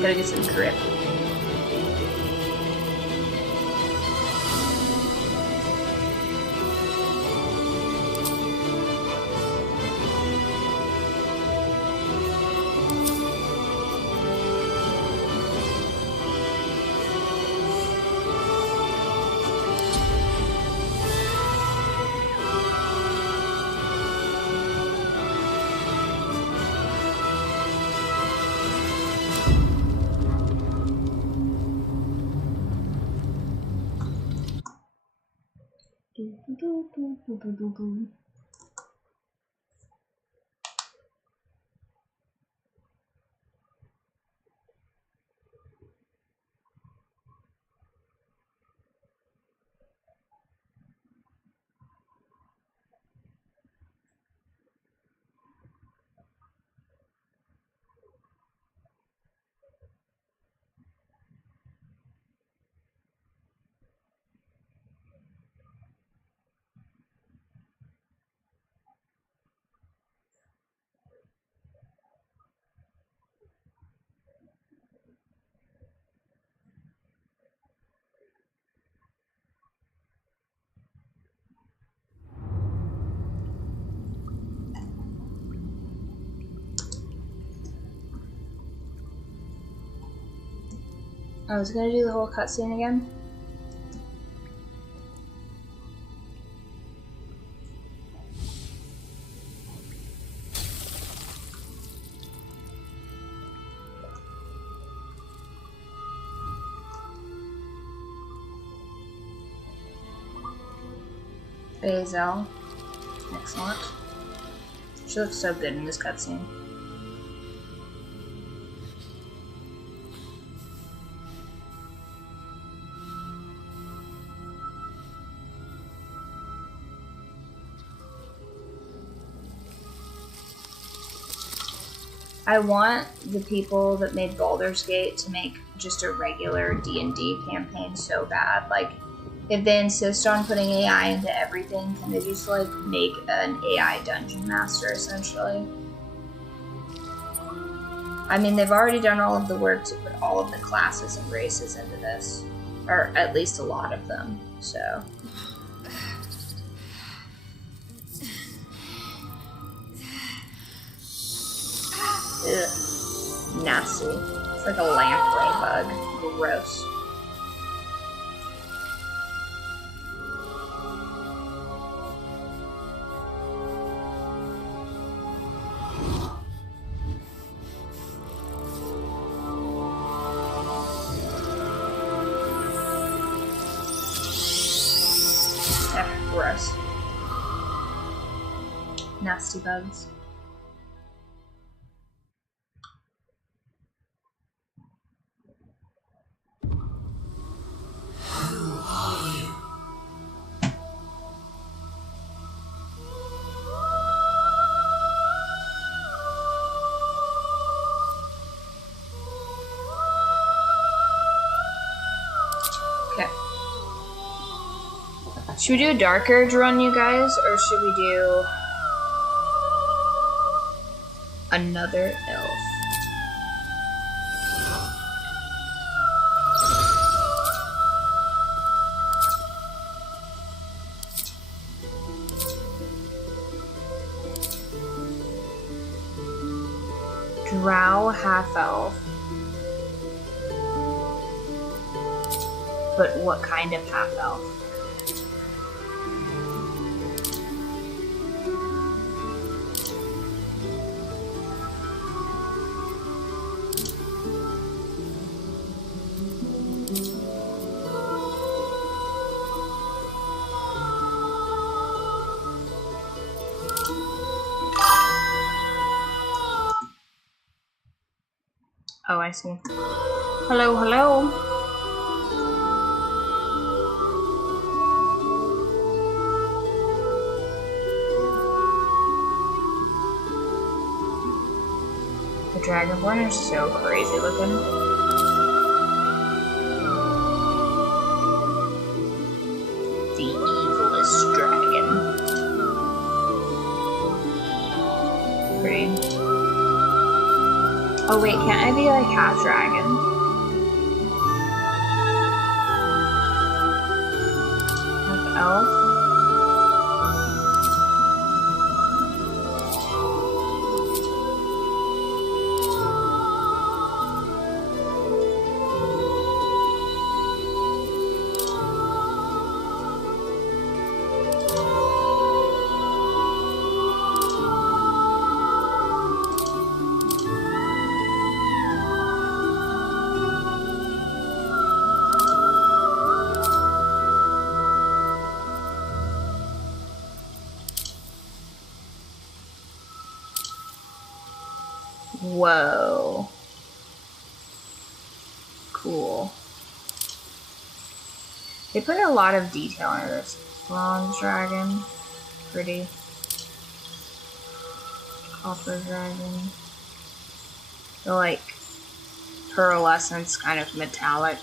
Gotta get some grip. I was gonna do the whole cutscene again. Bazel. Excellent. She looks so good in this cutscene. I want the people that made Baldur's Gate to make just a regular D&D campaign so bad. Like, if they insist on putting AI into everything, can they just, like, make an AI dungeon master, essentially? I mean, they've already done all of the work to put all of the classes and races into this. Or at least a lot of them, so... Ugh. Nasty. It's like a lamprey bug. Gross. Gross. Nasty bugs. Should we do a Dark Urge run, you guys, or should we do another elf? Drow half-elf. But what kind of half-elf? Oh, I see. Hello, hello. The Dragonborn are so crazy looking. The evilest dragon. Pretty. Oh wait, can't I be like half dragon? Half elf? Whoa. Cool. They put a lot of detail into this. Bronze dragon. Pretty. Copper dragon. The like pearlescence kind of metallic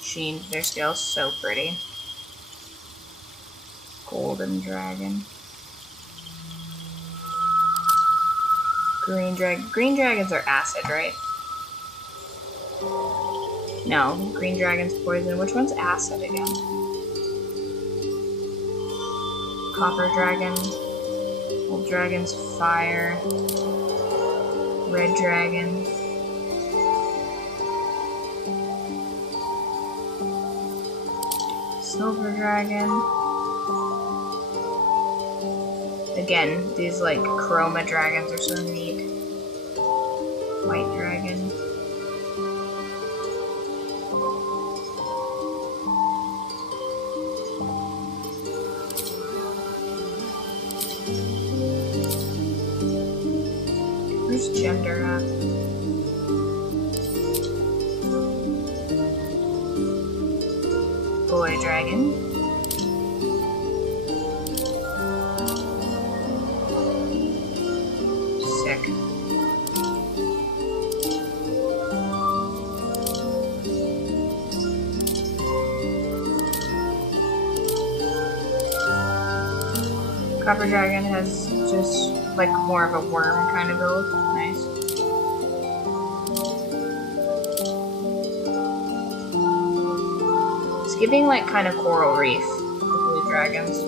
sheen to their scales. So pretty. Golden dragon. Green dragon. Green dragons are acid, right? No, green dragon's poison. Which one's acid again? Copper dragon. Gold dragon's fire. Red dragon. Silver dragon. Again, these like chroma dragons are so neat. White dragon. Where's gender at? Boy dragon. Sick. Copper dragon has just like more of a worm kind of build. Nice. It's giving like kind of coral reef, the blue dragons.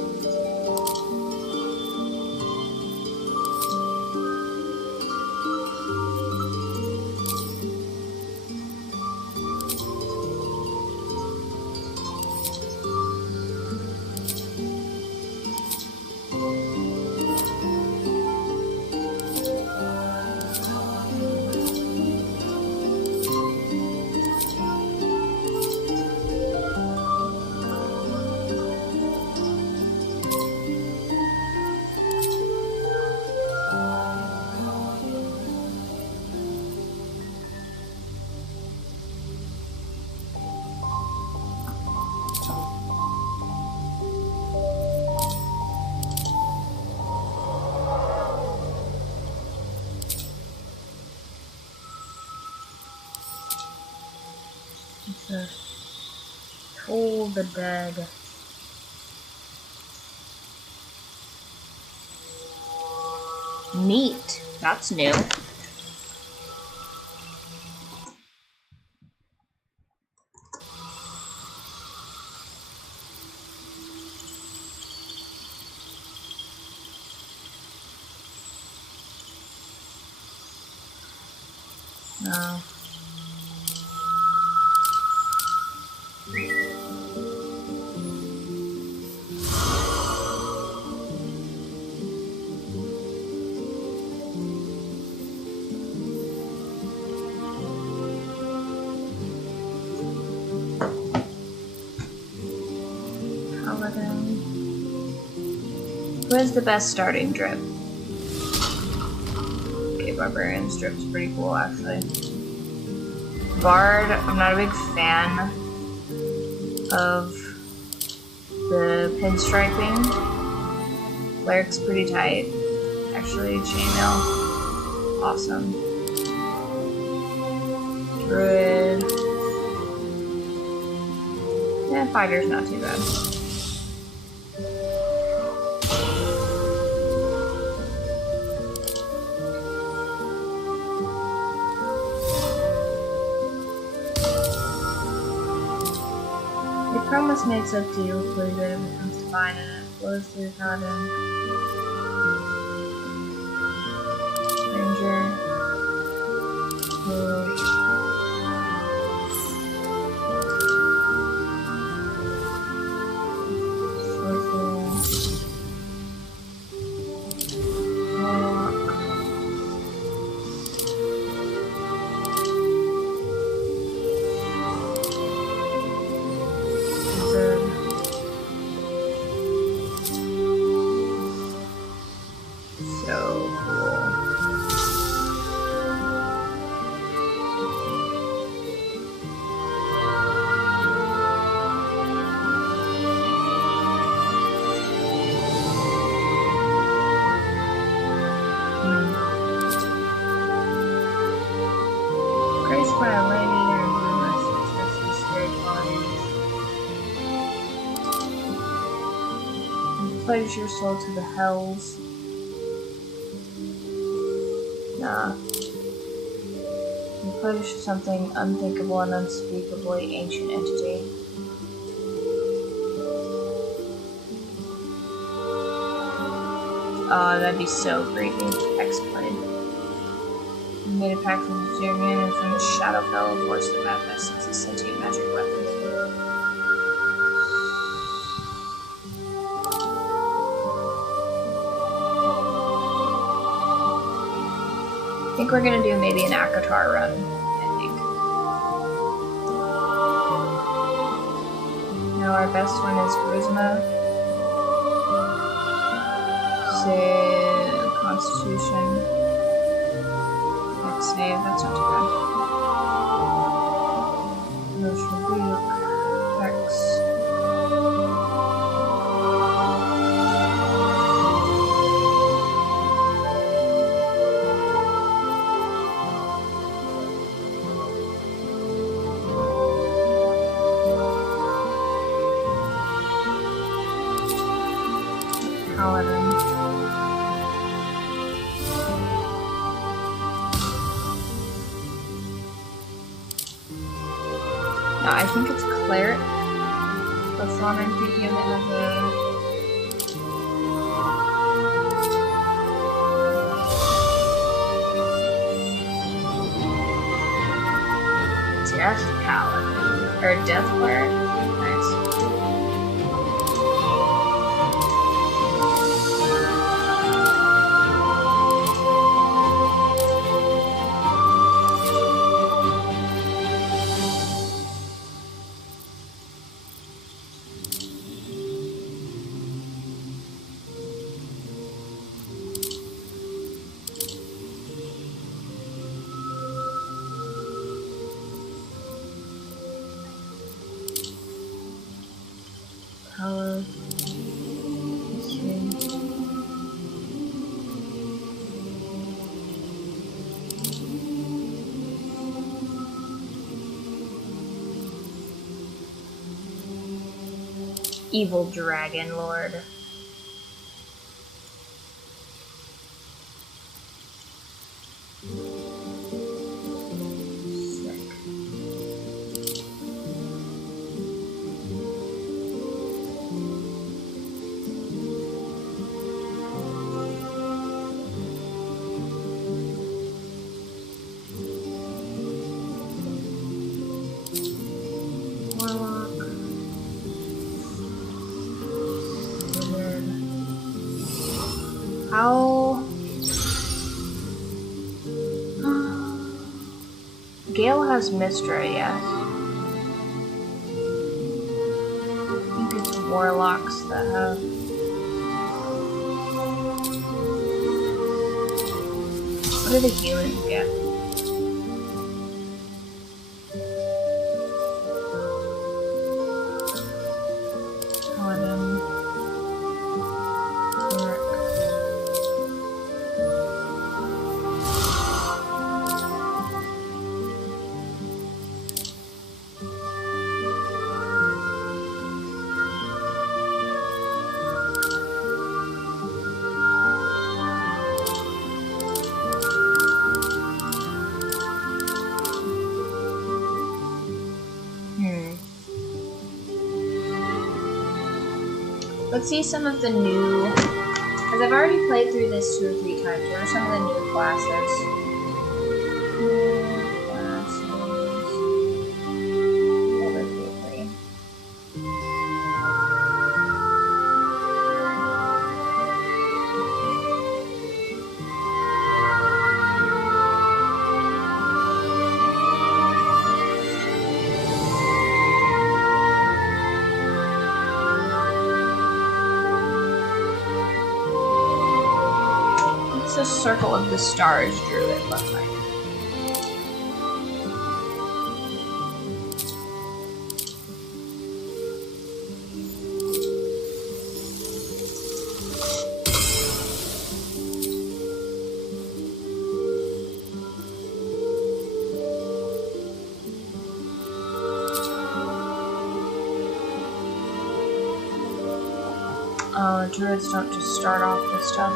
Toll the dead. Neat. That's new. No. Who has the best starting drip? Okay, Barbarian's drip's pretty cool, actually. Bard, I'm not a big fan of the pinstriping. Cleric's pretty tight. Actually, chainmail, awesome. Druid. Yeah, fighter's not too bad. promise makes up to you pretty good if it comes to buying and it flows through paladin. Ranger. Pledge your soul to the hells. Nah. You pledge to something unthinkable and unspeakably ancient entity. Oh, that'd be so creepy. Explain. You made a pact with the Union and from the Shadowfell force the manifests a sentient magic weapon. I think we're gonna do maybe an Akatar run, I think. Now our best one is Charisma. Save, Constitution. Next save, that's not too bad. Emotional Rebuke. Hex. Paladin. No, I think it's Cleric. That's the one I'm thinking of that has a Death Paladin. Or Death Cleric. Nice. Power. Evil Dragon Lord. How? Gale has Mistra, yes. I think it's warlocks that have. What do the humans get? Let's see some of the new, because I've already played through this 2 or 3 times. What are some of the new classes? The Circle of the Stars Druid looks like. Oh, druids don't just start off with stuff.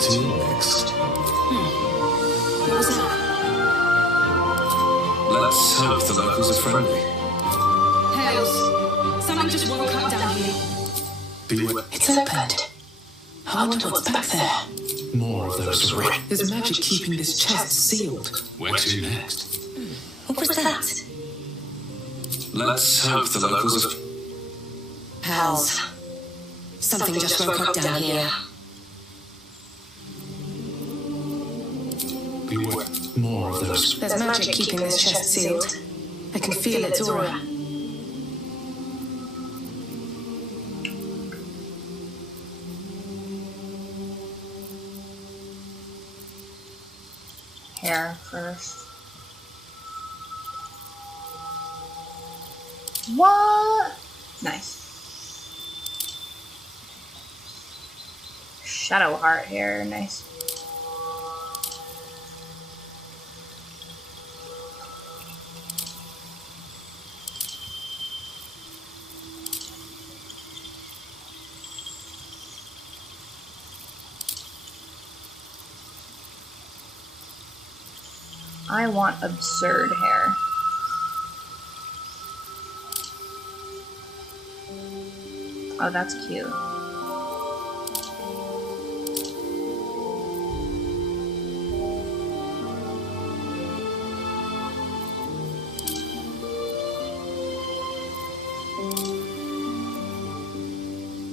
To next. What was that? Let's hope the locals are friendly. Hales, something just woke up down here. Beware. It's opened. I wonder what's back there. More of those rats. There's magic keeping this chest sealed. Where to next? What was that? Let's hope the locals are... Pals, something just woke up down here. Beware. More of those. There's magic keeping this chest sealed. I can feel its aura. Hair first. What? Nice. Shadow heart hair, nice. I want absurd hair. Oh, that's cute.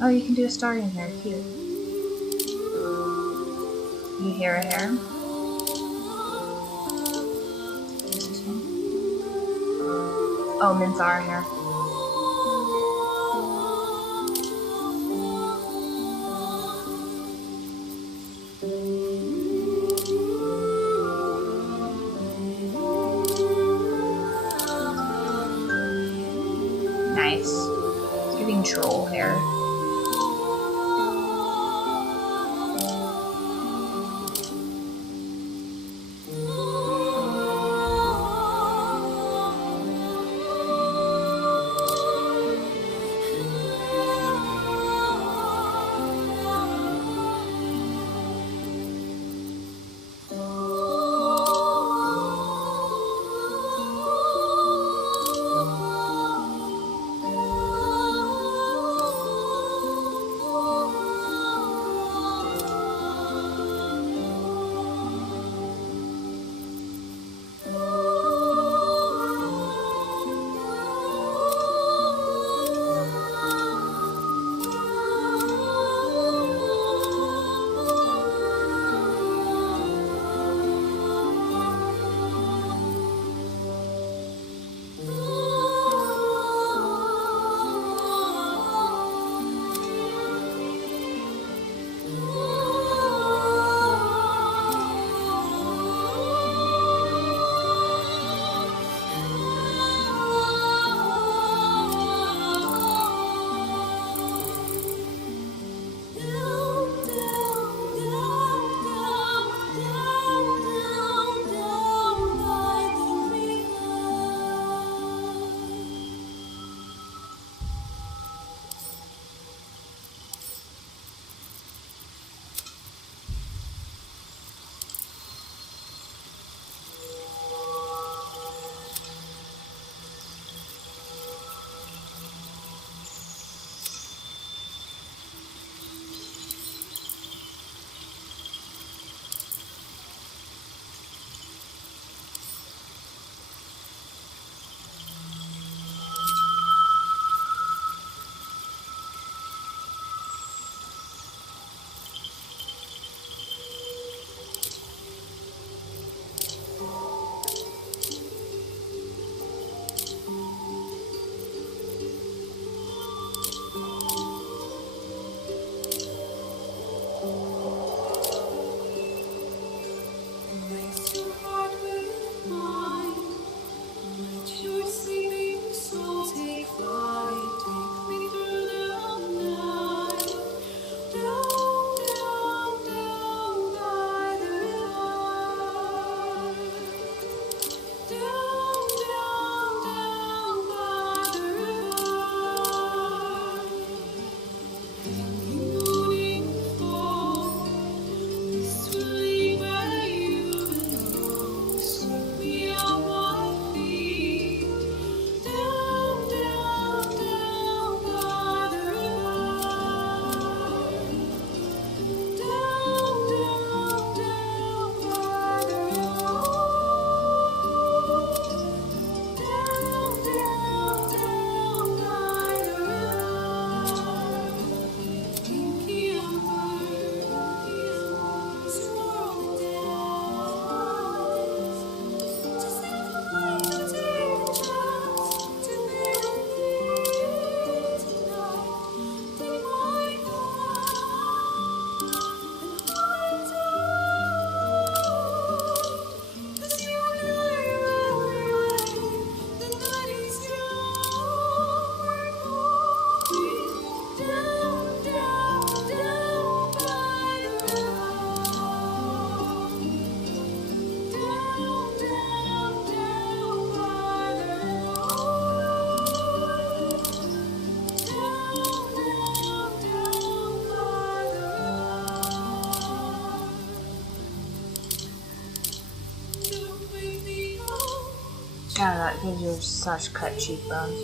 Oh, you can do a starting hair, cute. You hear a hair? Oh, Minthara hair. Nice. It's giving troll hair. Yeah, that gives you such cut cheekbones.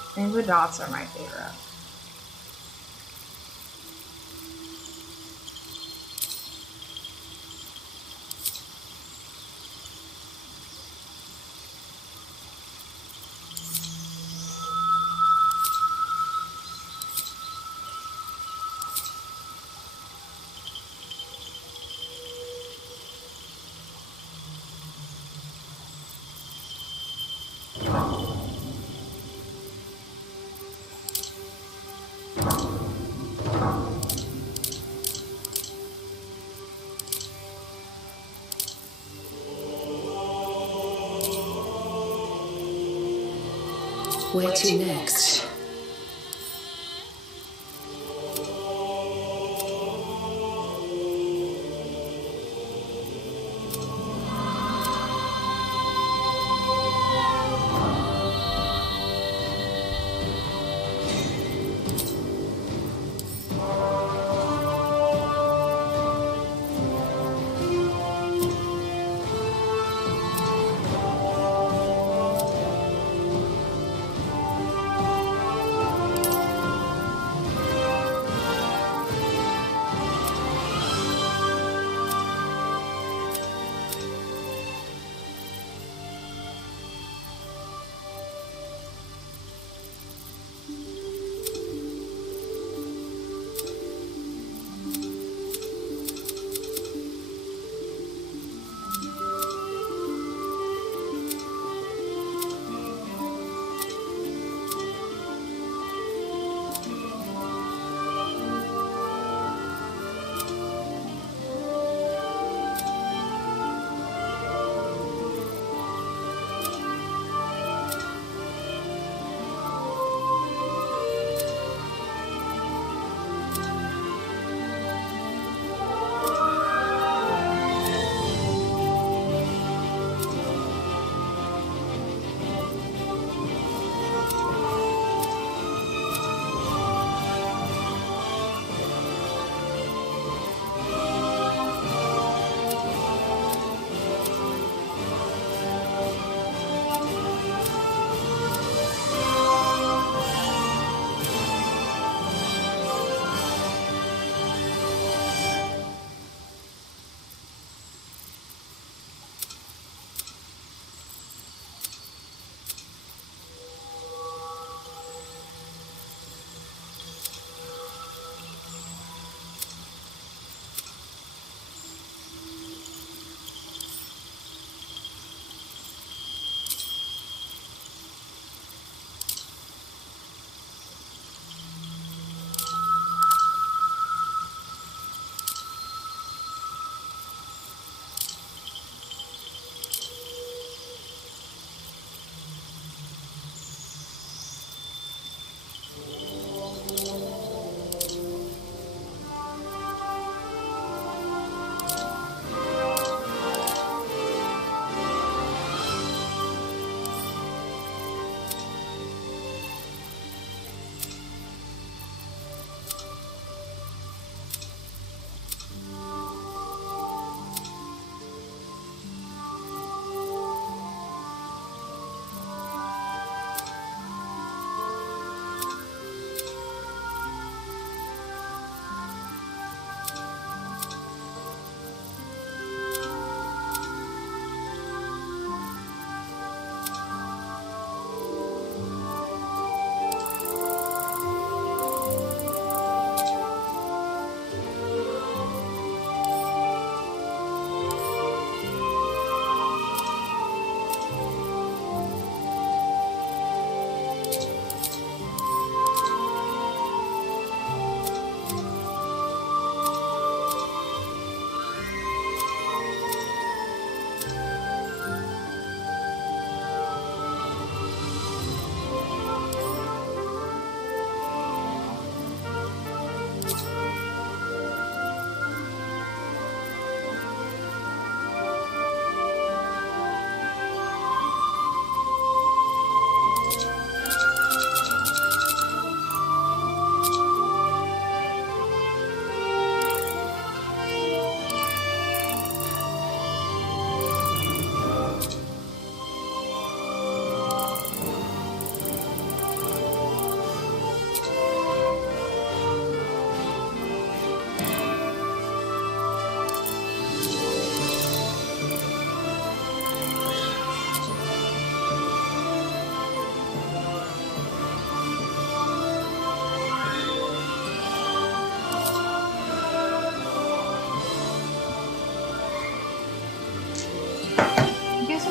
I think the dots are my favorite. Where to next?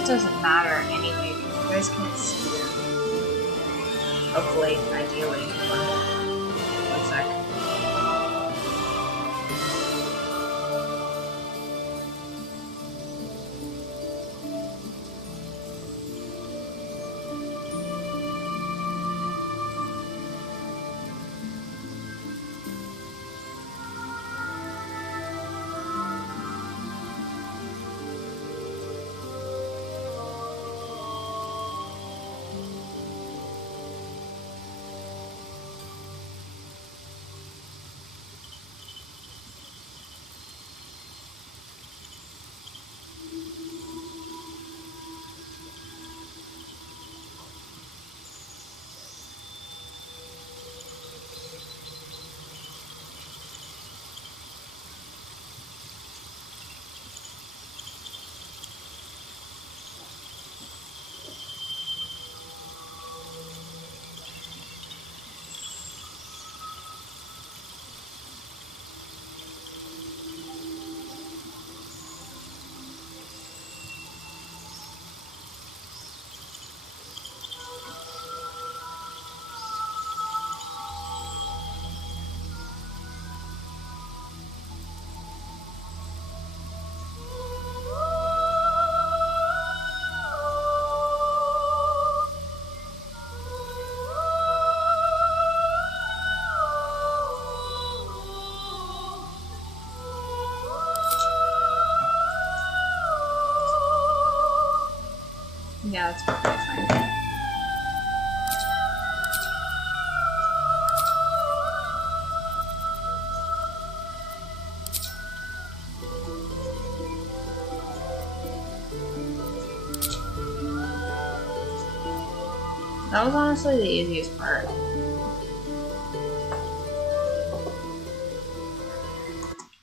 doesn't matter anyway because you guys can't see them. Hopefully, ideally. One sec. Yeah, that's perfectly fine. That was honestly the easiest part.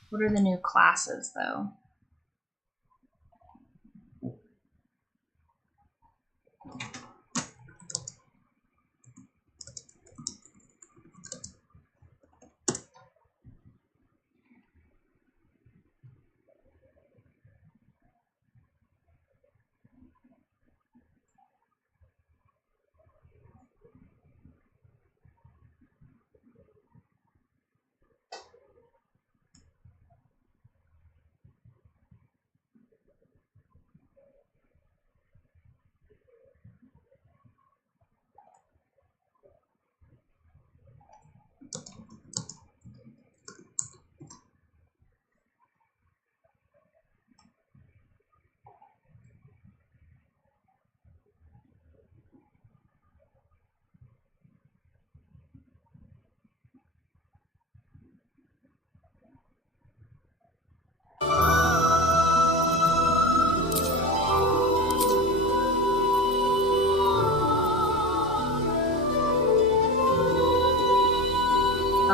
What are the new classes, though?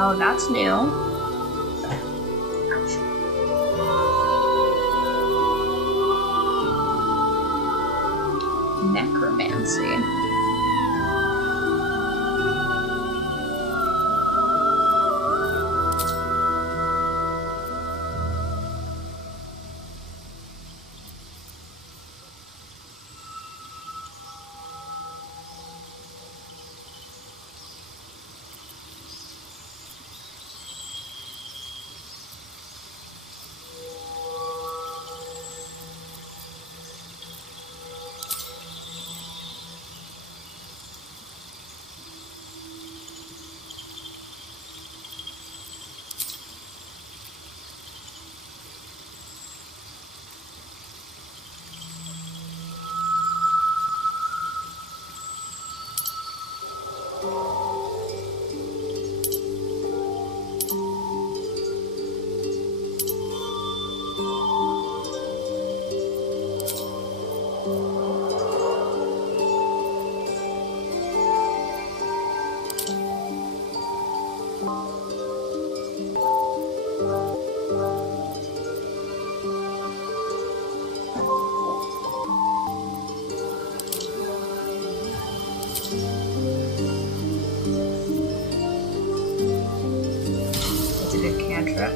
Oh, that's new. Necromancy. It's a good cantrip.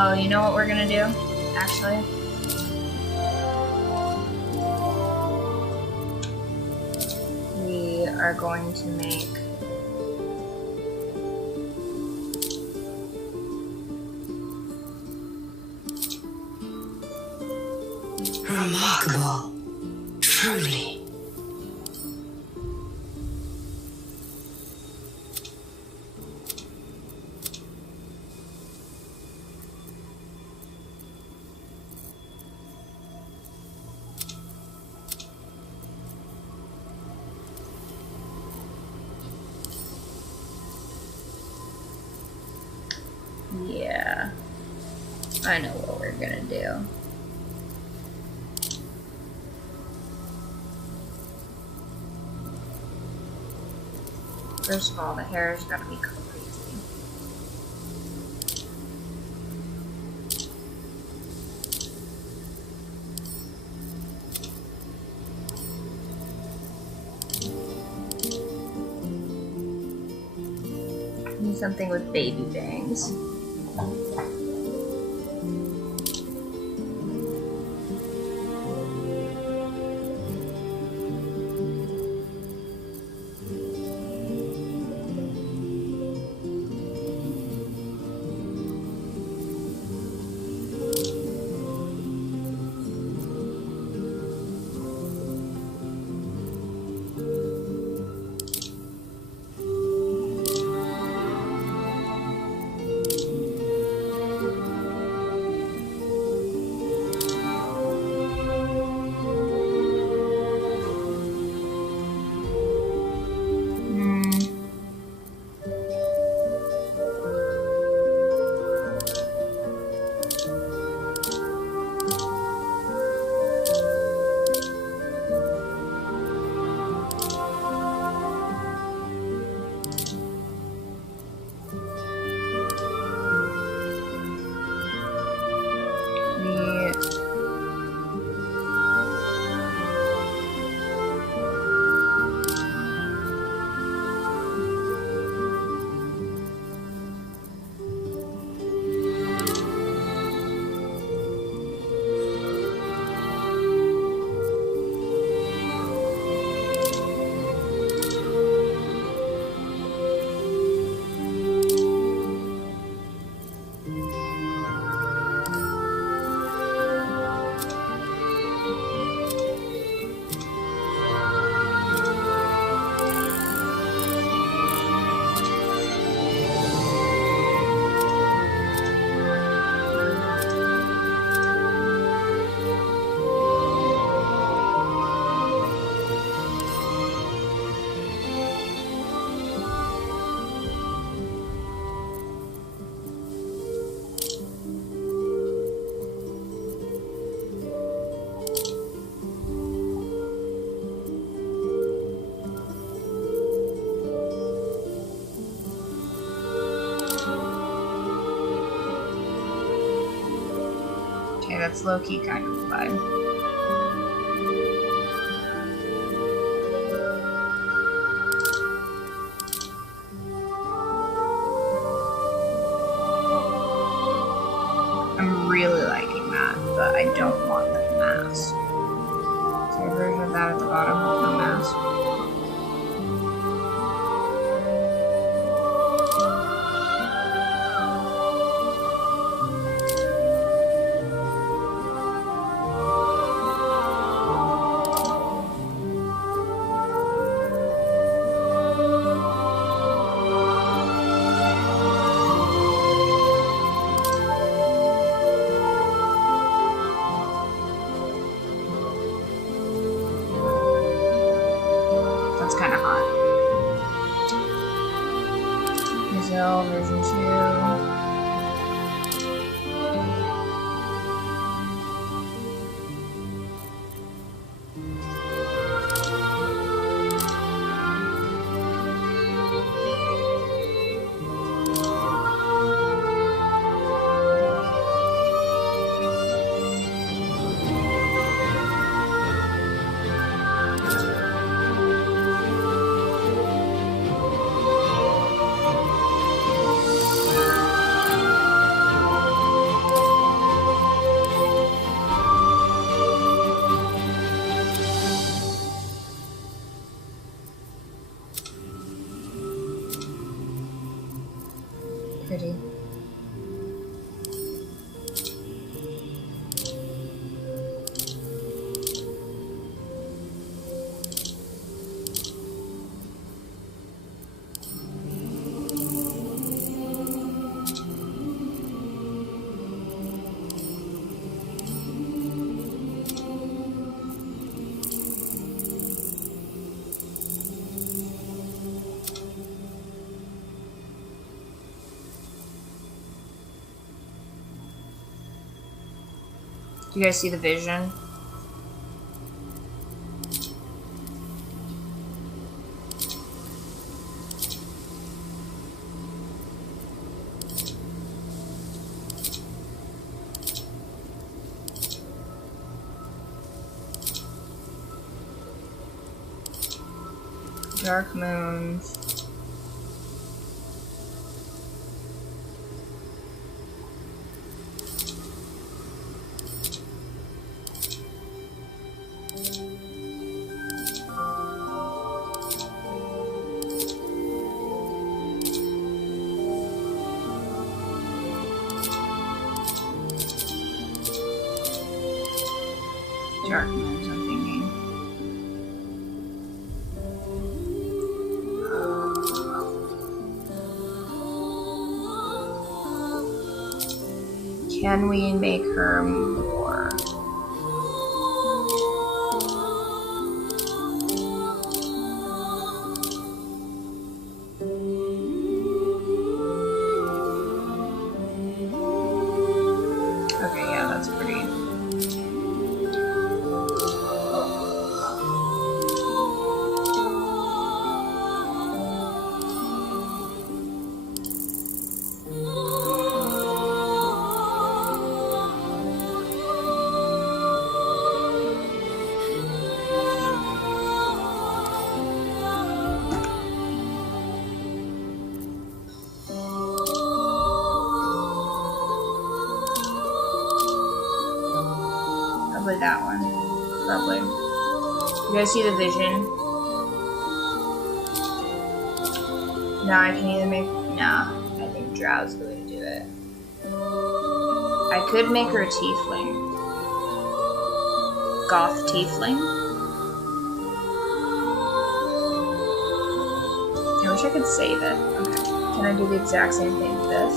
Oh, you know what we're gonna do? Actually, we are going to make Remarkable. Truly. yeah. I know what we're gonna do. First of all, the hair's gotta be crazy. Need something with baby bangs. Okay, that's low-key kind of a vibe. I'm really liking that, but I don't want the mask. Is there a version of that at the bottom with no mask? Do you guys see the vision? Dark moons. Dark moons, I'm thinking. Can we make her more? Okay, yeah, that's pretty. Probably that one. Probably. You guys see the vision? No, I can either make... Nah, I think Drow's the way to do it. I could make her a tiefling. Goth tiefling. I wish I could save it. Okay. Can I do the exact same thing with this?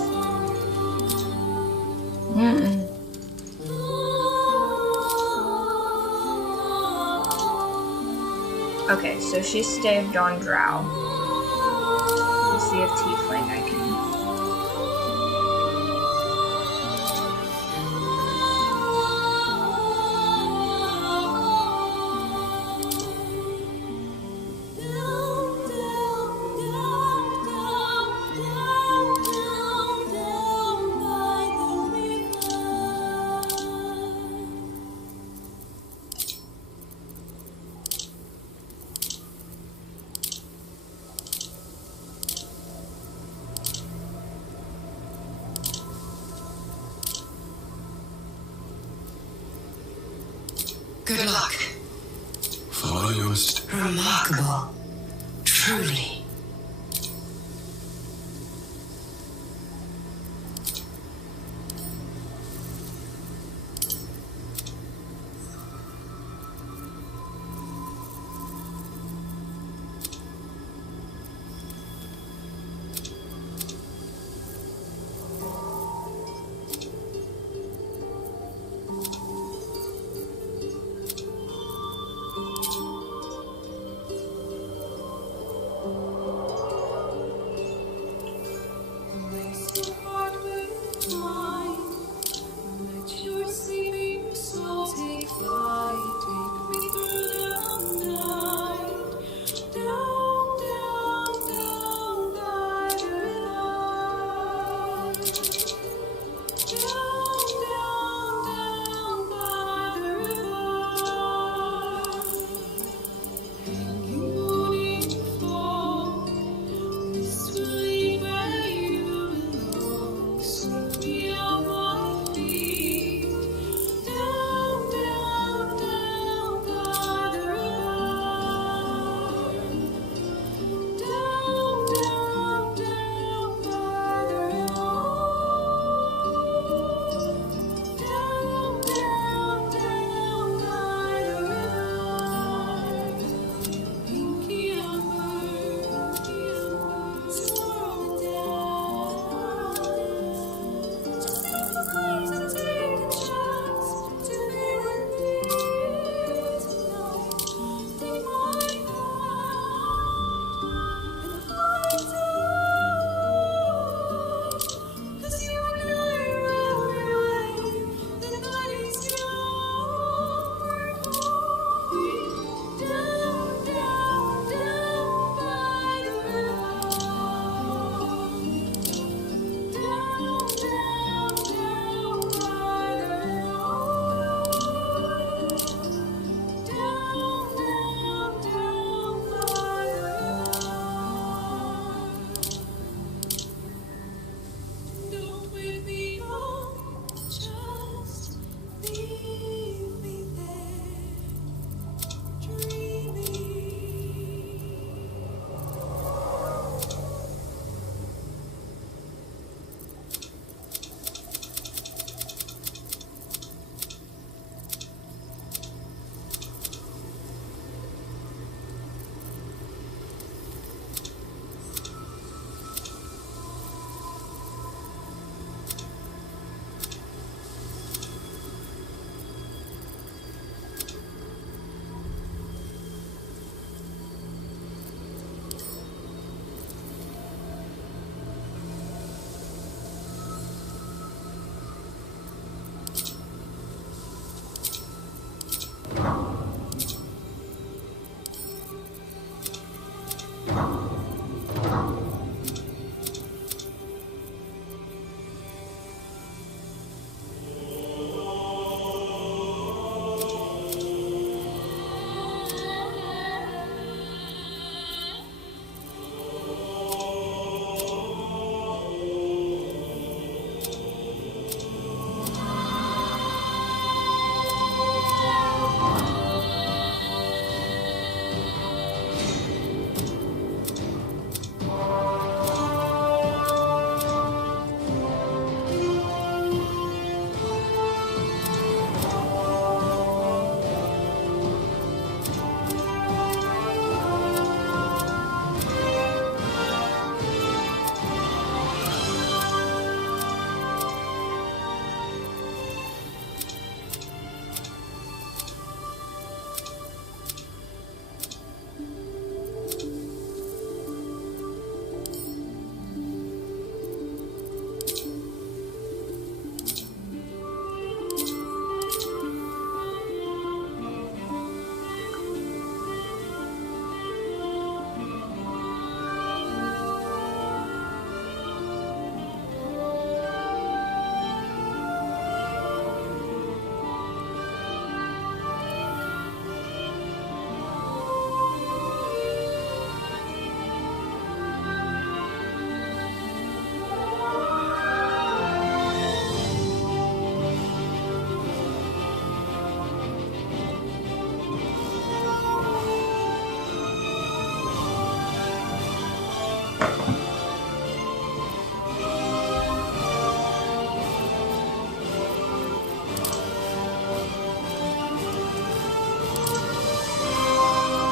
Okay, so she staved on Drow. Let's see if tiefling I can... Good luck. Follow yours. Remarkable. Truly.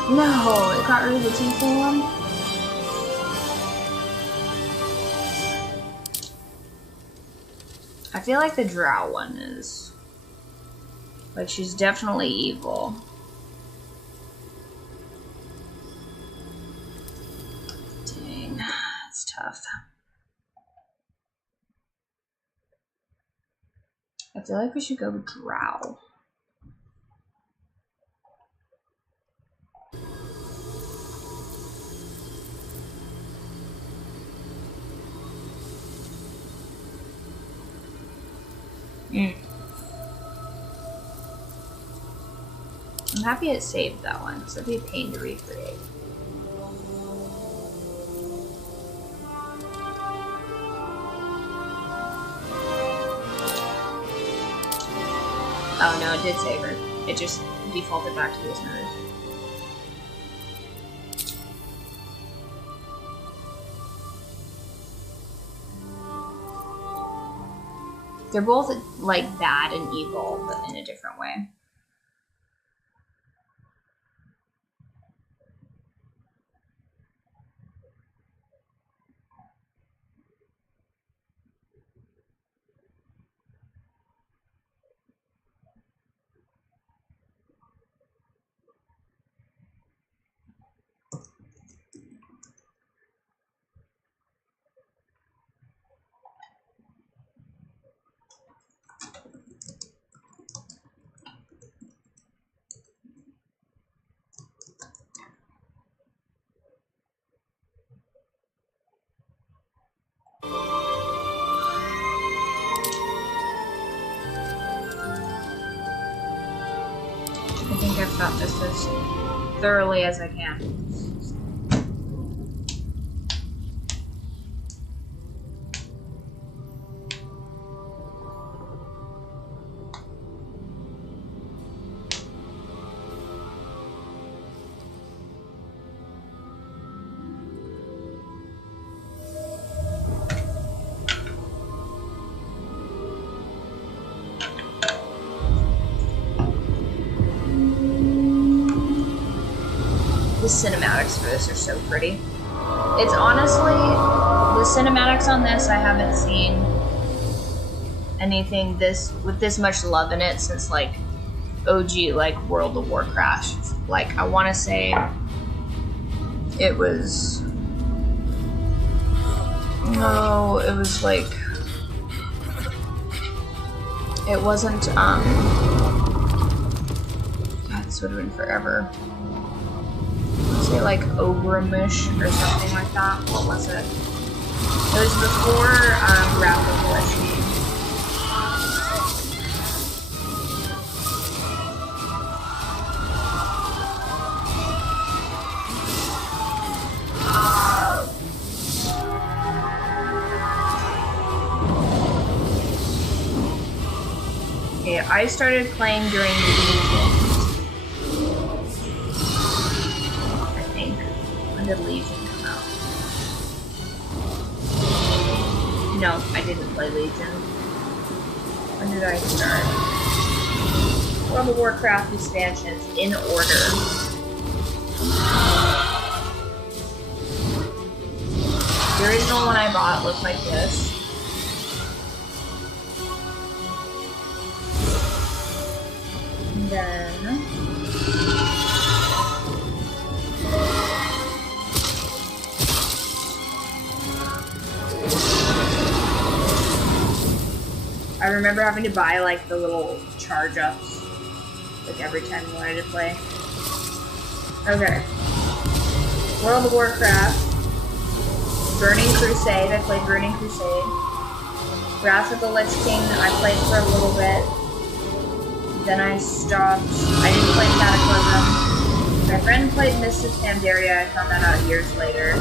No, it got rid of the tiefling one. I feel like the drow one is... like, she's definitely evil. Dang, that's tough. I feel like we should go with drow. I'm happy it saved that one, because it'd be a pain to recreate. Oh no, it did save her. It just defaulted back to this node. They're both like bad and evil, but in a different way. I think I've got this as thoroughly as I can. The cinematics for this are so pretty. It's honestly, the cinematics on this, I haven't seen anything with this much love in it since like OG, like World of Warcraft. Like, I want to say it was, no, it was like, it wasn't, God, this would have been forever. Say like Ogramish or something like that. What was it? It was before Wrath of the Lich King. Okay, I started playing during Legion. Did Legion come out? No, I didn't play Legion. When did I start? World of Warcraft expansions in order. The original one I bought looked like this. And then I remember having to buy like the little charge ups like every time you wanted to play. Okay. World of Warcraft. Burning Crusade. I played Burning Crusade. Wrath of the Lich King I played for a little bit. Then I stopped. I didn't play Cataclysm. My friend played Mist of Pandaria. I found that out years later.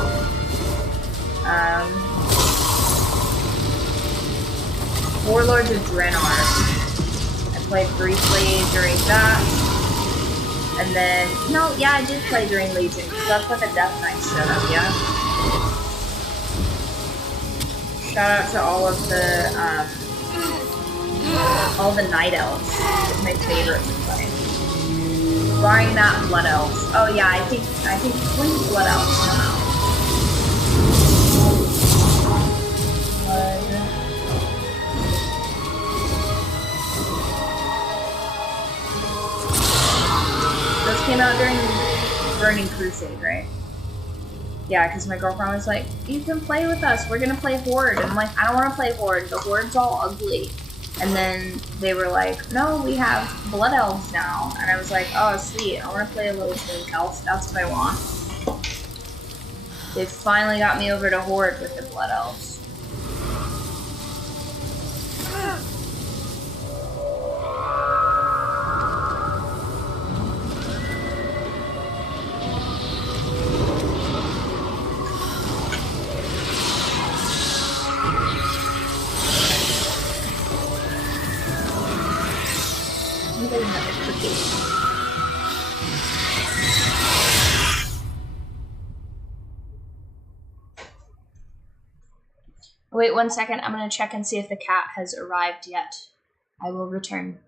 Warlords of Draenor. I played briefly during that. And then, no, yeah, I did play during Legion, because that's what the Death Knights showed up, yeah? Shout out to all of the Night Elves. It's my favorite to play. Barring that, blood elves. Oh yeah, I think when did blood elves come out? Those came out during Burning Crusade, right? Yeah, because my girlfriend was like, you can play with us, we're gonna play Horde. And I'm like, I don't want to play Horde, the Horde's all ugly. And then they were like, no, we have Blood Elves now. And I was like, oh, sweet, I want to play a little Twink Elf, that's what I want. They finally got me over to Horde with the Blood Elves. Wait 1 second, I'm gonna check and see if the cat has arrived yet. I will return.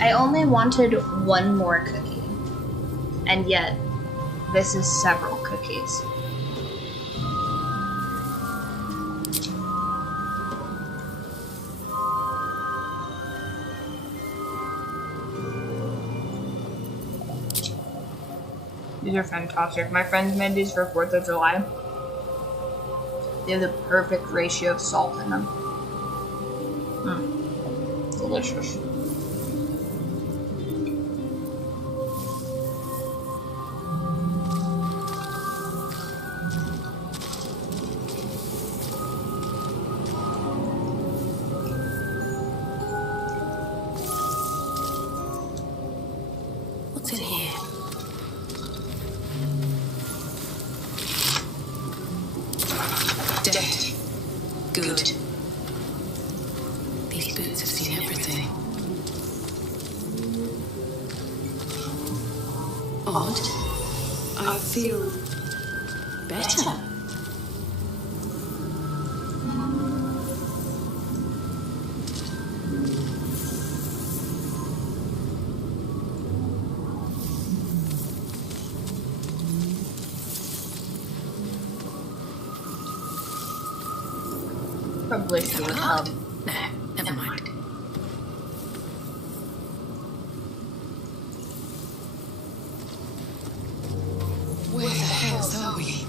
I only wanted one more cookie, and yet this is several cookies. These are fantastic. My friends made these for 4th of July. They have the perfect ratio of salt in them. Delicious. What's in here? Dead. Good. These boots have seen everything. Odd. I feel better. Probably should have. No, never mind. Where the hell are we?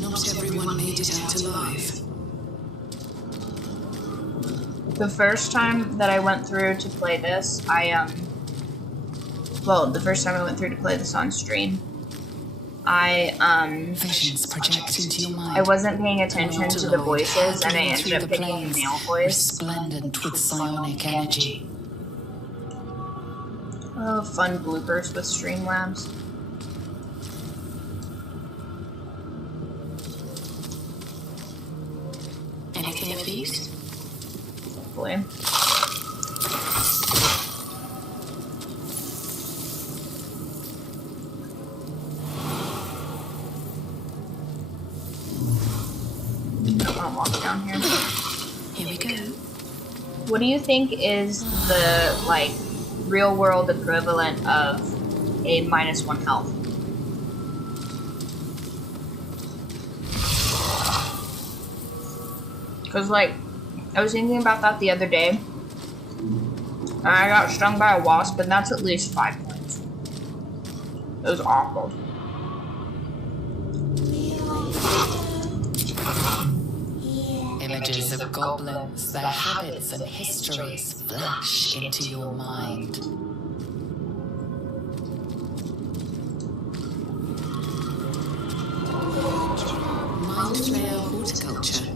Not everyone made it out alive. The first time that I went through to play this, the first time I went through to play this on stream, Visions project into your mind. I wasn't paying attention to the voices, and I ended up picking a male voice. Resplendent with psionic energy. Oh, fun bloopers with Streamlabs. Anything of these? Hopefully. want to walk down here. Here we go. What do you think is the, like, real-world equivalent of a -1 health? Because, like, I was thinking about that the other day. And I got stung by a wasp, and that's at least 5 points. It was awful. Images of goblins, their habits and histories flash into your mind. Mind flayer horticulture.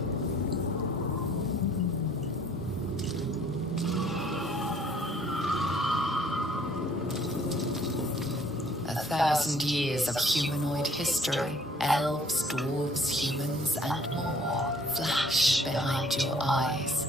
A 1,000 years of humanoid history, elves, dwarves, humans, and more flash behind your eyes.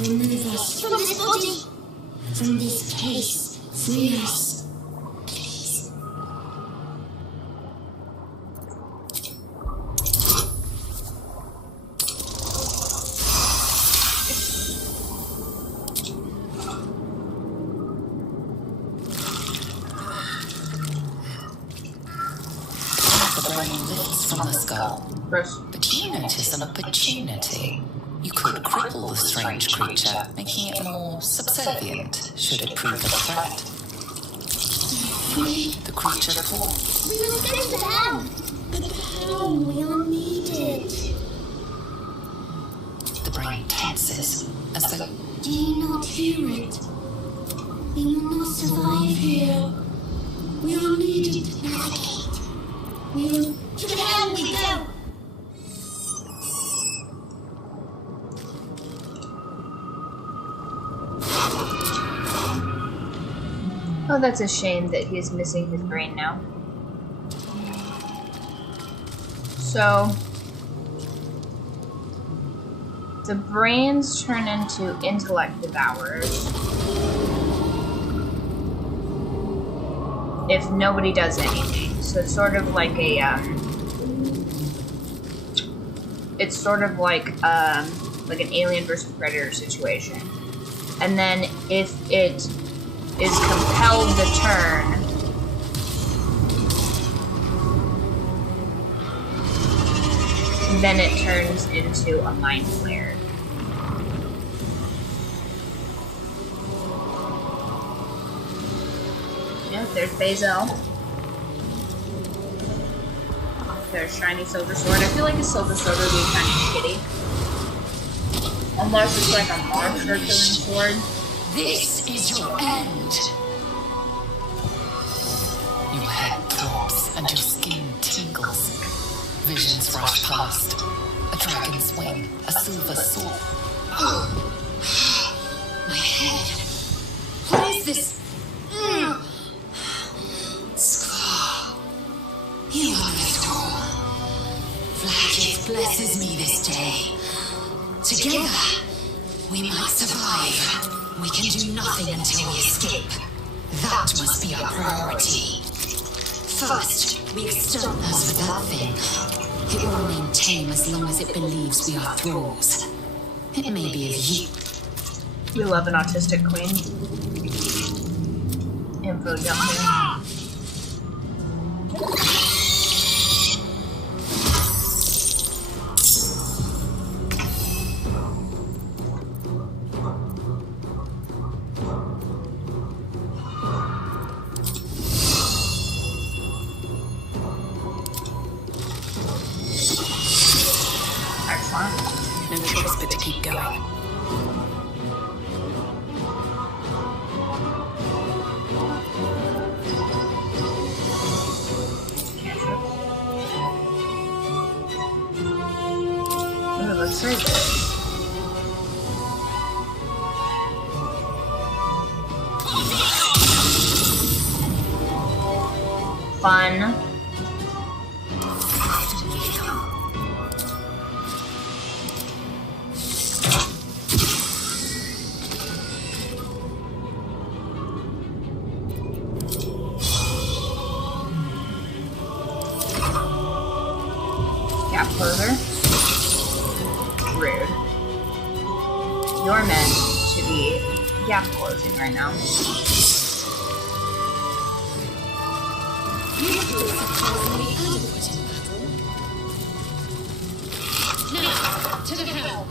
Remove us from this body, from this place. Free us, please. The brain lifts from the skull. Chris. But you notice an opportunity. You could cripple the strange creature, making it more subservient, should it prove a threat. The creature paused. We will get to them. But how? We are needed. The brain tenses, as though... Do you not hear it? We will not survive here. We are needed to navigate. We will... To the hell we go! Oh, that's a shame that he's missing his brain now. So, the brains turn into intellect devourers if nobody does anything. So it's sort of like a, it's sort of like an Alien versus Predator situation. And then if it is compelled to turn, then it turns into a mind flayer. Yep, there's Bazel. There's shiny silver sword. I feel like a silver sword would be kind of shitty. Unless it's like a monster killing sword. This is your end. Your head throbs and your skin tingles. Visions rush past. A dragon's wing, a silver sword. My head. What is this? Scar. You are it all. Flaget blesses me this day. Together, we might survive. We can do nothing until we escape. That must be our priority. First, we exterminate. As for that thing, it will remain tame as long as it believes we are thralls. It may be of use. We love an autistic queen. Info jumping. Excellent. No choice but to keep going. Oh, let's try this. Fun. Gap closer. Rude. You're meant to be gap closing right now. Now, to the help.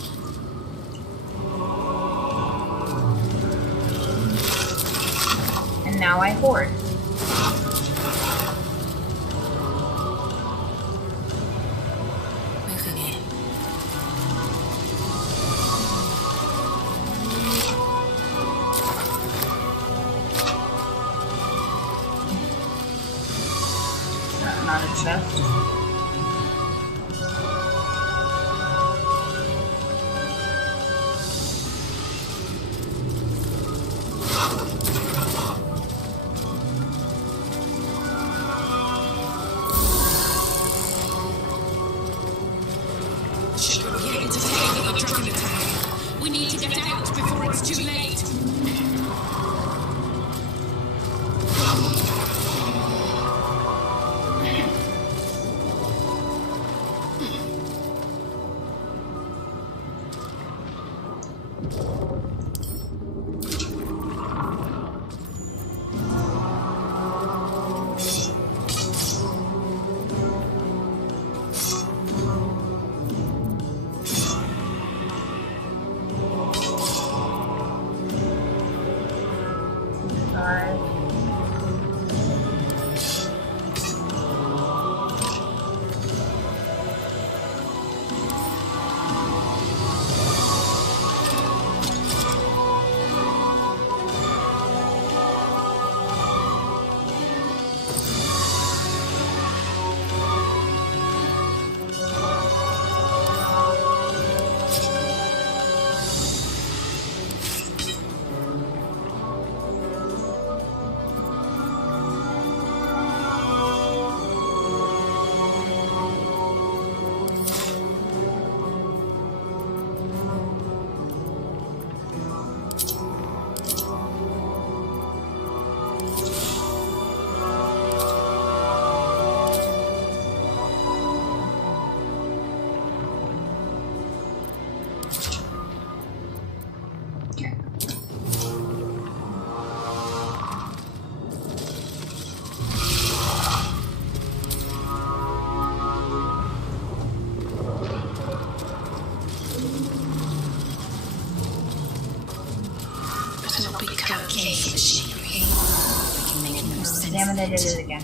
And now I hoard. Moving in. Not a chest. Should we be able to take the dragon attack? We need to get out before it's too late. Damn it, I did it again.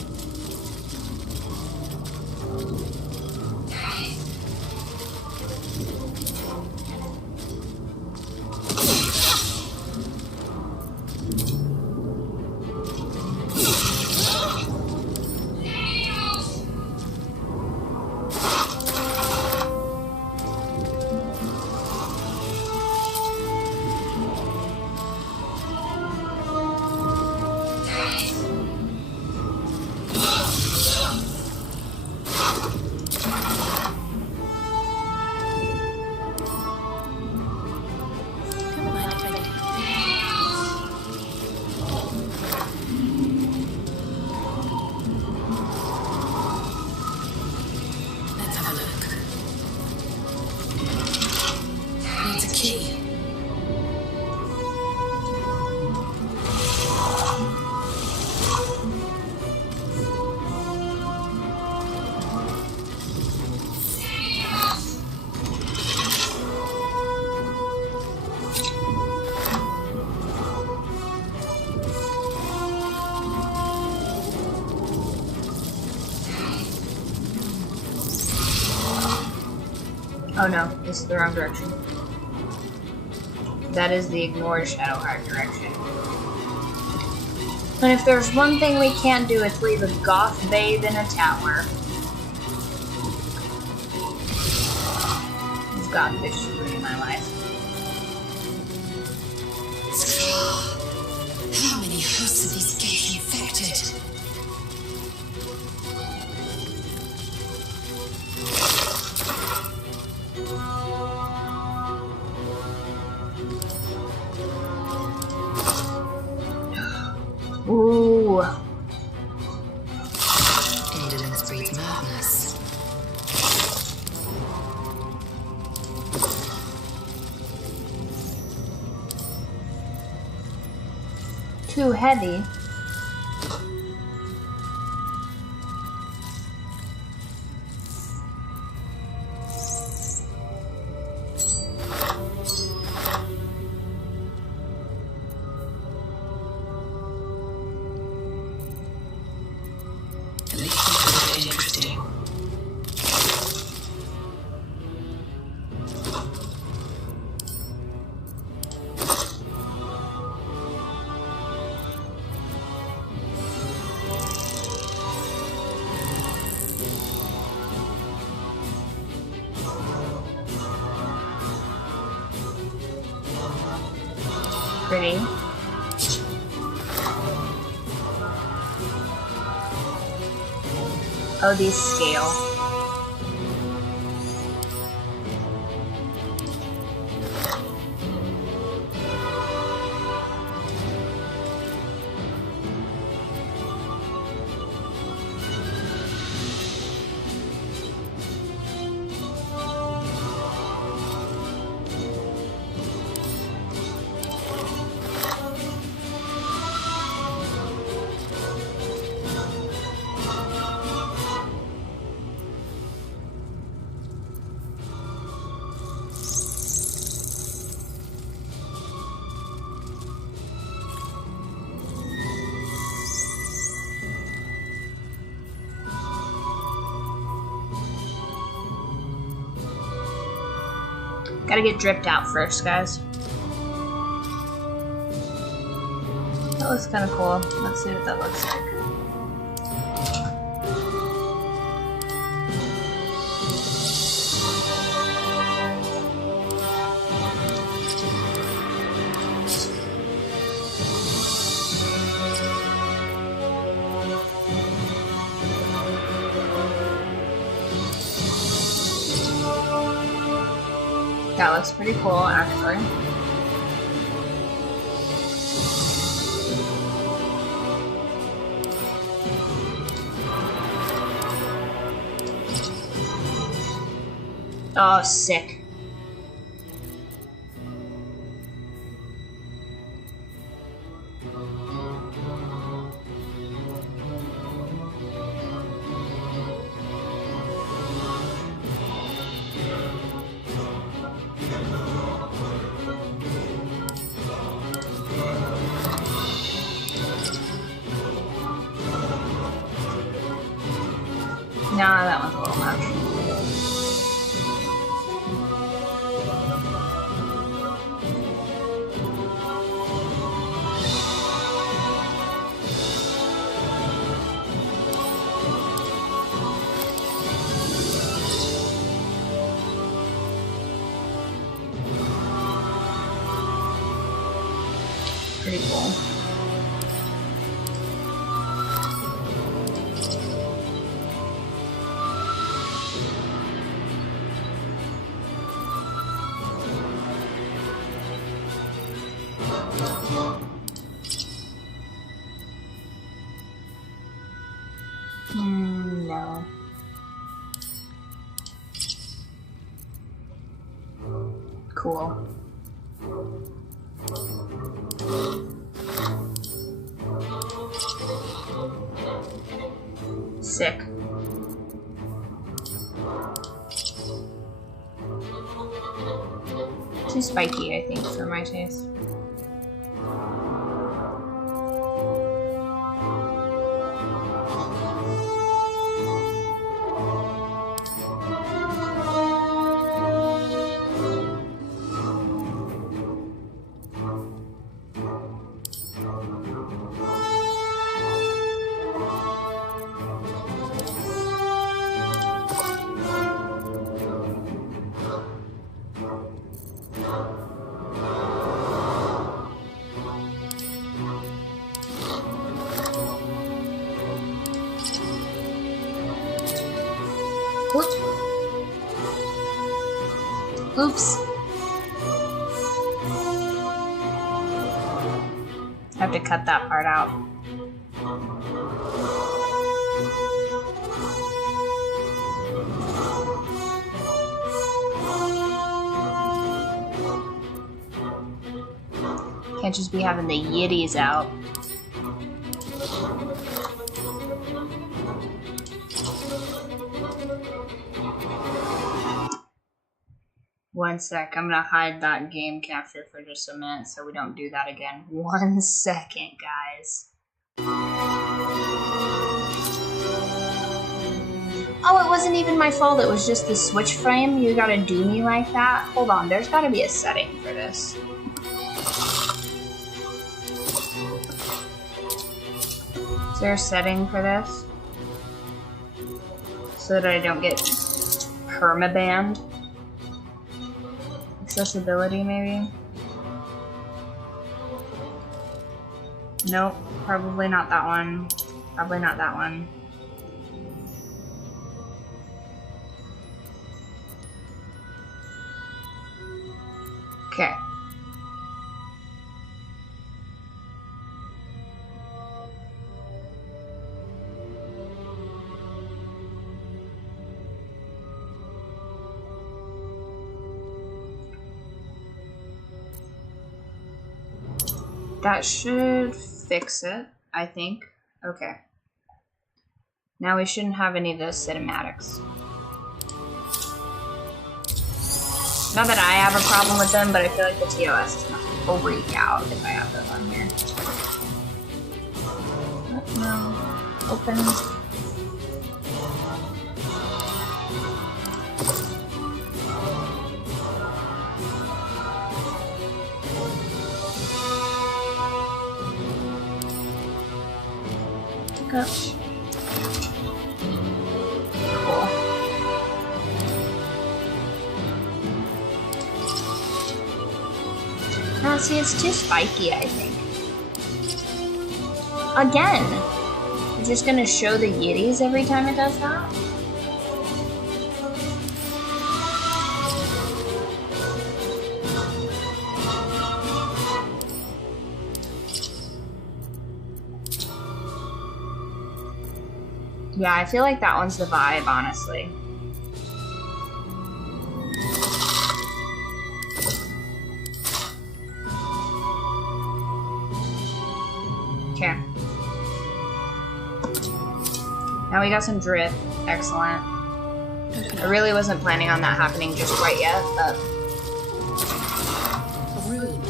Oh no, this is the wrong direction. That is the ignored Shadowheart direction. And if there's one thing we can't do, it's leave a goth babe in a tower. These goth bitches ruining my life. How many hosts of these gates infected? Ooh. Indolence breeds madness. Too heavy. At least it's interesting. Pretty. Oh, these scale. Gotta get dripped out first, guys. That looks kind of cool. Let's see what that looks like. That looks pretty cool, actually. Oh, sick. Nah, that one's a little much. Pretty cool. No. Cool. Sick. Too spiky, I think, for my taste. What? Oops. I have to cut that part out. Can't just be having the yitties out. One sec, I'm gonna hide that game capture for just a minute so we don't do that again. 1 second, guys. Oh, it wasn't even my fault, it was just the switch frame. You gotta do me like that? Hold on, there's gotta be a setting for this. Is there a setting for this? So that I don't get permabanned? Accessibility, maybe? Nope, probably not that one. Probably not that one. Okay. That should fix it, I think. Okay. Now we shouldn't have any of those cinematics. Not that I have a problem with them, but I feel like the TOS is gonna freak out if I have them on here. No. Open. Gosh. Cool. No, see, it's too spiky, I think. Again! It's just gonna show the yitties every time it does that? Yeah, I feel like that one's the vibe, honestly. Okay. Now we got some drip. Excellent. I really wasn't planning on that happening just quite yet, but... A room.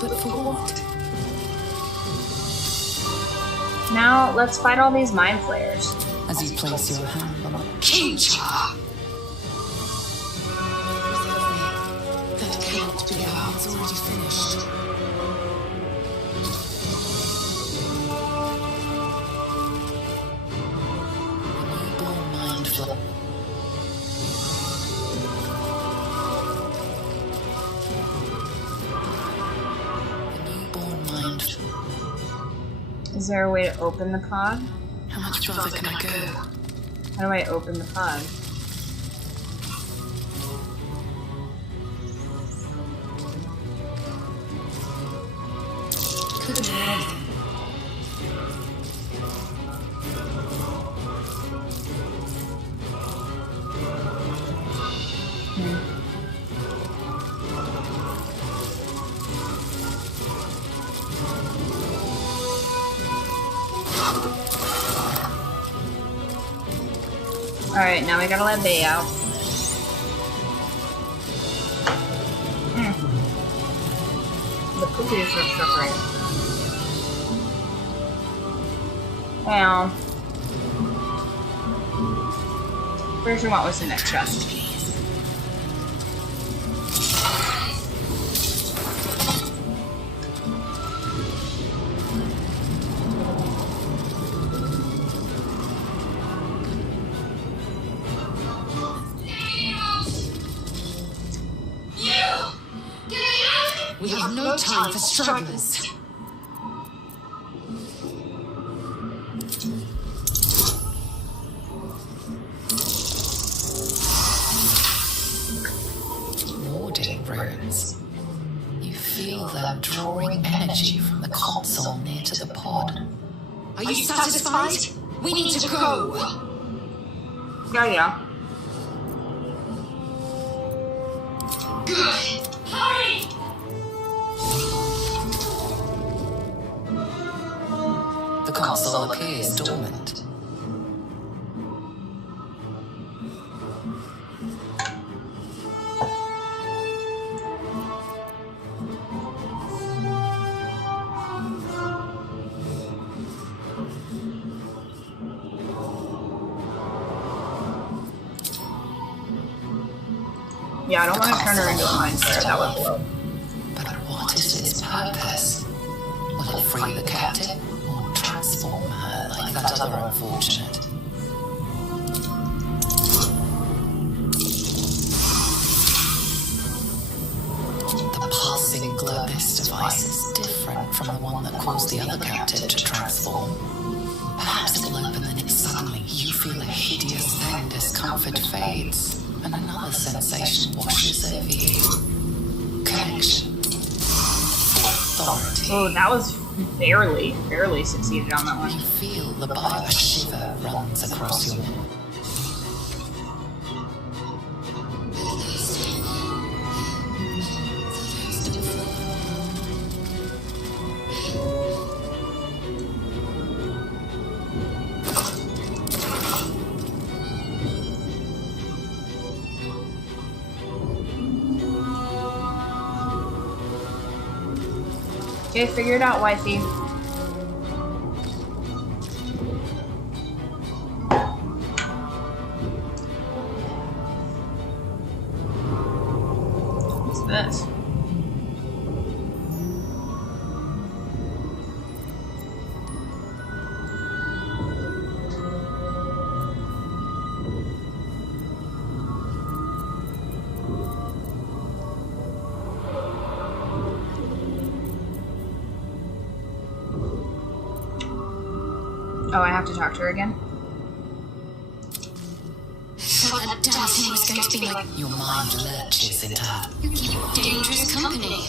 But for what? Now, let's fight all these mind flayers. As you place your hand on it. Kincha! That can't be ours. It's already finished. Newborn mind flow. Newborn mind. Is there a way to open the pod? How much further can I go? How do I open the pod? Could be anything. Alright, now we gotta let Bay out. The cookies are sugary. Well, where's your what was in that chest? We have no time for stragglers. by drawing energy from the console near to the pod. Are you satisfied? We need to go. Yeah. Good. Hurry! The console appears dormant. Yeah, I don't want to turn her into a mind flayer. That would blow. But what is its purpose? Will it free the captive or transform her like that other unfortunate? The pulsing glow of this device is different from the one that caused the other captive to transform. Perhaps it will open and suddenly you feel a hideous then discomfort fades and another sensation washes over you. Connection. Authority. Oh, that was barely succeeded on that one. You feel the bio shiver runs across your neck. Okay, figure it out, wifey. What's this? Oh, I have to talk to her again? Thought that damn thing was going to be like... Your mind lurches into her. You keep dangerous company.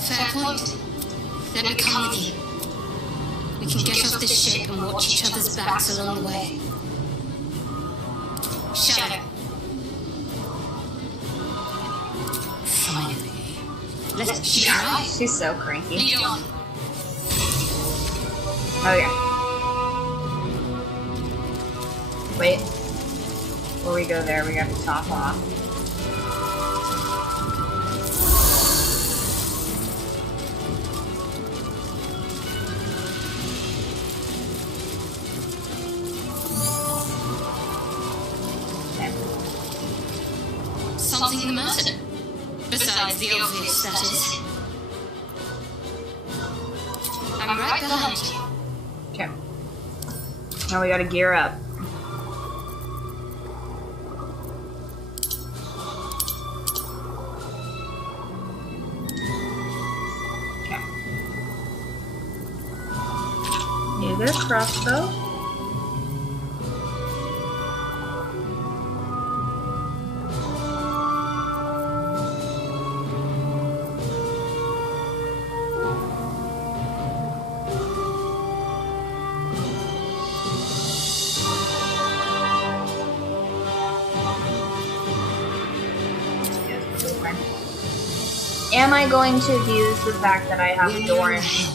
Fair point. Let me come with you. We can get off this ship and watch each other's backs along the way. Shadow. Finally. Let's try. She's so cranky. Lead on. Oh, yeah. Wait. Before we go there, we got to top off. Something the matter? Besides the obvious, that is. I'm right behind you. Okay. Now we gotta gear up. Okay. Need a crossbow. Am I going to abuse the fact that I have the orange?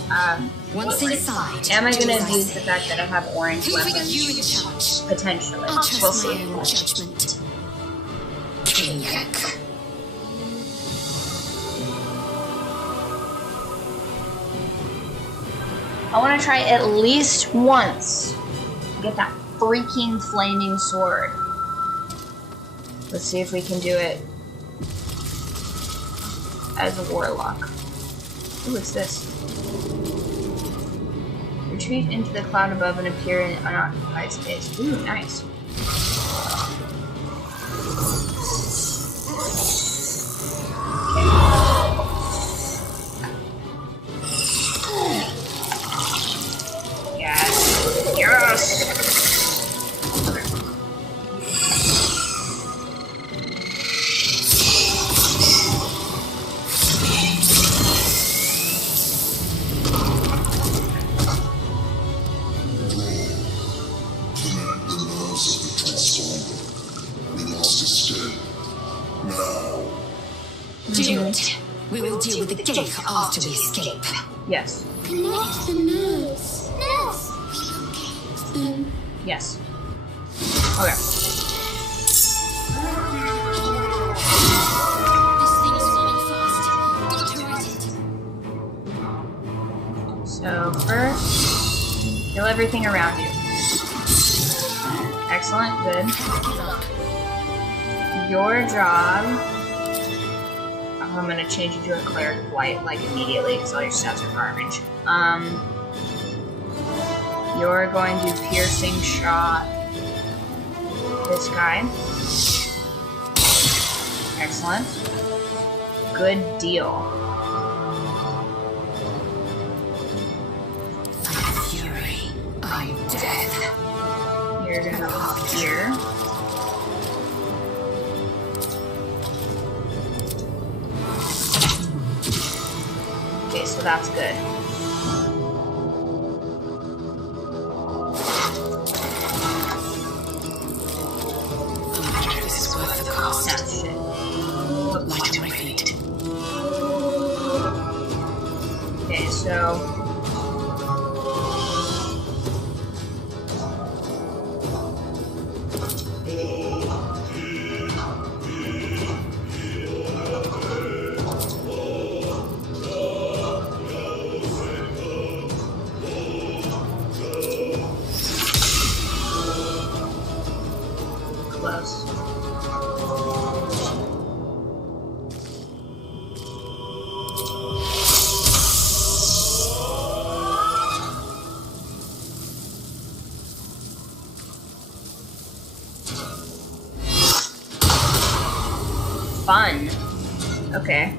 Once inside, Am I going to abuse the fact that I have orange who put you in weapons? charge? Potentially. I'll We'll trust my see. own judgment. Kinyak. I want to try at least once to get that freaking flaming sword. Let's see if we can do it as a warlock. Ooh, what's this? Retreat into the cloud above and appear in unoccupied space. Ooh, nice. Yes. Yes. Shoot. We will deal with the gate after we escape. Yes. Connect the nerves. Nerves. We will them. Yes. Okay. This thing is running fast. Got to right it. So first, kill everything around you. Excellent, good. Your job. I'm gonna change you to a cleric of light like immediately because all your stats are garbage. You're going to piercing shot this guy. Excellent. Good deal. Fury. I'm dead. You're gonna go here. Okay, so that's good. I wonder if this is worth the cost. That's shit. Light on my feet. Okay, so close. Fun. Okay.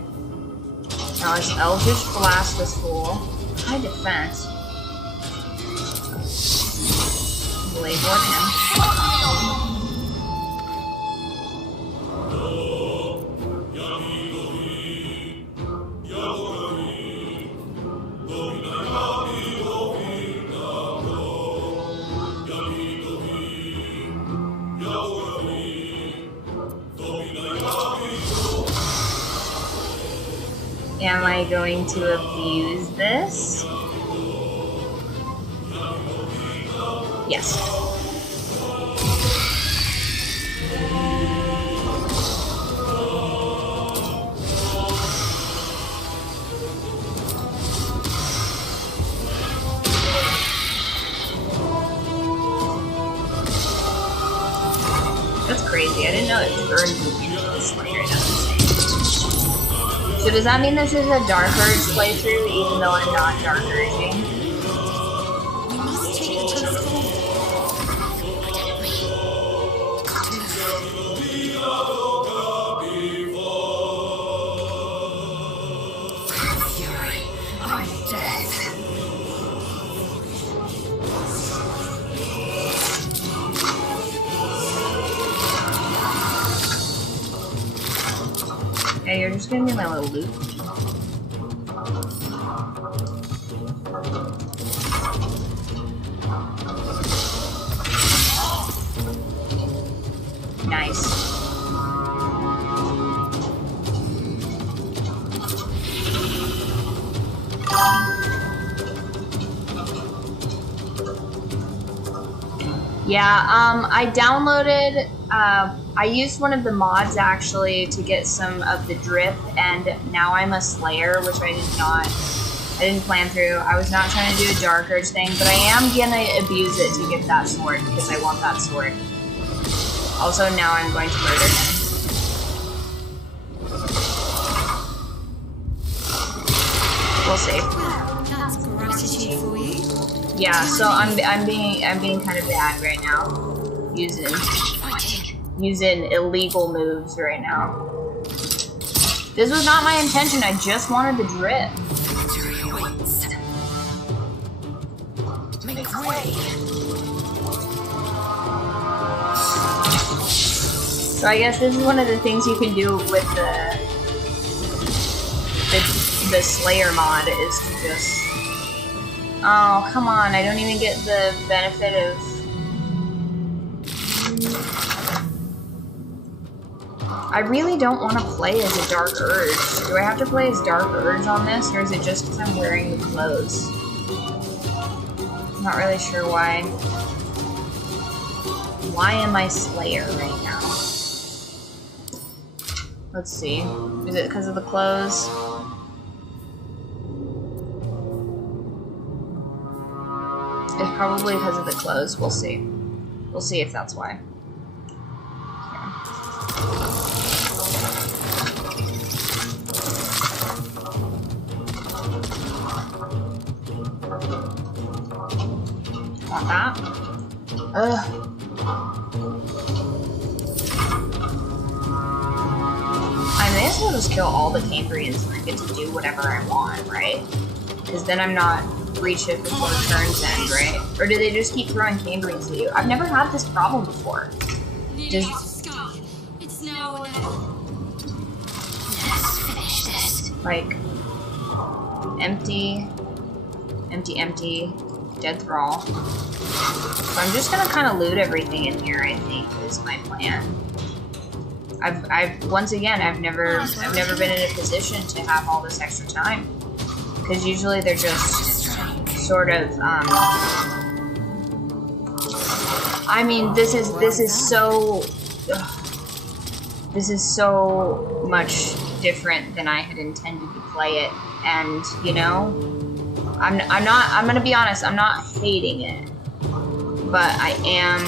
Now let's Eldritch Blast this fool. High defense. Blade Ward him. Am I going to abuse this? Yes. That's crazy. I didn't know it burned me into the Slayer. That's insane. So does that mean this is a Dark Urge playthrough, even though I'm not Dark Urging? We must take the transform. Fury. I'm dead. Hey, you're just gonna be my little loot. Nice. Yeah, I downloaded, I used one of the mods actually to get some of the drip, and now I'm a Slayer, which I didn't plan through. I was not trying to do a Dark Urge thing, but I am gonna abuse it to get that sword, because I want that sword. Also, now I'm going to murder him. We'll see. That's gratitude for you. Yeah, so I'm being kind of bad right now, using illegal moves right now. This was not my intention. I just wanted the drip. Victory awaits. Make way. So I guess this is one of the things you can do with the Slayer mod is to just... Oh, come on, I don't even get the benefit of... I really don't want to play as a Dark Urge. Do I have to play as Dark Urge on this, or is it just because I'm wearing the clothes? I'm not really sure why. Why am I Slayer right now? Let's see. Is it because of the clothes? It's probably because of the clothes. We'll see. We'll see if that's why. Want that? Ugh. I may as well just kill all the Cambrians and I get to do whatever I want, right? Because then I'm not reach it before turns end, right? Or do they just keep throwing Cambrians at you? I've never had this problem before. It's now or never. Let's finish this. Like, empty, empty, empty, dead thrall. So I'm just gonna kind of loot everything in here, I think, is my plan. Once again, I've never been in a position to have all this extra time. Because usually they're just sort of, I mean, this is so much different than I had intended to play it, and you know, I'm gonna be honest, I'm not hating it, but I am.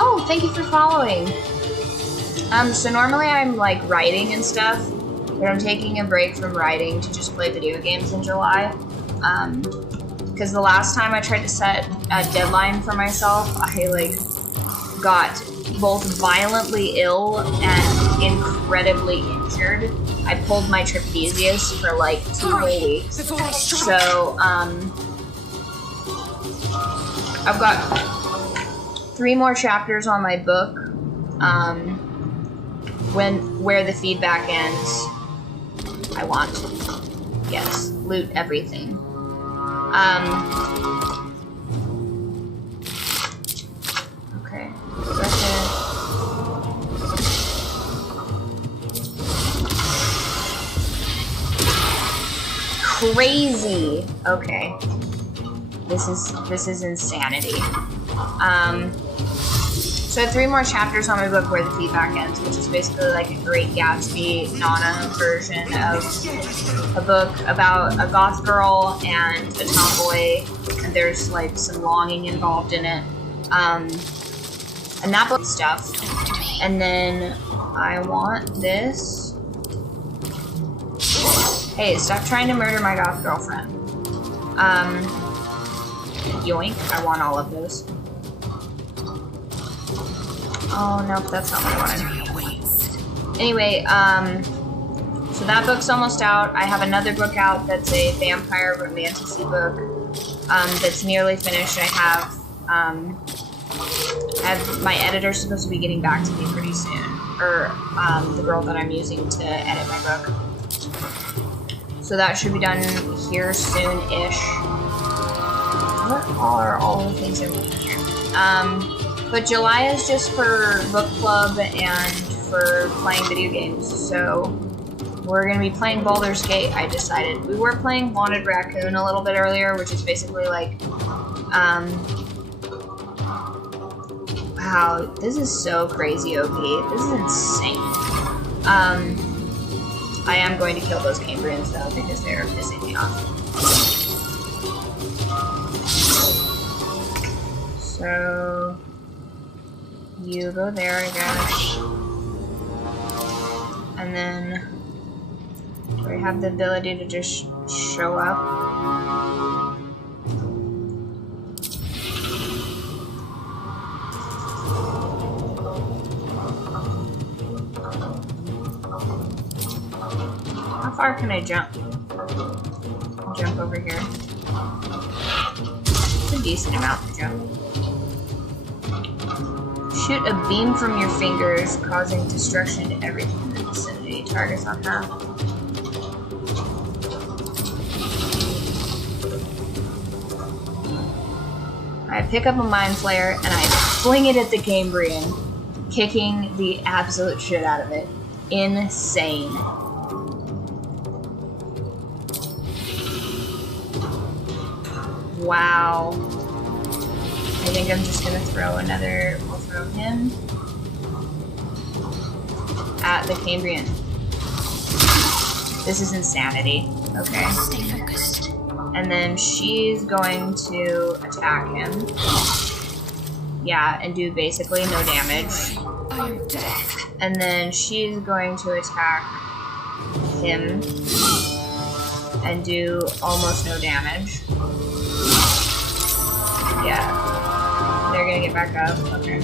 Oh, thank you for following. So normally I'm like writing and stuff, but I'm taking a break from writing to just play video games in July. Because the last time I tried to set a deadline for myself, I like got both violently ill and incredibly injured. I pulled my trapezius for like 2 whole weeks. So I've got 3 more chapters on my book. Where the feedback ends, I want, yes, loot everything. Okay, crazy. Okay, this is insanity. So I have 3 more chapters on my book where the feedback ends, which is basically like a Great Gatsby, Nana version of a book about a goth girl and a tomboy, and there's like some longing involved in it. And that book stuff. And then I want this. Hey, stop trying to murder my goth girlfriend. Yoink, I want all of those. Oh, no, that's not what I wanted. Anyway, so that book's almost out. I have another book out that's a vampire romantasy book that's nearly finished. I have my editor's supposed to be getting back to me pretty soon. Or the girl that I'm using to edit my book. So that should be done here soon-ish. What are all the things I'm doing here? But July is just for book club and for playing video games, so we're going to be playing Baldur's Gate, I decided. We were playing Wanted Raccoon a little bit earlier, which is basically like, wow, this is so crazy OP. This is insane. I am going to kill those Cambrians though, because they're pissing me off. So you go there, I guess. And then do I have the ability to just show up? How far can I jump? I'll jump over here. It's a decent amount to jump. Shoot a beam from your fingers, causing destruction to everything in the vicinity. Targets on half. I pick up a mind flayer and I fling it at the Cambrian, kicking the absolute shit out of it. Insane. Wow. I think I'm just gonna throw another, we'll throw him at the Cambrian. This is insanity. Okay. Stay focused. And then she's going to attack him. Yeah, and do basically no damage. I am death. And then she's going to attack him and do almost no damage. Yeah. They're gonna get back up. Okay.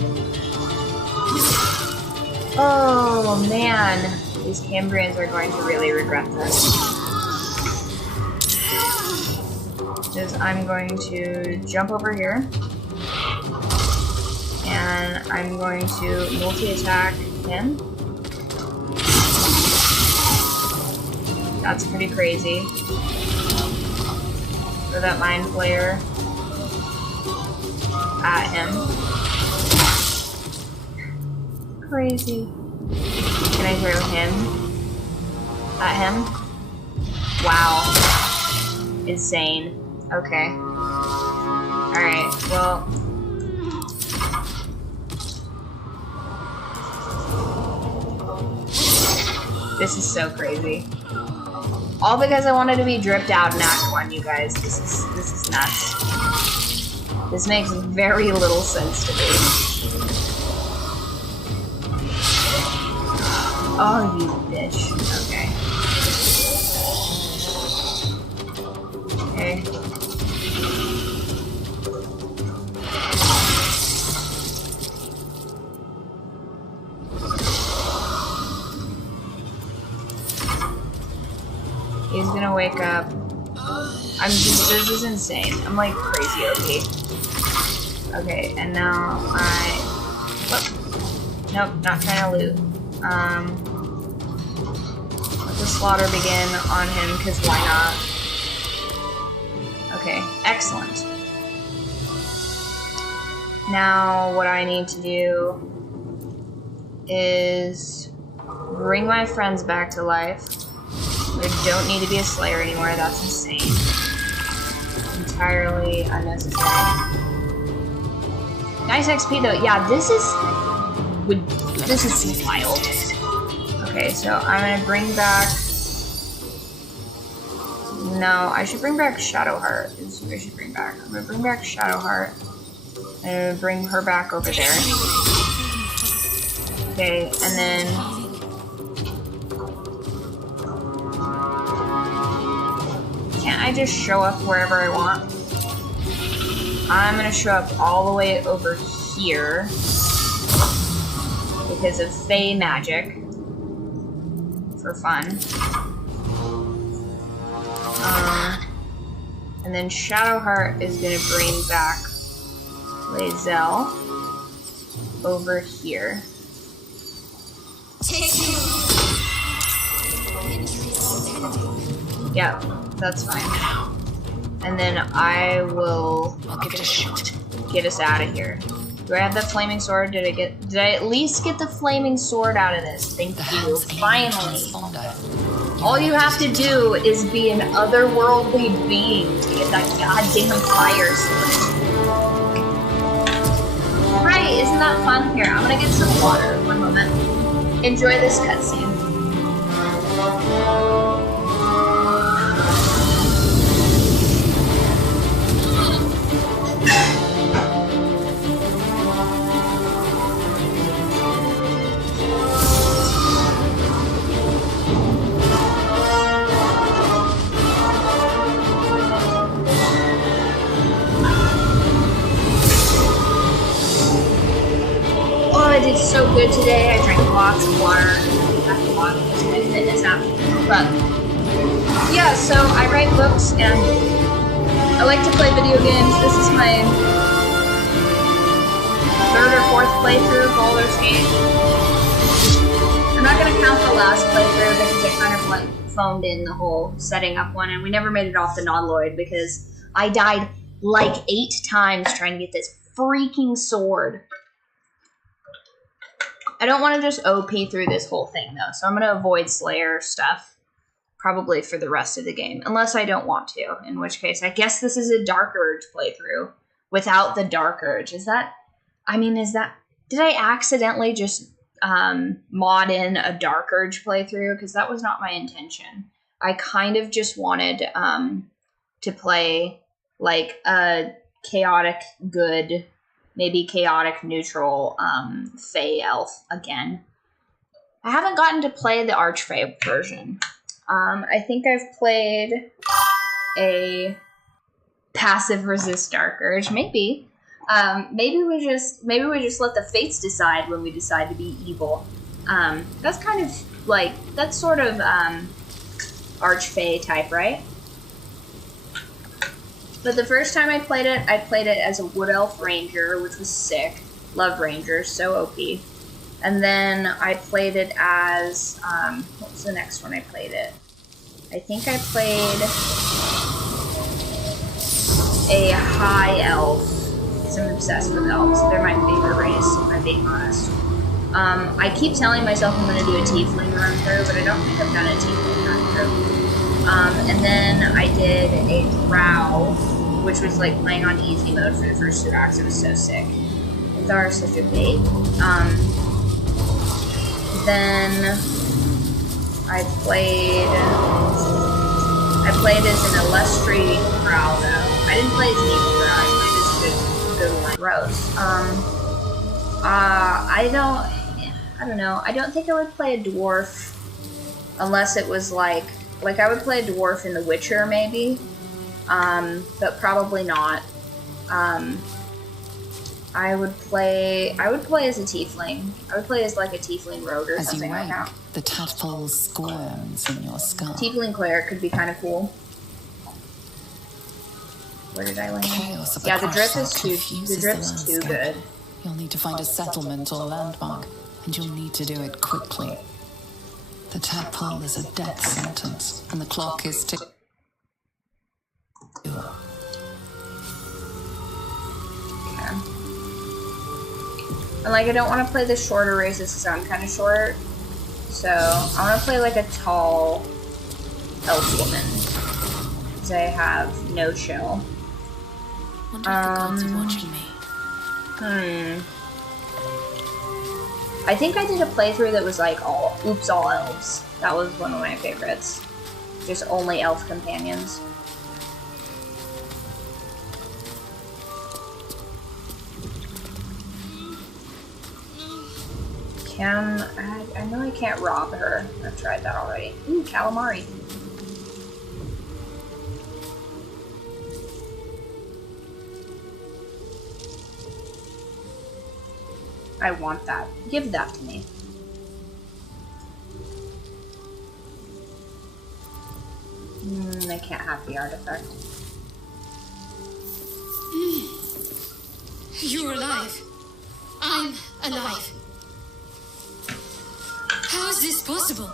Oh man. These Cambrians are going to really regret this. Because I'm going to jump over here. And I'm going to multi-attack him. That's pretty crazy. Throw that Mind Flayer at him. Crazy. Can I throw him at him? Wow. Insane. Okay. Alright, well. This is so crazy. All because I wanted to be dripped out in Act 1, you guys. This is nuts. This makes very little sense to me. Oh, you bitch. Okay. Okay. He's gonna wake up. This is insane. I'm like crazy OP. Okay, and now nope, not trying to loot. Let the slaughter begin on him, because why not? Okay, excellent. Now, what I need to do is bring my friends back to life. They don't need to be a slayer anymore, that's insane. Entirely unnecessary. Nice XP though, yeah, this is wild. Okay, so I'm gonna bring back... No, I should bring back Shadowheart, is what I should bring back. I'm gonna bring back Shadowheart. And I'm gonna bring her back over there. Okay, and then... Can't I just show up wherever I want? I'm gonna show up all the way over here because of Fey magic for fun. And then Shadowheart is gonna bring back Lae'zel over here. Yeah, that's fine. And then I will give it a shot. Get us out of here. Do I have the flaming sword? Did I at least get the flaming sword out of this? Thank you. Finally. All you have to do is be an otherworldly being to get that goddamn fire sword. Right, isn't that fun? Here, I'm gonna get some water. One moment. Enjoy this cutscene. I did so good today. I drank lots of water. I have to walk to fitness app. But yeah, so I write books and I like to play video games. This is my 3rd or 4th playthrough of Baldur's Gate. I'm not gonna count the last playthrough because I kind of like phoned in the whole setting up one, and we never made it off the non-Lloyd because I died like 8 times trying to get this freaking sword. I don't want to just OP through this whole thing, though, so I'm going to avoid Slayer stuff probably for the rest of the game, unless I don't want to, in which case I guess this is a Dark Urge playthrough without the Dark Urge. Is that... Did I accidentally just mod in a Dark Urge playthrough? Because that was not my intention. I kind of just wanted to play like a chaotic good, maybe chaotic neutral Fey elf again. I haven't gotten to play the Archfey version. I think I've played a passive resist Dark Urge, maybe. Maybe we just let the fates decide when we decide to be evil. That's kind of like, that's sort of Archfey type, right? But the first time I played it as a Wood Elf Ranger, which was sick. Love Rangers, so OP. And then I played it as, what was the next one I played it? I think I played a High Elf. I'm obsessed with elves. They're my favorite race, if I'm being honest. I keep telling myself I'm going to do a tiefling run through, but I don't think I've done a tiefling run through. And then I did a drow, which was like playing on easy mode for the first 2 acts. It was so sick. Thar is such a bait. Then I played as an illustrious drow though. I didn't play as an evil drow. I played as a good one. Gross. I don't know. I don't think I would play a dwarf unless it was like I would play a dwarf in The Witcher maybe, but probably not. I would play as a tiefling. I would play as like a tiefling rogue or something like that. The tadpole squirms in your skull. Tiefling cleric could be kind of cool. Where did I land? Yeah, the drift's too good. You'll need to find a settlement or landmark, and you'll need to do it quickly. The tadpole is a death sentence, and the clock is ticking. Okay. And like, I don't want to play the shorter races because I'm kind of short. So I want to play like a tall elf woman because I have no chill. Wonder if the gods are watching me. I think I did a playthrough that was like all elves. That was one of my favorites. Just only elf companions. I know I can't rob her. I've tried that already. Ooh, calamari. I want that. Give that to me. I can't have the artifact. You're alive. I'm alive. How is this possible?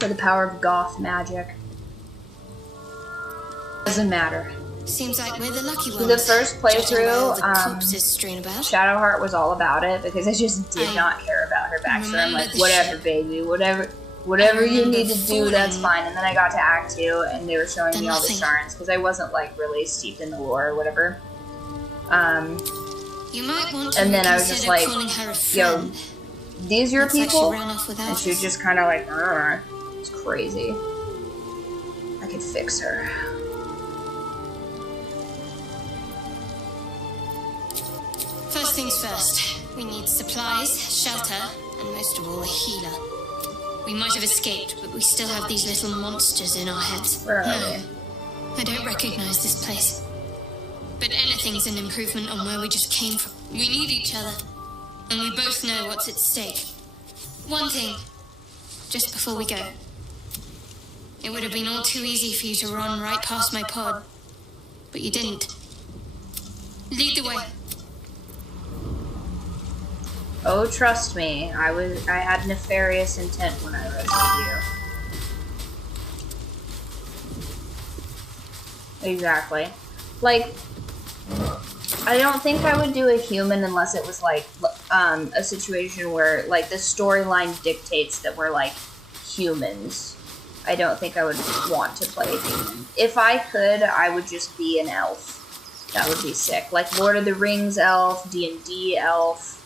For the power of goth magic. Doesn't matter. Seems like we're the lucky ones. The first playthrough, about. Shadowheart was all about it because I just did not care about her backstory. I'm like, whatever, baby, whatever you need to do, that's fine. And then I got to Act 2, and they were showing me all the shards because I wasn't like really steeped in the lore or whatever. You might want to and then I was just like, yo, these your people? Like and she was just kind of like, it's crazy. I could fix her. First things first, we need supplies, shelter, and most of all, a healer. We might have escaped, but we still have these little monsters in our heads. Where are they? I don't recognize this place. But anything's an improvement on where we just came from. We need each other, and we both know what's at stake. One thing, just before we go. It would have been all too easy for you to run right past my pod, but you didn't. Lead the way. Oh, trust me, I had nefarious intent when I rescued you. Exactly. Like, I don't think I would do a human unless it was like a situation where like the storyline dictates that we're like humans. I don't think I would want to play a human. If I could, I would just be an elf. That would be sick. Like Lord of the Rings elf, D&D elf.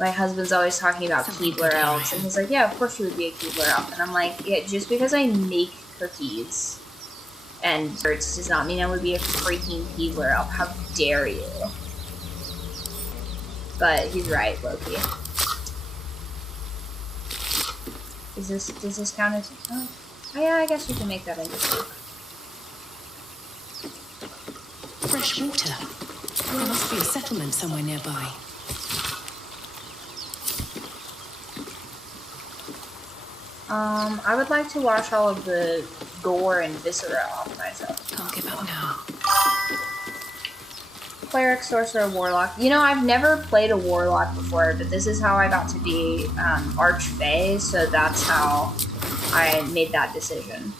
My husband's always talking about Keebler elves, and he's like, yeah, of course you would be a Keebler elf. And I'm like, yeah, just because I make cookies and desserts does not mean I would be a freaking Keebler elf. How dare you? But he's right, Loki. Does this count as... Oh, yeah, I guess we can make that into soup. Fresh water. There must be a settlement somewhere nearby. I would like to wash all of the gore and viscera off myself. Can't give up now. Cleric, sorcerer, warlock. You know, I've never played a warlock before, but this is how I got to be archfey, so that's how I made that decision.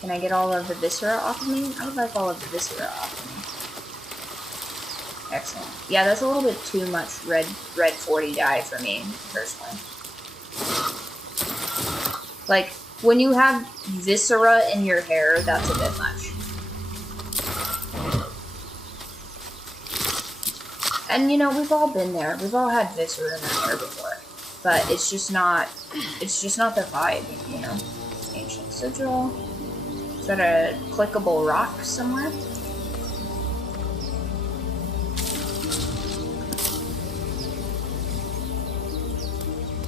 Can I get all of the viscera off of me? I would like all of the viscera off of me. Excellent. Yeah, that's a little bit too much red 40 dye for me, personally. Like, when you have viscera in your hair, that's a bit much. And, you know, we've all been there. We've all had viscera in our hair before. But it's just not the vibe, you know? Ancient sigil. Is that a clickable rock somewhere?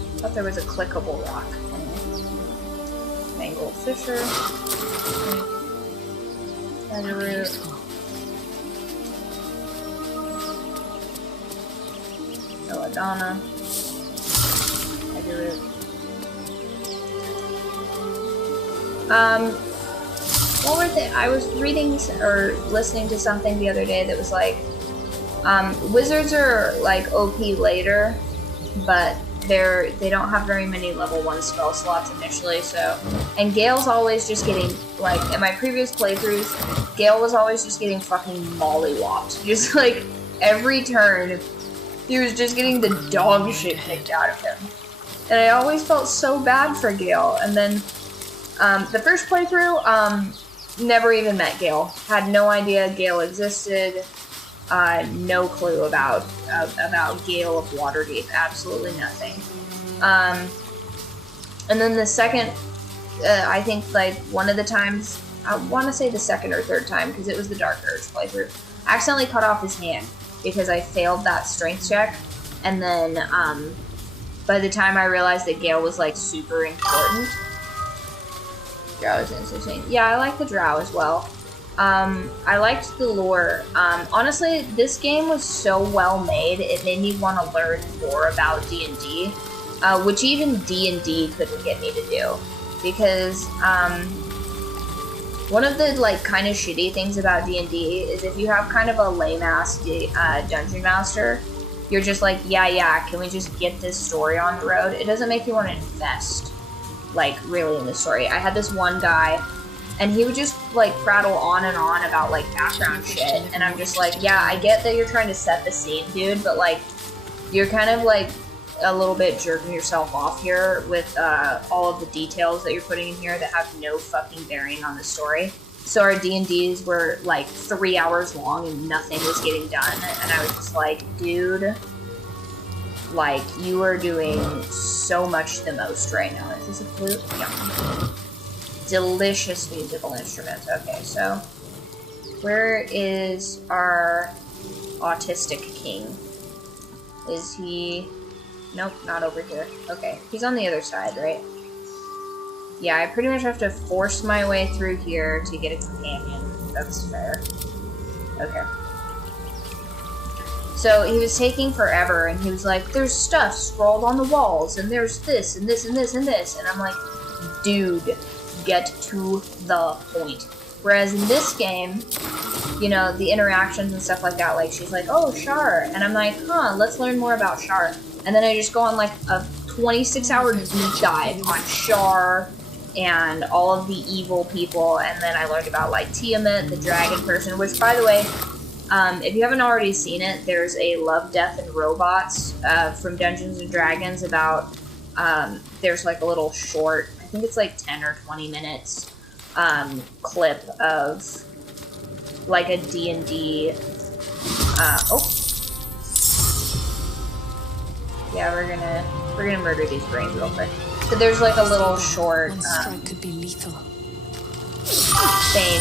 I thought there was a clickable rock. Mangled Fisher. Root. Belladonna. Root. What were they? I was reading or listening to something the other day that was like, wizards are like OP later, but they don't have very many level 1 spell slots initially, so... And Gale's always just getting, like, in my previous playthroughs, Gale was always just getting fucking mollywopped. Just, like, every turn, he was just getting the dog shit kicked out of him. And I always felt so bad for Gale. And then, the first playthrough, never even met Gale. Had no idea Gale existed. No clue about Gale of Waterdeep. Absolutely nothing. And then the second, I think like one of the times, I want to say the second or third time, because it was the Dark Urge playthrough, I accidentally cut off his hand because I failed that strength check. And then by the time I realized that Gale was like super important, Drow is insane. Yeah, I like the Drow as well. I liked the lore. Honestly, this game was so well made, it made me want to learn more about D&D, which even D&D couldn't get me to do. Because, one of the, like, kind of shitty things about D&D is if you have kind of a lame-ass dungeon master, you're just like, yeah, can we just get this story on the road? It doesn't make you want to invest, like, really in the story. I had this one guy, and he would just, like, prattle on and on about, like, background shit. And I'm just like, yeah, I get that you're trying to set the scene, dude, but, like, you're kind of, like, a little bit jerking yourself off here with all of the details that you're putting in here that have no fucking bearing on the story. So our D&Ds were, like, 3 hours long and nothing was getting done. And I was just like, dude, like, you are doing so much the most right now. Is this a flute? Yeah. Delicious musical instruments. Okay, so where is our autistic king? Is he... Nope, not over here. Okay, he's on the other side, right? Yeah, I pretty much have to force my way through here to get a companion. That's fair. Okay. So he was taking forever, and he was like, there's stuff scrawled on the walls, and there's this, and this, and this, and this. And I'm like, dude, get to the point. Whereas in this game, you know, the interactions and stuff like that, like, she's like, oh, Shar. And I'm like, let's learn more about Shar. And then I just go on, like, a 26-hour deep dive on Shar and all of the evil people. And then I learned about, like, Tiamat, the dragon person, which, by the way, If you haven't already seen it, there's a Love, Death, and Robots from Dungeons and Dragons about, there's like a little short, I think it's like 10 or 20 minutes, clip of like a D&D, yeah, we're gonna murder these brains real quick. So there's like a little short, One strike could be lethal. thing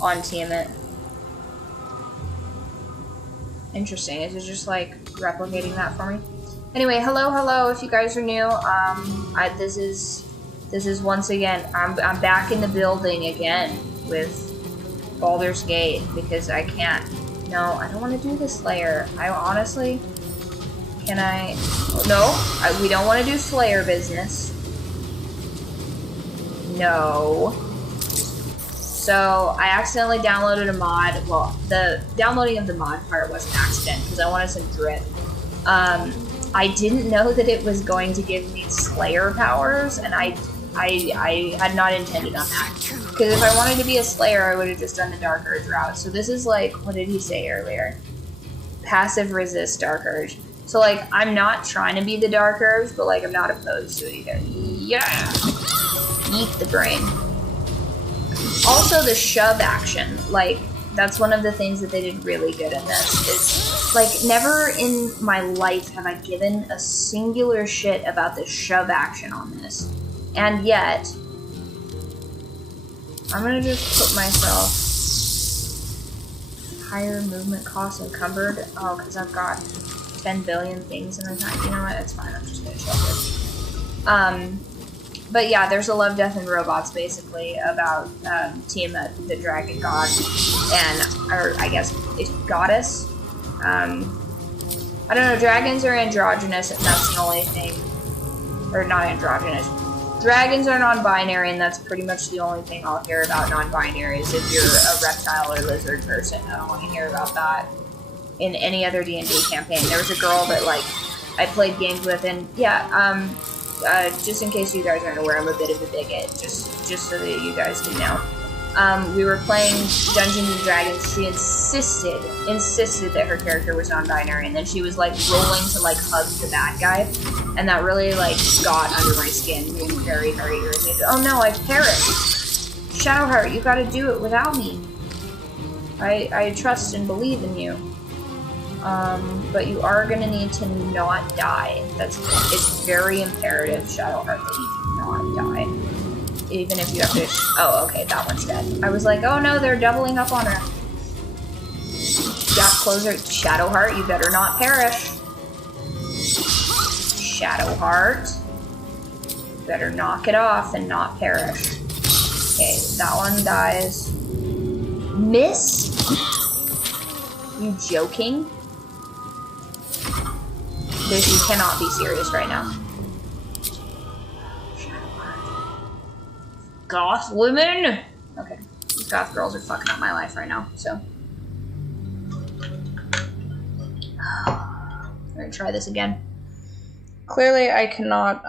on Tiamat. Interesting. Is it just like replicating that for me? Anyway, hello. If you guys are new, this is once again. I'm back in the building again with Baldur's Gate because I can't. No, I don't want to do this Slayer. I honestly, can I? No, we don't want to do Slayer business. No. So I accidentally downloaded a mod. Well, the downloading of the mod part was an accident because I wanted some drip. I didn't know that it was going to give me Slayer powers, and I had not intended on that. Because if I wanted to be a Slayer, I would have just done the Dark Urge route. So this is like, what did he say earlier? Passive resist Dark Urge. So like, I'm not trying to be the Dark Urge, but like, I'm not opposed to it either. Yeah! Eat the brain. Also, the shove action, like, that's one of the things that they did really good in this, is, like, never in my life have I given a singular shit about the shove action on this. And yet, I'm gonna just put myself higher movement cost encumbered. Oh, because I've got 10 billion things in my time. You know what? It's fine. I'm just gonna check it. But yeah, there's a Love, Death, and Robots basically about Tiamat, the dragon god, and, or I guess, it's goddess. I don't know, dragons are androgynous, and that's the only thing, or not androgynous. Dragons are non-binary, and that's pretty much the only thing I'll hear about non-binaries if you're a reptile or lizard person. I don't want to hear about that in any other D&D campaign. There was a girl that, like, I played games with, and yeah, just in case you guys aren't aware, I'm a bit of a bigot, just so that you guys can know. We were playing Dungeons and Dragons. She insisted that her character was non-binary, and then she was like rolling to like hug the bad guy, and that really like got under my skin. Made me very, very irritated. Oh no, I've perished. Shadowheart, you gotta do it without me. I trust and believe in you. But you are gonna need to not die. It's very imperative, Shadowheart, that you do not die. Even if you have to. Oh, okay, that one's dead. I was like, oh no, they're doubling up on her. Gap closer, Shadowheart, you better not perish. Shadowheart, better knock it off and not perish. Okay, that one dies. Miss? You joking? This, you cannot be serious right now. Goth women? Okay, these goth girls are fucking up my life right now, so. I'm gonna try this again. Clearly, I cannot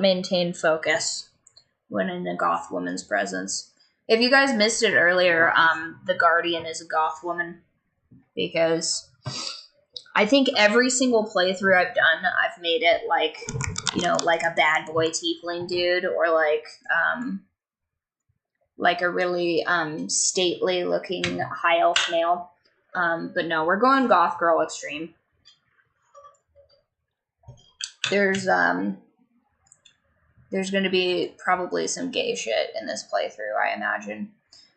maintain focus when in a goth woman's presence. If you guys missed it earlier, the Guardian is a goth woman, because I think every single playthrough I've done, I've made it like, you know, like a bad boy tiefling dude, or like a really stately looking high elf male. But no, we're going goth girl extreme. There's going to be probably some gay shit in this playthrough, I imagine.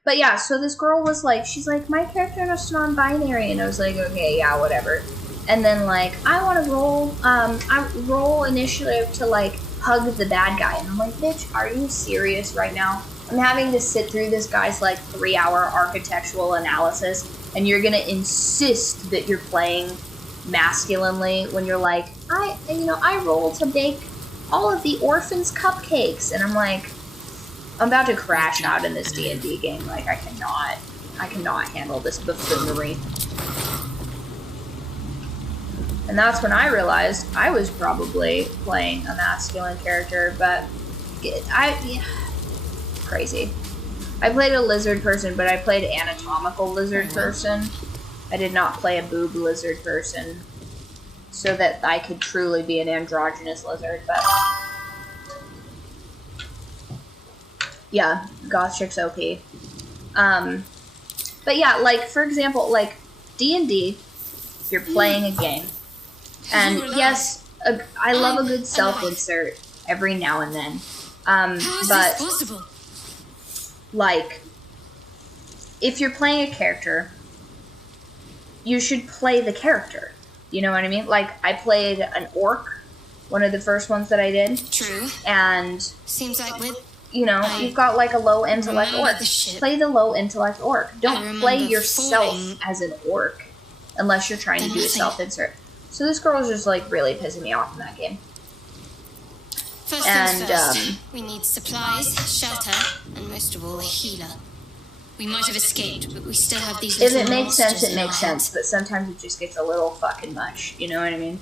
But yeah, so this girl was like, she's like, my character is non-binary, and I was like, okay, yeah, whatever. And then like, I want to roll initiative to like hug the bad guy, and I'm like, bitch, are you serious right now? I'm having to sit through this guy's like 3-hour architectural analysis, and you're gonna insist that you're playing masculinely when you're like, I roll to bake all of the orphans' cupcakes, and I'm like, I'm about to crash out in this D&D game. Like, I cannot handle this buffoonery. And that's when I realized I was probably playing a masculine character, but crazy. I played a lizard person, but I played anatomical lizard person. I did not play a boob lizard person, so that I could truly be an androgynous lizard, but... Yeah, goth chick's OP. But yeah, like, for example, like, D&D, you're playing a game. And yes, I love a good self-insert every now and then. But, like, if you're playing a character, you should play the character. You know what I mean? Like, I played an orc, one of the first ones that I did. True. And, Seems like with you know, you've got like a low intellect orc. Play the low intellect orc. Don't play yourself as an orc unless you're trying to do a self-insert. So this girl was just like really pissing me off in that game. First things first, we need supplies, shelter, and most of all, a healer. We might have escaped, but we still have these. If it makes sense, it makes sense. But sometimes it just gets a little fucking much. You know what I mean?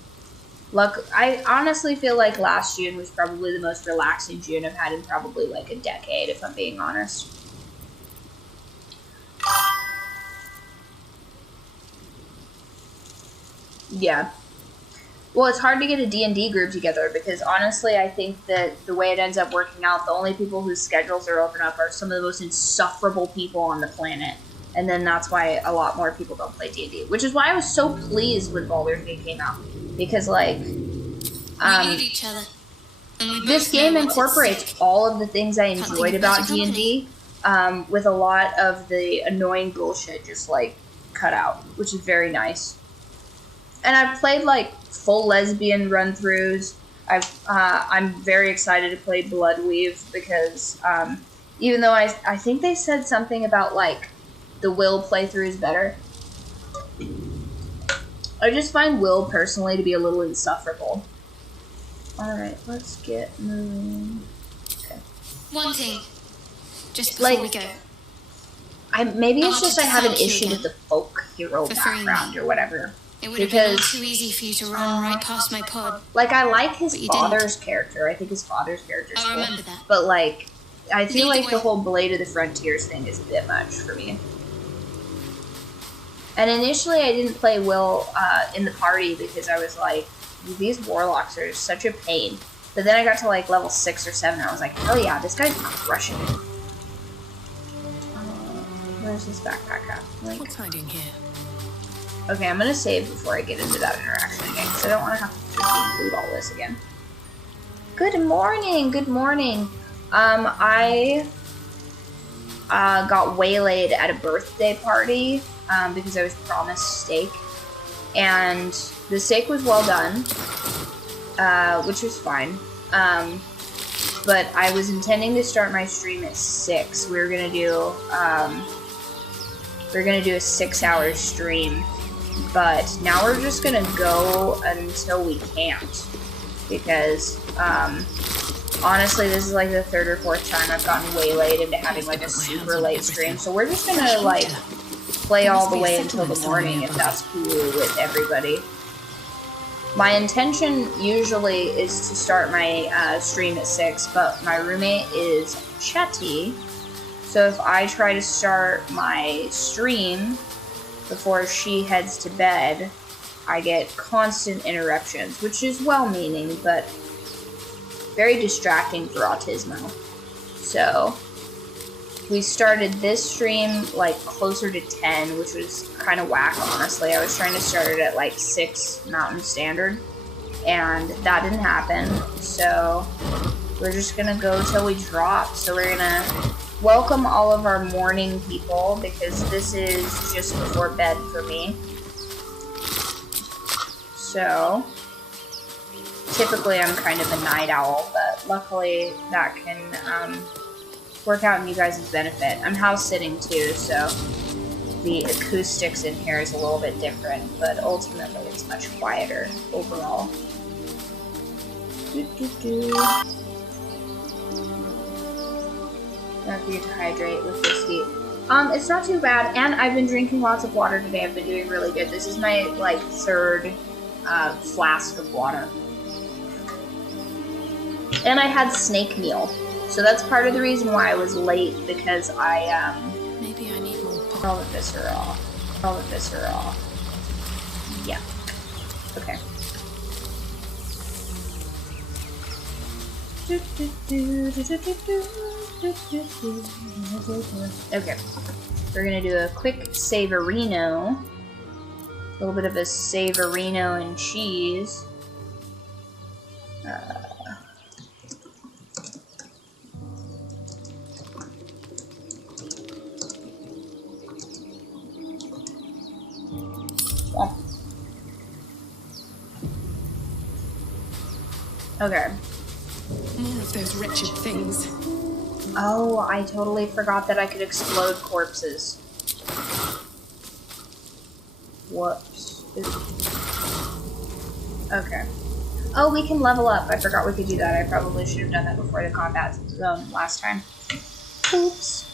Look, I honestly feel like last June was probably the most relaxing June I've had in probably like a decade, if I'm being honest. Yeah. Well, it's hard to get a D&D group together because honestly, I think that the way it ends up working out, the only people whose schedules are open up are some of the most insufferable people on the planet. And then that's why a lot more people don't play D&D, which is why I was so pleased when Baldur's Gate came out. Because, like, we need each other. This game incorporates all of the things I enjoyed about D&D, with a lot of the annoying bullshit just, like, cut out, which is very nice. And I've played, like, full lesbian run-throughs. I'm very excited to play Bloodweave because, even though I think they said something about, like, the Will playthrough is better. I just find Will, personally, to be a little insufferable. Alright, let's get moving. Okay. One thing. Just before we go. Maybe it's just I have an issue with the folk hero background or whatever. It would have been too easy for you to run right past my pod. Like, I like his father's character. I think his father's character is cool. I remember that. But, like, I feel like the whole Blade of the Frontiers thing is a bit much for me. And initially I didn't play Will in the party because I was like, these warlocks are such a pain. But then I got to like level 6 or 7 and I was like, hell yeah, this guy's crushing it. Where's this backpack at? Like, what's hiding here? Okay, I'm gonna save before I get into that interaction again because I don't want to have to freaking loot all this again. Good morning, good morning. I got waylaid at a birthday party because I was promised steak, and the steak was well done, which was fine. But I was intending to start my stream at 6. We were gonna do a 6-hour stream, but now we're just gonna go until we can't because honestly, this is like the 3rd or 4th time I've gotten waylaid into having like a super late stream. So we're just gonna like play all the way until the morning if that's cool with everybody. My intention usually is to start my stream at 6, but my roommate is chatty. So if I try to start my stream before she heads to bed, I get constant interruptions, which is well-meaning, but very distracting for Autismo. So we started this stream like closer to 10, which was kind of whack, honestly. I was trying to start it at like 6 Mountain Standard, and that didn't happen. So we're just gonna go till we drop. So we're gonna welcome all of our morning people because this is just before bed for me. So typically I'm kind of a night owl, but luckily that can work out in you guys' benefit. I'm house sitting too, so the acoustics in here is a little bit different, but ultimately it's much quieter overall. I have to get to hydrate with this heat. It's not too bad, and I've been drinking lots of water today. I've been doing really good. This is my, like, 3rd flask of water. And I had snake meal. So that's part of the reason why I was late, because Maybe I need more pop. all the visceral. All the visceral. Yeah. Okay. Okay. We're gonna do a quick savorino. A little bit of a savorino and cheese. Okay. More of those wretched things. Oh, I totally forgot that I could explode corpses. Whoops. Okay. Oh, we can level up. I forgot we could do that. I probably should have done that before the combat zone last time. Oops.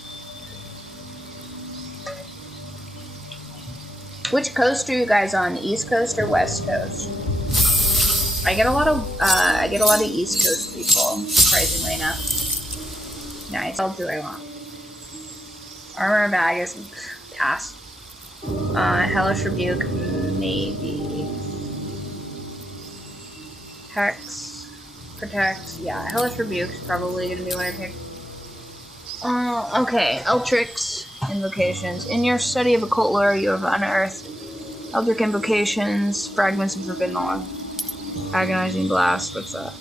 Which coast are you guys on? East Coast or West Coast? I get a lot of East Coast people, surprisingly enough. Nice. What else do I want? Armor bag is pass. Hellish Rebuke, maybe. Hex, Protect, yeah. Hellish Rebuke is probably gonna be what I pick. Okay. Eltrix invocations. In your study of occult lore, you have unearthed Eldritch invocations, fragments of forbidden lore. Agonizing Blast, what's that?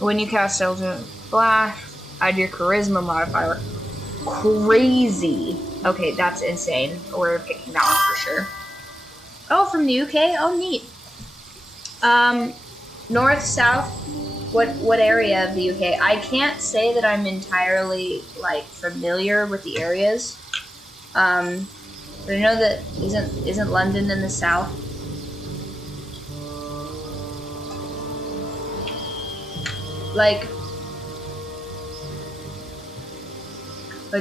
When you cast Eldritch Blast, add your charisma modifier. Crazy. Okay, that's insane. We're picking that one for sure. Oh, from the UK? Oh, neat. North, south, what area of the UK? I can't say that I'm entirely, like, familiar with the areas. But I know that isn't London in the south? Like,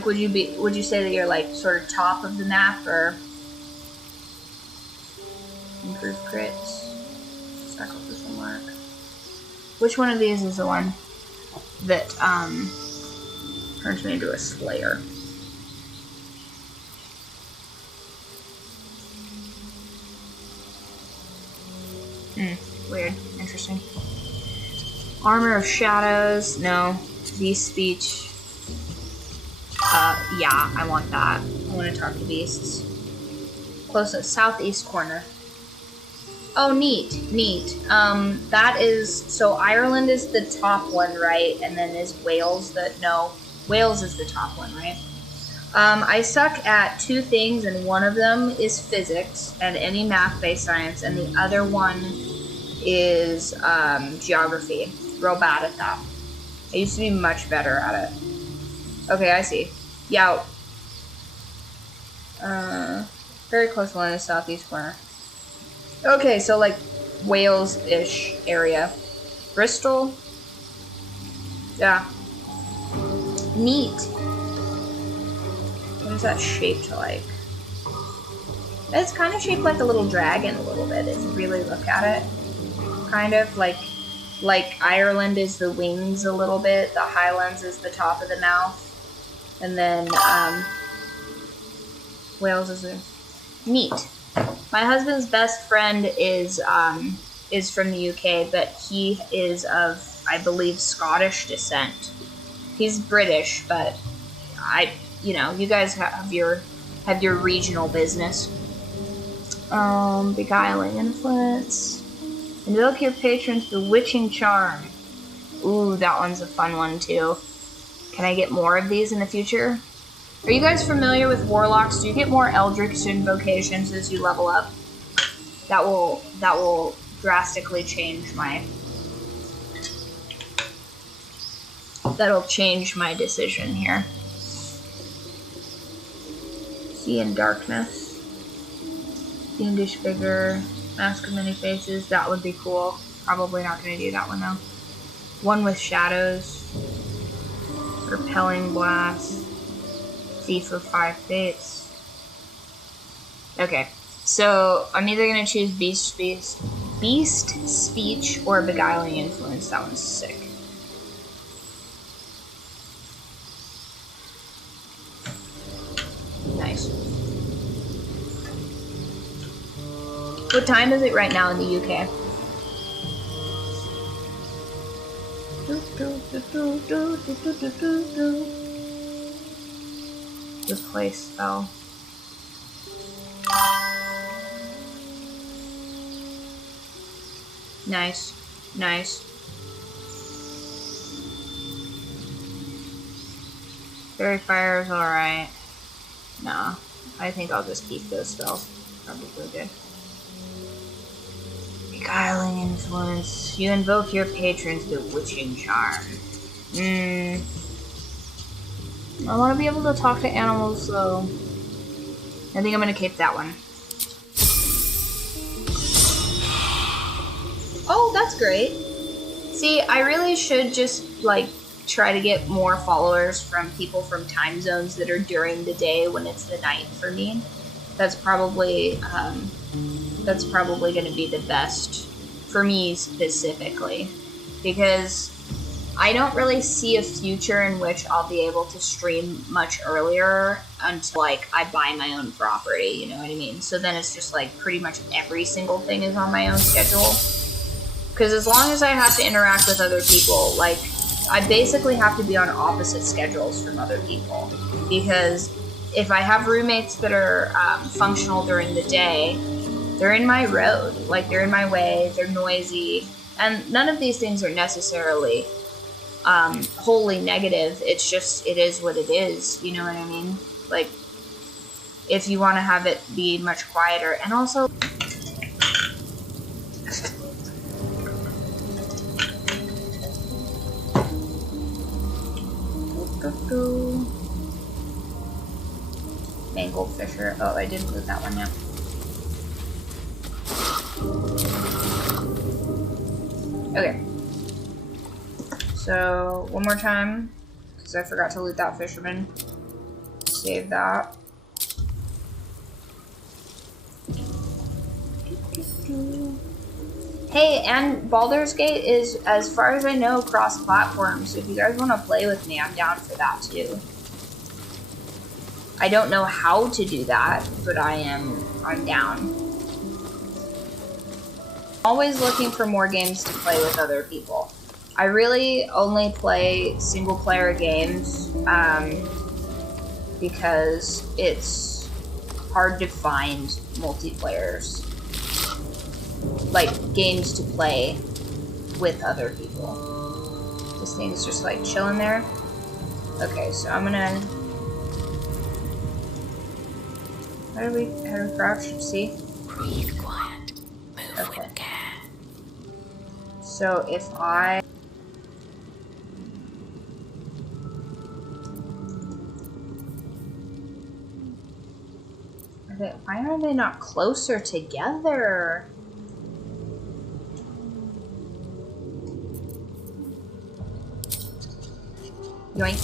would you say that you're, like, sort of top of the map, or improve crits, sacrificial mark? Which one of these is the one that turns me into a slayer? Weird. Interesting. Armor of Shadows. No. Beast Speech. Yeah, I want that. I want to talk to beasts. Closest southeast corner. Oh, neat, neat. That is, so Ireland is the top one, right? And then is Wales no, Wales is the top one, right? I suck at two things, and one of them is physics and any math-based science, and the other one is geography. Real bad at that. I used to be much better at it. Okay, I see. Yeah. Very close one is southeast corner. Okay, so like Wales-ish area. Bristol? Yeah. Neat. What is that shaped like? It's kind of shaped like a little dragon a little bit if you really look at it. Kind of like Ireland is the wings a little bit, the Highlands is the top of the mouth, and then Wales is a neat. My husband's best friend is from the UK, but he is of, I believe, Scottish descent. He's British, but you guys have your regional business. Beguiling Influence. Invoke your patron's bewitching charm. Ooh, that one's a fun one too. Can I get more of these in the future? Are you guys familiar with warlocks? Do you get more eldritch invocations as you level up? That will drastically change that'll change my decision here. See in Darkness. Fiendish Vigor. Mask of Many Faces. That would be cool. Probably not going to do that one though. One with Shadows. Repelling Blast. Thief of Five Fates. Okay, so I'm either going to choose Beast Speech or Beguiling Influence. That one's sick. What time is it right now in the UK? This place fell. Nice. Nice. Fairy fire is alright. Nah, I think I'll just keep those spells. Probably good. Beguiling influence. You invoke your patron's bewitching charm. I want to be able to talk to animals, so I think I'm gonna keep that one. Oh, that's great. See, I really should just, like, try to get more followers from people from time zones that are during the day when it's the night for me. That's probably going to be the best for me specifically, because I don't really see a future in which I'll be able to stream much earlier until, like, I buy my own property, you know what I mean? So then it's just, like, pretty much every single thing is on my own schedule. Because as long as I have to interact with other people, like, I basically have to be on opposite schedules from other people. Because if I have roommates that are functional during the day, they're in my road. Like, they're in my way, they're noisy. And none of these things are necessarily wholly negative. It's just, it is what it is. You know what I mean? Like, if you want to have it be much quieter. And also... Mangled Fisher. Oh, I didn't loot that one yet. Okay. So, one more time, because I forgot to loot that fisherman. Save that. Hey, and Baldur's Gate is, as far as I know, cross-platform, so if you guys want to play with me, I'm down for that too. I don't know how to do that, but I'm down. Always looking for more games to play with other people. I really only play single-player games, because it's hard to find multiplayers. Like, games to play with other people. This thing is just, like, chilling there. Okay, so I'm gonna... How do we crouch? See? Breathe quiet. Move Okay. with care. So if I... Why are they not closer together? Yoink.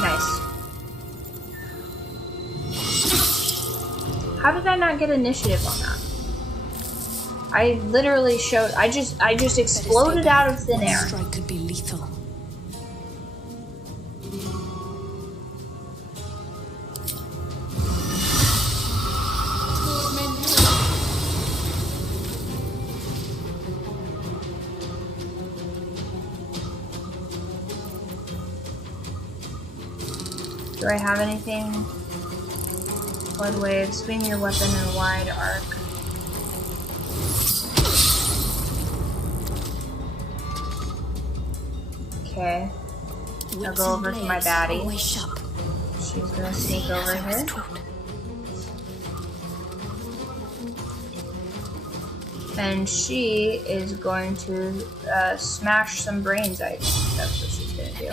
Nice. How did I not get initiative on that? I literally showed. I just exploded out of thin air. Strike could be lethal. Do I have anything? Blood wave. Swing your weapon in a wide arc. Okay. I'll go over to my baddie. She's gonna sneak over here. And she is going to smash some brains, I think. That's what she's gonna do.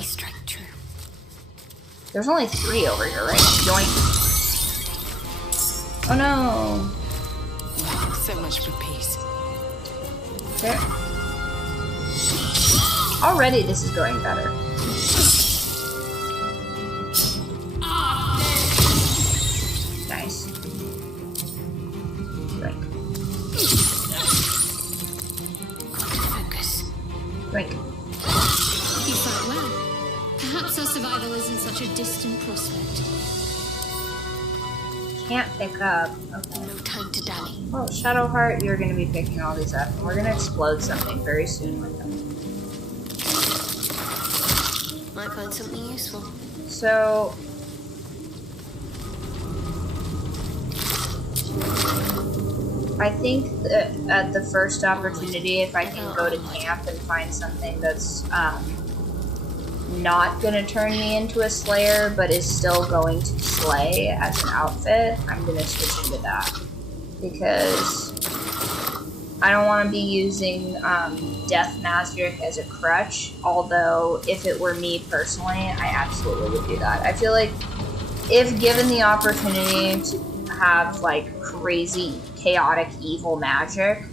There's only 3 over here, right? Yoink. Oh no! So much for peace. There. Already this is going better. Nice. Drink. Focus. Drink. You fight well. such a distant prospect. Can't pick up. Okay. No time to dally. Well, Shadowheart, you're going to be picking all these up, and we're going to explode something very soon with them. Might find something useful. So... I think that at the first opportunity, if I can go to camp and find something that's not going to turn me into a slayer, but is still going to slay as an outfit, I'm going to switch into that. Because I don't want to be using death magic as a crutch, although if it were me personally, I absolutely would do that. I feel like if given the opportunity to have like crazy, chaotic, evil magic,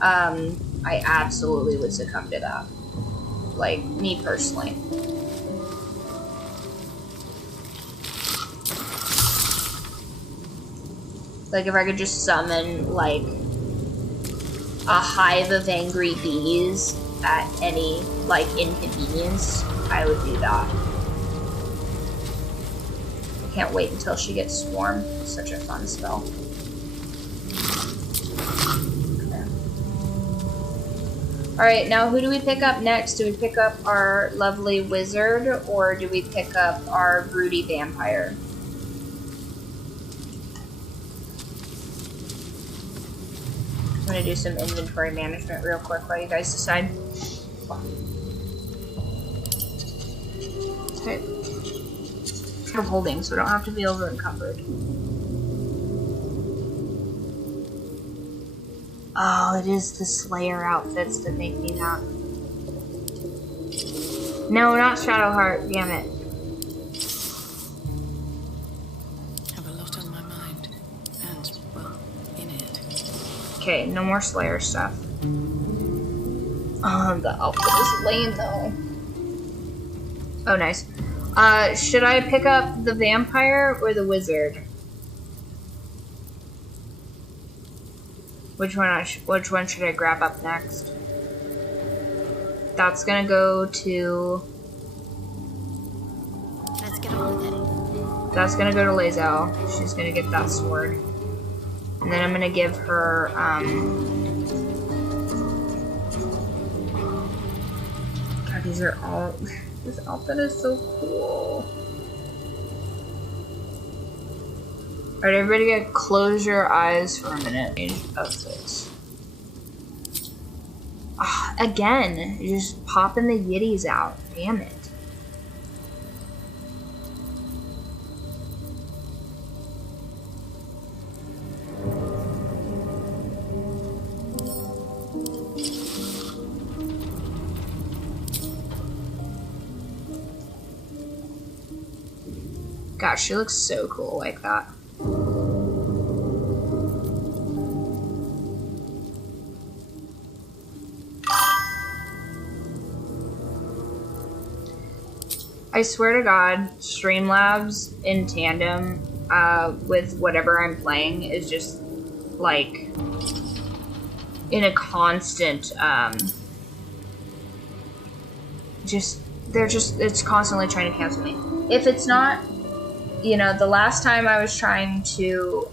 I absolutely would succumb to that. Like, me personally. Like, if I could just summon, like, a hive of angry bees at any, like, inconvenience, I would do that. I can't wait until she gets swarmed. It's such a fun spell. Okay. Alright, now who do we pick up next? Do we pick up our lovely wizard, or do we pick up our broody vampire? I'm gonna do some inventory management real quick while you guys decide. Okay. I'm holding, so I don't have to be over encumbered. Oh, it is the Slayer outfits that make me that. No, not Shadowheart, damn it. Have a lot on my mind, and, well, in it. Okay, no more Slayer stuff. Oh, the outfit is lame though. Oh, nice. Should I pick up the vampire or the wizard? Which one should I grab up next? That's gonna go to... Let's get on with it. That's gonna go to Lae'zel. She's gonna get that sword. And then I'm gonna give her, God, these are all... This outfit is so cool. Alright, everybody get close your eyes for a minute. Change outfits. Ah, again, you're just popping the yitties out. Damn it. Gosh, she looks so cool like that. I swear to God, Streamlabs in tandem with whatever I'm playing is just like in a constant it's constantly trying to cancel me. If it's not, you know, the last time I was trying to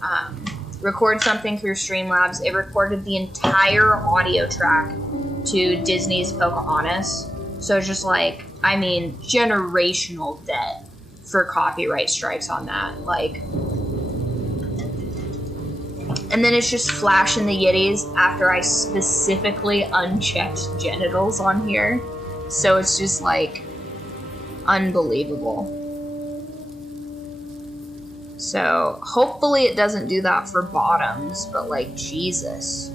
record something through Streamlabs, it recorded the entire audio track to Disney's Pocahontas. So it's just like, I mean, generational debt for copyright strikes on that. Like, and then it's just flashing the yitties after I specifically unchecked genitals on here. So it's just like unbelievable. So hopefully it doesn't do that for bottoms, but like, Jesus.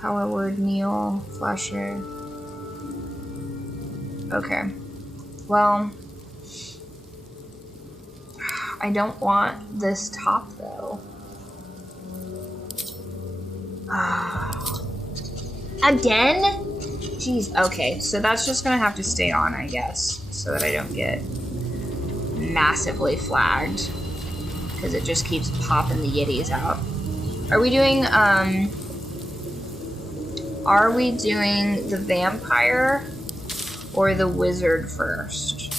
Power word, Neil, Flasher. Okay. Well, I don't want this top though. Again? Jeez, okay, so that's just gonna have to stay on, I guess, so that I don't get massively flagged, because it just keeps popping the yitties out. Are we doing the vampire? or the wizard first?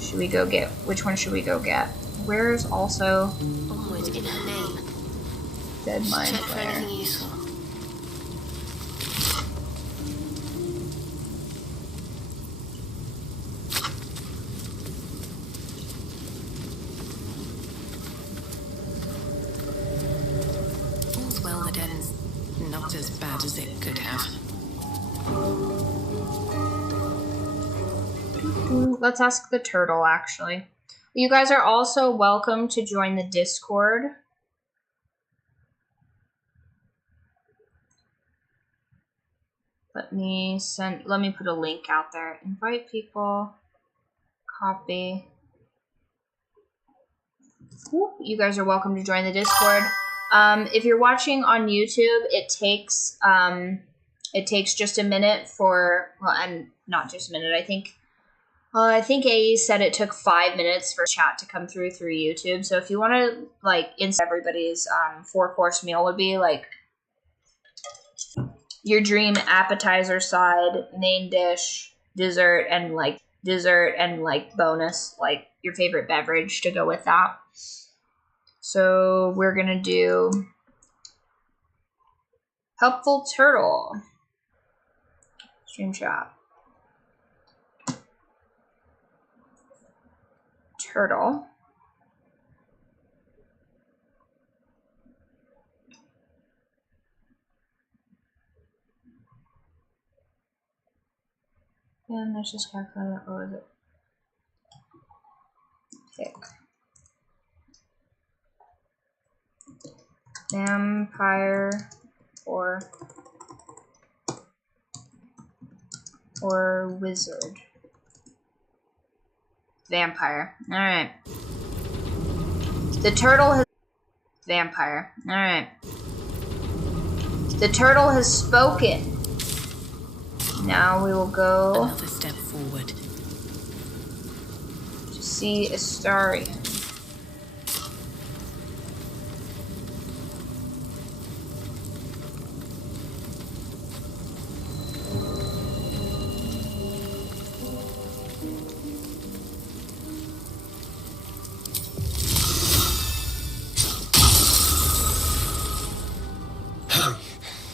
Should we go get... Which one should we go get? Where's also... Onward in her name. Dead Mind Check for Flare. anything useful. All's well that ends not as bad as it could have. Let's ask the turtle, actually. You guys are also welcome to join the Discord. Let me put a link out there. Invite people. Copy. Whoop. You guys are welcome to join the Discord. If you're watching on YouTube, it takes just a minute for, well, and not just a minute. I think AE said it took 5 minutes for chat to come through YouTube. So if you want to, like, everybody's 4-course meal would be, like, your dream appetizer, side, main dish, dessert, and bonus, like, your favorite beverage to go with that. So we're going to do Helpful Turtle. Stream chat. Turtle. And let's just calculate, what was it? Pick. Vampire or wizard. Vampire. Alright. The turtle has... Vampire. Alright. The turtle has spoken. Now we will go... Another step forward. To see Astarion.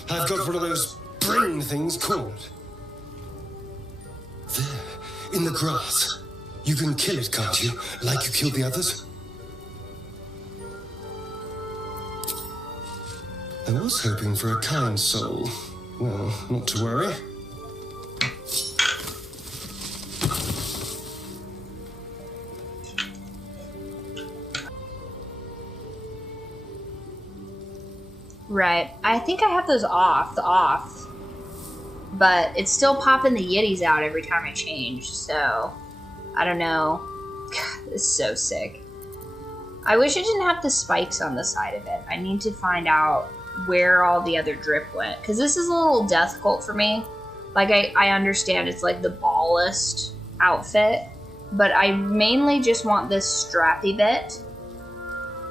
I've got one of those brain things called. There, in the grass. You can kill it, can't you? Like you killed the others? I was hoping for a kind soul. Well, not to worry. Right. I think I have those off, but it's still popping the Yetis out every time I change, so I don't know. God, this is so sick. I wish it didn't have the spikes on the side of it. I need to find out where all the other drip went, because this is a little death cult for me. Like, I understand it's like the ballist outfit, but I mainly just want this strappy bit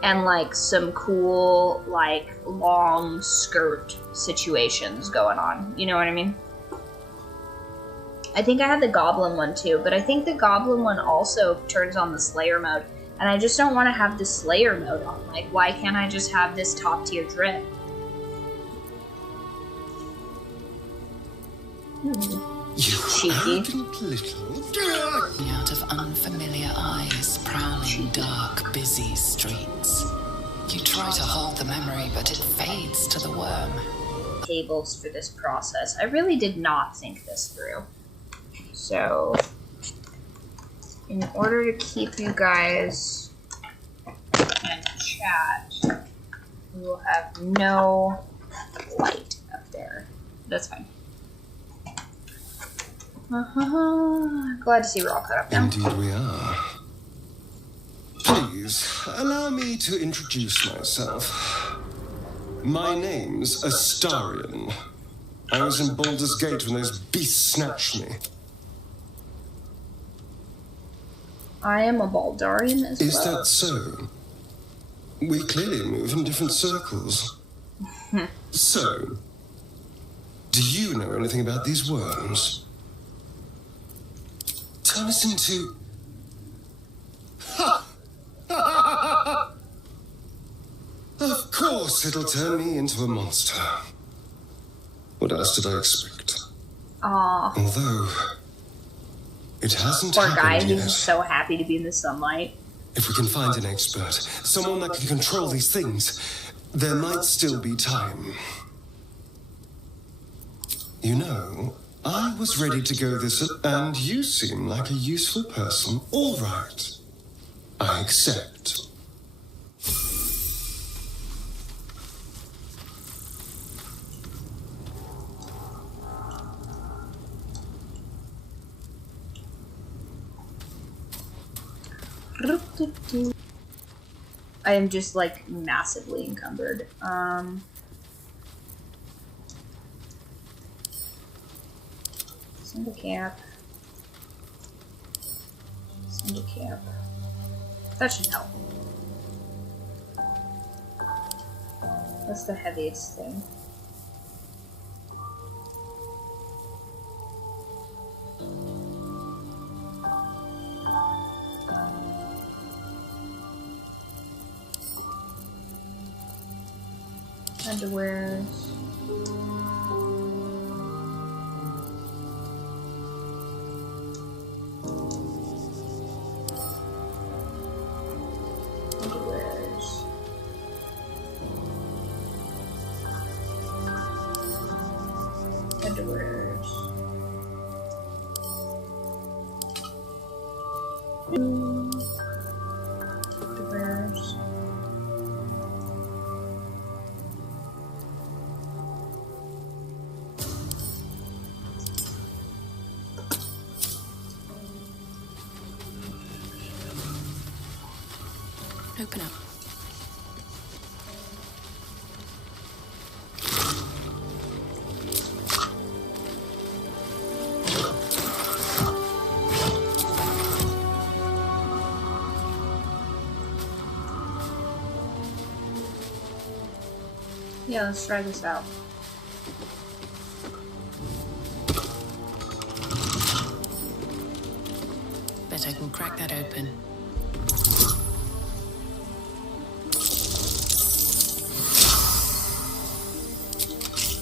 and like some cool, like, long skirt situations going on. You know what I mean? I think I have the goblin one too, but I think the goblin one also turns on the Slayer mode, and I just don't want to have the Slayer mode on. Like, why can't I just have this top tier drip? You Cheeky. arrogant little... Out of unfamiliar eyes, prowling dark, busy streets. You try to hold the memory, but it fades to the worm. Tables for this process. I really did not think this through. So, in order to keep you guys in chat, we will have no light up there. That's fine. Glad to see we're all caught up now. Indeed we are. Please, allow me to introduce myself. My name's Astarion. I was in Baldur's Gate when those beasts snatched me. I am a Baldarian as Is well. that so? We clearly move in different circles. So, Do you know anything about these worms? Turn us into... Of course it'll turn me into a monster. What else did I expect? Aw. Although... it hasn't Poor guy, happened he's yet. just so happy to be in the sunlight. If we can find an expert, someone that can control these things, there might still be time. You know, I was ready to go this, and you seem like a useful person. All right. I accept. I am just like massively encumbered. Send a cap. Send a cap. That should help. What's the heaviest thing? Underwears. Underwears. Underwears. Underwears. Open up. Yeah, let's try this out. Bet I can crack that open.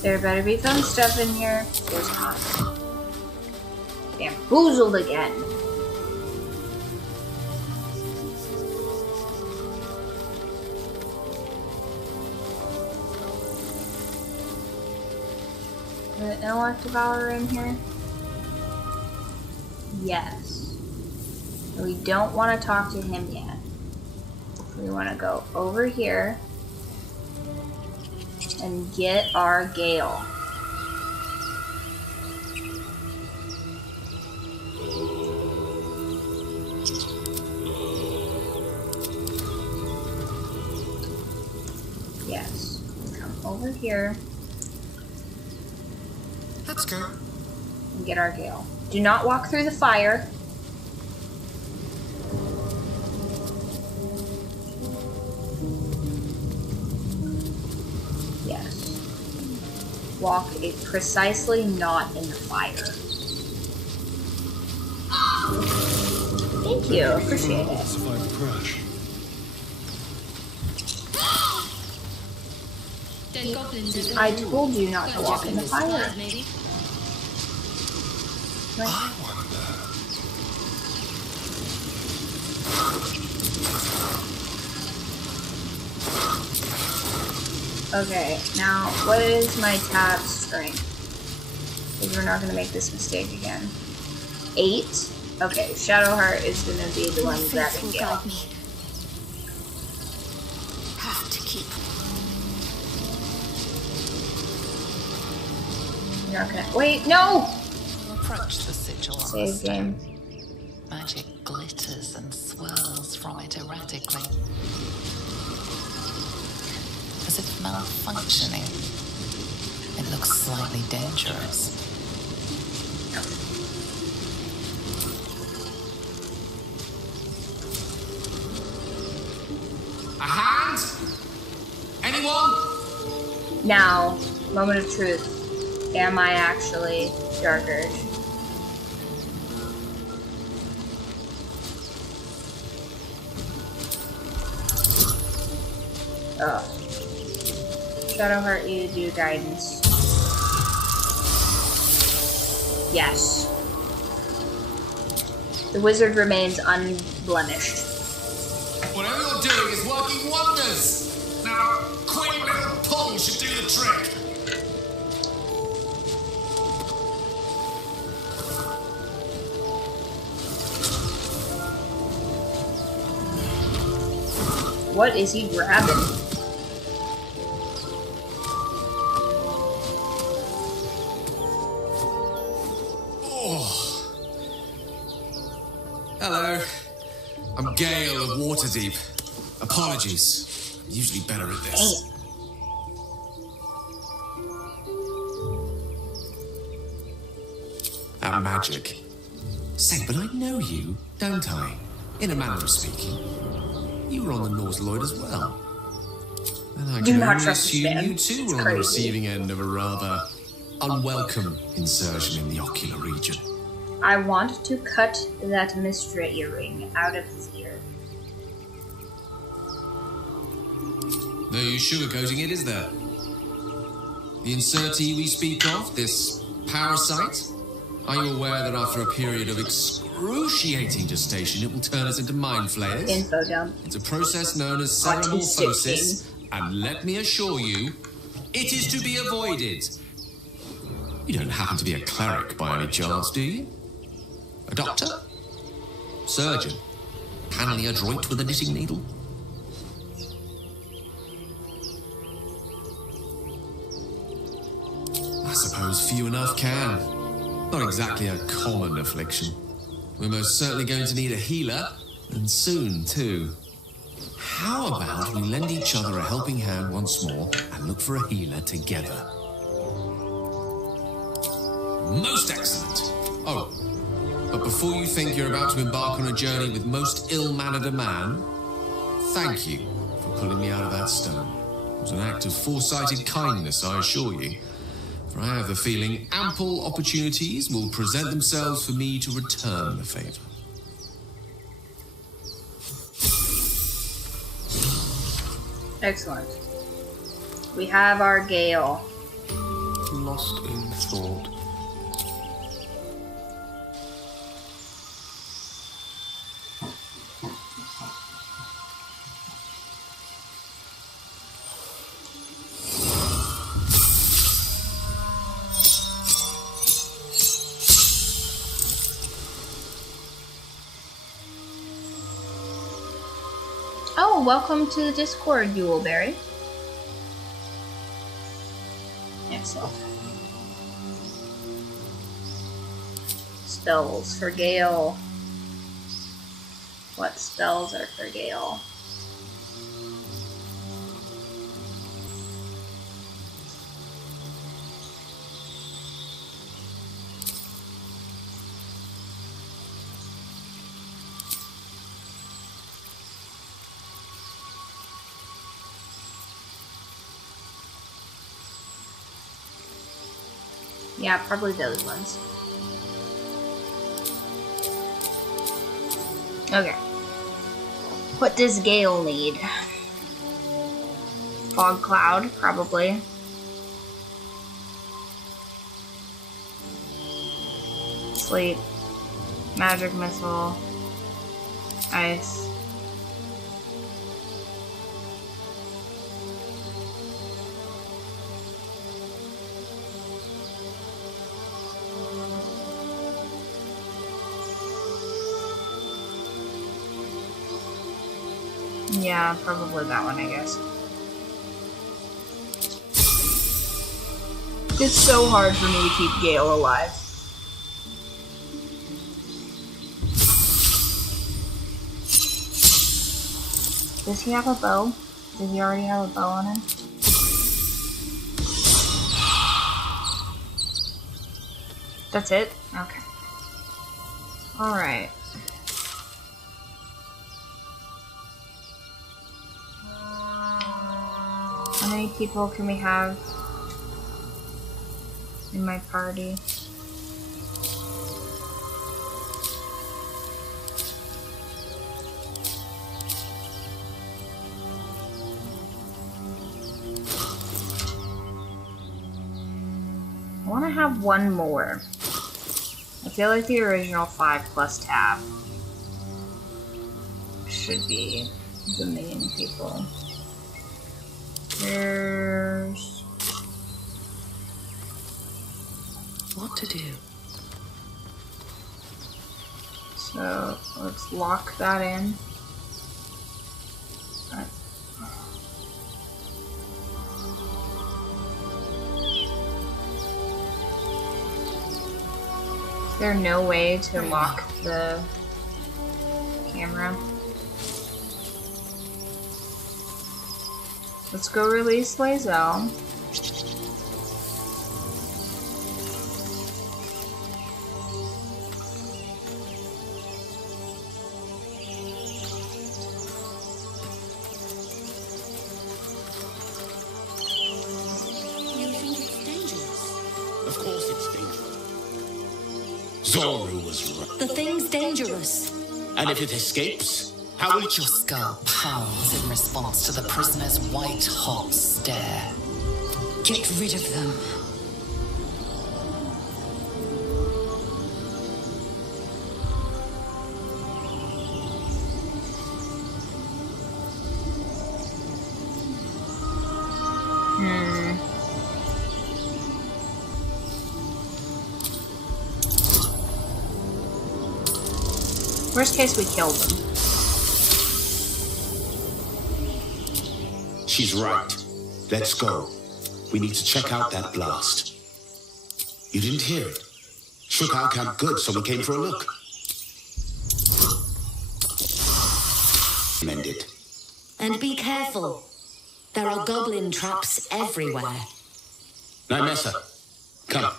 There better be fun stuff in here. There's not. Bamboozled again. The intellect devourer in here? Yes. We don't want to talk to him yet. We want to go over here and get our Gale. Yes. Come over here. Let's go. And get our Gale. Do not walk through the fire. Yes. Walk it precisely not in the fire. Thank you. Appreciate it. Survive the crash. Dead goblins. I told you not to walk in the fire. Maybe. I wonder. Okay, now what is my tab strength? Because we're not going to make this mistake again. 8? Okay, Shadowheart is going to be the one grabbing Gale. Guide me. Have to keep. You're not going to. Wait, no! Approach the sigil on the Save stone. game. Magic glitters and swirls from it erratically. As if malfunctioning. It looks slightly dangerous. A hand? Anyone? Now, moment of truth. Am I actually darker? Oh. Shadowheart, you do guidance. Yes. The wizard remains unblemished. Whatever you're doing is working wonders! Now, a quick little pull should do the trick! What is he grabbing? Oh. Hello. I'm Gale of Waterdeep. Apologies. I'm usually better at this. At magic. Say, but I know you, don't I? In a manner of speaking. You were on the Norse Lloyd as well. And I Do can not only trust this assume man. you too It's were on the crazy. receiving end of a rather unwelcome insertion in the ocular region. I want to cut that Mystra earring out of his ear. No use sugarcoating it, is there? The insertee we speak of, this parasite, are you aware that after a period of excruciating gestation, it will turn us into mind flayers? Info dump. It's a process known as Autistic ceramorphosis, and let me assure you, it is to be avoided. You don't happen to be a cleric by any chance, do you? A doctor? Surgeon? Cannily adroit with a knitting needle? I suppose few enough can. Not exactly a common affliction. We're most certainly going to need a healer, and soon too. How about we lend each other a helping hand once more and look for a healer together? Most excellent. Oh, but before you think you're about to embark on a journey with most ill-mannered a man, thank you for pulling me out of that stone. It was an act of foresighted kindness, I assure you. For I have the feeling ample opportunities will present themselves for me to return the favor. Excellent. We have our Gale. Lost in thought. Oh, welcome to the Discord, Yuleberry. Excellent. Spells for Gale. What spells are for Gale? Yeah, probably those ones. Okay. What does Gale need? Fog Cloud, probably. Sleep. Magic Missile. Ice. Yeah, probably that one, I guess. It's so hard for me to keep Gale alive. Does he have a bow? Does he already have a bow on him? That's it? Okay. Alright. How many people can we have? in my party. I want to have one more. I feel like the original 5 plus tab should be the main people. There's... What to do? So, let's lock that in. Is there no way to lock the camera? Let's go release Lae'zel. Of course it's dangerous. Zoru was right. The thing's dangerous. And if it escapes, how will it... Your skull pounds in response to the prisoner's white-hot stare. Get rid of them. Worst case, we killed them. She's right. Let's go. We need to check out that blast. You didn't hear it? Shook our camp good, so we came for a look. Mended. And be careful. There are goblin traps everywhere. Nymessa, come.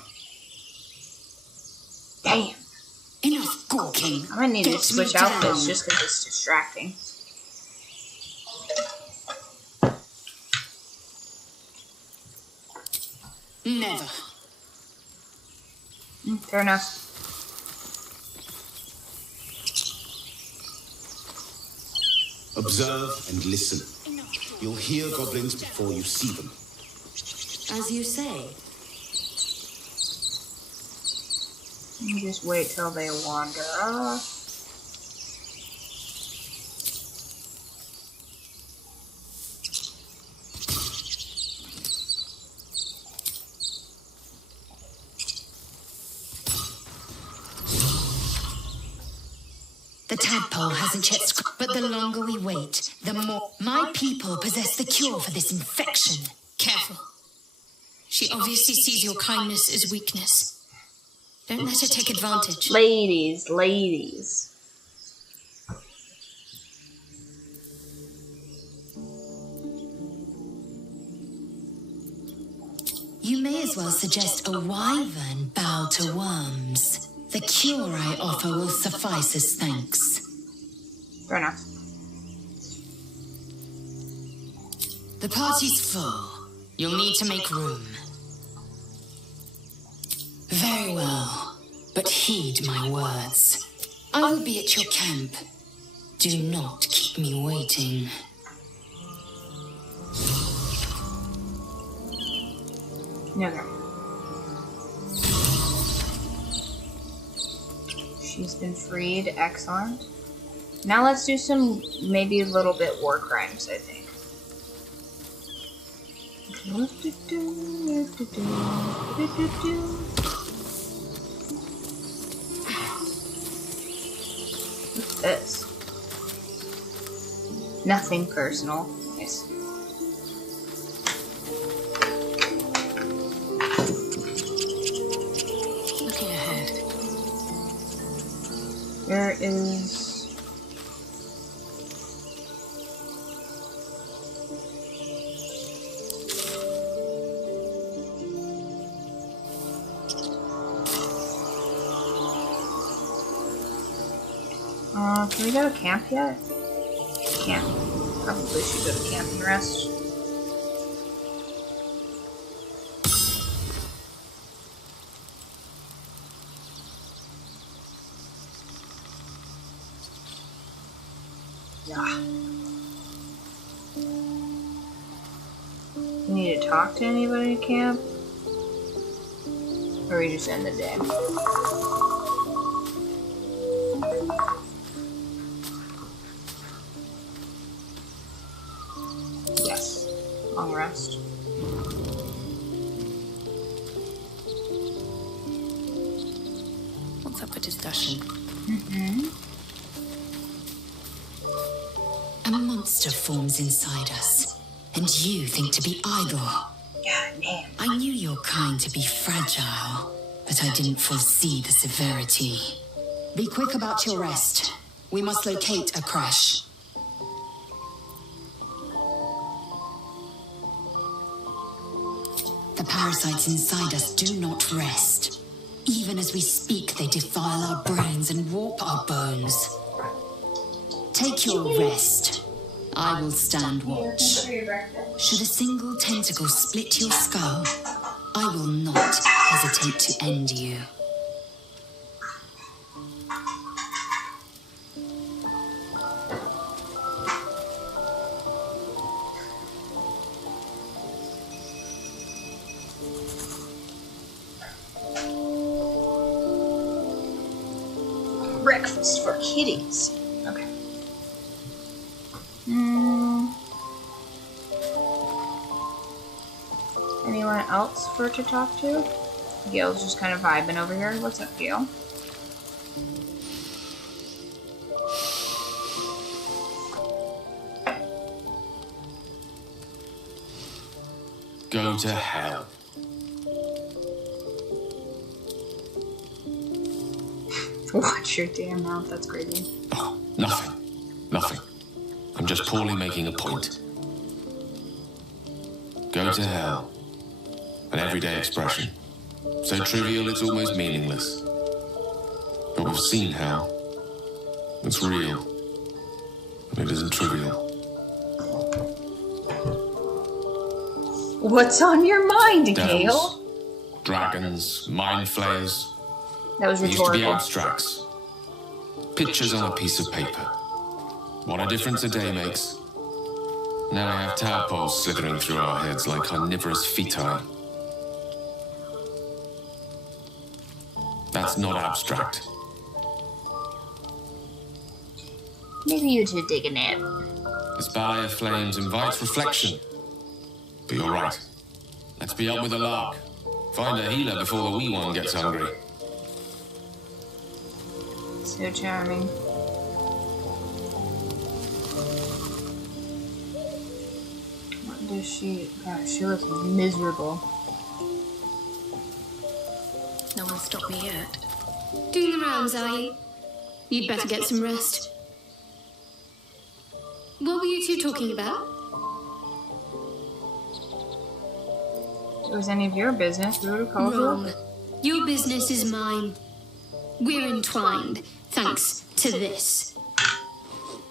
Damn. Enough gawking. I might need to Get switch me outfits down. just because it's distracting. Never. Fair enough. Observe and listen. You'll hear goblins before you see them. As you say. You just wait till they wander off. The tadpole hasn't yet but the longer we wait, the more... My people possess the cure for this infection. Careful. She obviously sees your kindness as weakness. Don't let her take advantage. Ladies, ladies. You may as well suggest a wyvern bow to worms. The cure I offer will suffice as thanks. Fair enough. The party's full. You'll need to make room. Very well, but heed my words. I will be at your camp. Do not keep me waiting. Okay. She's been freed. Excellent. Now let's do some, maybe a little bit war crimes, I think. What's this? Nothing personal. Nice. Looking ahead. There is... can we go to camp yet? Can't. Probably should go to camp and rest. 'Cause You need to talk to anybody at camp? Or we just end the day? Yes. Long rest. What's up for discussion? A monster forms inside us, and you think to be idle. God damn. I knew your kind to be fragile, but I didn't foresee the severity. Be quick about your rest. We must locate a crash. The parasites inside us do not rest. Even as we speak, they defile our brains and warp our bones. Take your rest. I will stand watch. Should a single tentacle split your skull, I will not hesitate to end you. Breakfast for kitties. Okay. Anyone else for to talk to? Gail's just kind of vibing over here. What's up, Gail? Go to hell. Watch your damn mouth, that's crazy. Oh, nothing. Nothing. I'm just poorly making a point. Go to hell. An everyday expression. So trivial it's almost meaningless. But we've seen hell. It's real. And it isn't trivial. What's on your mind, Gail? Devils, dragons, mind flayers. That was They used to be rhetorical. abstracts. Pictures on a piece of paper. What a difference a day makes. Now we have tadpoles slithering through our heads like carnivorous feti. That's not abstract. Maybe you two take a nap. This ballet of flames invites reflection. But you're right. Let's be up with the lark. Find a healer before the wee one gets hungry. So charming. What does she... God, she looks miserable. No one stopped me yet. Doing the rounds, are you? You'd better get some rest. What were you two talking about? If it was any of your business, we would have called Wrong. you. Your business is mine. We're entwined, thanks to this.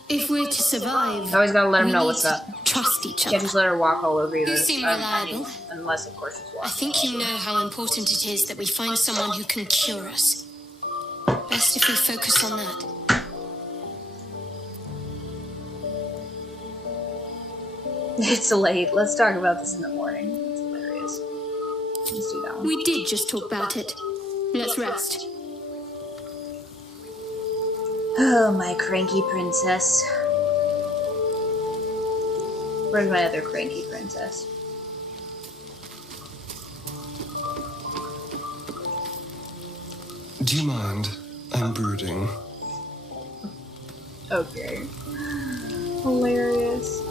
If we're to survive, Always gotta let them we know need what's to up. Trust each Can't other. just let her walk all over you. You seem reliable. Unless, of course, she's I walking. think you know how important it is that we find someone who can cure us. Best if we focus on that. It's late. Let's talk about this in the morning. It's hilarious. Let's do that one. We did just talk about it. Let's rest. Oh, my cranky princess. Where's my other cranky princess? Do you mind? I'm brooding. Okay. Hilarious.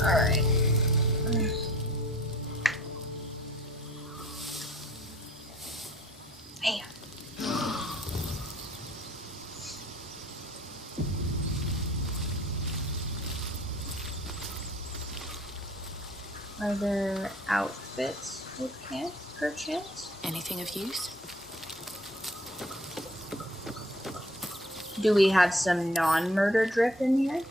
Alright. Man. Are there outfits with camp, perchance? Anything of use? Do we have some non-murder drip in here?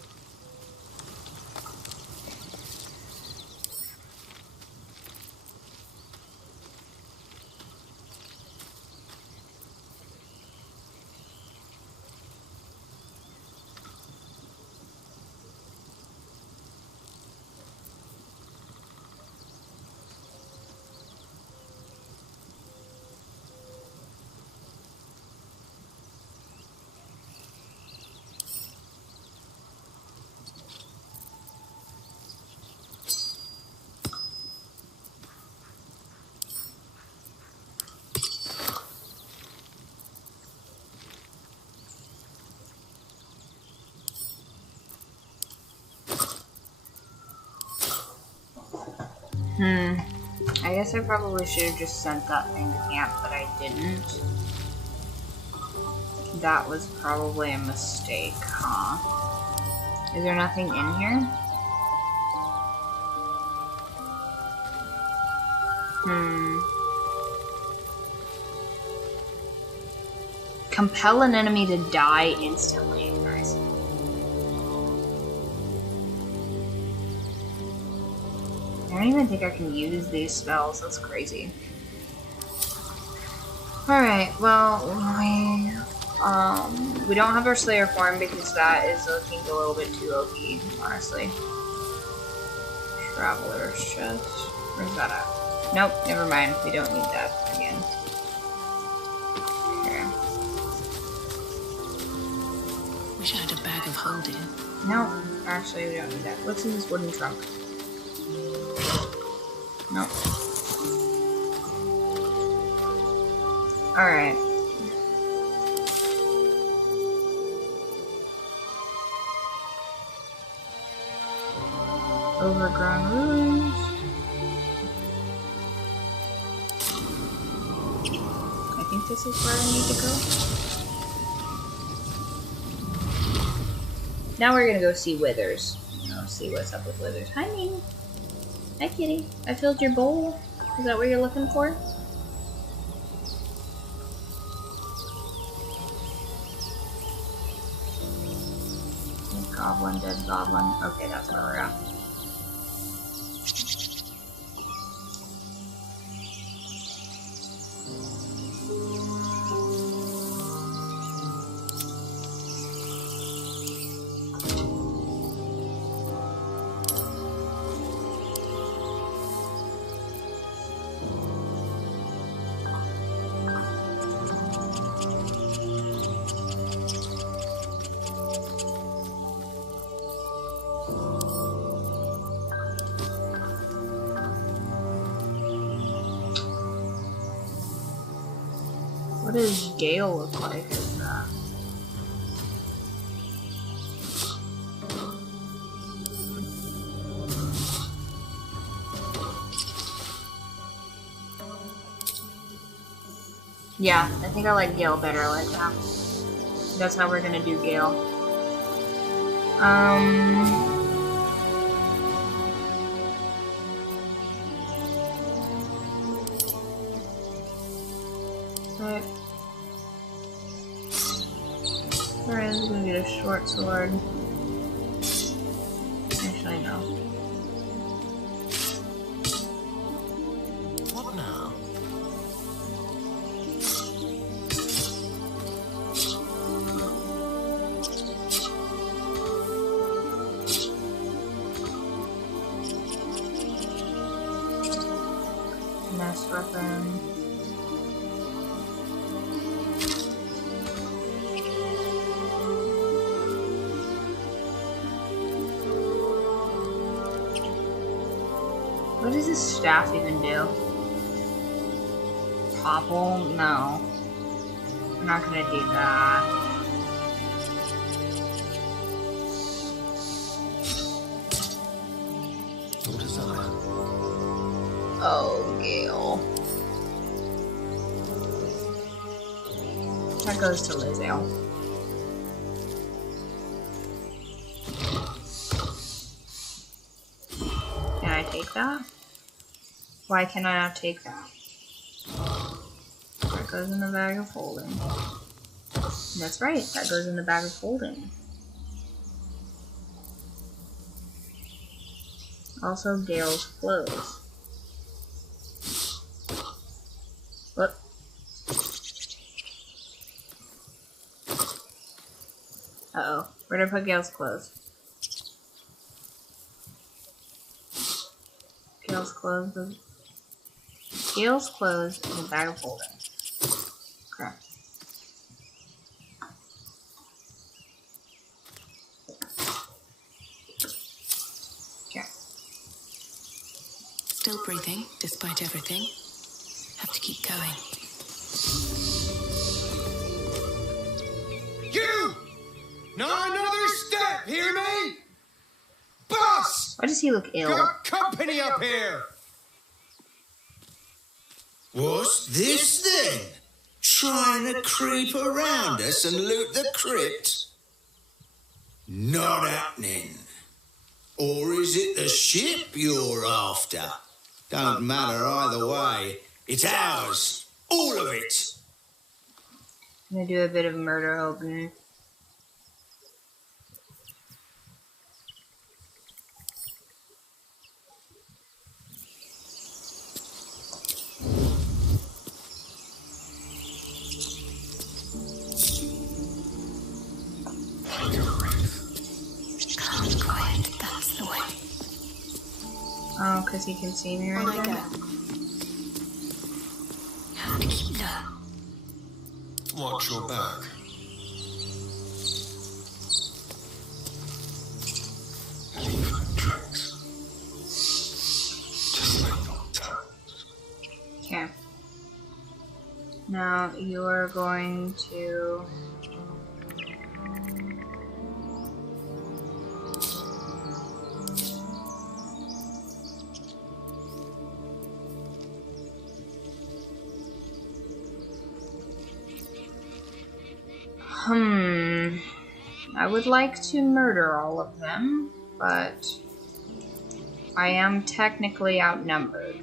I guess I probably should have just sent that thing to camp, but I didn't. That was probably a mistake, huh? Is there nothing in here? Compel an enemy to die instantly. Nice. I don't even think I can use these spells. That's crazy. Alright, well, we don't have our Slayer form because that is looking a little bit too OP, honestly. Traveler's chest. Where's that at? Nope, never mind. We don't need that again. Here. Wish I had a bag of holding. Nope, actually we don't need that. What's in this wooden trunk? Nope. Alright. Overgrown ruins. I think this is where I need to go. Now we're gonna go see Withers. See what's up with Withers. Hi, Ming. Hi, kitty. I filled your bowl. Is that what you're looking for? Goblin, dead goblin. Okay, that's where we're at. What does Gale look like as that? Yeah, I think I like Gale better like that. That's how we're gonna do Gale. Right. Alright, I'm gonna get a short sword. Actually, no. What now? Mass weapon. What does this staff even do? Topple? No. I'm not gonna do that. What is that? Oh, Gale. That goes to Lizelle. Can I take that? Why can I not take that? That goes in the bag of holding. That's right, that goes in the bag of holding. Also, Gale's clothes. What? Uh-oh. Where did I put Gale's clothes? Gale's clothes in a bag of holding. Crap. Okay. Still breathing, despite everything. Have to keep going. You! Not another step, hear me? Boss! Why does he look ill? Got company up here! What's this then? Trying to creep around us and loot the crypt? Not happening. Or is it the ship you're after? Don't matter either way. It's ours. All of it. I'm gonna do a bit of murder opening. That's the way. Oh, because he can see me right On I now. go. How to keep low. Watch your back. Leave tracks. Just like old times. Okay. Now you are going to. I would like to murder all of them, but I am technically outnumbered.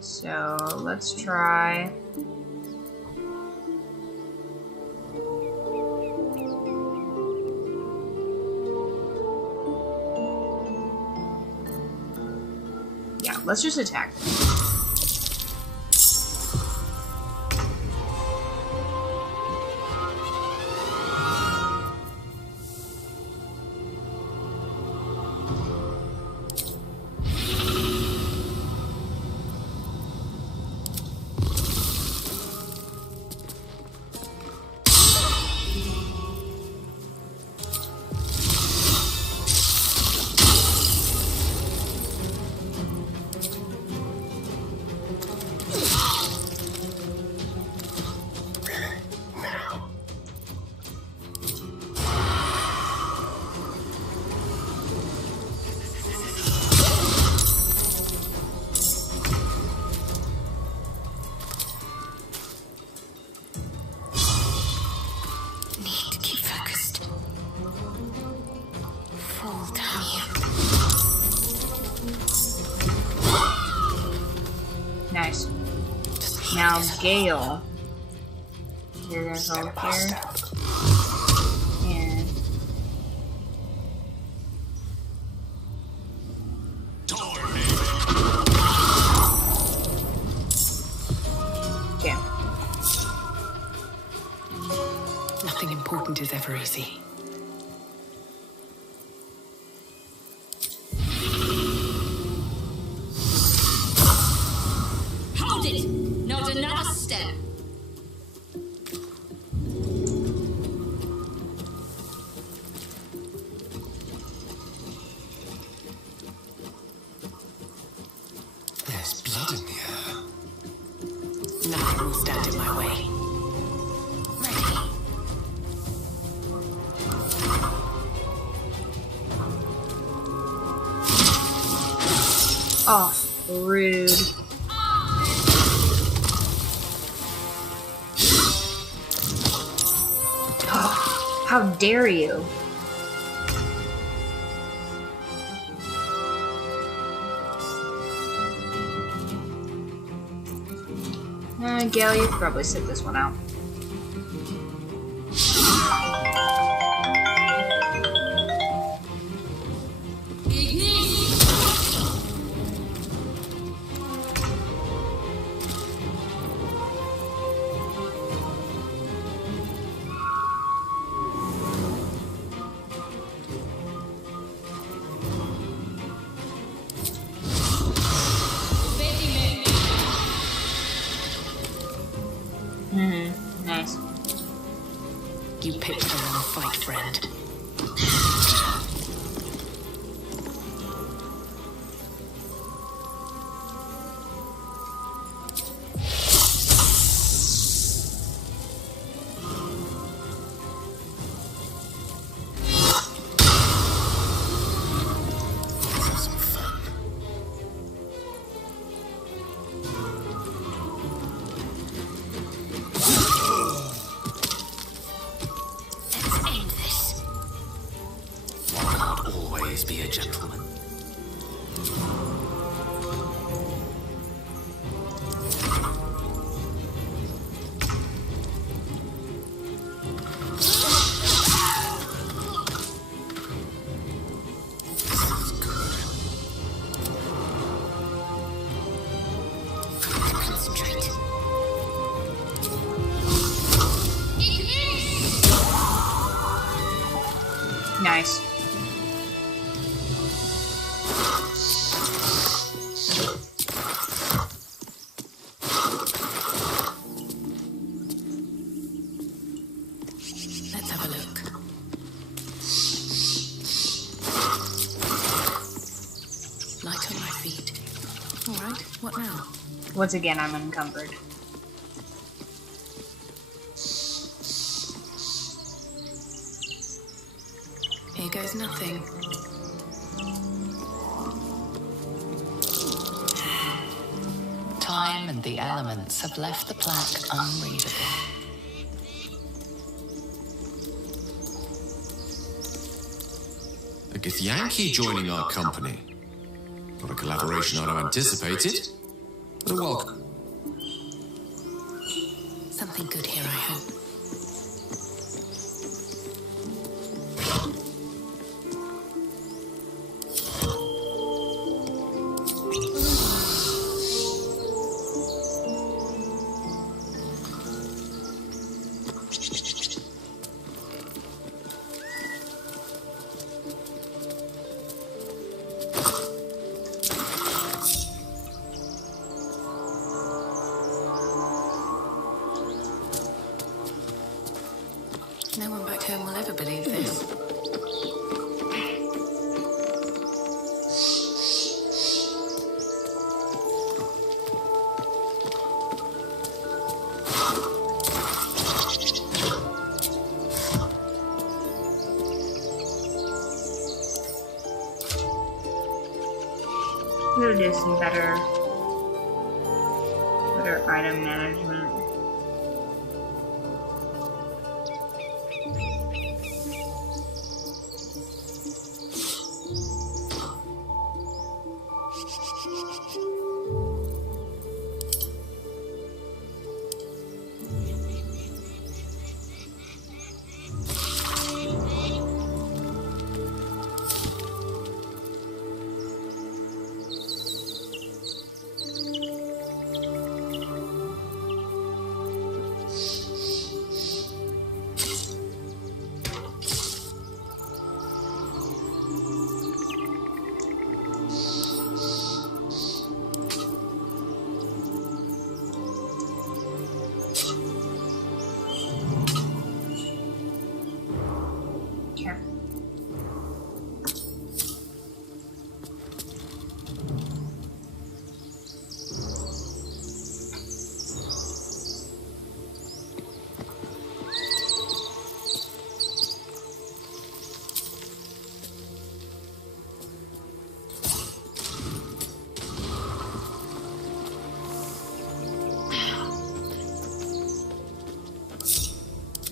So let's try. Yeah, let's just attack them. Need to keep focused. Fall down you. Nice. Now Gale. You're gonna go here. And okay. Nothing important is ever easy. Hold it! Not another step! There's blood in the air. Nothing will stand in my way. Oh, rude. Oh, how dare you? Gale, you could probably sit this one out. Nice. You picked the wrong fight, friend. Nice. Let's have a look. Light on my feet. All right, what now? Once again, I'm encumbered. Here goes nothing. Time and the elements have left the plaque unreadable. A Githyanki joining our company. Not a collaboration I'd have anticipated, but a welcome. Something good here, I hope. No one back home will ever believe this. We'll do some better item management.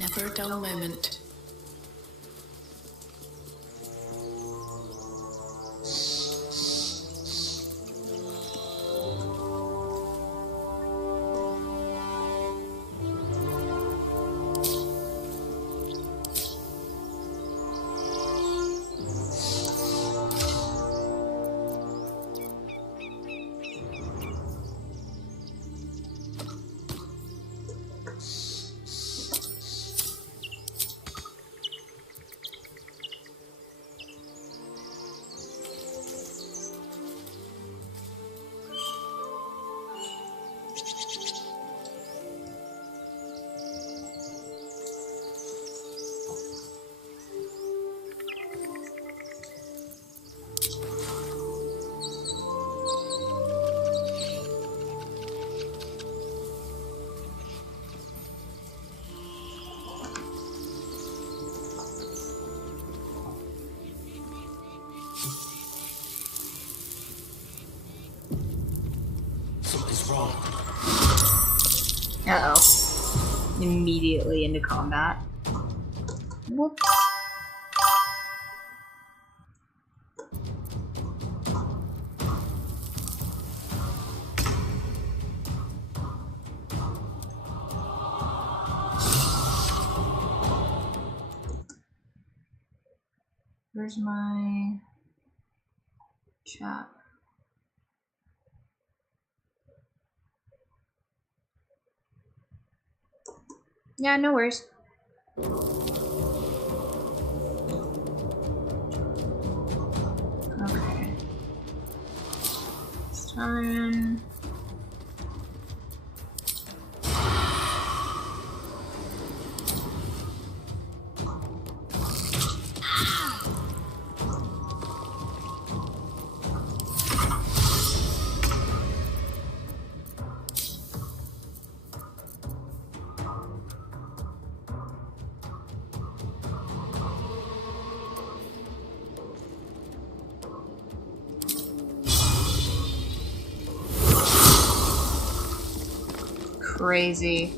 Never a dull moment. Something's wrong. Uh-oh. Immediately into combat. Whoops. Where's my chat? Yeah, no worries. Starion. Crazy.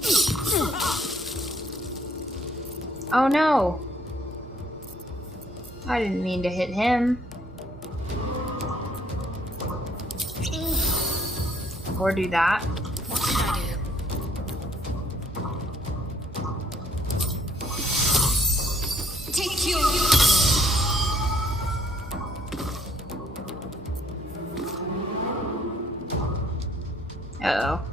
Oh no! I didn't mean to hit him. Or do that. What did I do? Take you. Uh-oh.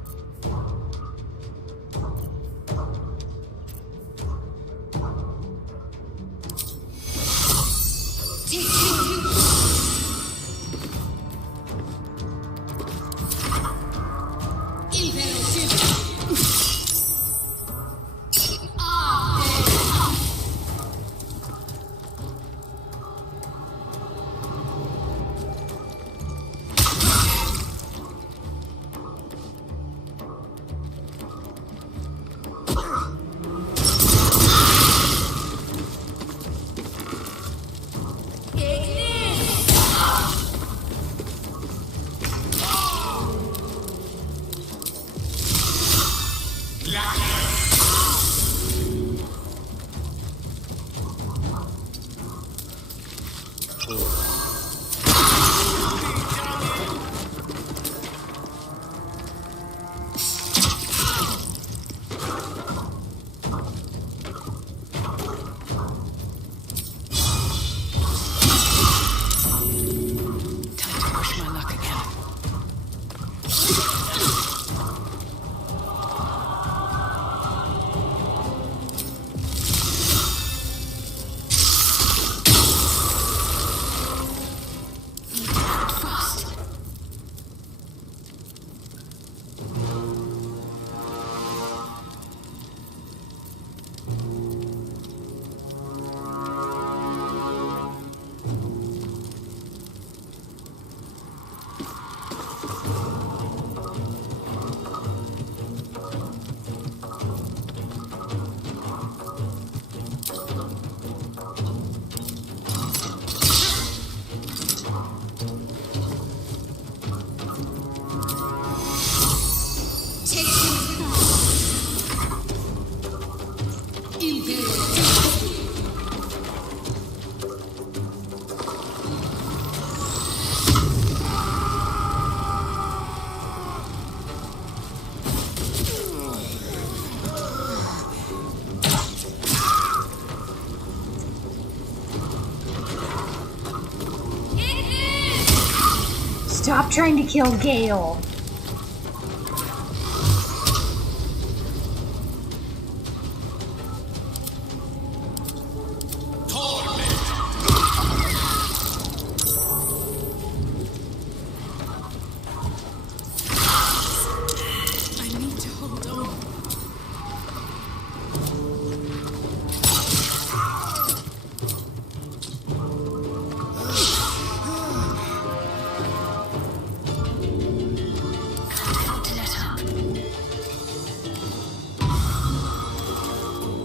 Stop trying to kill Gale.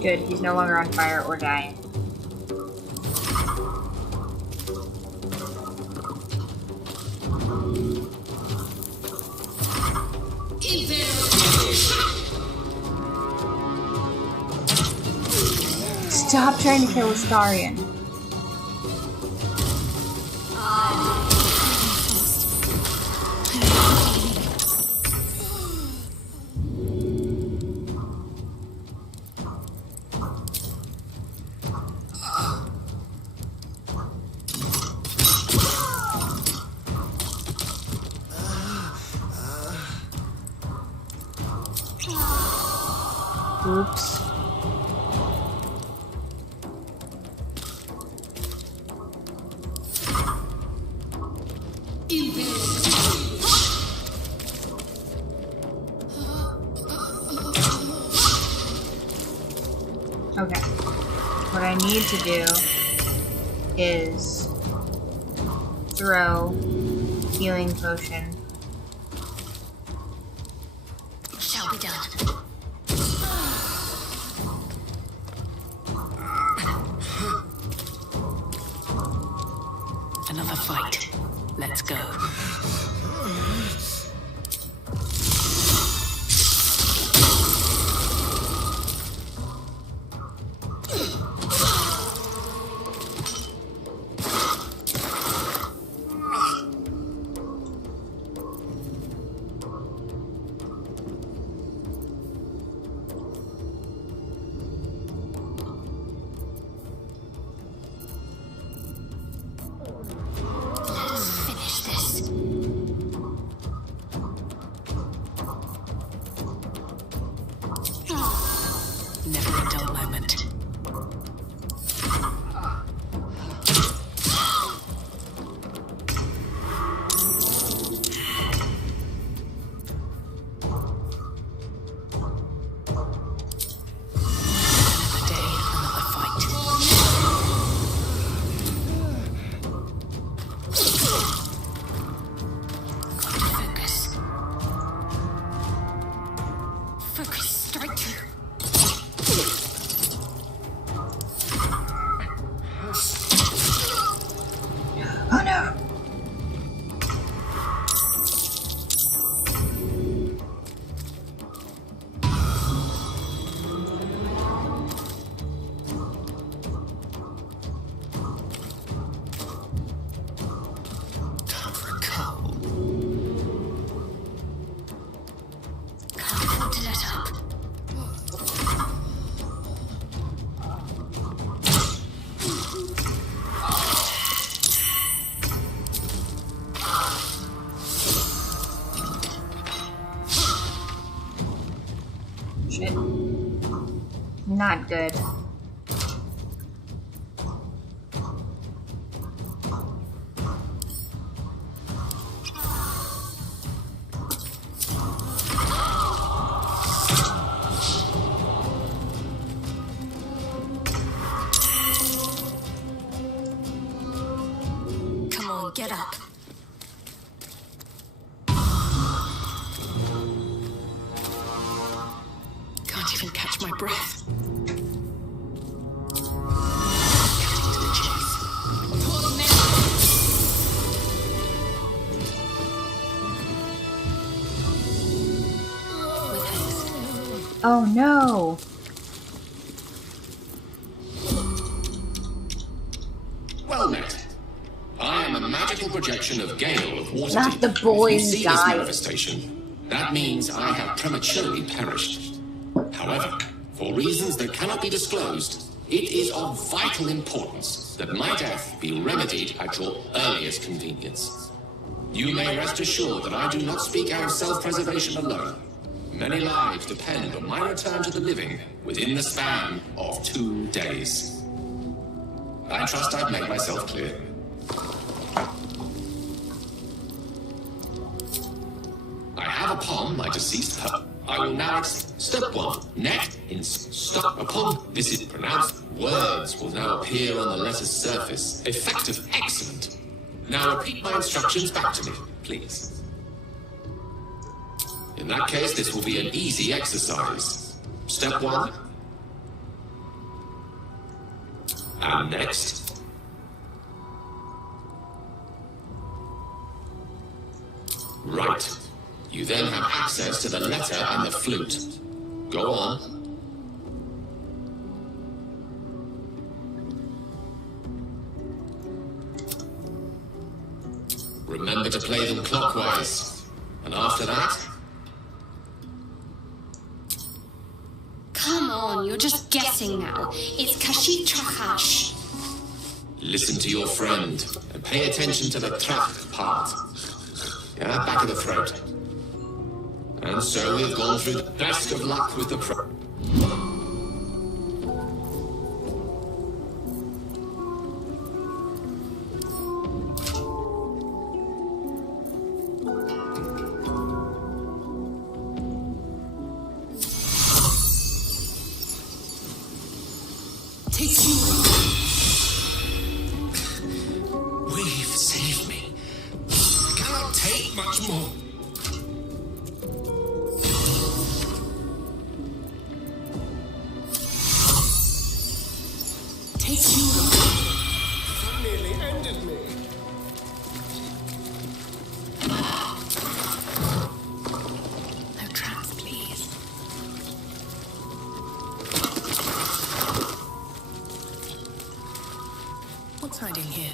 Good, he's no longer on fire or dying. Stop trying to kill Astarion. Oops. What I need to do is throw healing potion. Shall be done. Another fight. Let's go. Never a dull moment. Another day, another fight. Got to focus. Focus, strike two. Oh no! Time for a cull. Can't afford to let up. Shit. Not good. Come on, get up. Can't even catch my breath. With haste. Oh no! Well met. I am a magical projection of Gale of Waterdeep. Not the If boys you see die. this manifestation, that means I have prematurely perished. However, for reasons that cannot be disclosed, it is of vital importance that my death be remedied at your earliest convenience. You may rest assured that I do not speak out of self-preservation alone. Many lives depend on my return to the living within the span of 2 days. I trust I've made myself clear. I have upon my deceased her. I will now step 1. Net in stop upon this is pronounced. Words will now appear on the letter's surface. Effective, excellent. Now repeat my instructions back to me, please. In that case, this will be an easy exercise. Step 1. And next. Right. You then have access to the letter and the flute. Go on. Remember to play them clockwise. And after that, Come on, you're just guessing now. It's Kashit Trachash. listen to your friend and pay attention to the trach part. Yeah, back of the throat. And so we've gone through the best of luck with the pro. Takes you. We've saved me. I cannot take much more. Takes you. That nearly ended me. No traps, please. What's hiding here?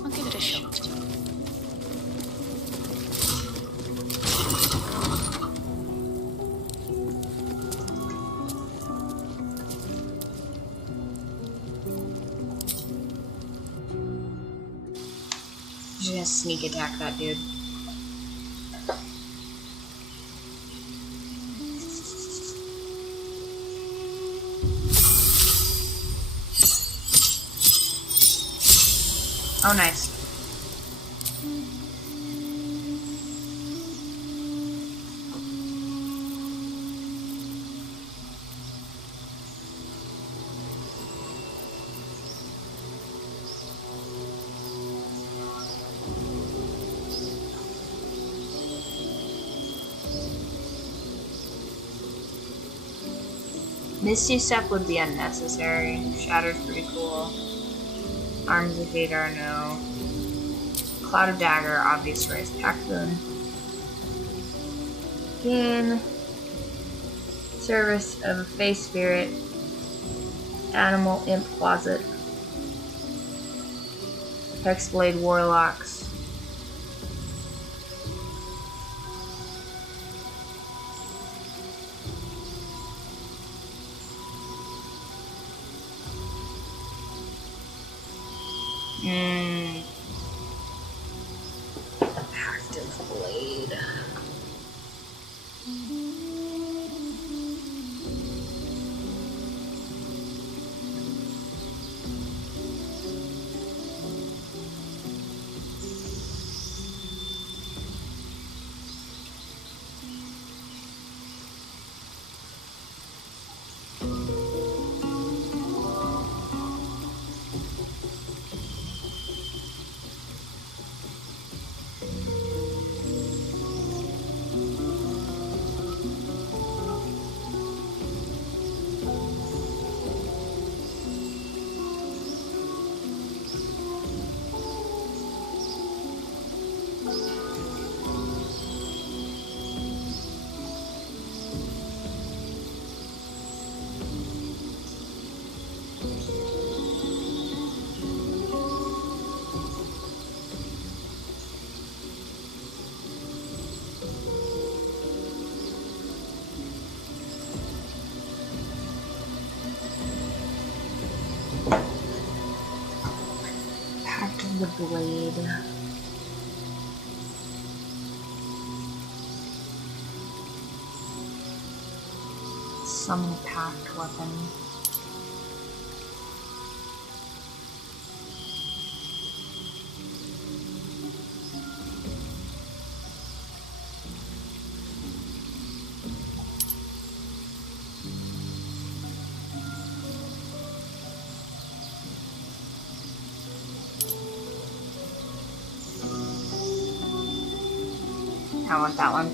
I'll give it a shot. Just gonna sneak attack that dude. Oh, nice. Misty Step would be unnecessary. Shatter's pretty cool. Arms of Vadar, no. Cloud of Dagger, obvious choice. Pack Boon. Gain. Service of a Face Spirit. Animal Imp Closet. Hexblade Warlocks. Active Blade. The blade. Summon a packed weapon. I want that one.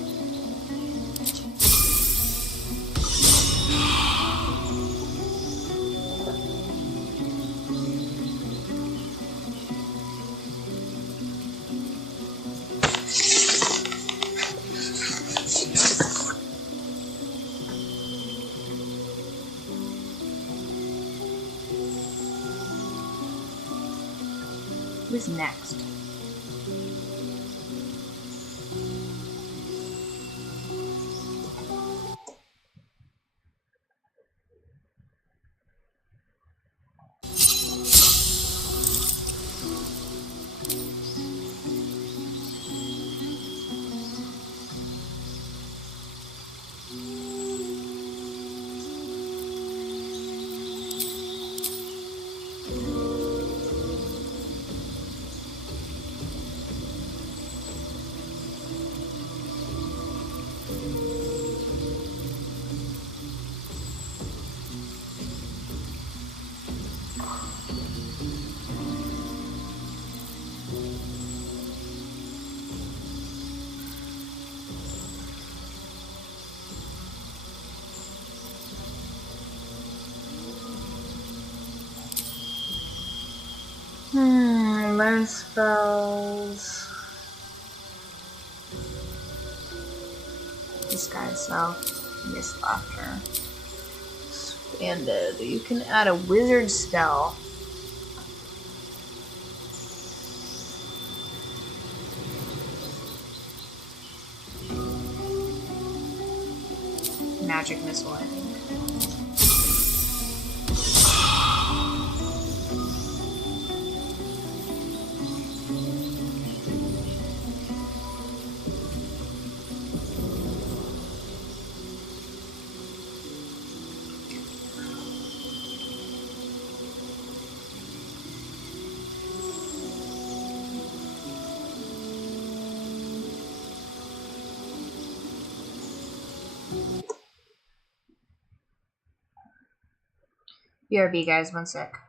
Who's next? learn spells. Disguise self. Miss laughter. Expanded. You can add a wizard spell. Magic missile, I think. BRB, guys, 1 sec.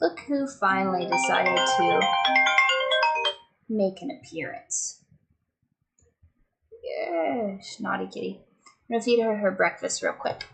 Look who finally decided to make an appearance. Yes, naughty kitty. I'm gonna feed her her breakfast real quick.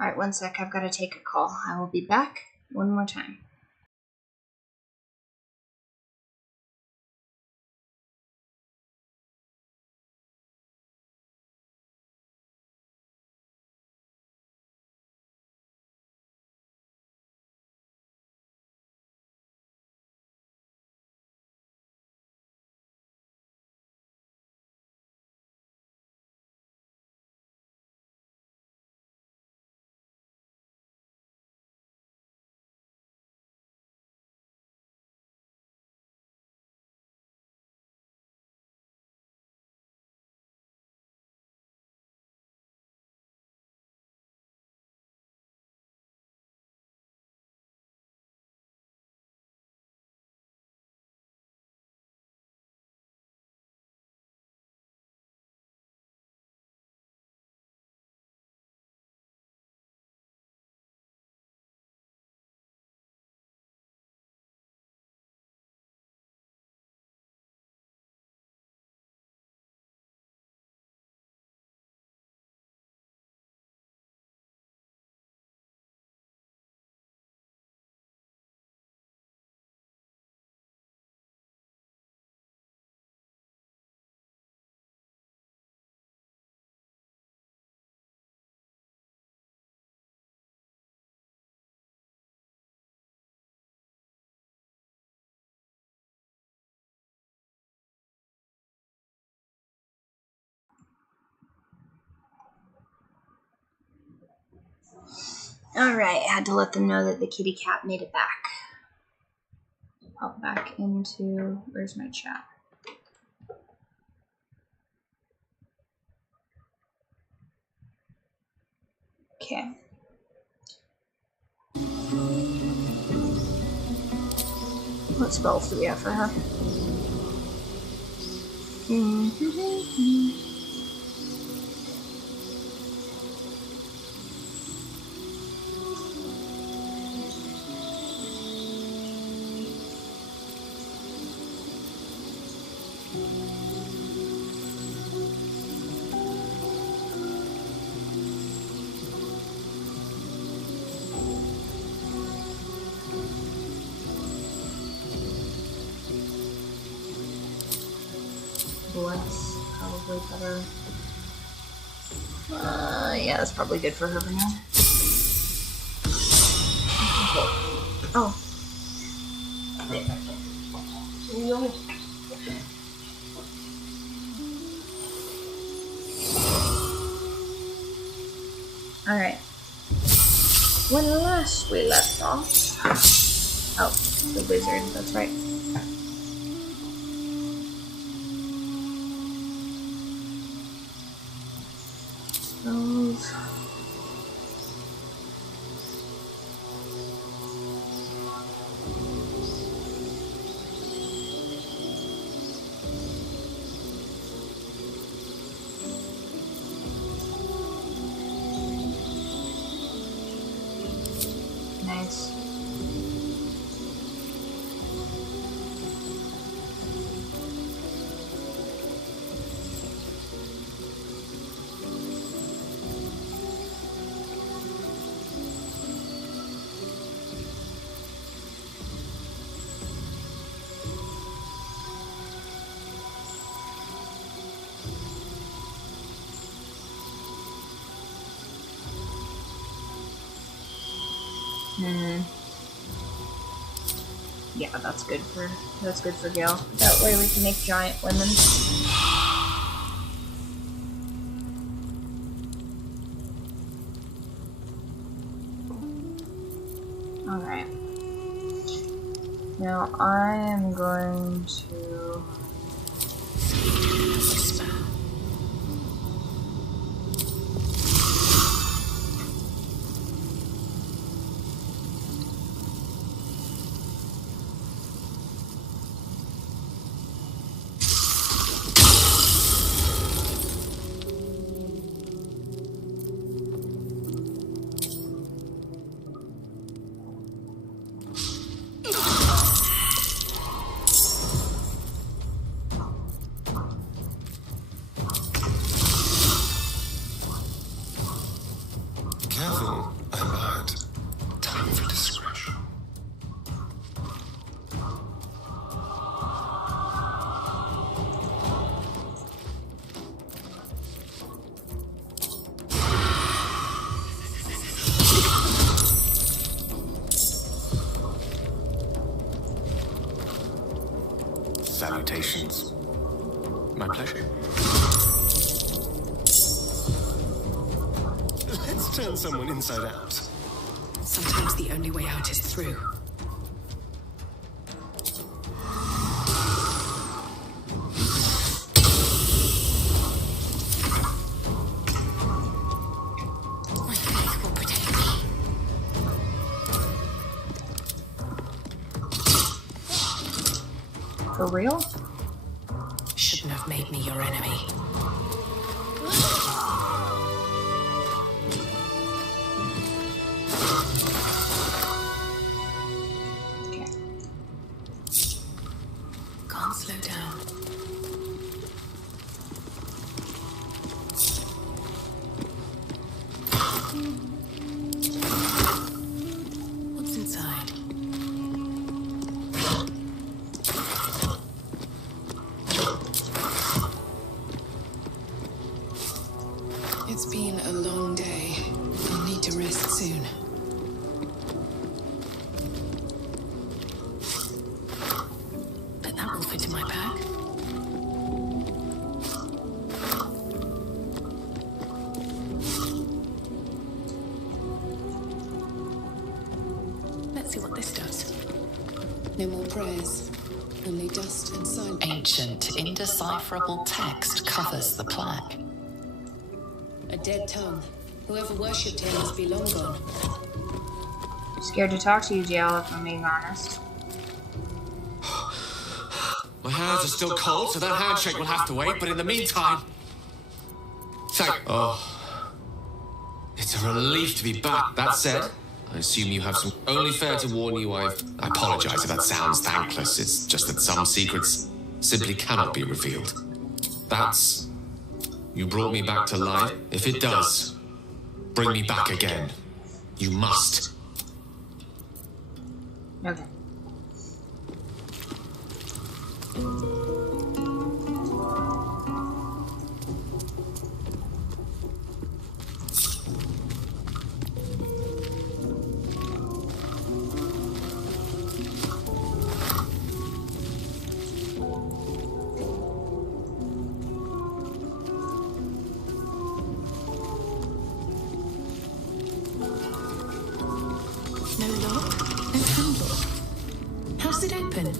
Alright, one sec. I've got to take a call. I will be back one more time. Alright, I had to let them know that the kitty cat made it back. Pop back into... Where's my chat? Okay. What spells do we have for her? Bless, probably better. Yeah, that's probably good for her for now. Oh. Alright. When last we left off... Oh, the wizard, that's right. Those... Nice. Yeah, that's good for Gil. That way we can make giant women. Alright. Now I am going to Careful, I'm bad. Time for discretion. Salutations. My pleasure. Let's turn someone inside out. Sometimes the only way out is through. My faith will protect me. for real? Shouldn't have made me your enemy. Okay. Can't slow down. What's inside? It's been a long day. I'll need to rest soon. But that will fit in my pack. Let's see what this does. No more prayers. Only dust and silence. Ancient, indecipherable text covers the plaque. A dead tongue. Whoever worshipped him must be long gone. Scared to talk to you, JL, if I'm being honest. My hands are still cold, so that handshake will have to wait, but in the meantime... Oh. It's a relief to be back. That said, I assume you have some... Only fair to warn you, I apologize if that sounds thankless. It's just that some secrets simply cannot be revealed. That's... You brought me back to life. If it does, bring me back again. You must. Okay. No lock? No handle? How's it open?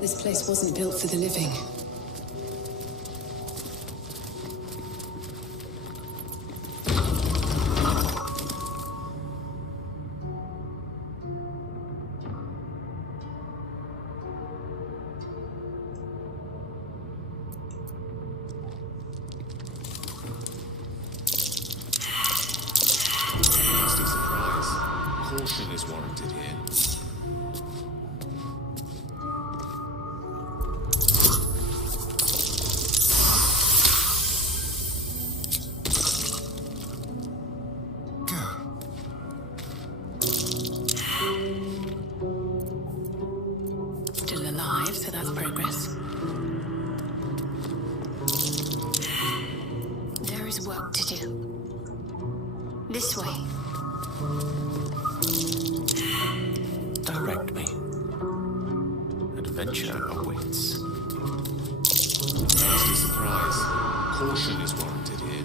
This place wasn't built for the living. Nasty surprise. Caution is warranted here. Still alive, so that's progress. There is work to do. This way. Direct me. Adventure awaits. Nasty surprise. Caution is warranted here.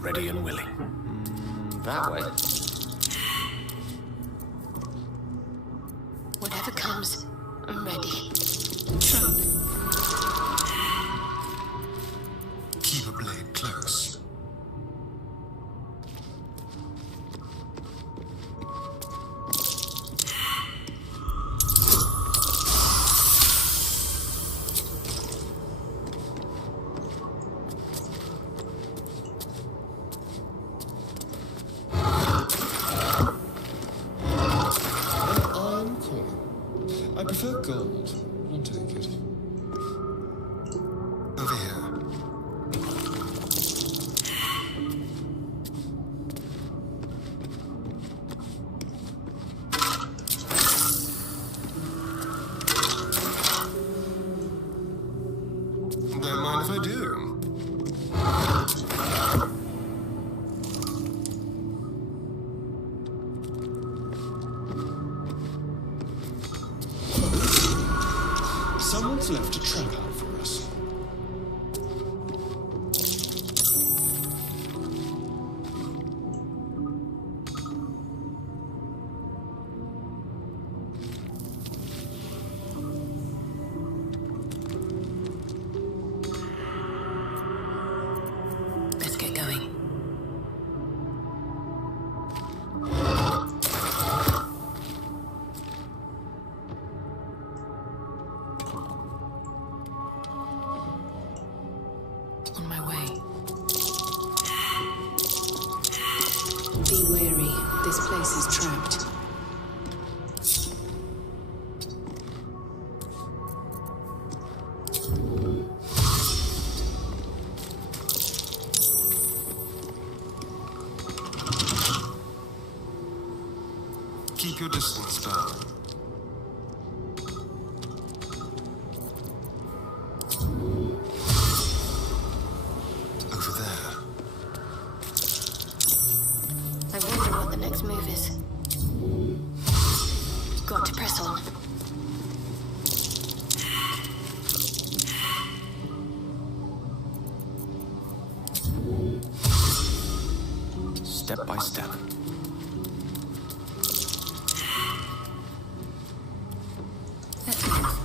Ready and willing. That way. Whatever comes, I'm ready. Keep a blade close. I prefer gold. I'll take it. Over here. Don't mind if I do. Someone's left a trap out for us. Let's get going. On my way. Be wary. This place is trapped. Keep your distance down. Over there. I wonder what the next move is. Got to press on. Step by step. Let's move.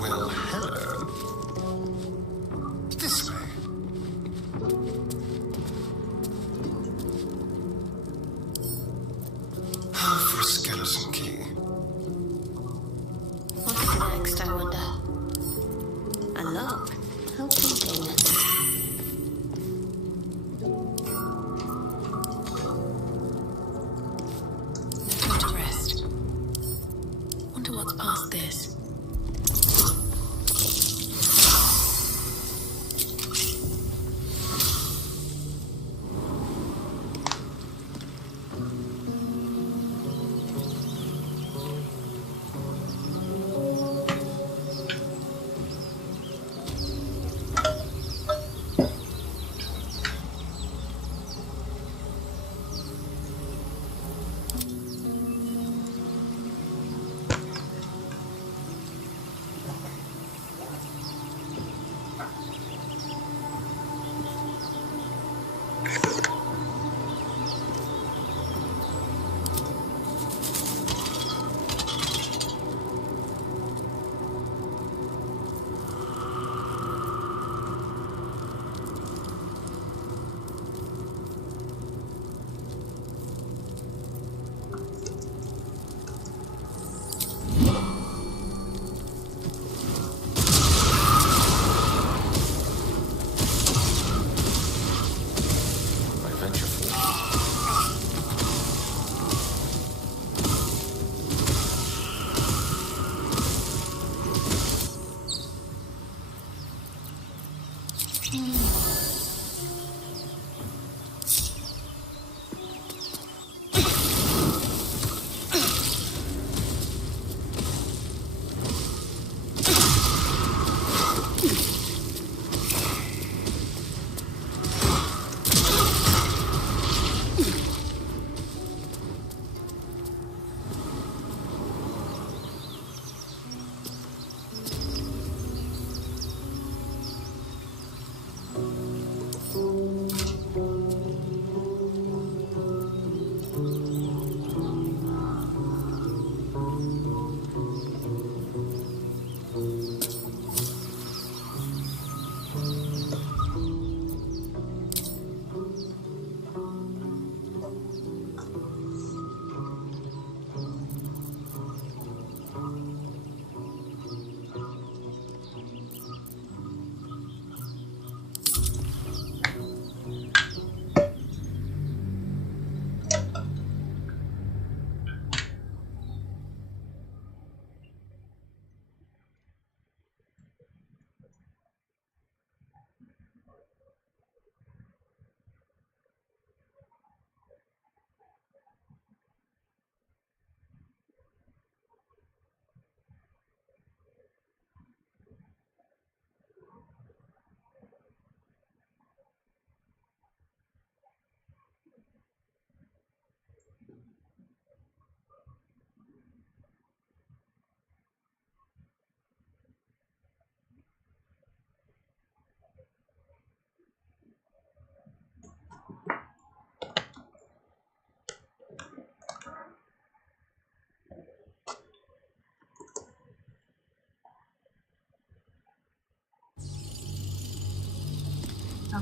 Well, hello. This way. For a skeleton key. What's next, I wonder? A lock? How tempting.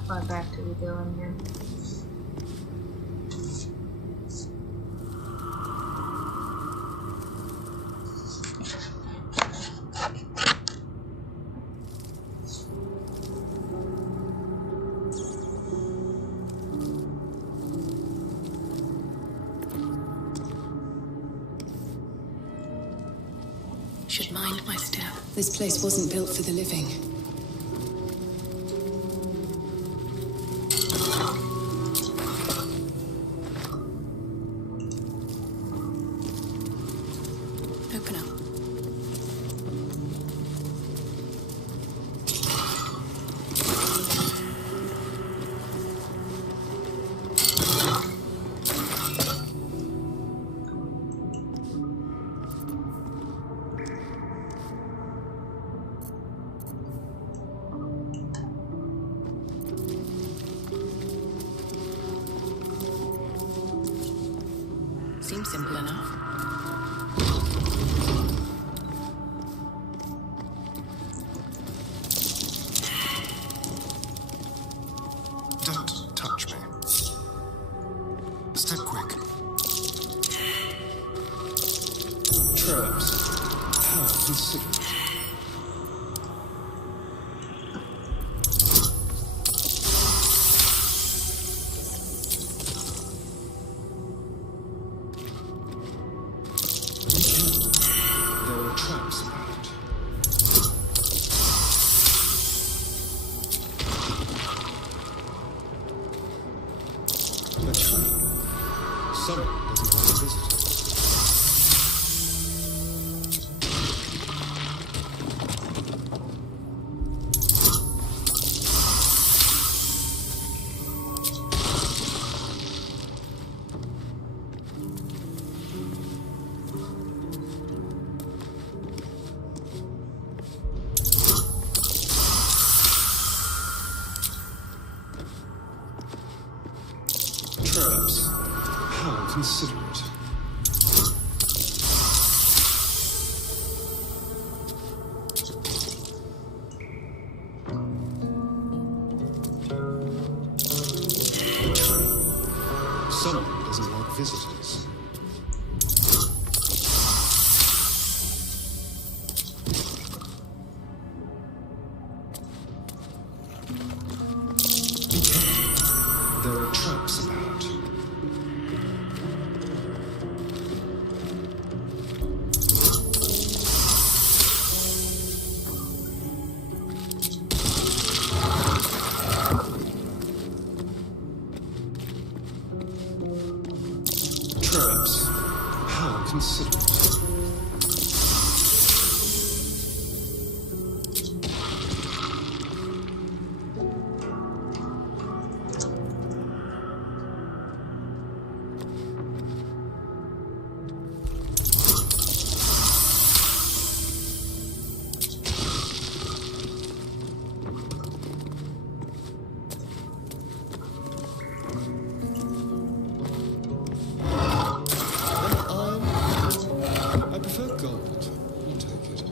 How far back do we go in here? Should mind my step. This place wasn't built for the living. Open up. Seems simple enough. Don't touch me. Step quick. Traps. How considerate. There are traps about. A trap. Someone doesn't want visitors. Traps. How considerate. A trap. Someone doesn't like visitors. There are traps about. Traps. How considerate. I prefer gold. I'll take it.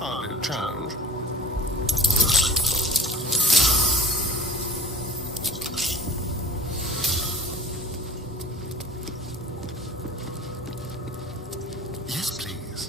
Hardly a challenge. Yes, please.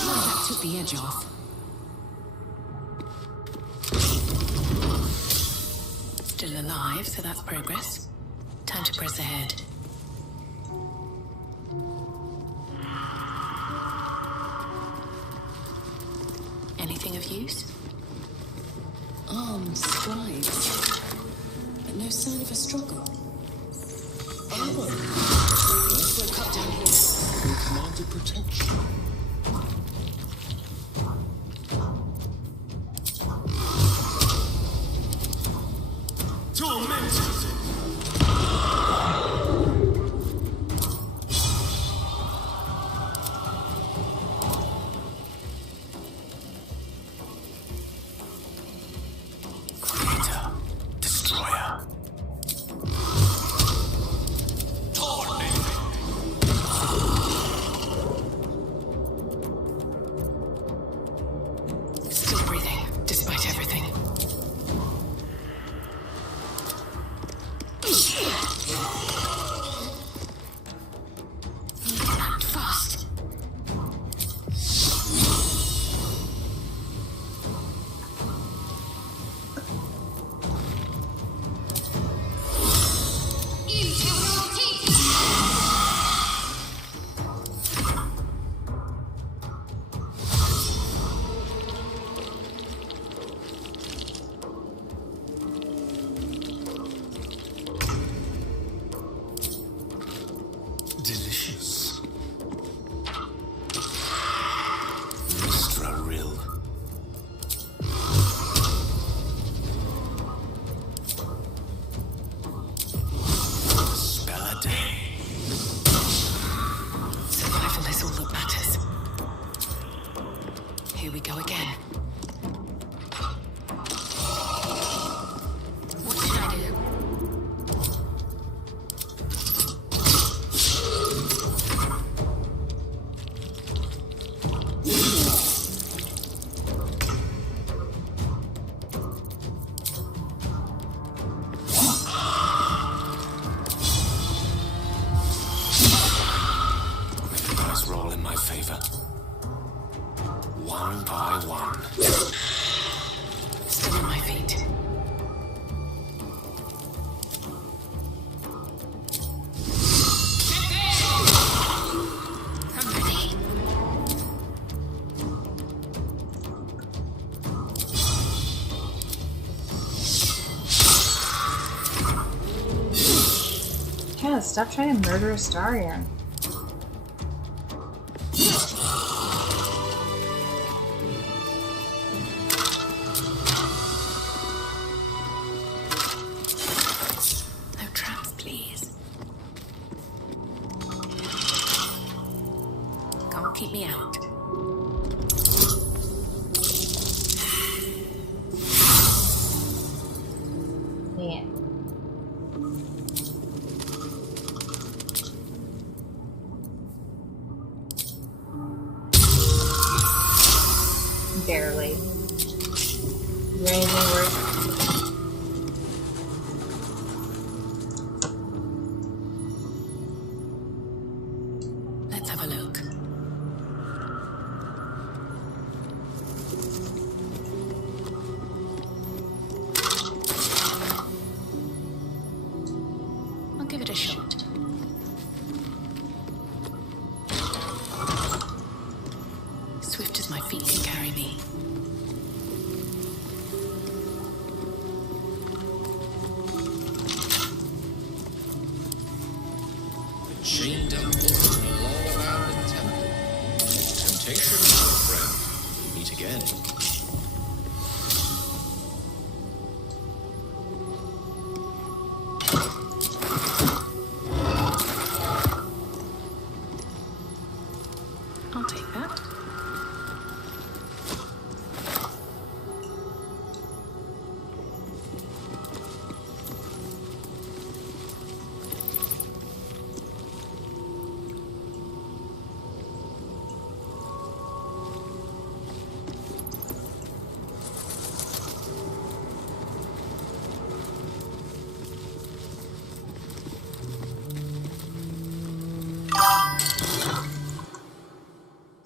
That took the edge off. Still alive, so that's progress. Time to press ahead. Anything of use? Armed strides, but no sign of a struggle. We're cut down here. We commanded protection. Here we go again. What should I do? Dice roll in my favor. One by one. Still on my feet. I'm ready. Yeah, stop trying to murder Astarion. Keep me out. Yeah. Barely. Is there anything worth? Let's have a look. Give it a shot. Swift as my feet can carry me. Chained up to a law-abiding temple. Temptation, my friend. Meet again. I'll take that.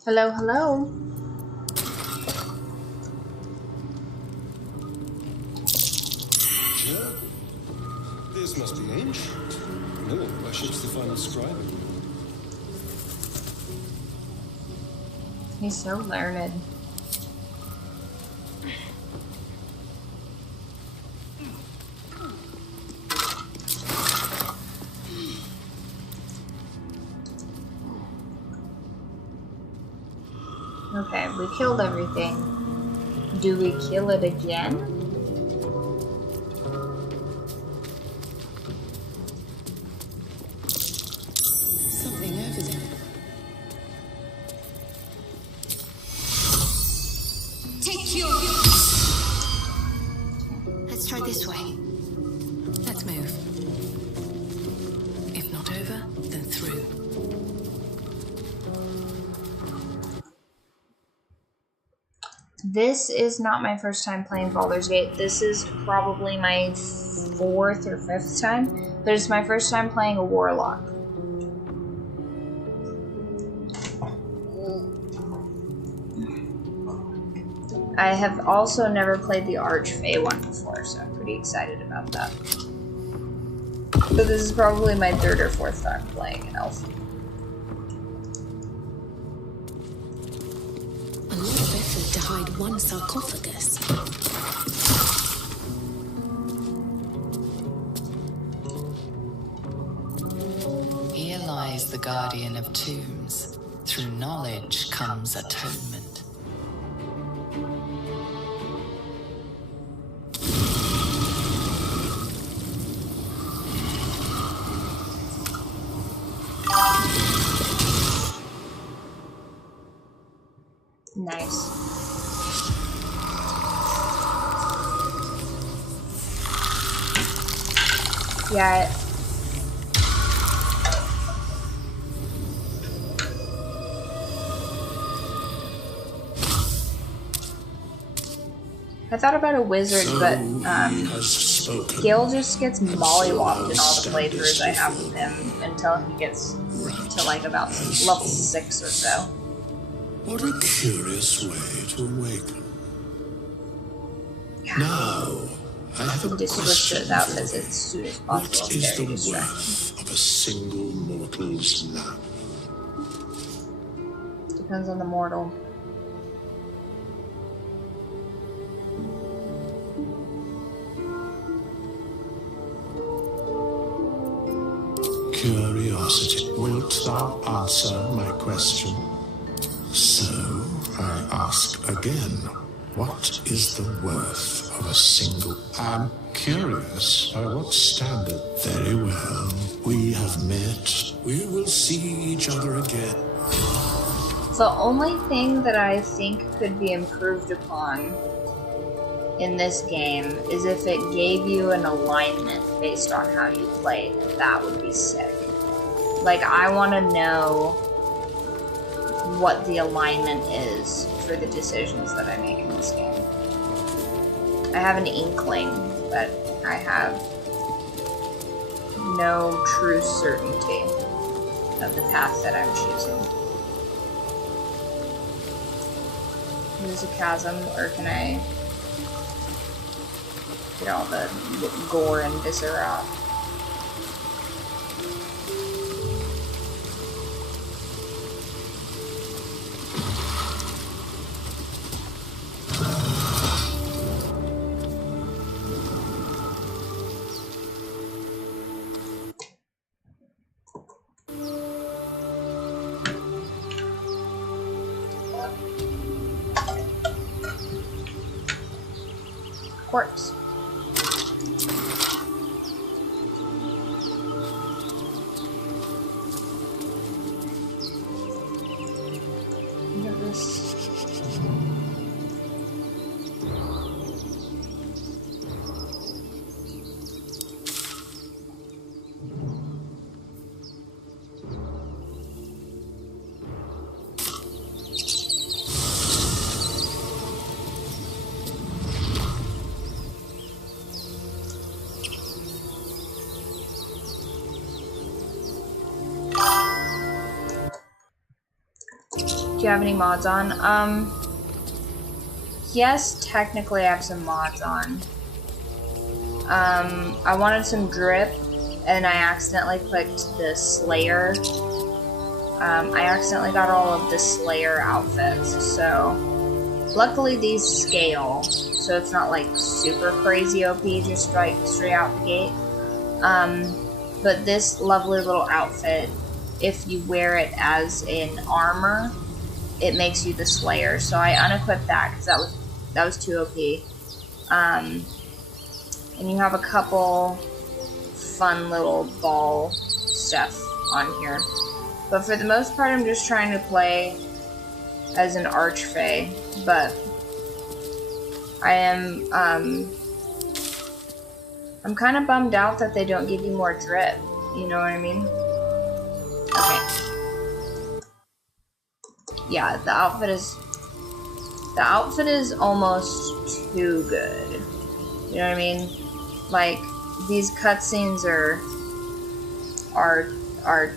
Hello, hello. Sure. This must be ancient. No one worships the final scribe. He's so learned. We killed everything. Do we kill it again? Something over there. Take your... Let's try this way. Let's move. If not over, then through. This is not my first time playing Baldur's Gate. This is probably my 4th or 5th time, but it's my first time playing a warlock. I have also never played the Archfey one before, so I'm pretty excited about that. But this is probably my 3rd or 4th time playing an elf. A lot of effort to hide one sarcophagus. Here lies the guardian of tombs. Through knowledge comes atonement. Nice. Yeah. I thought about a wizard, but Gil just gets mollywopped in all the playthroughs I have with him until he gets to like about level 6 or so. What a curious way to awaken. Now, I have a Just switch question those for outfits you. as soon as possible. What is the Very distracting. worth of a single mortal's life? Depends on the mortal. Curiosity. Wilt thou answer my question? So, I ask again, what is the worth of a single... I'm curious, by what standard? Very well, we have met. We will see each other again. The only thing that I think could be improved upon in this game is if it gave you an alignment based on how you played. That would be sick. Like, I want to know what the alignment is for the decisions that I make in this game. I have an inkling, but I have no true certainty of the path that I'm choosing. Is a chasm, or can I get all the gore and viscera off? Corpse. Look at this. Do you have any mods on? Yes, technically I have some mods on. I wanted some drip, and I accidentally clicked the Slayer. I accidentally got all of the Slayer outfits, so luckily these scale, so it's not like super crazy OP just straight out the gate. But this lovely little outfit, if you wear it as an armor, it makes you the Slayer. So I unequipped that because that was too OP. And you have a couple fun little ball stuff on here. But for the most part, I'm just trying to play as an Archfey. But I am, I'm kind of bummed out that they don't give you more drip. You know what I mean? Okay. Yeah, the outfit is almost too good. You know what I mean? Like, these cutscenes are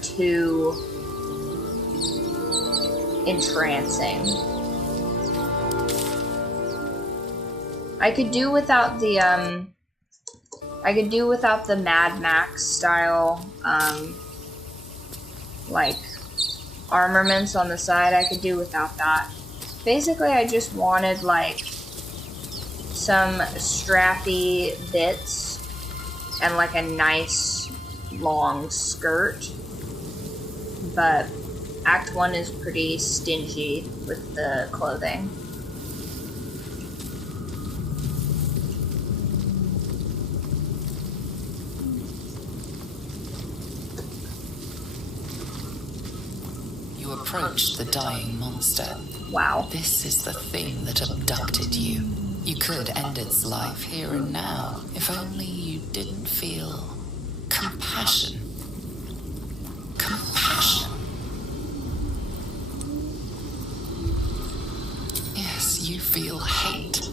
too entrancing. I could do without the Mad Max style like armaments on the side. I could do without that. Basically, I just wanted like some strappy bits and like a nice long skirt. But Act 1 is pretty stingy with the clothing. You approach the dying monster. Wow. This is the thing that abducted you. You could end its life here and now, if only you didn't feel compassion. Compassion. Yes, you feel hate,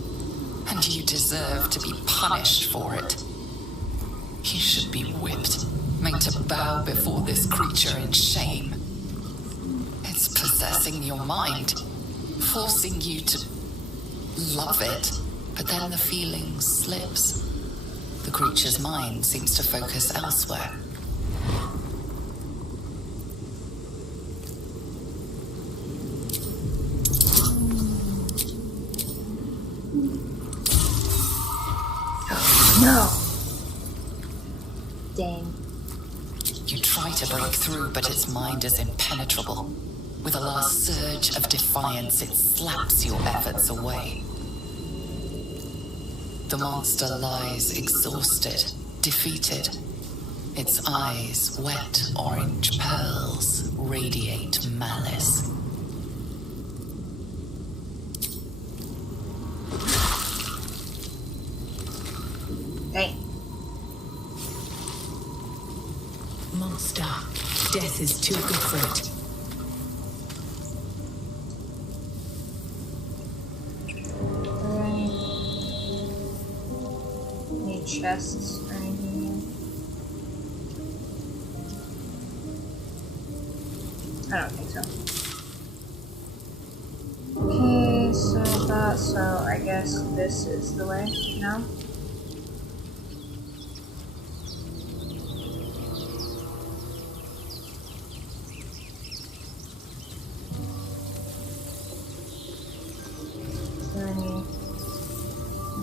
and you deserve to be punished for it. You should be whipped, made to bow before this creature in shame. It's possessing your mind, forcing you to love it, but then the feeling slips. The creature's mind seems to focus elsewhere. No. Dang. You try to break through, but its mind is impenetrable. With a last surge of defiance, it slaps your efforts away. The monster lies exhausted, defeated. Its eyes, wet orange pearls, radiate malice. Hey. Monster, death is too good for it. Any chests or anything? I don't think so. Okay, so I guess this is the way, no?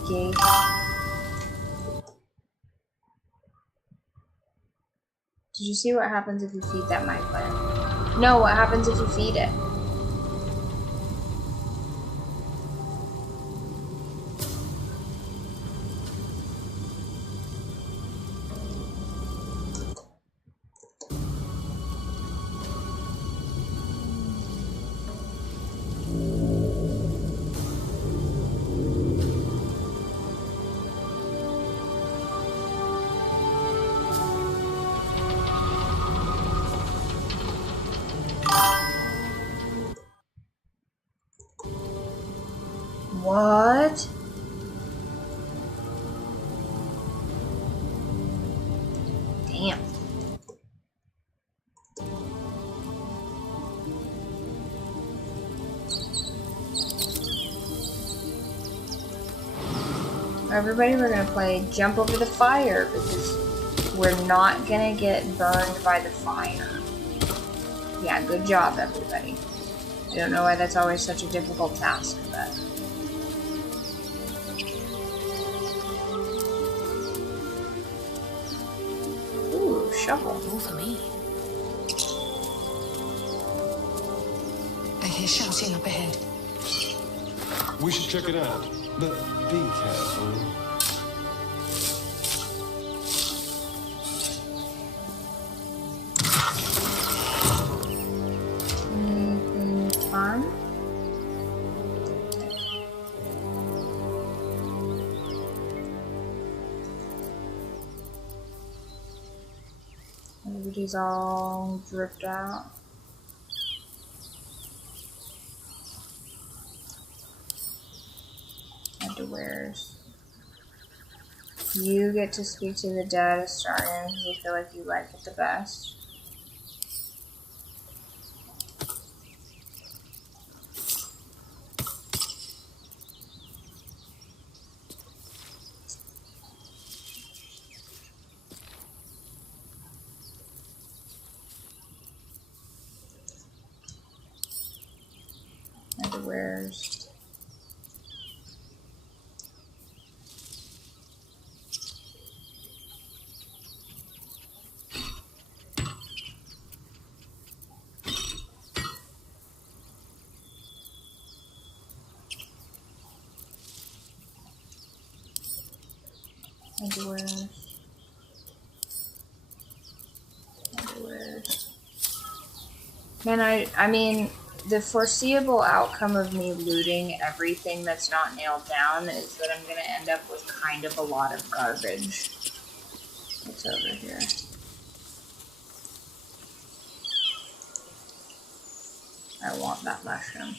Gate. Did you see what happens if you feed that mic player? No, what happens if you feed it? What? Damn. Everybody, we're gonna play Jump Over the Fire because we're not gonna get burned by the fire. Yeah, good job, everybody. I don't know why that's always such a difficult task, but... Ooh, shovel. All for me. A hear shouting up ahead. We should check it out, but be careful. Anything fun? Everybody's all dripped out. Underwears. You get to speak to the dead Astarian because you feel like you like it the best. Underwears. Underwears. Underwears. Man, I mean, the foreseeable outcome of me looting everything that's not nailed down is that I'm gonna end up with kind of a lot of garbage. What's over here? I want that mushroom.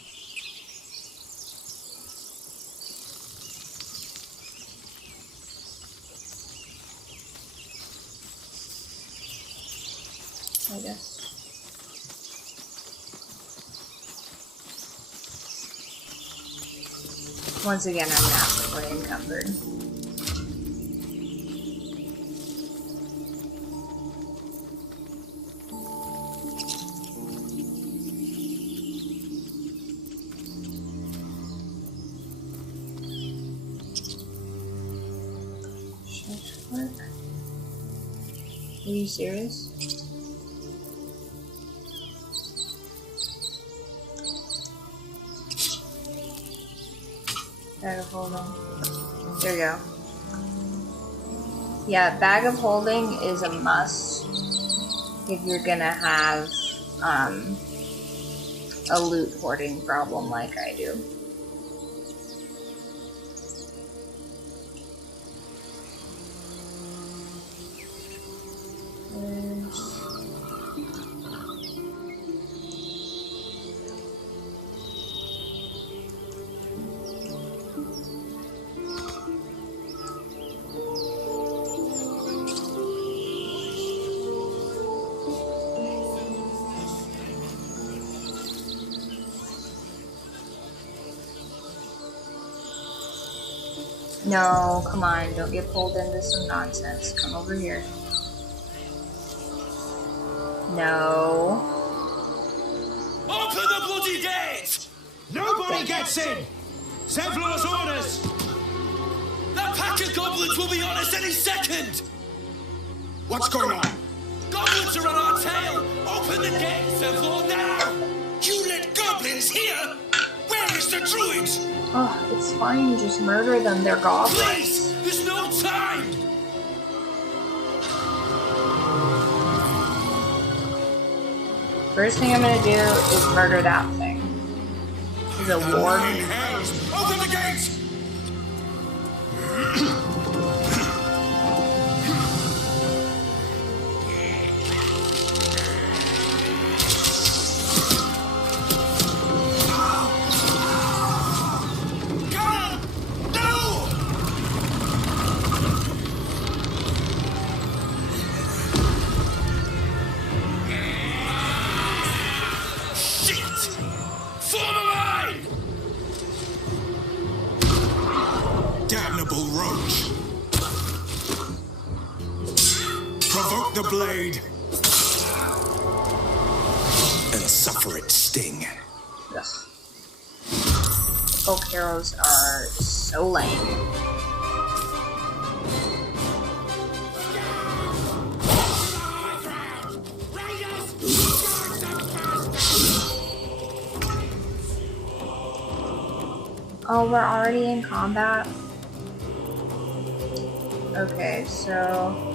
I guess. Once again, I'm massively encumbered. Shift work? Are you serious? Bag of holding. There we go. Yeah, bag of holding is a must if you're gonna have a loot hoarding problem like I do. No, come on, don't get pulled into some nonsense. Come over here. No. Open the bloody gate! Nobody gets in! Zevlor's orders! That pack of goblins will be on us any second! What's going on? Goblins are on our tail! Open the gate, Zevlor, now! You let goblins here? Where is the druid? Oh, it's fine, just murder them, they're goblins. Please! There's no time! First thing I'm gonna do is murder that thing. Is a ward. Open the gates! The blade and suffer its sting. Ugh. Oak arrows are so lame. Oh, we're already in combat? Okay, so...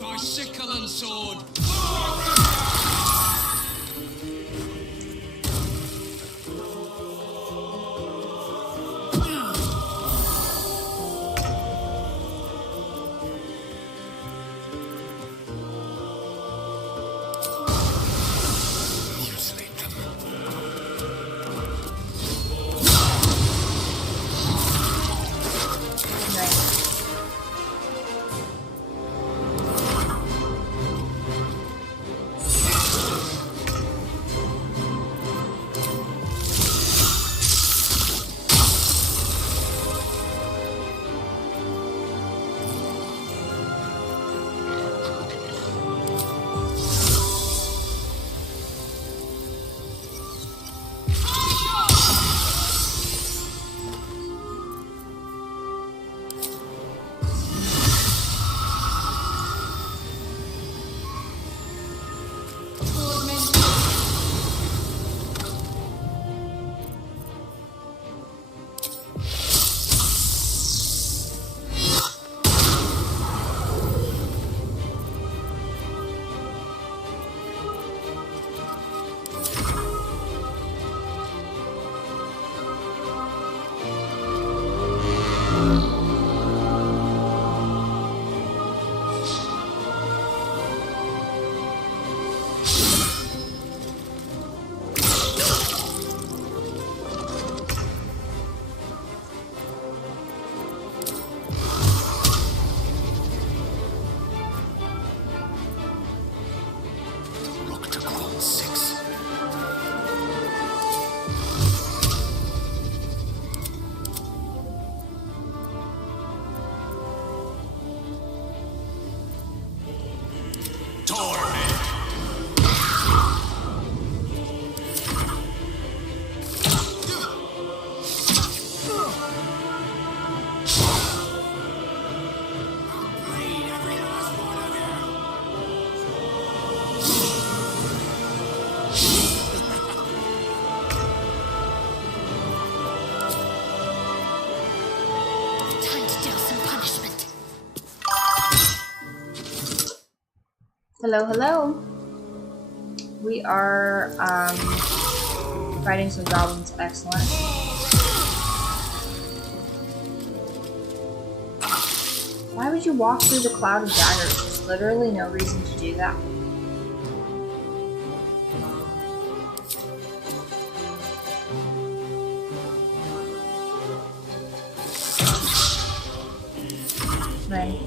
By sickle and sword. Hello, hello. We are fighting some goblins. Excellent. Why would you walk through the cloud of daggers? There's literally no reason to do that. Right.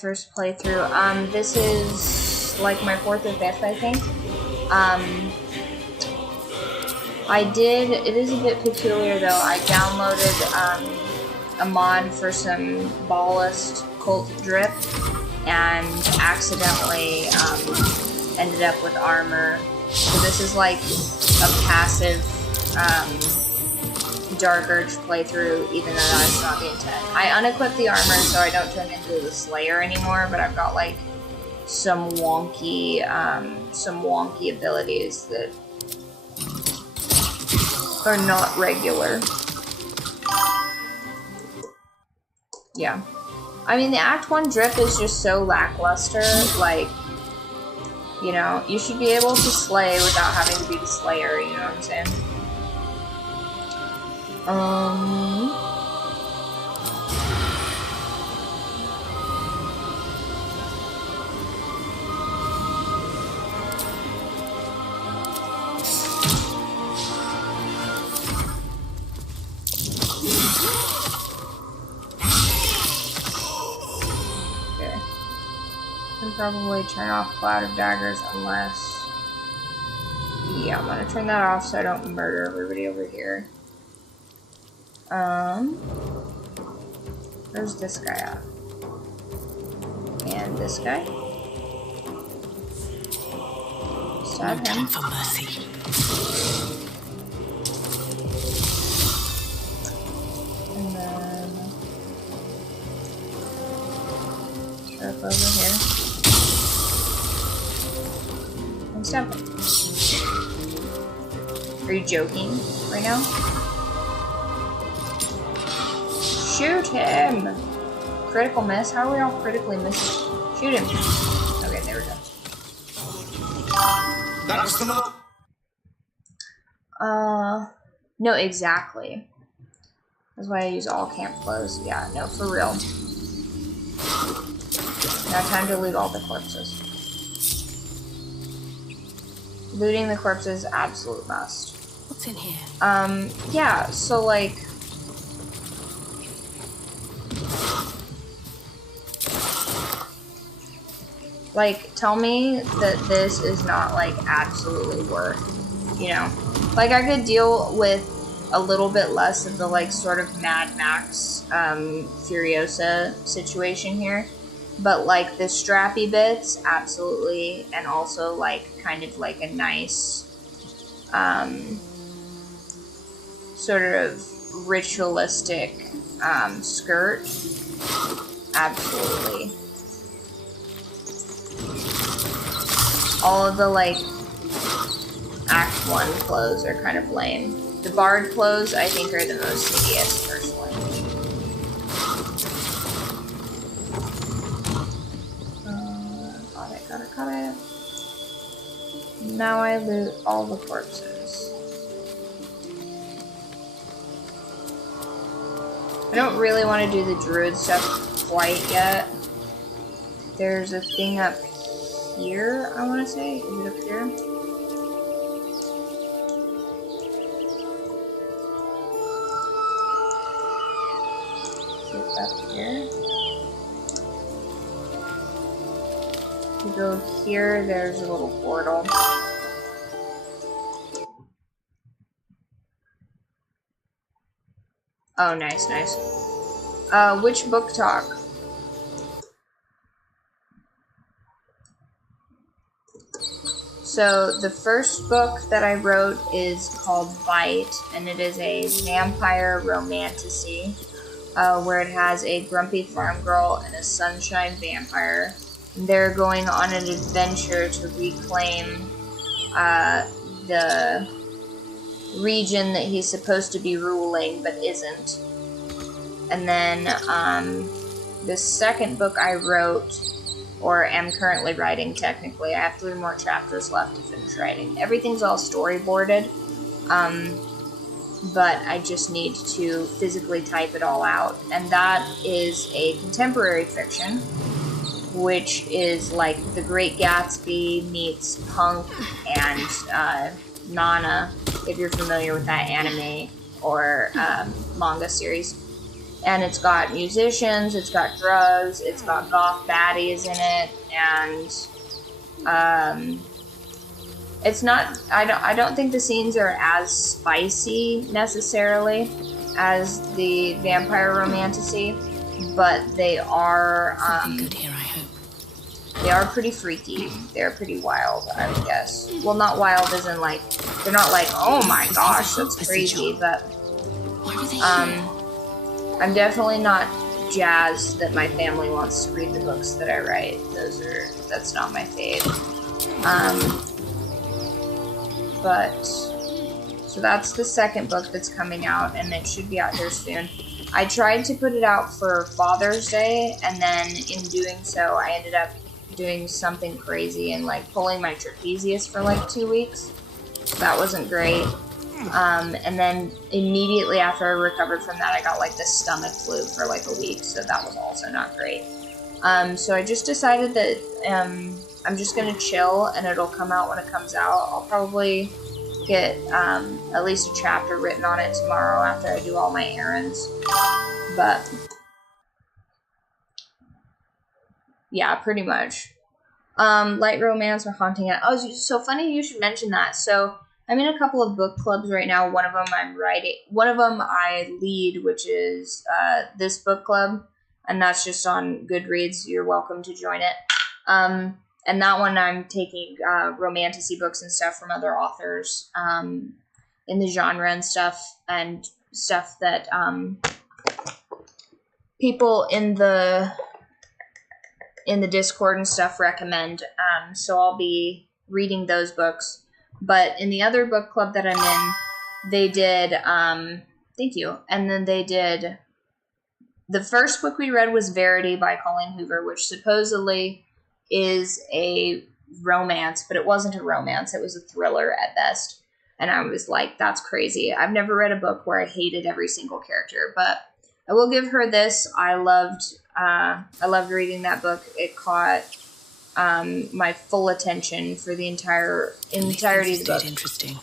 First playthrough. This is like my 4th or 5th, I think. It is a bit peculiar though. I downloaded a mod for some ballast cult drip and accidentally ended up with armor. So this is like a passive Dark Urge playthrough, even though that's not the intent. I unequipped the armor so I don't turn into the Slayer anymore, but I've got like some wonky abilities that are not regular. Yeah. I mean, the Act 1 drip is just so lackluster, like, you know, you should be able to slay without having to be the Slayer, you know what I'm saying? probably turn off Cloud of Daggers unless... Yeah, I'm gonna turn that off so I don't murder everybody over here. Where's this guy at? And this guy? Stab him. Time for mercy. And then... Sharp over here. And stab him. Are you joking right now? Shoot him! Critical miss? How are we all critically missing? Shoot him. Okay, there we go. That was the mark. No, exactly. That's why I use all camp clothes. Yeah, no, for real. Now time to loot all the corpses. Looting the corpses, absolute must. What's in here? Yeah, so like... Like, tell me that this is not, like, absolutely worth, you know? Like, I could deal with a little bit less of the, like, sort of Mad Max, Furiosa situation here. But, like, the strappy bits, absolutely. And also, like, kind of like a nice, sort of ritualistic, skirt. Absolutely. All of the, like, Act 1 clothes are kind of lame. The Bard clothes, I think, are the most hideous, personally. Got it. Now I loot all the corpses. I don't really want to do the druid stuff quite yet. There's a thing up here, I want to say. Is it up here? Is it up here? If you go here, there's a little portal. Oh, nice, nice. Which book talk? So, the first book that I wrote is called Bite, and it is a vampire romantasy, where it has a grumpy farm girl and a sunshine vampire. And they're going on an adventure to reclaim the region that he's supposed to be ruling, but isn't. And then, the second book I wrote, or am currently writing, technically. I have 3 more chapters left to finish writing. Everything's all storyboarded, but I just need to physically type it all out. And that is a contemporary fiction, which is like The Great Gatsby meets Punk and Nana, if you're familiar with that anime or manga series. And it's got musicians, it's got drugs, it's got goth baddies in it, and it's not. I don't think the scenes are as spicy necessarily as the vampire romantasy, but they are. Good here, I hope. They are pretty freaky. They're pretty wild, I would guess. Well, not wild as in like they're not like, oh my gosh, that's crazy, but I'm definitely not jazzed that my family wants to read the books that I write. That's not my fave. But so that's the second book that's coming out, and it should be out here soon. I tried to put it out for Father's Day, and then in doing so, I ended up doing something crazy and like pulling my trapezius for like 2 weeks. That wasn't great. And then immediately after I recovered from that, I got like the stomach flu for like a week, so that was also not great. So I just decided that I'm just gonna chill, and it'll come out when it comes out. I'll probably get at least a chapter written on it tomorrow after I do all my errands. But yeah, pretty much. Light romance or haunting. Oh, so funny you should mention that. So I'm in a couple of book clubs right now. One of them I'm writing. One of them I lead, which is this book club, and that's just on Goodreads. You're welcome to join it. And that one I'm taking romantasy books and stuff from other authors in the genre and stuff that people in the Discord and stuff recommend. So I'll be reading those books. But in the other book club that I'm in, they did, thank you. And then they did, the first book we read was Verity by Colleen Hoover, which supposedly is a romance, but it wasn't a romance. It was a thriller at best. And I was like, that's crazy. I've never read a book where I hated every single character, but I will give her this. I loved reading that book. It caught my full attention for the entirety of the book. Interesting.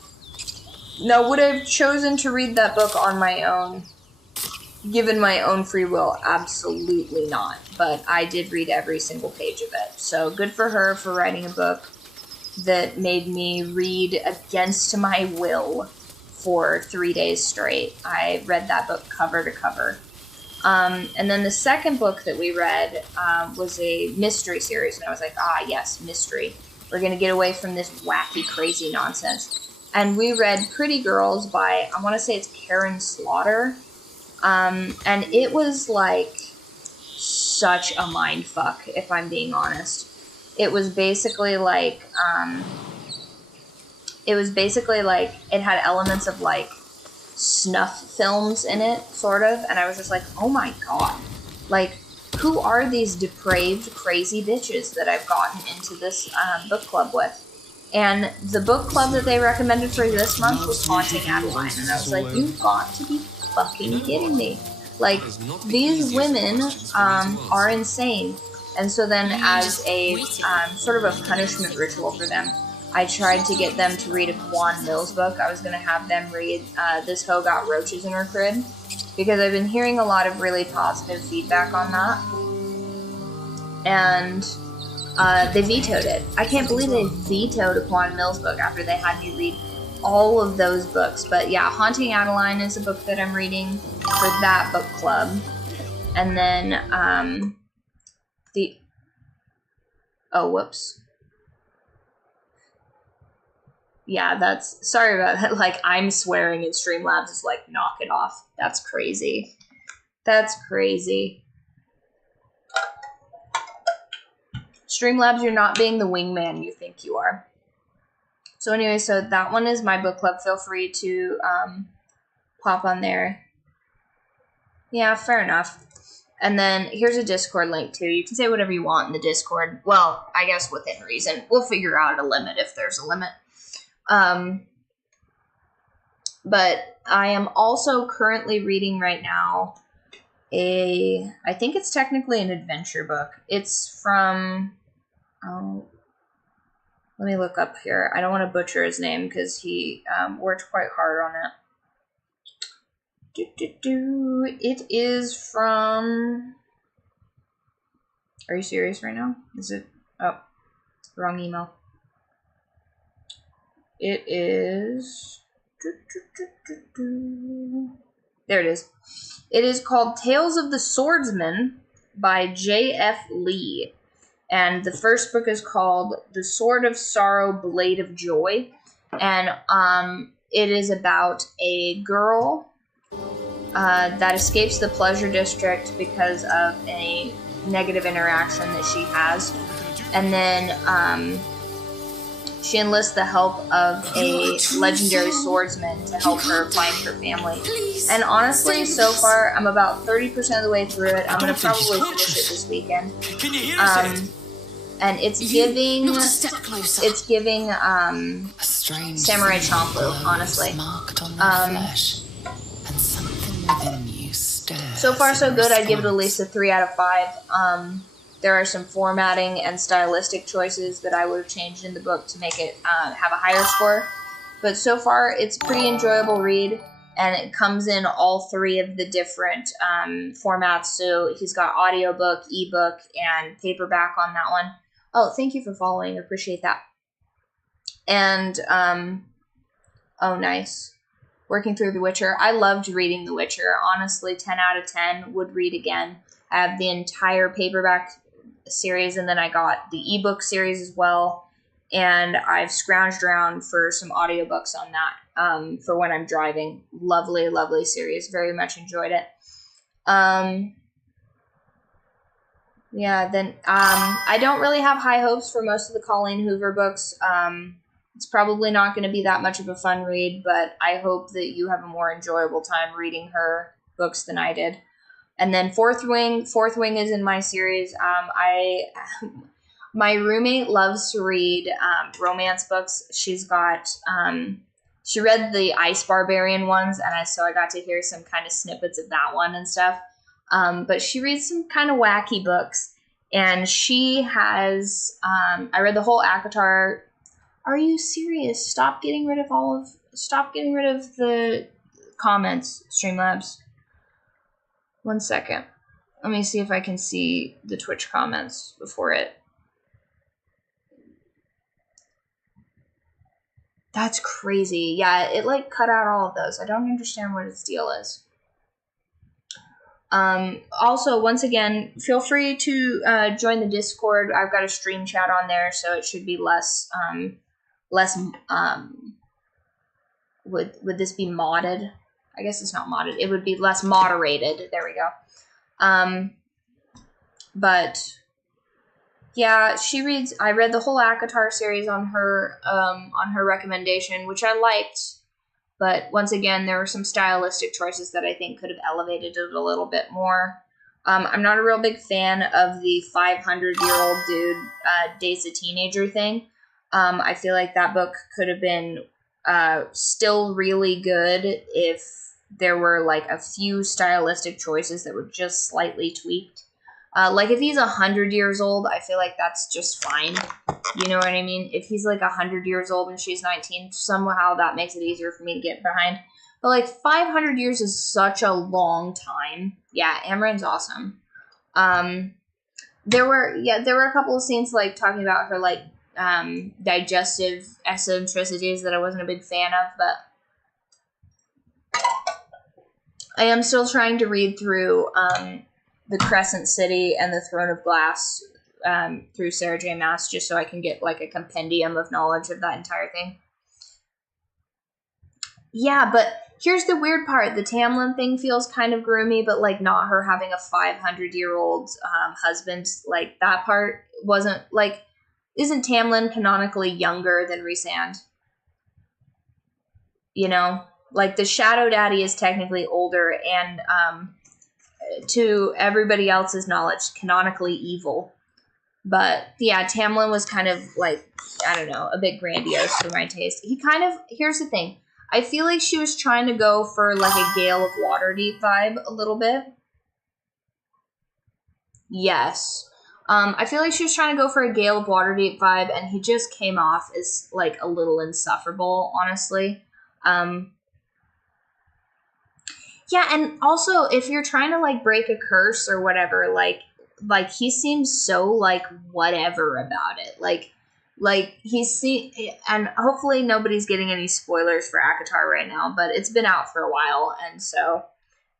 Now, would I have chosen to read that book on my own, given my own free will? Absolutely not. But I did read every single page of it. So good for her for writing a book that made me read against my will for 3 days straight. I read that book cover to cover. And then the second book that we read was a mystery series, and I was like, yes, mystery. We're going to get away from this wacky, crazy nonsense. And we read Pretty Girls by, I want to say it's Karen Slaughter, and it was like such a mind fuck, if I'm being honest. It was basically like, it had elements of like snuff films in it, sort of, and I was just like, oh my god, like, who are these depraved, crazy bitches that I've gotten into this book club with? And the book club that they recommended for this month was Haunting Adeline, and I was like, you've got to be fucking kidding me. Like, these women are insane. And so then as a sort of a punishment ritual for them, I tried to get them to read a Kwan Mills book. I was going to have them read This Hoe Got Roaches in Her Crib, because I've been hearing a lot of really positive feedback on that. And they vetoed it. I can't believe they vetoed a Kwan Mills book after they had me read all of those books. But yeah, Haunting Adeline is a book that I'm reading for that book club. And then yeah, sorry about that. Like, I'm swearing in Streamlabs is like, knock it off. That's crazy. That's crazy. Streamlabs, you're not being the wingman you think you are. So anyway, so that one is my book club. Feel free to pop on there. Yeah, fair enough. And then here's a Discord link too. You can say whatever you want in the Discord. Well, I guess within reason. We'll figure out a limit if there's a limit. But I am also currently reading right now I think it's technically an adventure book. It's from, let me look up here. I don't want to butcher his name because he worked quite hard on it. It is from, are you serious right now? Is it, wrong email. It is, there it is. It is called Tales of the Swordsman by J.F. Lee. And the first book is called The Sword of Sorrow, Blade of Joy. And it is about a girl that escapes the pleasure district because of a negative interaction that she has. And then she enlists the help of a legendary swordsman to help her find her family. And honestly, so far, I'm about 30% of the way through it. I'm going to probably finish it this weekend. Can you hear us? And it's giving Samurai Champloo, honestly. So far, so good. I'd give it at least a 3 out of 5. There are some formatting and stylistic choices that I would have changed in the book to make it have a higher score. But so far, it's a pretty enjoyable read, and it comes in all 3 of the different formats. So he's got audiobook, ebook, and paperback on that one. Oh, thank you for following. Appreciate that. And, oh, nice. Working through The Witcher. I loved reading The Witcher. Honestly, 10 out of 10 would read again. I have the entire paperback series, and then I got the ebook series as well. And I've scrounged around for some audiobooks on that for when I'm driving. Lovely, lovely series. Very much enjoyed it. Yeah, then I don't really have high hopes for most of the Colleen Hoover books. It's probably not going to be that much of a fun read, but I hope that you have a more enjoyable time reading her books than I did. And then Fourth Wing is in my series. My roommate loves to read romance books. She's got she read the Ice Barbarian ones, and so I got to hear some kind of snippets of that one and stuff. But she reads some kind of wacky books, and she has, I read the whole ACOTAR. Are you serious? Stop getting rid of the comments, Streamlabs. 1 second. Let me see if I can see the Twitch comments before it. That's crazy. Yeah, it cut out all of those. I don't understand what its deal is. Also, once again, feel free to join the Discord. I've got a stream chat on there, so it should be less would this be modded? I guess it's not modded. It would be less moderated. There we go. But yeah, she reads. I read the whole ACOTAR series on her recommendation, which I liked. But once again, there were some stylistic choices that I think could have elevated it a little bit more. I'm not a real big fan of the 500-year-old dude dates a teenager thing. I feel like that book could have been still really good if there were a few stylistic choices that were just slightly tweaked. If he's 100 years old, I feel like that's just fine. You know what I mean? If he's 100 years old and she's 19, somehow that makes it easier for me to get behind. But 500 years is such a long time. Yeah, Amren's awesome. There were a couple of scenes talking about her digestive eccentricities that I wasn't a big fan of, but I am still trying to read through The Crescent City and The Throne of Glass through Sarah J. Maas, just so I can get a compendium of knowledge of that entire thing. Yeah, but here's the weird part. The Tamlin thing feels kind of groomy, but not her having a 500-year-old husband. That part wasn't isn't Tamlin canonically younger than Rhysand? You know? The Shadow Daddy is technically older and to everybody else's knowledge, canonically evil. But yeah, Tamlin was kind of I don't know, a bit grandiose for my taste. Here's the thing. I feel like she was trying to go for a Gale of Waterdeep vibe a little bit. Yes. I feel like she was trying to go for a Gale of Waterdeep vibe, and he just came off as a little insufferable, honestly. Yeah, and also, if you're trying to, break a curse or whatever, he seems so, whatever about it. And hopefully nobody's getting any spoilers for ACOTAR right now, but it's been out for a while, and so,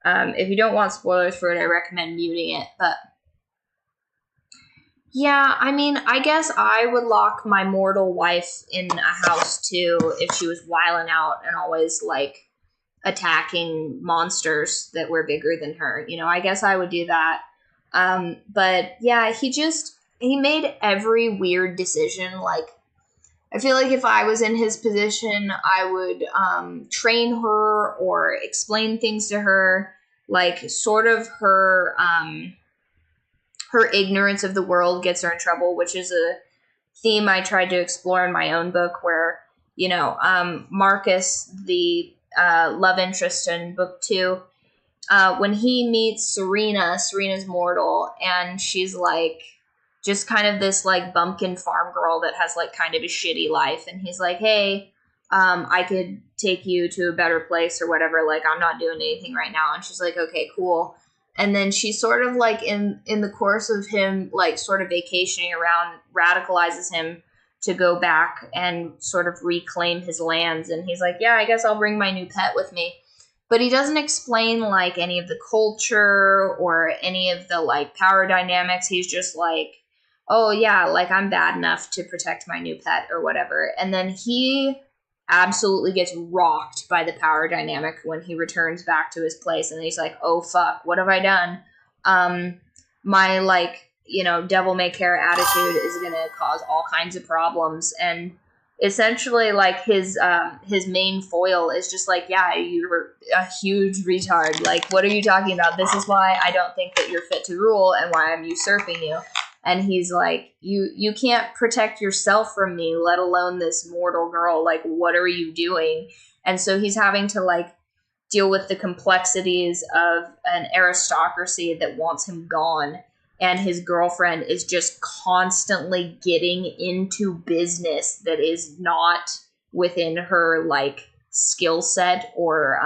if you don't want spoilers for it, I recommend muting it, but yeah, I mean, I guess I would lock my mortal wife in a house, too, if she was wilding out and always, attacking monsters that were bigger than her. You know, I guess I would do that. But yeah, he made every weird decision. I feel like if I was in his position, I would train her or explain things to her, sort of her ignorance of the world gets her in trouble, which is a theme I tried to explore in my own book where, Marcus, the love interest in book 2, when he meets Serena's mortal, and she's just kind of this bumpkin farm girl that has kind of a shitty life, and he's hey, I could take you to a better place or whatever, I'm not doing anything right now, and she's okay, cool. And then she sort of like in the course of him like sort of vacationing around radicalizes him to go back and sort of reclaim his lands. And he's like, yeah, I guess I'll bring my new pet with me. But he doesn't explain like any of the culture or any of the like power dynamics. He's just like, oh yeah, like I'm bad enough to protect my new pet or whatever. And then he absolutely gets rocked by the power dynamic when he returns back to his place. And he's like, oh fuck, what have I done? My like, you know, devil may care attitude is going to cause all kinds of problems. And essentially like his main foil is just like, yeah, you're a huge retard. Like, what are you talking about? This is why I don't think that you're fit to rule and why I'm usurping you. And he's like, you can't protect yourself from me, let alone this mortal girl. Like, what are you doing? And so he's having to like deal with the complexities of an aristocracy that wants him gone. And his girlfriend is just constantly getting into business that is not within her like skill set or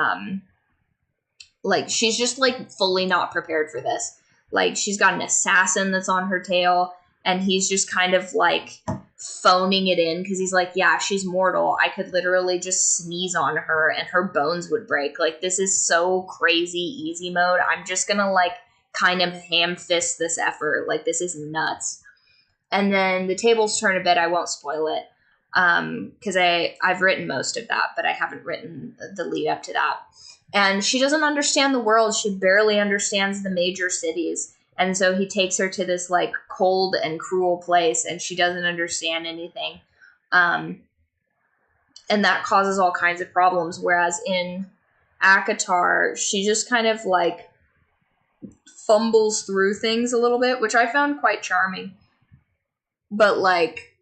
like she's just like fully not prepared for this. Like, she's got an assassin that's on her tail, and he's just kind of, like, phoning it in, because he's like, yeah, she's mortal. I could literally just sneeze on her, and her bones would break. Like, this is so crazy easy mode. I'm just gonna, like, kind of ham-fist this effort. Like, this is nuts. And then the tables turn a bit. I won't spoil it, because I've written most of that, but I haven't written the lead up to that. And she doesn't understand the world. She barely understands the major cities. And so he takes her to this like cold and cruel place, and she doesn't understand anything. And that causes all kinds of problems. Whereas in ACOTAR, she just kind of like fumbles through things a little bit, which I found quite charming. But like,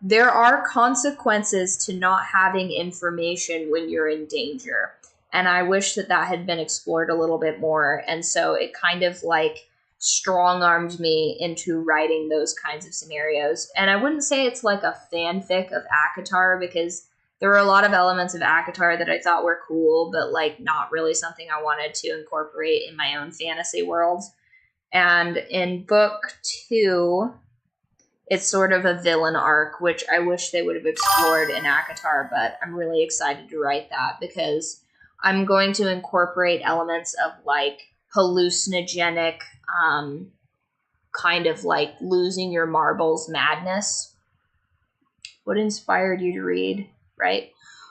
there are consequences to not having information when you're in danger. And I wish that had been explored a little bit more. And so it kind of like strong-armed me into writing those kinds of scenarios. And I wouldn't say it's like a fanfic of ACOTAR, because there were a lot of elements of ACOTAR that I thought were cool, but like not really something I wanted to incorporate in my own fantasy world. And in book 2, it's sort of a villain arc, which I wish they would have explored in ACOTAR, but I'm really excited to write that because I'm going to incorporate elements of like hallucinogenic, kind of like losing your marbles madness. What inspired you to read, right?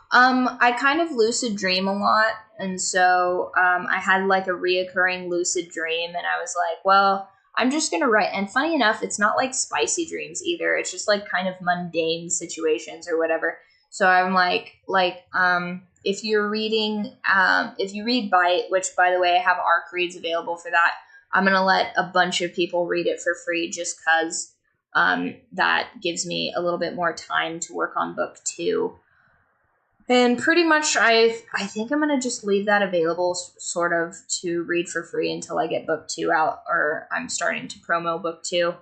I kind of lucid dream a lot. And so I had like a reoccurring lucid dream, and I was like, well, I'm just going to write. And funny enough, it's not like spicy dreams either. It's just like kind of mundane situations or whatever. So I'm like, if you're reading, if you read Bite, which by the way, I have ARC reads available for that, I'm going to let a bunch of people read it for free just because that gives me a little bit more time to work on book 2. And pretty much I think I'm going to just leave that available sort of to read for free until I get book 2 out, or I'm starting to promo book 2.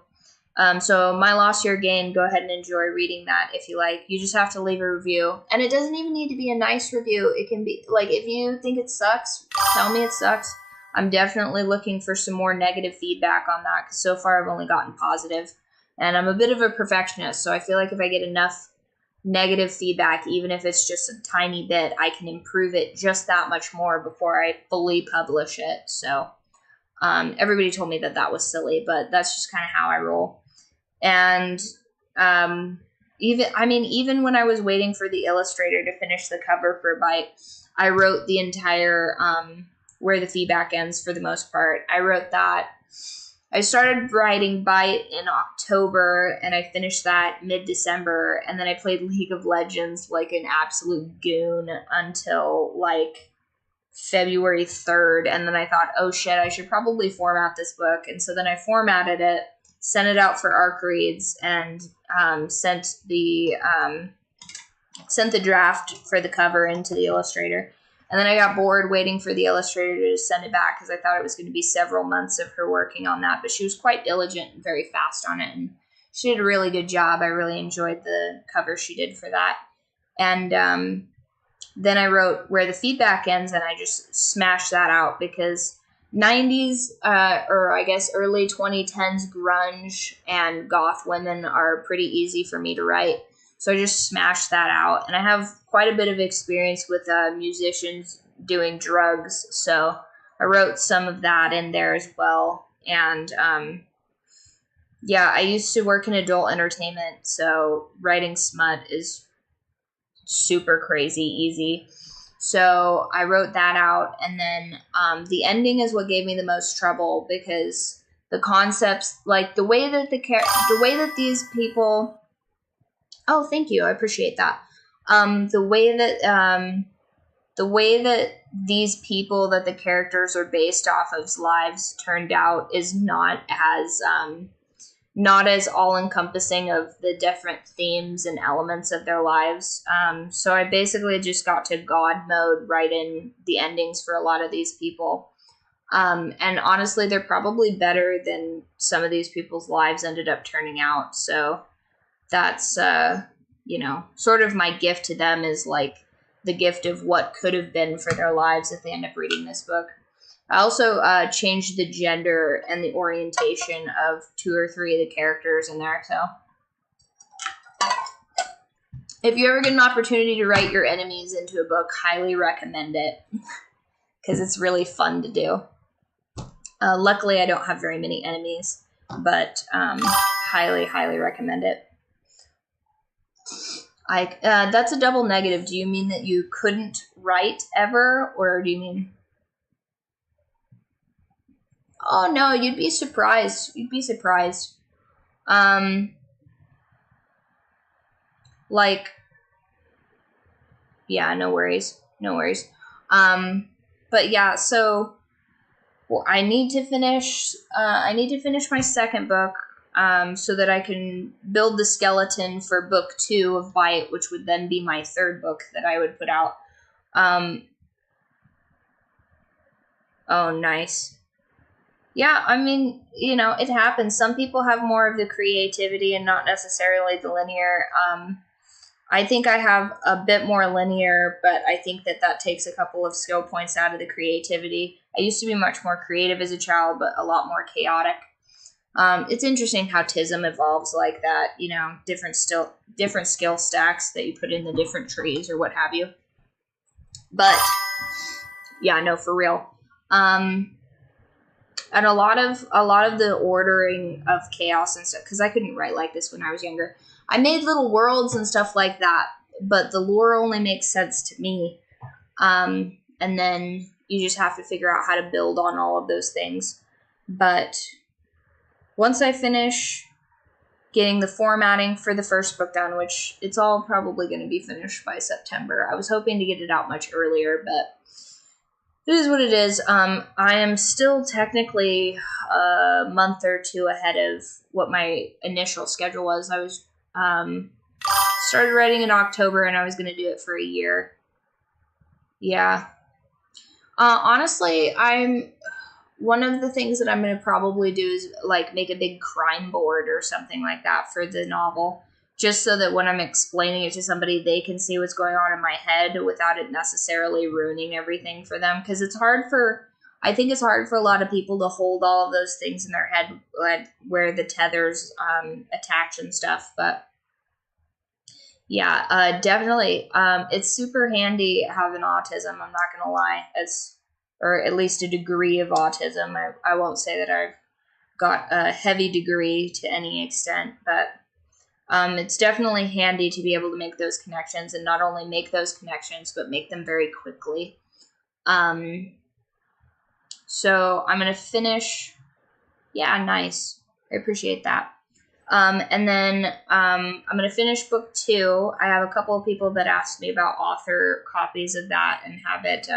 So My Lost Year Gain, go ahead and enjoy reading that if you like. You just have to leave a review. And it doesn't even need to be a nice review. It can be, like, if you think it sucks, tell me it sucks. I'm definitely looking for some more negative feedback on that, because so far I've only gotten positive. And I'm a bit of a perfectionist, so I feel like if I get enough negative feedback, even if it's just a tiny bit, I can improve it just that much more before I fully publish it. So everybody told me that was silly, but that's just kind of how I roll. And even when I was waiting for the illustrator to finish the cover for Bite, I wrote the entire Where the Feedback Ends for the most part. I wrote that. I started writing Bite in October, and I finished that mid-December, and then I played League of Legends like an absolute goon until like February 3rd, and then I thought, oh shit, I should probably format this book. And so then I formatted it, sent it out for ARC reads, and sent the draft for the cover into the illustrator. And then I got bored waiting for the illustrator to just send it back, because I thought it was going to be several months of her working on that. But she was quite diligent and very fast on it, and she did a really good job. I really enjoyed the cover she did for that. And then I wrote Where the Feedback Ends, and I just smashed that out, because 90s, or I guess early 2010s grunge and goth women are pretty easy for me to write. So I just smashed that out. And I have quite a bit of experience with musicians doing drugs. So I wrote some of that in there as well. And yeah, I used to work in adult entertainment. So writing smut is super crazy easy. So I wrote that out, and then the ending is what gave me the most trouble, because the concepts, like the way that these people, oh, thank you, I appreciate that. The way that these people that the characters are based off of's lives turned out is not as all-encompassing of the different themes and elements of their lives. So I basically just got to God mode right in the endings for a lot of these people. And honestly, they're probably better than some of these people's lives ended up turning out. So that's, sort of my gift to them, is like the gift of what could have been for their lives if they end up reading this book. I also changed the gender and the orientation of 2 or 3 of the characters in there. So if you ever get an opportunity to write your enemies into a book, highly recommend it, because it's really fun to do. Luckily, I don't have very many enemies, but highly, highly recommend it. That's a double negative. Do you mean that you couldn't write ever, or do you mean... Oh, no, you'd be surprised. You'd be surprised. Yeah, no worries. No worries. But yeah, so I need to finish my second book, so that I can build the skeleton for book 2 of Bite, which would then be my third book that I would put out. Oh, nice. Yeah, I mean, it happens. Some people have more of the creativity and not necessarily the linear. I think I have a bit more linear, but I think that takes a couple of skill points out of the creativity. I used to be much more creative as a child, but a lot more chaotic. It's interesting how TISM evolves like that, different skill stacks that you put in the different trees or what have you. But, yeah, no, for real. And a lot of the ordering of chaos and stuff, because I couldn't write like this when I was younger. I made little worlds and stuff like that, but the lore only makes sense to me. And then you just have to figure out how to build on all of those things. But once I finish getting the formatting for the first book done, which it's all probably going to be finished by September. I was hoping to get it out much earlier, but it is what it is. I am still technically a month or 2 ahead of what my initial schedule was. I was started writing in October, and I was going to do it for a year. Yeah. Honestly, one of the things that I'm going to probably do is like make a big crime board or something like that for the novel, just so that when I'm explaining it to somebody, they can see what's going on in my head without it necessarily ruining everything for them. Because I think it's hard for a lot of people to hold all of those things in their head, like where the tethers attach and stuff. But yeah, definitely. It's super handy having autism. I'm not going to lie. Or at least a degree of autism. I won't say that I've got a heavy degree to any extent, but it's definitely handy to be able to make those connections, and not only make those connections, but make them very quickly. So I'm going to finish. Yeah, nice. I appreciate that. And then I'm going to finish book 2. I have a couple of people that asked me about author copies of that and have it,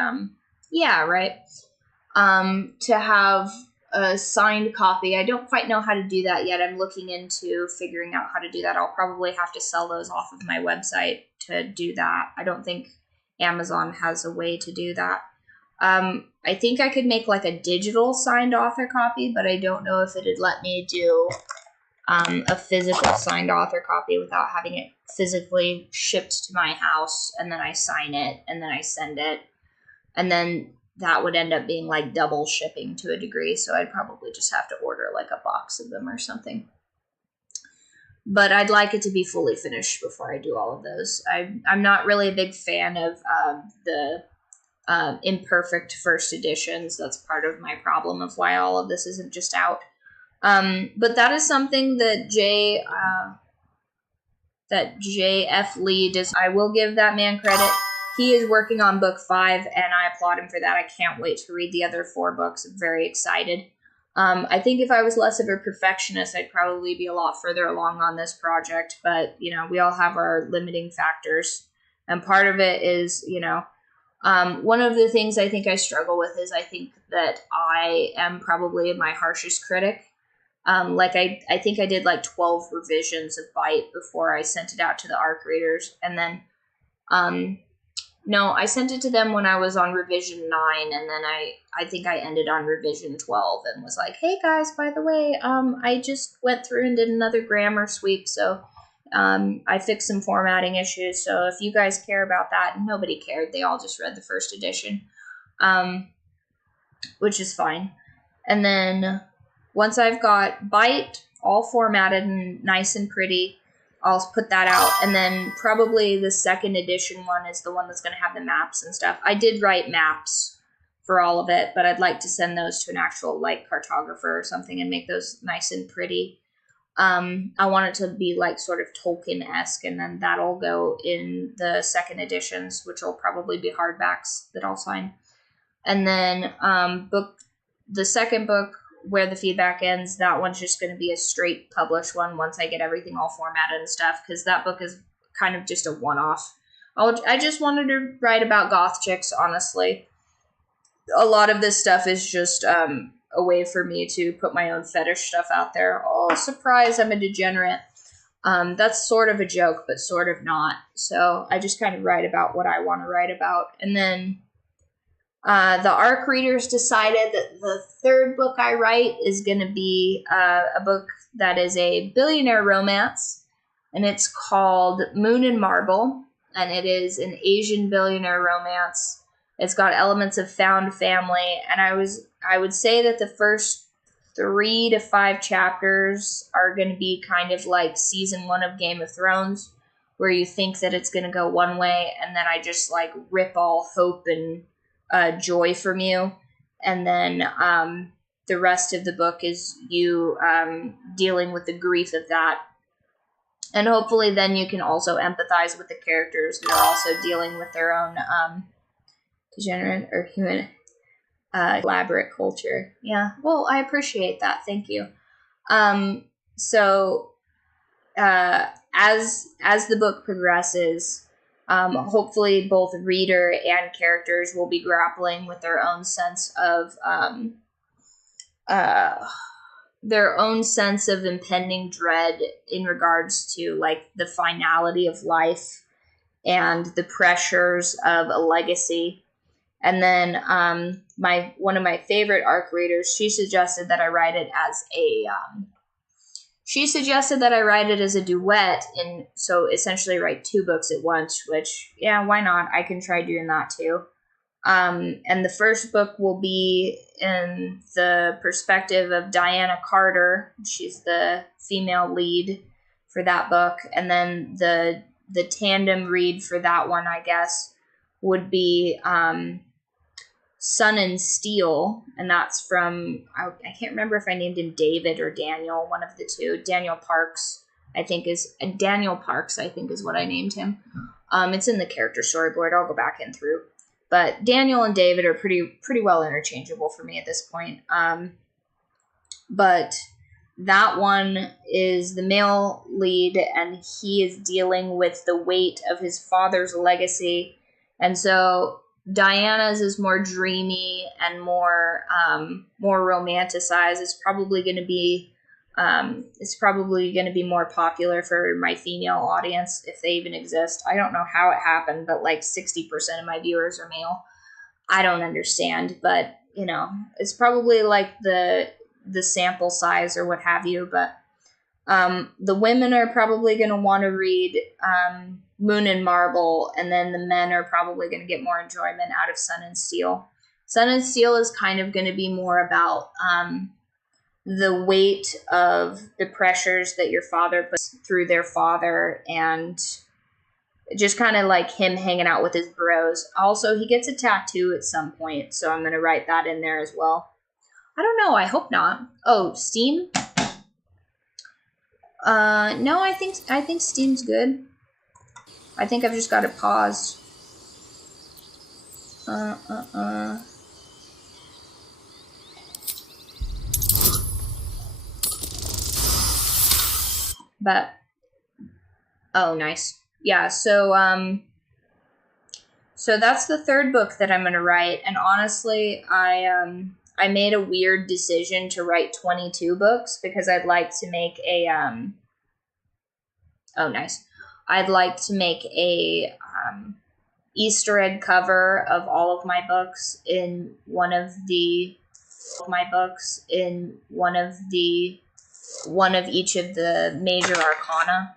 to have a signed copy. I don't quite know how to do that yet. I'm looking into figuring out how to do that. I'll probably have to sell those off of my website to do that. I don't think Amazon has a way to do that. I think I could make like a digital signed author copy, but I don't know if it'd let me do a physical signed author copy without having it physically shipped to my house, and then I sign it, and then I send it. And then that would end up being like double shipping to a degree. So I'd probably just have to order like a box of them or something. But I'd like it to be fully finished before I do all of those. I'm not really a big fan of the imperfect first editions. That's part of my problem of why all of this isn't just out. But that is something that J.F. Lee does. I will give that man credit. He is working on book 5, and I applaud him for that. I can't wait to read the other 4 books. I'm very excited. I think if I was less of a perfectionist, I'd probably be a lot further along on this project. But, you know, we all have our limiting factors. And part of it is, you know, one of the things I think I struggle with is I think that I am probably my harshest critic. Like I think I did like 12 revisions of Bite before I sent it out to the ARC readers. And then, no, I sent it to them when I was on revision 9, and then I think I ended on revision 12 and was like, hey guys, by the way, I just went through and did another grammar sweep, so I fixed some formatting issues, so if you guys care about that, nobody cared. They all just read the first edition, which is fine. And then once I've got Bite all formatted and nice and pretty, I'll put that out, and then probably the second edition one is the one that's going to have the maps and stuff. I did write maps for all of it, but I'd like to send those to an actual like cartographer or something and make those nice and pretty. I want it to be like sort of Tolkien-esque, and then that'll go in the second editions, which will probably be hardbacks that I'll sign. And then the second book, Where the Feedback Ends, that one's just going to be a straight published one once I get everything all formatted and stuff, because that book is kind of just a one-off. I just wanted to write about goth chicks, honestly. A lot of this stuff is just a way for me to put my own fetish stuff out there. Oh, surprise, I'm a degenerate. That's sort of a joke, but sort of not. So I just kind of write about what I want to write about. And then the ARC readers decided that the third book I write is going to be a book that is a billionaire romance, and it's called Moon and Marble, and it is an Asian billionaire romance. It's got elements of found family, and I would say that the first 3 to 5 chapters are going to be kind of like season 1 of Game of Thrones, where you think that it's going to go one way, and then I just like rip all hope and joy from you, and then the rest of the book is you dealing with the grief of that, and hopefully then you can also empathize with the characters that are also dealing with their own degenerate or human elaborate culture. Yeah, well, I appreciate that, thank you. So as the book progresses, hopefully both reader and characters will be grappling with their own sense of impending dread in regards to like the finality of life and the pressures of a legacy. And then one of my favorite ARC readers, she suggested that I write it as a duet, and so essentially write 2 books at once, which, yeah, why not? I can try doing that too. And the first book will be in the perspective of Diana Carter. She's the female lead for that book. And then the tandem read for that one, I guess, would be Sun and Steel, and that's from, I can't remember if I named him David or Daniel, one of the two. Daniel Parks, I think is what I named him. It's in the character storyboard. I'll go back in through. But Daniel and David are pretty well interchangeable for me at this point. But that one is the male lead, and he is dealing with the weight of his father's legacy. And so Diana's is more dreamy and more romanticized. It's probably going to be more popular for my female audience, if they even exist. I don't know how it happened, but like 60% of my viewers are male. I don't understand, but you know, it's probably like the sample size or what have you. But the women are probably going to want to read Moon and Marble, and then the men are probably going to get more enjoyment out of Sun and Steel. Sun and Steel is kind of going to be more about the weight of the pressures that your father puts through their father, and just kind of like him hanging out with his bros. Also, he gets a tattoo at some point, so I'm going to write that in there as well. I don't know. I hope not. Oh, Steam? No, I think Steam's good. I think I've just got it paused. But, oh, nice. Yeah, so that's the third book that I'm going to write. And honestly, I made a weird decision to write 22 books because I'd like to make a, oh, nice. I'd like to make a, Easter egg cover of all of my books in one of each of the major arcana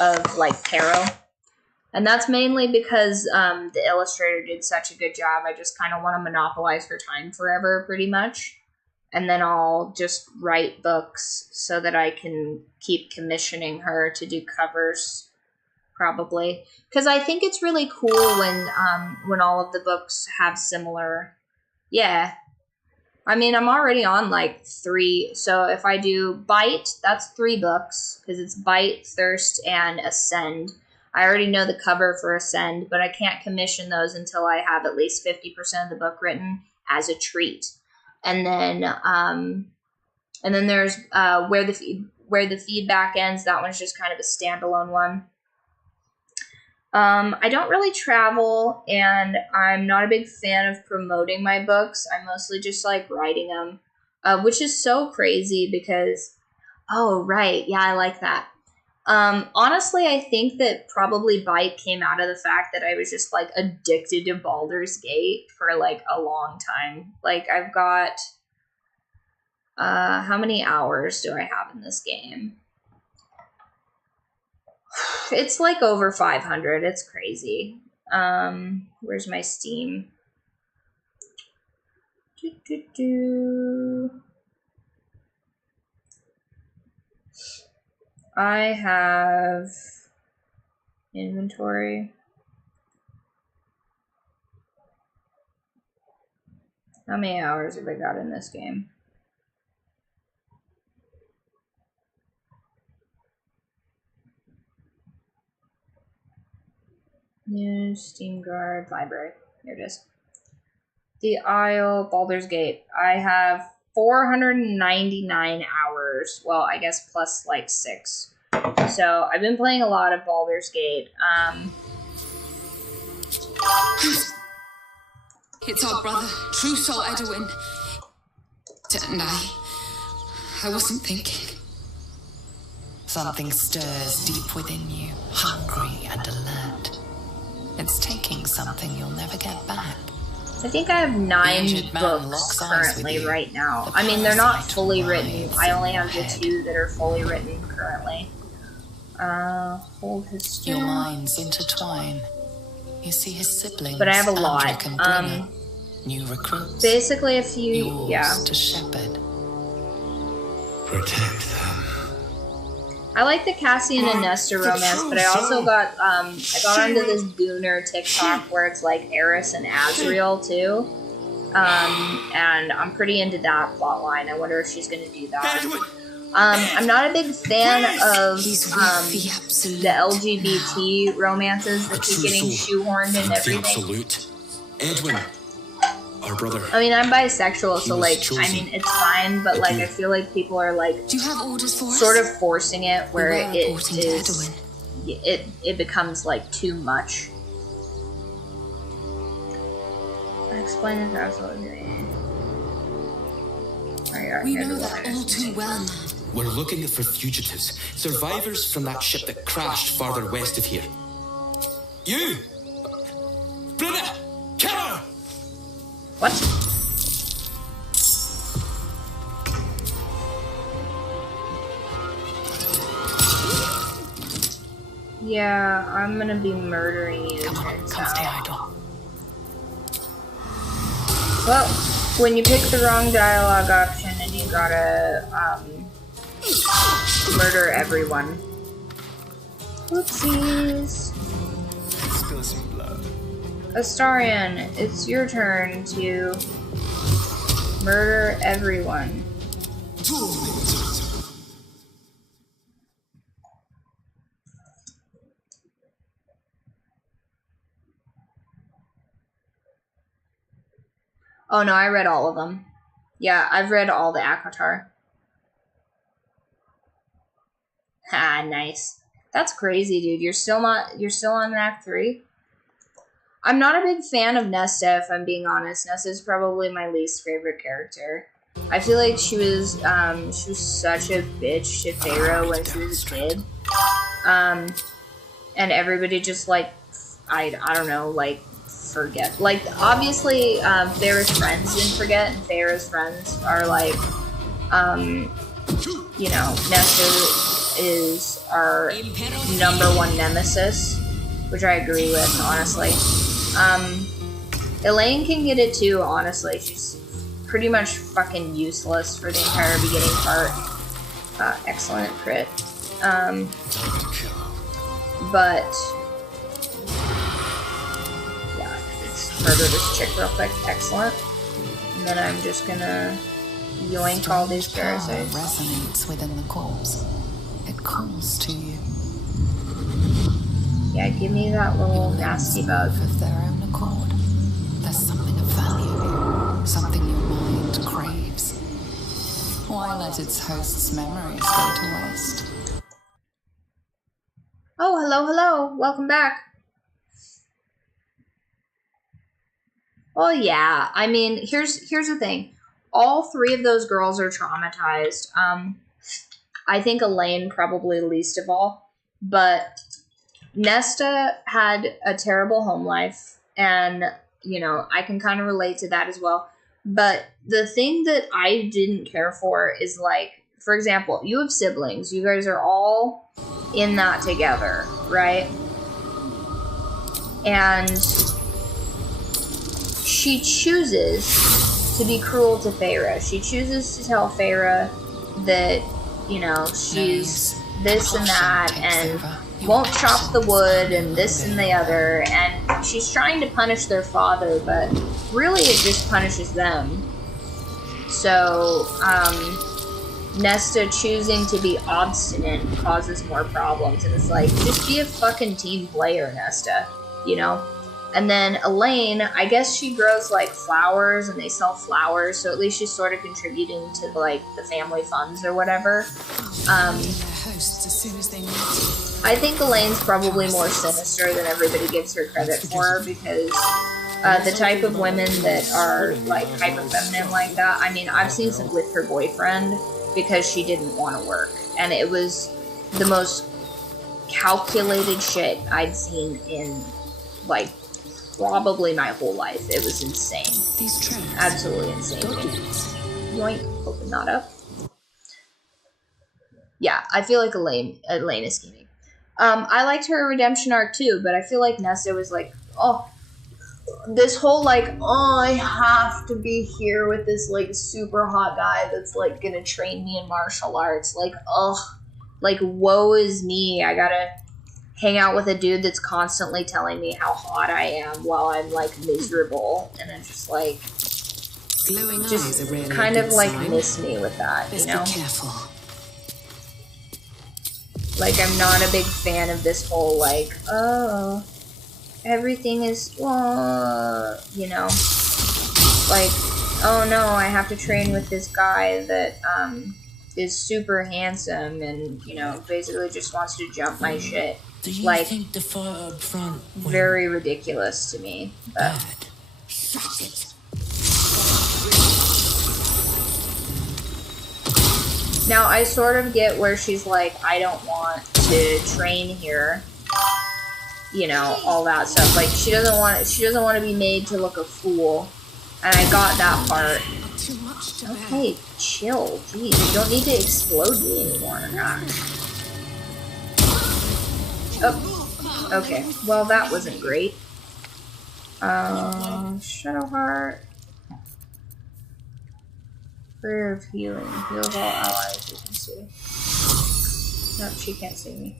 of like tarot. And that's mainly because the illustrator did such a good job. I just kind of want to monopolize her time forever, pretty much. And then I'll just write books so that I can keep commissioning her to do covers, probably. Because I think it's really cool when all of the books have similar... Yeah. I mean, I'm already on like 3. So if I do Bite, that's 3 books. Because it's Bite, Thirst, and Ascend. I already know the cover for Ascend, but I can't commission those until I have at least 50% of the book written as a treat. And then there's Where the Feedback Ends. That one's just kind of a standalone one. I don't really travel, and I'm not a big fan of promoting my books. I mostly just like writing them, which is so crazy because, oh, right. Yeah, I like that. Honestly, I think that probably Bite came out of the fact that I was just like addicted to Baldur's Gate for like a long time. Like I've got, how many hours do I have in this game? It's like over 500. It's crazy. Where's my Steam? I have inventory. How many hours have I got in this game? News, Steam Guard, Library. Here it is. The Isle, Baldur's Gate. I have 499 hours. Well, I guess plus like 6. So I've been playing a lot of Baldur's Gate. It's our brother, True Soul Edwin. And I wasn't thinking. Something stirs deep within you, hungry and alert. It's taking something you'll never get back. I think I have 9 books currently right now. I mean, they're not fully written. I only have the 2 that are fully written currently. Hold his stone. Your minds intertwine. You see his siblings. But I have a lot. New recruits. Basically a few, yours yeah. To shepherd. Protect them. I like the Cassian and Nestor romance, but I also got I got onto this Gooner TikTok where it's like Eris and Azriel too. And I'm pretty into that plot line. I wonder if she's gonna do that. I'm not a big fan of the LGBT romances that keep getting shoehorned in everything. Absolute. Edwin, our brother. I mean, I'm bisexual, so like, I mean, it's fine, but like, I feel like people are like, do you have orders for us? Sort of forcing it where it becomes like too much. Explain this absolutely. We know that all too well. We're looking for fugitives, survivors from that ship that crashed farther west of here. You! Brynna! Kill her! What? Yeah, I'm gonna be murdering you. Come on, come stay idle. Well, when you pick the wrong dialogue option and you gotta, murder everyone. Whoopsies. Spill some blood. Astarion, it's your turn to murder everyone. Oh no, I read all of them. Yeah, I've read all the Akatar. Ah, nice. That's crazy, dude. You're still on Act 3? I'm not a big fan of Nesta, if I'm being honest. Nesta's probably my least favorite character. I feel like she was such a bitch to Pharaoh when she was a kid. And everybody just, like, I don't know, like, forget. Like, obviously, Pharaoh's friends didn't forget, and Pharaoh's friends are, like, you know, Nesta is our #1 nemesis, which I agree with, honestly. Elaine can get it too, honestly. She's pretty much fucking useless for the entire beginning part. Excellent crit. But yeah, let's murder this chick real quick. Excellent. And then I'm just gonna yoink all these parasites. Resonates within the corpse. It calls to you. Yeah, give me that little nasty bug. Of their own accord. There's something of value, something your mind craves. Why let its host's memories go to waste? Oh, hello. Welcome back. Oh yeah, I mean, here's the thing. All 3 of those girls are traumatized. I think Elaine probably least of all, but Nesta had a terrible home life, and, you know, I can kind of relate to that as well. But the thing that I didn't care for is, like, for example, you have siblings. You guys are all in that together, right? And she chooses to be cruel to Feyre. She chooses to tell Feyre that, you know, she's this and that, and won't chop the wood, and this and the other, and she's trying to punish their father, but really it just punishes them. So, Nesta choosing to be obstinate causes more problems, and it's like, just be a fucking team player, Nesta, you know? And then Elaine, I guess she grows, like, flowers, and they sell flowers, so at least she's sort of contributing to, like, the family funds or whatever. I think Elaine's probably more sinister than everybody gives her credit for, because the type of women that are, like, hyper-feminine like that, I mean, I've seen some with her boyfriend because she didn't want to work, and it was the most calculated shit I'd seen in, like, probably my whole life. It was insane. Absolutely insane. Yoink, open that up. Yeah, I feel like Elaine is scheming. I liked her redemption arc too, but I feel like Nesta was like, oh, this whole, like, oh, I have to be here with this, like, super hot guy that's, like, gonna train me in martial arts. Like, ugh, like, woe is me. I gotta hang out with a dude that's constantly telling me how hot I am while I'm, like, miserable. And I'm just like, just kind of, like, miss me with that, you know? Be careful. Like, I'm not a big fan of this whole, like, oh, everything is, you know, like, oh no, I have to train with this guy that, is super handsome and, you know, basically just wants to jump my shit. Do you like, think the fire up front very ridiculous to me. But. Shut it. Now, I sort of get where she's like, I don't want to train here. You know, all that stuff. Like, she doesn't want to be made to look a fool. And I got that part. Okay, chill. Jeez, you don't need to explode me anymore. Oh, okay. Well, that wasn't great. Shadowheart. Prayer of healing. Heals all allies you can see. No, she can't see me.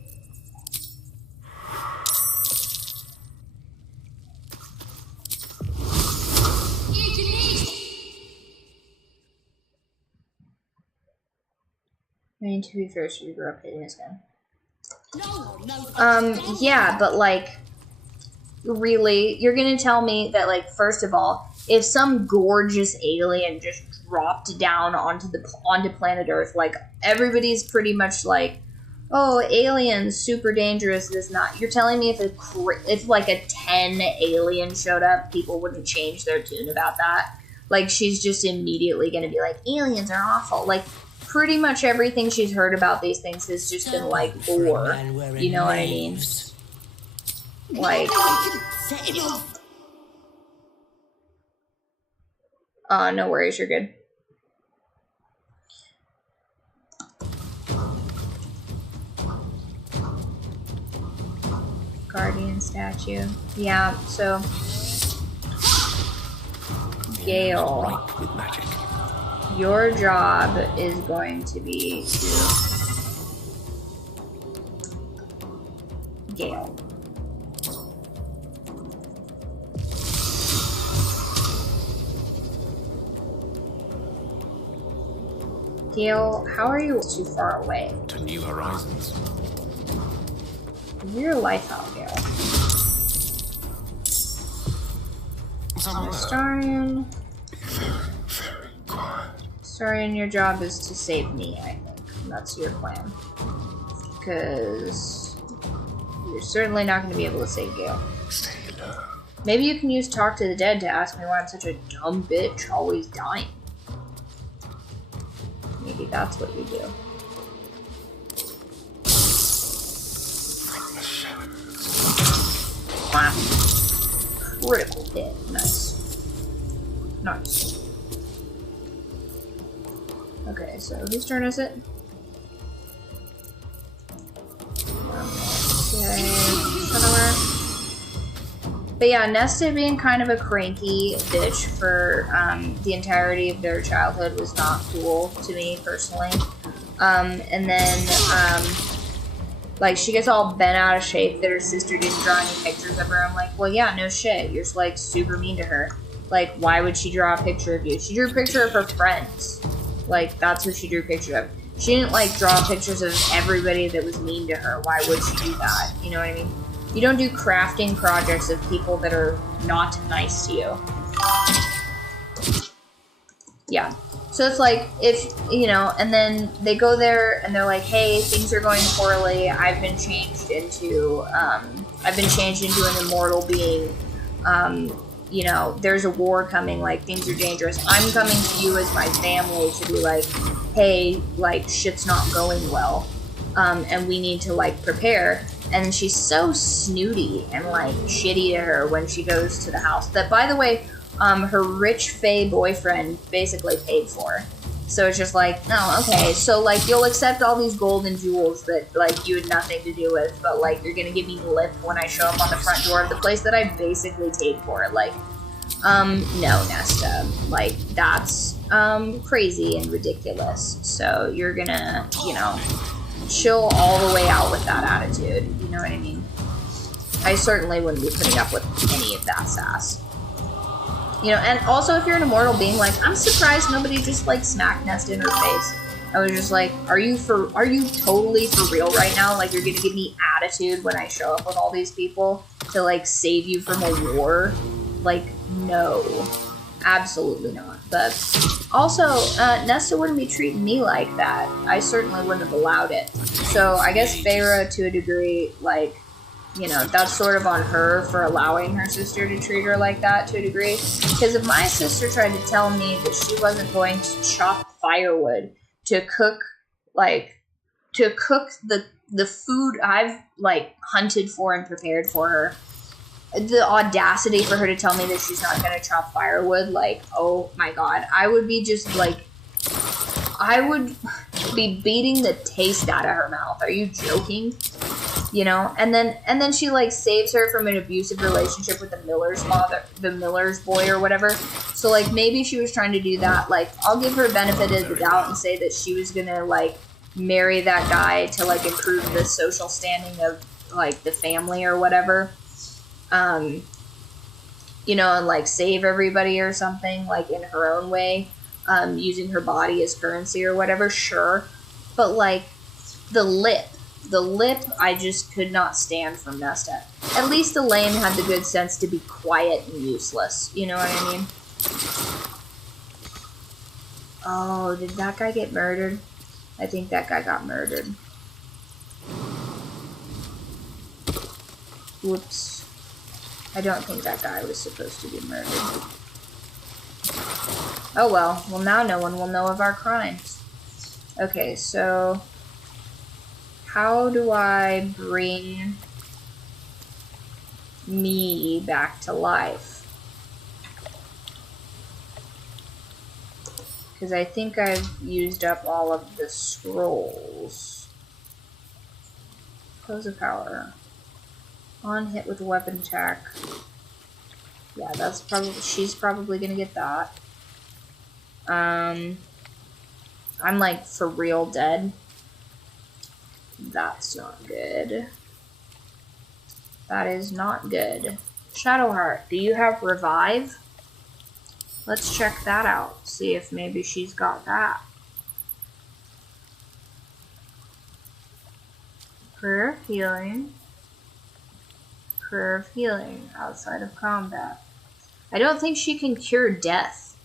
I mean, to be fair, she grew up hating this guy. Yeah, but like, really, you're gonna tell me that, like, first of all, if some gorgeous alien just dropped down onto planet Earth, like, everybody's pretty much like, oh, aliens, super dangerous, this not. You're telling me if like a 10 alien showed up, people wouldn't change their tune about that? Like, she's just immediately gonna be like, aliens are awful. Like, pretty much everything she's heard about these things has just been like lore. You know what I mean? Like, no worries, you're good. Guardian statue. Yeah, so Gale. With magic. Your job is going to be to Gale. Gale, how are you too far away? To new horizons. Figure your life out, Gale. Starion. Starion, your job is to save me, I think. That's your plan. Because you're certainly not going to be able to save Gale. Stay low. Maybe you can use Talk to the Dead to ask me why I'm such a dumb bitch, always dying. Maybe that's what you do. Wow. Critical hit. Nice. Nice. Okay, so whose turn is it? Okay. But yeah, Nesta being kind of a cranky bitch for the entirety of their childhood was not cool to me personally. And then like, she gets all bent out of shape that her sister didn't draw any pictures of her. I'm like, well, yeah, no shit. You're just, like, super mean to her. Like, why would she draw a picture of you? She drew a picture of her friends. Like, that's who she drew a picture of. She didn't, like, draw pictures of everybody that was mean to her. Why would she do that? You know what I mean? You don't do crafting projects of people that are not nice to you. Yeah. So it's like, if, you know, and then they go there and they're like, hey, things are going poorly. I've been changed into an immortal being. You know, there's a war coming, like, things are dangerous. I'm coming to you as my family to be like, hey, like, shit's not going well. And we need to, like, prepare. And she's so snooty and, like, shitty to her when she goes to the house. That, by the way, her rich fae boyfriend basically paid for. So it's just like, oh, okay, so, like, you'll accept all these gold and jewels that, like, you had nothing to do with, but, like, you're gonna give me lip when I show up on the front door of the place that I basically paid for. Like, no, Nesta. Like, that's, crazy and ridiculous. So you're gonna, you know, chill all the way out with that attitude. You know what I mean? I certainly wouldn't be putting up with any of that sass. You know, and also if you're an immortal being, like, I'm surprised nobody just, like, smacked Nesta in her face. I was just like, are you totally for real right now? Like, you're gonna give me attitude when I show up with all these people to, like, save you from a war? Like, no. Absolutely not. But also, Nesta wouldn't be treating me like that. I certainly wouldn't have allowed it. So I guess Feyre, to a degree, like, you know, that's sort of on her for allowing her sister to treat her like that to a degree. Because if my sister tried to tell me that she wasn't going to chop firewood to cook, like, the food I've, like, hunted for and prepared for her, the audacity for her to tell me that she's not going to chop firewood, like, oh my god. I would be just, like, I would be beating the taste out of her mouth. Are you joking? You know? And then she, like, saves her from an abusive relationship with the Miller's boy or whatever. So, like, maybe she was trying to do that. Like, I'll give her benefit of the doubt and say that she was gonna, like, marry that guy to, like, improve the social standing of, like, the family or whatever. You know, and, like, save everybody or something, like, in her own way, using her body as currency or whatever, sure. But, like, the lip, I just could not stand from Nesta. At least Elaine had the good sense to be quiet and useless. You know what I mean? Oh, did that guy get murdered? I think that guy got murdered. Whoops. I don't think that guy was supposed to be murdered. Oh well. Well, now no one will know of our crimes. Okay, so how do I bring me back to life? Because I think I've used up all of the scrolls. Close of power. On hit with weapon attack. Yeah, that's probably, she's probably gonna get that. I'm like for real dead. That's not good. That is not good. Shadowheart, do you have revive? Let's check that out. See if maybe she's got that. Prayer of healing. Prayer of healing outside of combat. I don't think she can cure death.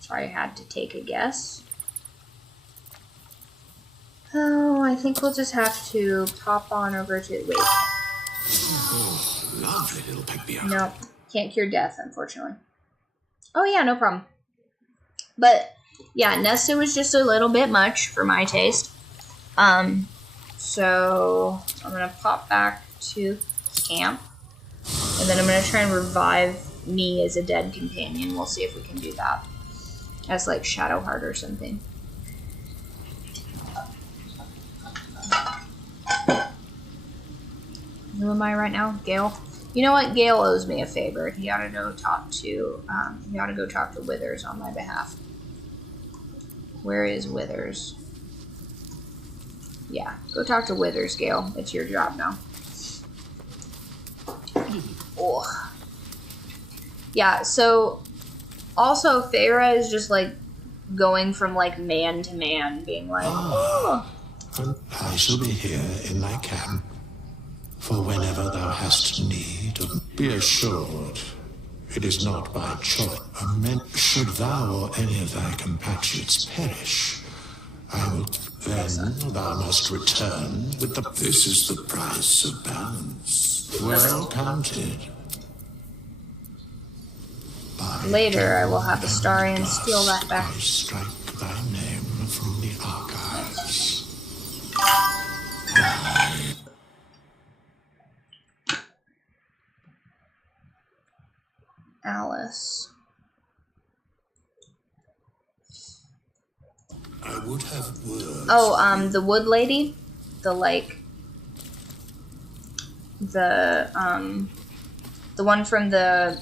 So I had to take a guess. Oh, I think we'll just have to pop on over to... Wait. Oh, lovely little pig. Nope. Can't cure death, unfortunately. Oh yeah, no problem. But, yeah, Nesta was just a little bit much for my taste. So, I'm going to pop back to camp. And then I'm going to try and revive me as a dead companion. We'll see if we can do that. As, like, Shadowheart or something. Who am I right now? Gale? You know what? Gale owes me a favor. He ought to go talk to, Withers on my behalf. Where is Withers? Yeah, go talk to Withers, Gale. It's your job now. Oh. Yeah, so also Feyre is just like going from like man to man, being like, oh. I shall be here in my camp for whenever thou hast need. Be assured, it is not by choice. Should thou or any of thy compatriots perish, I will. Then thou must return with the. This is the price of balance. Well counted. Later, I will have Astarion steal that back. I strike thy name from the archives. Alice. I would have words. Oh, the wood lady? The, like... The one from the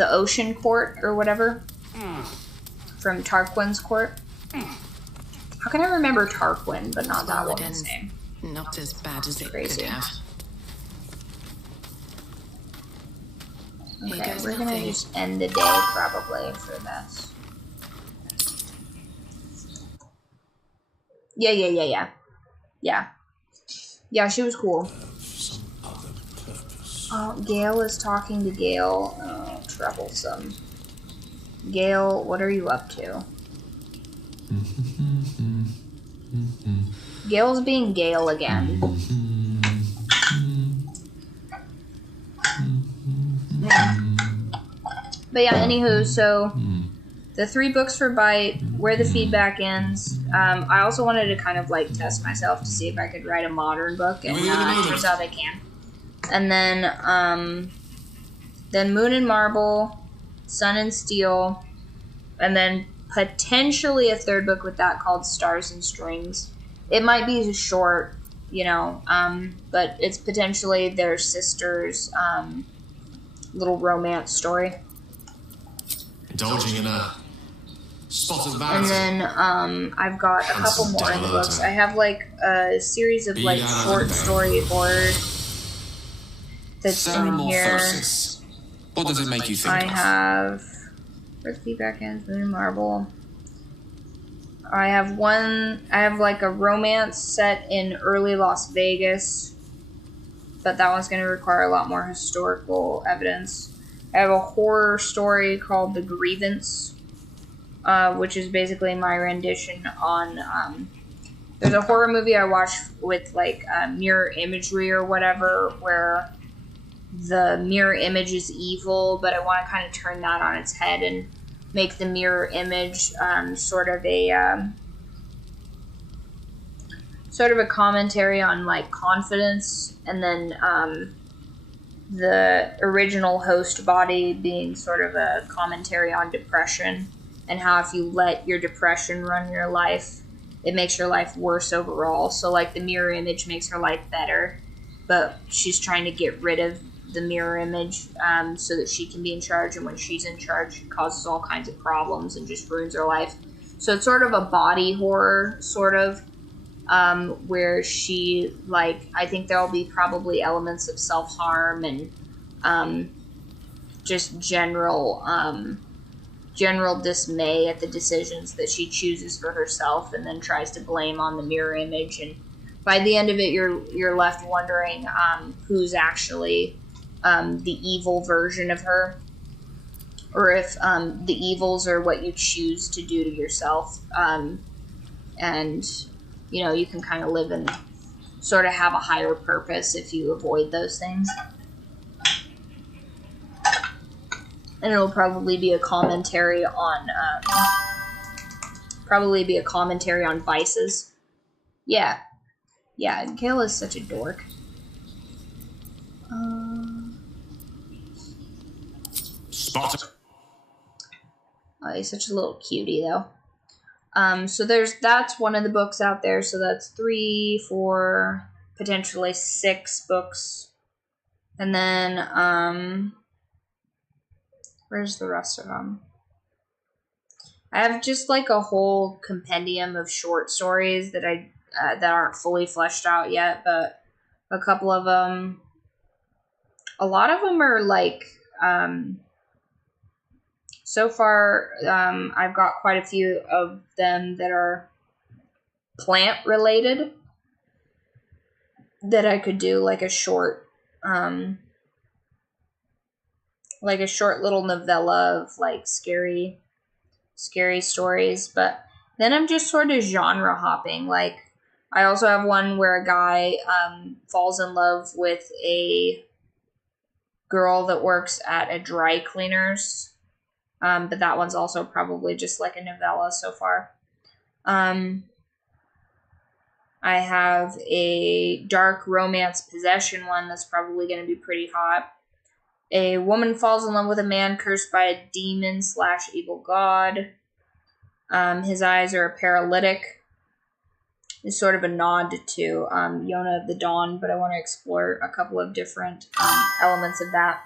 ocean court or whatever? From Tarquin's court? How can I remember Tarquin, but not that woman's name? Not as bad as it Crazy. could have. Okay, we're gonna just end the day probably for this. Yeah. Yeah, she was cool. Oh, Gale is talking to Gale. Oh, troublesome. Gale, what are you up to? Gale's being Gale again. Yeah. But yeah, anywho, so the 3 books for Bite, where the feedback ends. I also wanted to kind of like test myself to see if I could write a modern book, and turns out I can. And then Moon and Marble, Sun and Steel, and then potentially a 3rd book with that called Stars and Strings. It might be short, you know, but it's potentially their sisters' little romance story. Indulging in a spot of And vanity. then I've got a couple more in the books. I have like a series of like short story horror that's in here. What does it make you think I of? have Earthly Backhands, Moon Marble. I have like a romance set in early Las Vegas, but that one's going to require a lot more historical evidence. I have a horror story called The Grievance, which is basically my rendition on, there's a horror movie I watched with like mirror imagery or whatever, where the mirror image is evil, but I want to kind of turn that on its head and make the mirror image sort of a commentary on like confidence, and then the original host body being sort of a commentary on depression, and how if you let your depression run your life, it makes your life worse overall. So like the mirror image makes her life better, but she's trying to get rid of the mirror image so that she can be in charge, and when she's in charge, it causes all kinds of problems and just ruins her life. So it's sort of a body horror, sort of, where she, like, I think there'll be probably elements of self-harm and just general dismay at the decisions that she chooses for herself, and then tries to blame on the mirror image. And by the end of it, you're left wondering who's actually the evil version of her, or if the evils are what you choose to do to yourself. And you know, you can kind of live and sort of have a higher purpose if you avoid those things. And it'll probably be a commentary on vices. Yeah, Kayla's such a dork. Spot. Oh, he's such a little cutie, though. So that's one of the books out there. So that's 3, 4, potentially 6 books. And then, where's the rest of them? I have just like a whole compendium of short stories that that aren't fully fleshed out yet, but a couple of them, a lot of them are like, so far, I've got quite a few of them that are plant related that I could do like a short little novella of like scary stories. But then I'm just sort of genre hopping. Like, I also have one where a guy falls in love with a girl that works at a dry cleaner's. But that one's also probably just like a novella so far. I have a dark romance possession one that's probably going to be pretty hot. A woman falls in love with a man cursed by a demon / evil god. His eyes are a paralytic. It's sort of a nod to Yona of the Dawn, but I want to explore a couple of different elements of that.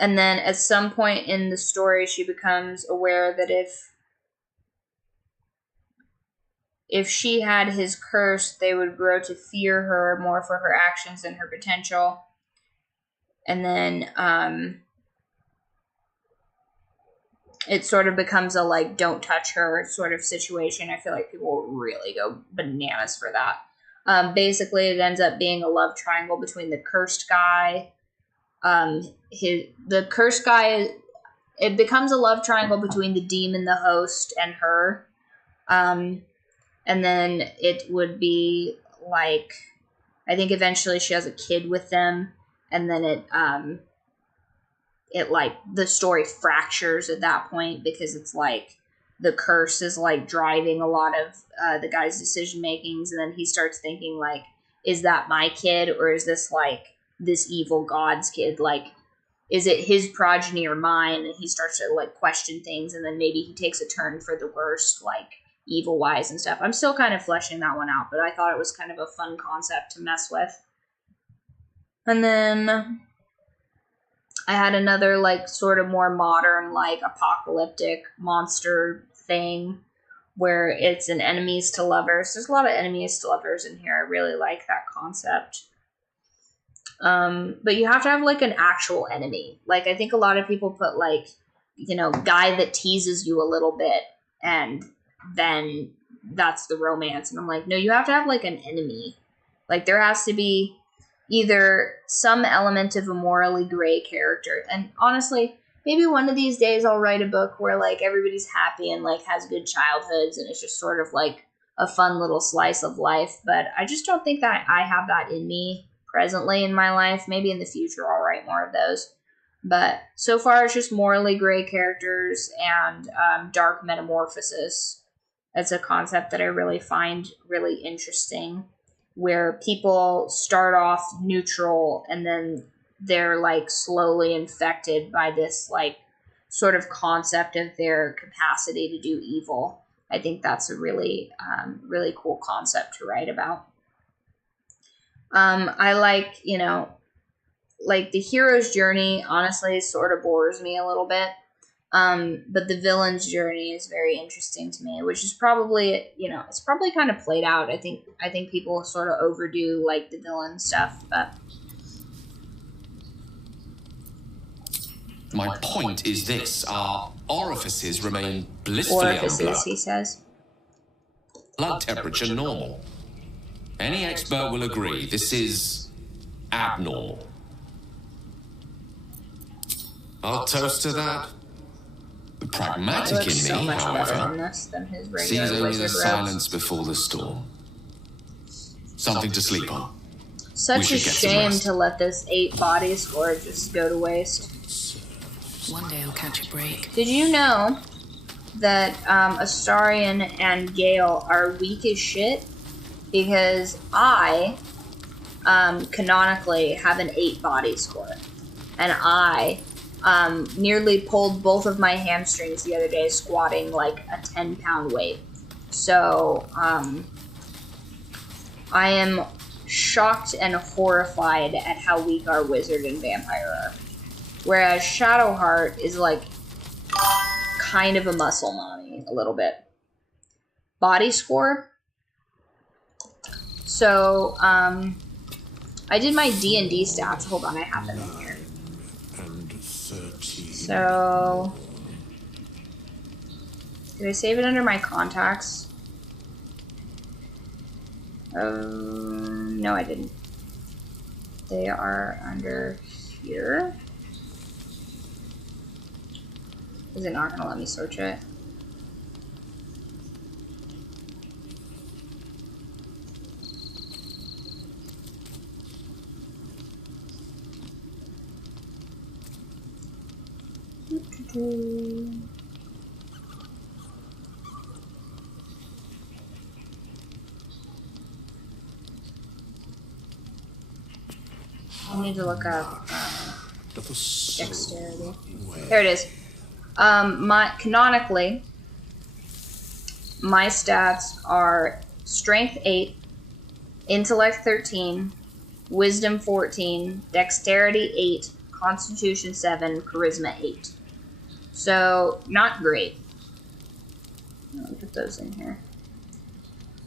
And then at some point in the story, she becomes aware that if she had his curse, they would grow to fear her more for her actions and her potential. And then it sort of becomes a like don't touch her sort of situation. I feel like people will really go bananas for that. Basically, it ends up being a love triangle between the cursed guy. The cursed guy, it becomes a love triangle between the demon, the host, and her. And then it would be like, I think eventually she has a kid with them, and then it like the story fractures at that point, because it's like the curse is like driving a lot of the guy's decision makings, and then he starts thinking like, is that my kid, or is this like this evil god's kid? Like, is it his progeny or mine? And he starts to like question things, and then maybe he takes a turn for the worst, like evil wise and stuff. I'm still kind of fleshing that one out, but I thought it was kind of a fun concept to mess with. And then I had another, like, sort of more modern, like, apocalyptic monster thing where it's an enemies to lovers. There's a lot of enemies to lovers in here. I really like that concept. But you have to have, like, an actual enemy. Like, I think a lot of people put, like, you know, guy that teases you a little bit, and then that's the romance. And I'm like, no, you have to have, like, an enemy. Like, there has to be either some element of a morally gray character. And honestly, maybe one of these days I'll write a book where, like, everybody's happy and, like, has good childhoods, and it's just sort of, like, a fun little slice of life. But I just don't think that I have that in me presently in my life. Maybe in the future I'll write more of those. But so far it's just morally gray characters and dark metamorphosis. That's a concept that I really find really interesting, where people start off neutral and then they're, like, slowly infected by this, like, sort of concept of their capacity to do evil. I think that's a really, really cool concept to write about. I like, you know, like, the hero's journey, honestly, sort of bores me a little bit. But the villain's journey is very interesting to me, which is probably, you know, it's probably kind of played out. I think people sort of overdo, like, the villain stuff, but... My point is this: our orifices remain blissfully Orifices, he says. blood temperature normal. Any expert will agree this is abnormal. I'll toast to that. The pragmatic in me, however, sees only the silence before the storm. Something to sleep on. Such a shame to let this 8 body score just go to waste. One day I'll catch a break. Did you know that Astarion and Gale are weak as shit? Because I, canonically, have an 8 body score. And I nearly pulled both of my hamstrings the other day squatting, like, a 10-pound weight. So, I am shocked and horrified at how weak our wizard and vampire are. Whereas Shadowheart is, like, kind of a muscle mommy, a little bit. Body score. So, I did my D&D stats. Hold on, I have them in here. So, did I save it under my contacts? No, I didn't. They are under here. Is it not going to let me search it? I need to look up dexterity. There it is. Canonically, my stats are Strength 8, Intellect 13, Wisdom 14, Dexterity 8, Constitution 7, Charisma 8. So, not great. Let me put those in here.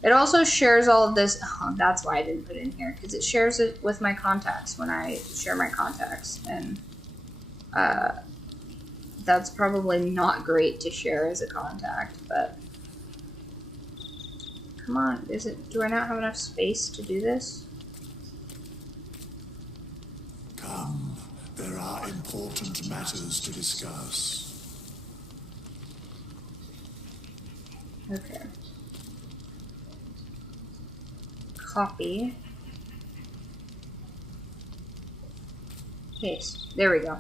It also shares all of this. Oh, that's why I didn't put it in here, because it shares it with my contacts when I share my contacts. And that's probably not great to share as a contact, but come on, do I not have enough space to do this? Come, there are important matters to discuss. Okay. Copy. Paste. There we go.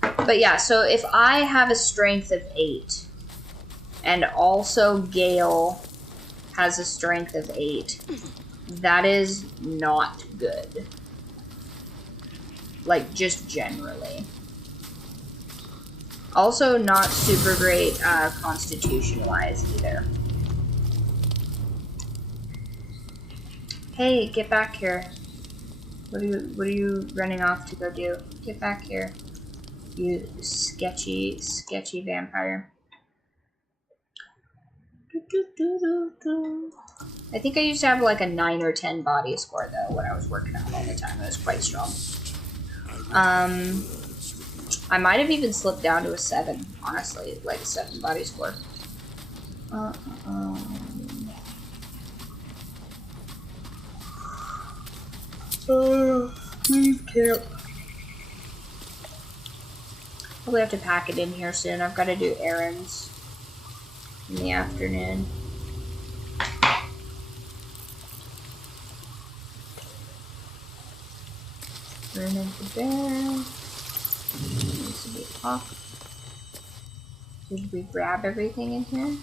But yeah, so if I have a strength of 8, and also Gale has a strength of 8, that is not good. Like, just generally. Also not super great constitution-wise either. Hey, get back here. What are you running off to go do? Get back here. You sketchy vampire. I think I used to have like a 9 or 10 body score though when I was working out all the time. It was quite strong. I might have even slipped down to a 7, honestly, like 7 body score. Leave camp. Probably have to pack it in here soon. I've got to do errands in the afternoon. Room into there. Needs to be off. Did we grab everything in here?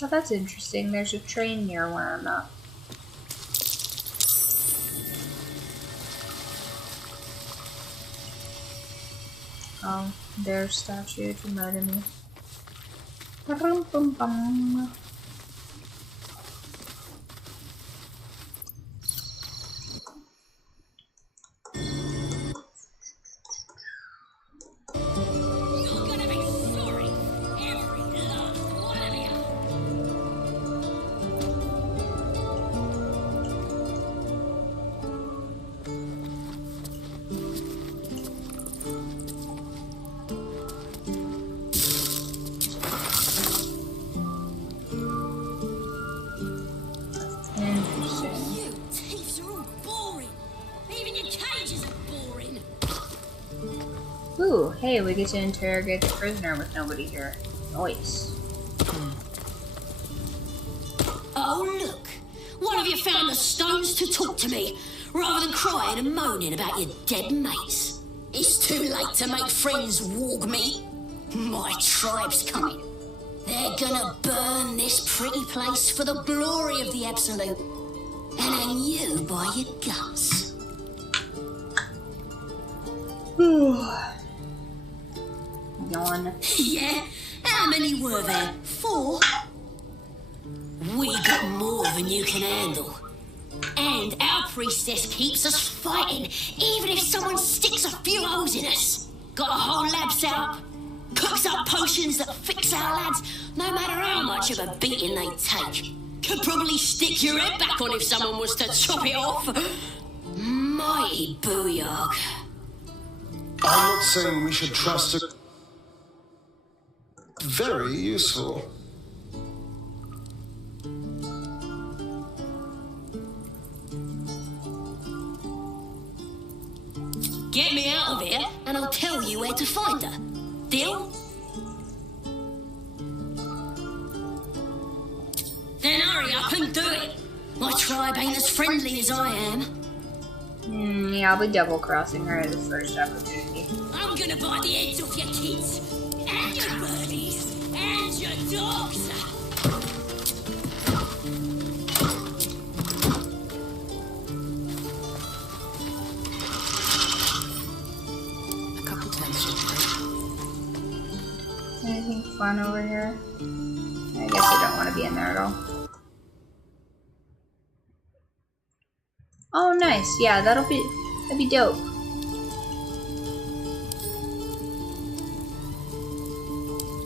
Oh, that's interesting. There's a train near where I'm at. Oh, there's statue to murder me. Ba-dum-bum-bum. Ooh, hey, we get to interrogate the prisoner with nobody here. Nice. Oh, look! One of you found the stones to talk to me, rather than crying and moaning about your dead mates. It's too late to make friends, warg meat. My tribe's coming. They're gonna burn this pretty place for the glory of the Absolute. And hang you by your guts. Yawn. Yeah? How many were there? 4? We got more than you can handle. And our priestess keeps us fighting, even if someone sticks a few holes in us. Got a whole lab set up, cooks up potions that fix our lads, no matter how much of a beating they take. Could probably stick your head back on if someone was to chop it off. Mighty booyah. I'm not saying we should trust a... Very useful. Get me out of here, and I'll tell you where to find her. Deal? Then hurry up and do it. My tribe ain't as friendly as I am. Yeah, I'll be double-crossing her at the first opportunity. I'm gonna bite the heads off your kids, and your birdies, and your dogs. A couple times should do. Anything fun over here? I guess I don't want to be in there at all. Oh, nice. Yeah, that'd be dope.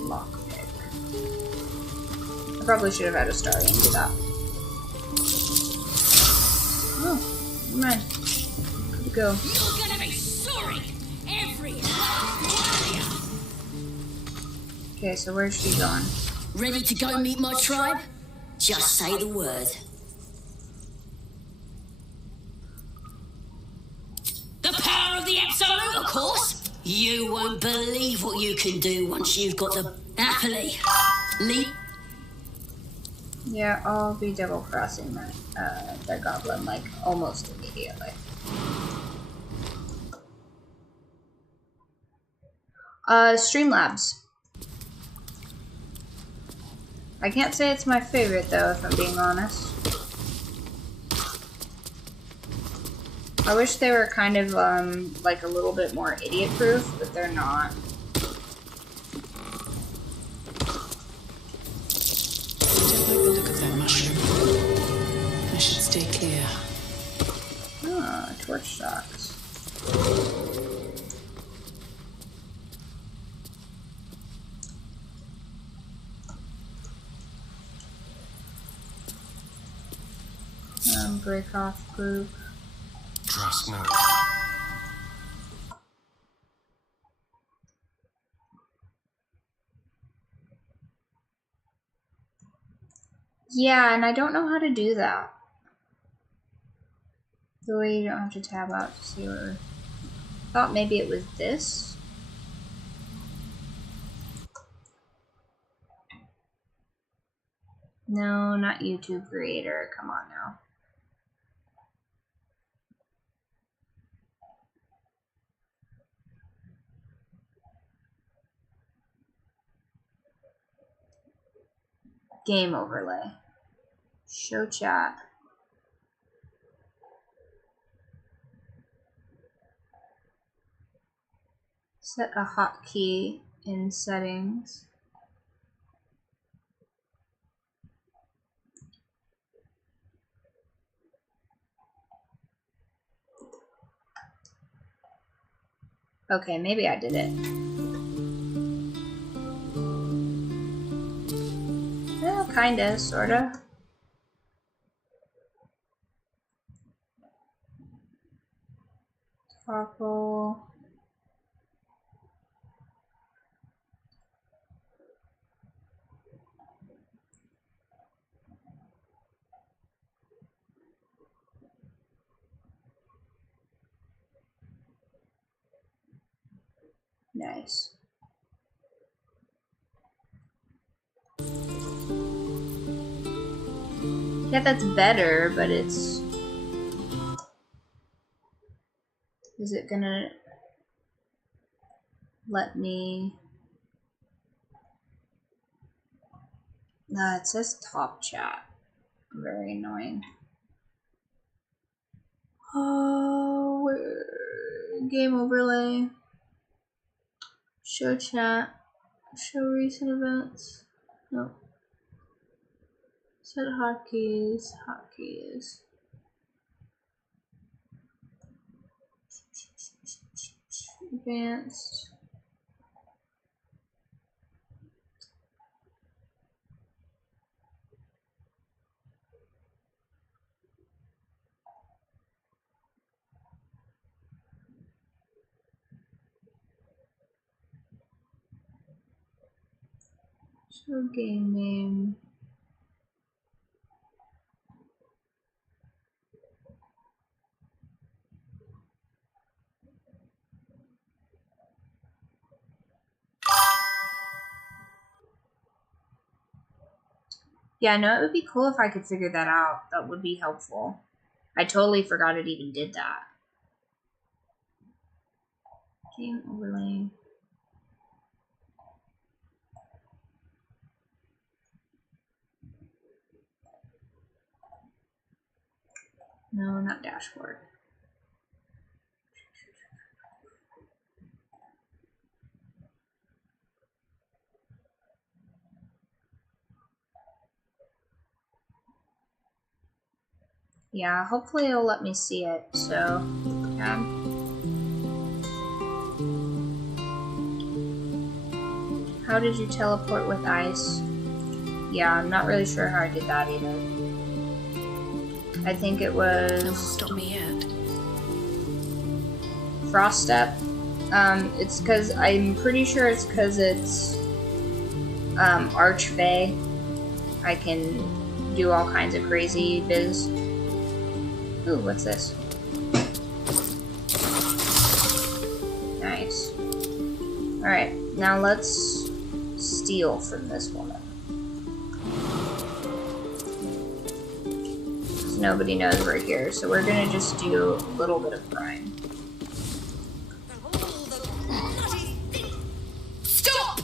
Lockpick. I probably should have had a star and do that. Oh, never mind. Good to go. You're gonna be sorry, every last one of you. Okay, so where's she going? Ready to go meet my tribe? Just say the word. The power of the Absolute, of course. You won't believe what you can do once you've got the... Happily. Leap. Yeah, I'll be double-crossing that goblin, like, almost immediately. Streamlabs. I can't say it's my favorite, though, if I'm being honest. I wish they were kind of, like a little bit more idiot-proof, but they're not. don't like the look of that mushroom. I should stay clear. Ah, torch socks. Break off group. Trust no. Yeah, and I don't know how to do that. The way you don't have to tab out to see where. Thought maybe it was this. No, not YouTube creator. Come on now. Game overlay. Show chat. Set a hotkey in settings. Okay, maybe I did it. Well, kinda, sorta. Toggle. Nice. Yeah, that's better, but it's... Is it gonna let me... Nah, it says top chat. Very annoying. Oh, game overlay. Show chat. Show recent events. Nope. Set hotkeys. Hotkeys. Advanced. Show game name. Yeah, no, it would be cool if I could figure that out. That would be helpful. I totally forgot it even did that. Game overlay. No, not dashboard. Yeah, hopefully it'll let me see it, so, yeah. How did you teleport with ice? Yeah, I'm not really sure how I did that either. I think it was... No one stop me yet. Frost Step. It's because, I'm pretty sure it's because it's, Archfey. I can do all kinds of crazy biz. Ooh, what's this? Nice. Alright, now let's steal from this woman. Nobody knows we're here, so we're gonna just do a little bit of crime. Stop!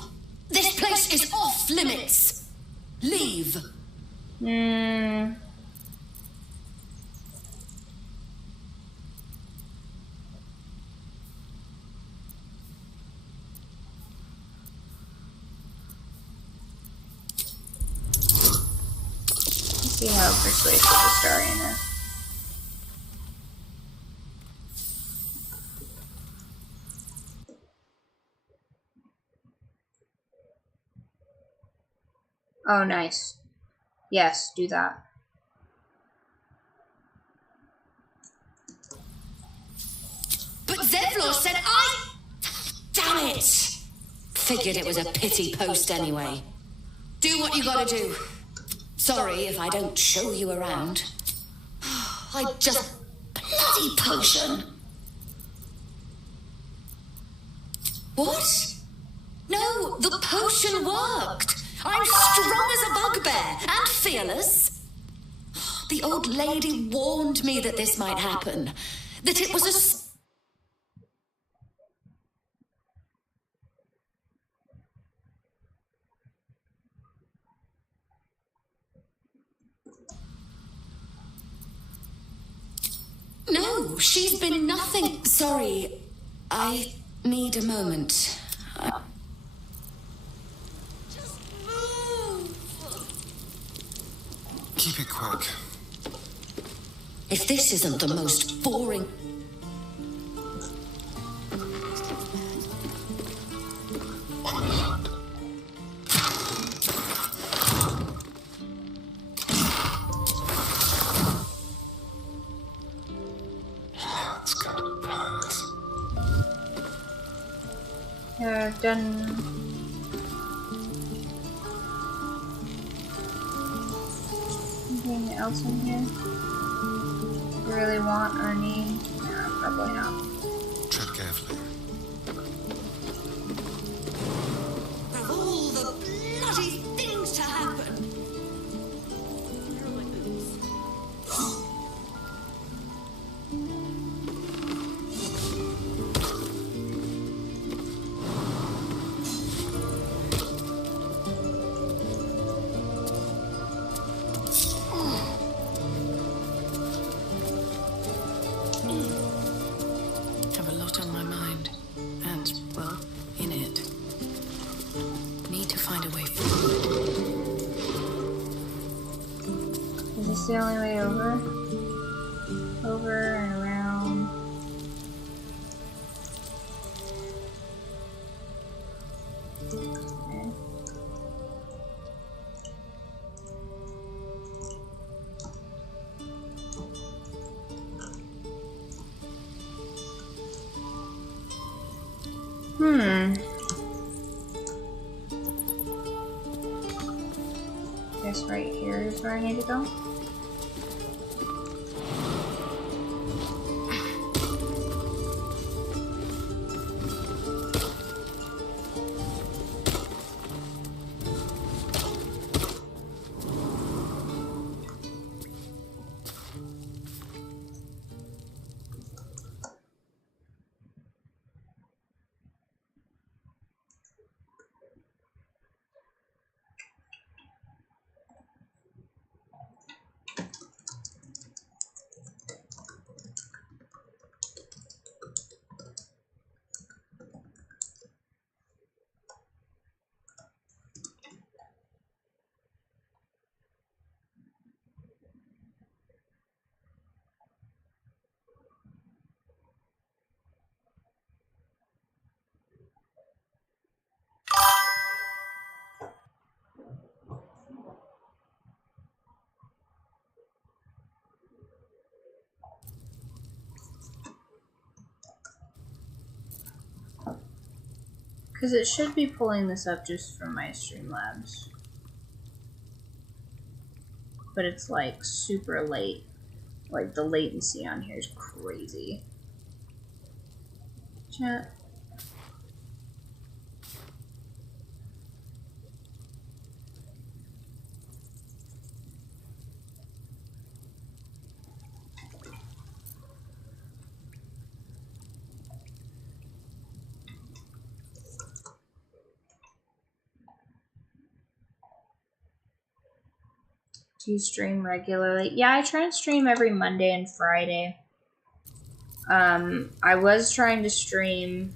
This place is off limits. Leave. see how persuasive the Starian is. Oh, nice. Yes, do that. But Zevlor said Damn it! Figured it was a pity post anyway. Do what you gotta do. Sorry if I don't show you around. I just... Bloody potion! What? No, the potion worked! I'm strong as a bugbear and fearless. The old lady warned me that this might happen. That it was a... No, she's been nothing. Sorry, I need a moment. Just move. Keep it quick. If this isn't the most boring... I've done... Anything else in here? You really want or need? No, probably not. Tread carefully. Of all the bloody things to happen! Have a lot on my mind. And, well, in it. Need to find a way forward. Is this the only way over? Over and around. Okay. Guess right here is where I need to go. Because it should be pulling this up just from my Streamlabs. But it's like super late. Like the latency on here is crazy. Chat. Do you stream regularly? Yeah, I try and stream every Monday and Friday. I was trying to stream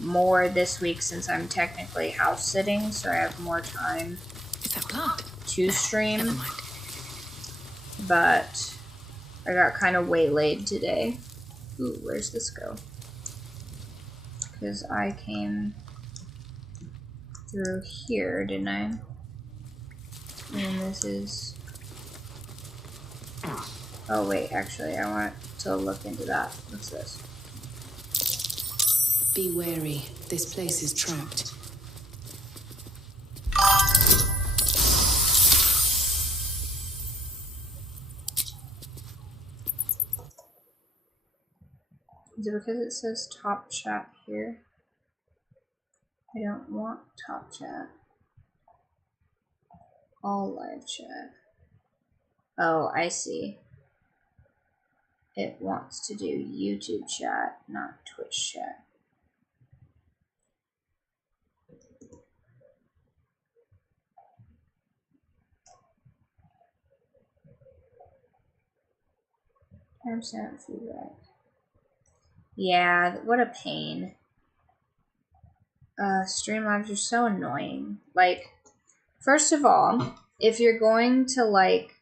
more this week since I'm technically house sitting, so I have more time Is that blood? to stream. Never mind. but I got kind of waylaid today. Ooh, where's this go? Because I came through here, didn't I? And this is... Oh wait, actually, I want to look into that. What's this? Be wary. This place is trapped. Is it because it says top chat here? I don't want top chat. All live chat. Oh, I see. It wants to do YouTube chat, not Twitch chat. Timestamp feedback. Yeah, what a pain. Streamlabs are so annoying. Like, first of all, if you're going to like,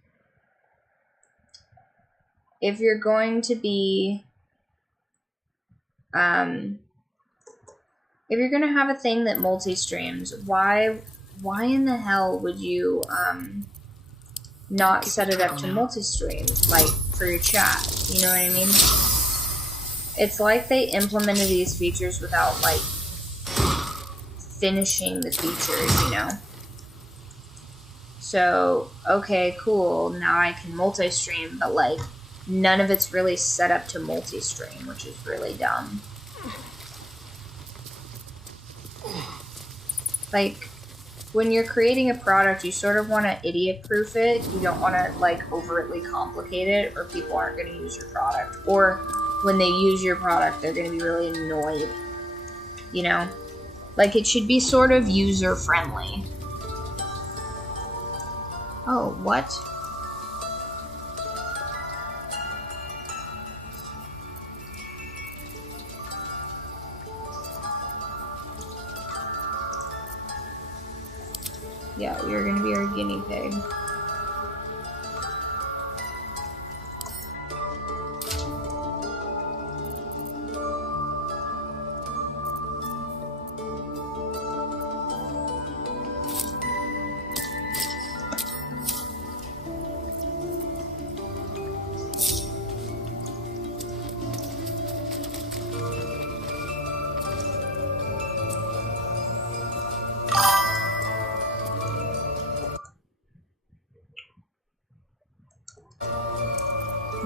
if you're going to be, if you're going to have a thing that multi-streams, why in the hell would you, not set it up to multi-stream, like, for your chat? You know what I mean? It's like they implemented these features without, like, finishing the features, you know? So, okay, cool, now I can multi-stream, but, like, none of it's really set up to multi-stream, which is really dumb. Like, when you're creating a product, you sort of want to idiot-proof it. You don't want to, like, overtly complicate it, or people aren't going to use your product. Or when they use your product, they're going to be really annoyed. You know? Like, it should be sort of user-friendly. Oh, what? Yeah, you're gonna be our guinea pig.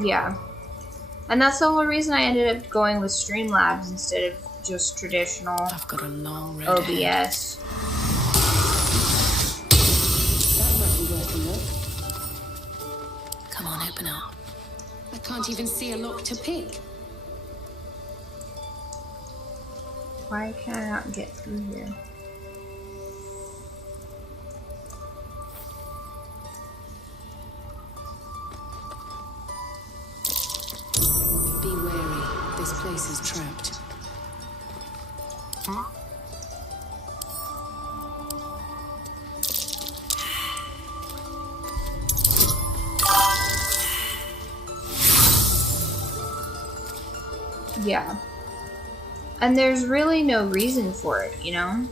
Yeah. And that's the whole reason I ended up going with Streamlabs instead of just traditional I've got a long red OBS. That might be worth a look. Come on, open up. I can't even see a lock to pick. Why can I not get through here? Be wary. This place is trapped. Yeah. And there's really no reason for it, you know?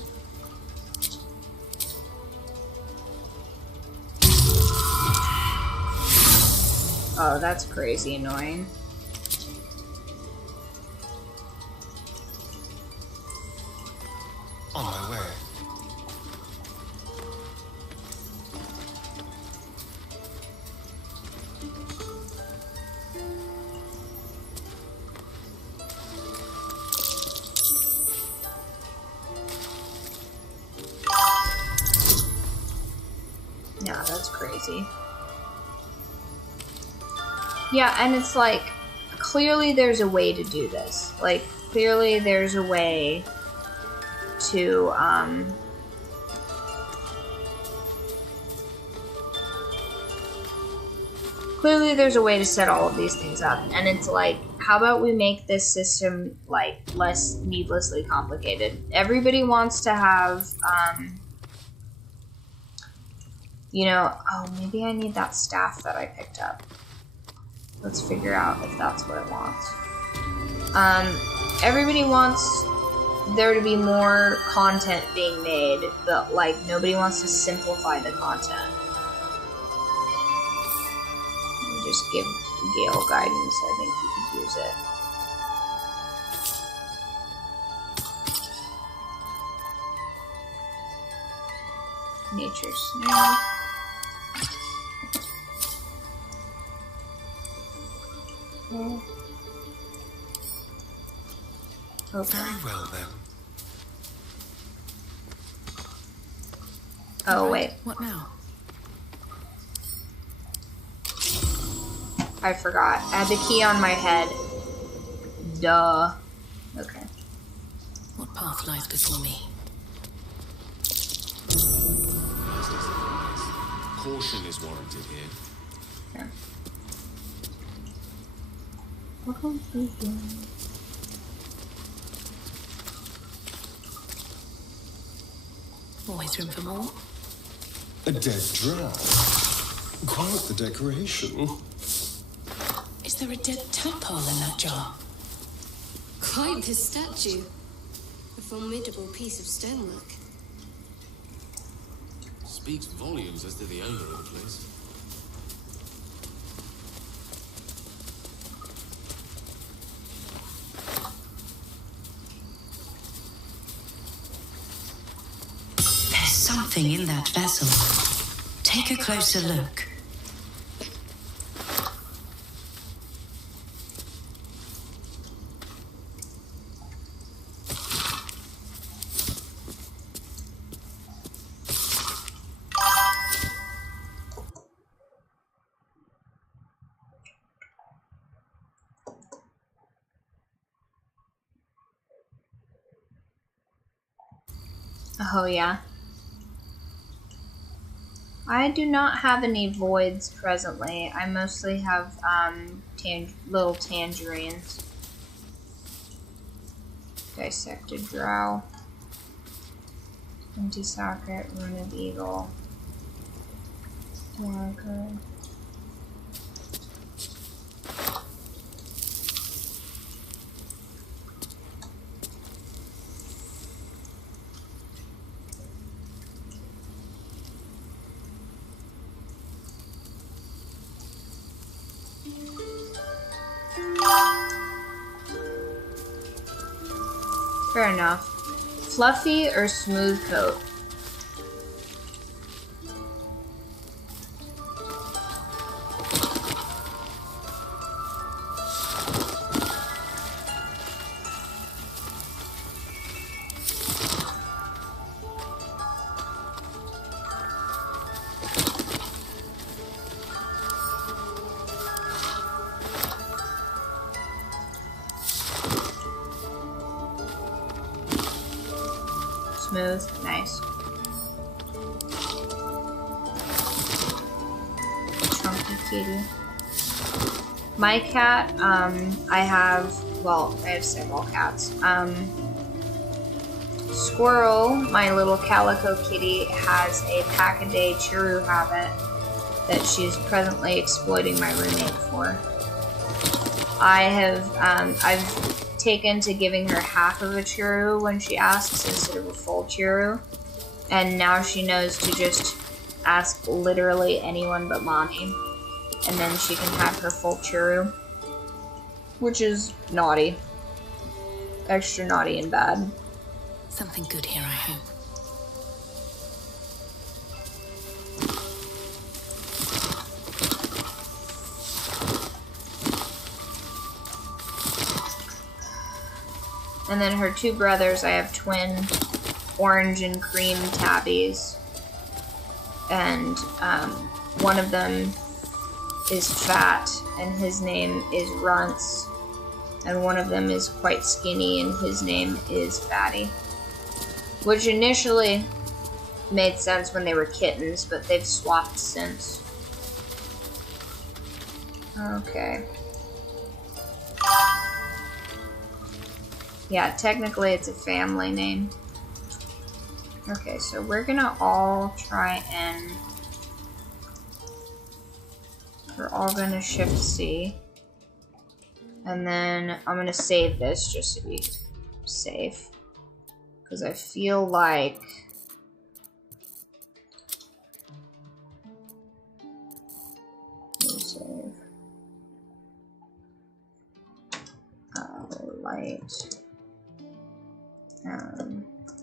Oh, that's crazy annoying. On my way. Yeah, that's crazy. Yeah, and it's like, clearly there's a way to do this. Like, clearly there's a way to, clearly there's a way to set all of these things up. And it's like, how about we make this system, like, less needlessly complicated? Everybody wants to have, You know, oh, maybe I need that staff that I picked up. Let's figure out if that's what it wants. Everybody wants there to be more content being made, but like nobody wants to simplify the content. Just give Gale guidance. I think you could use it. Nature snare. Okay. Very well then. Oh wait. What now? I forgot. I had the key on my head. Duh. Okay. What path lies before me? Caution is warranted here. Okay. Always room for more? A dead drow. Quite the decoration. Is there a dead tadpole in that jar? Quite the statue. A formidable piece of stonework. Speaks volumes as to the owner of the place. There's something in that vessel. Take a closer look. Oh yeah. I do not have any voids presently. I mostly have little tangerines. Dissected drow. Empty socket, rune of eagle. Okay. Fair enough. Fluffy or smooth coat? Smooth, nice. Chunky kitty. My cat, I have several cats. Squirrel, my little calico kitty, has a pack-a-day churu habit that she's presently exploiting my roommate for. I've taken to giving her half of a churu when she asks instead of a full churu, and now she knows to just ask literally anyone but mommy, and then she can have her full churu, which is naughty. Extra naughty and bad. Something good here, I hope. And then her two brothers, I have twin orange and cream tabbies. And one of them is fat, and his name is Runts. And one of them is quite skinny, and his name is Fatty. Which initially made sense when they were kittens, but they've swapped since. Okay. Yeah, technically it's a family name. Okay, so we're gonna all try and We're all gonna shift C. And then I'm gonna save this just to be safe. Because I feel like... Save. Light.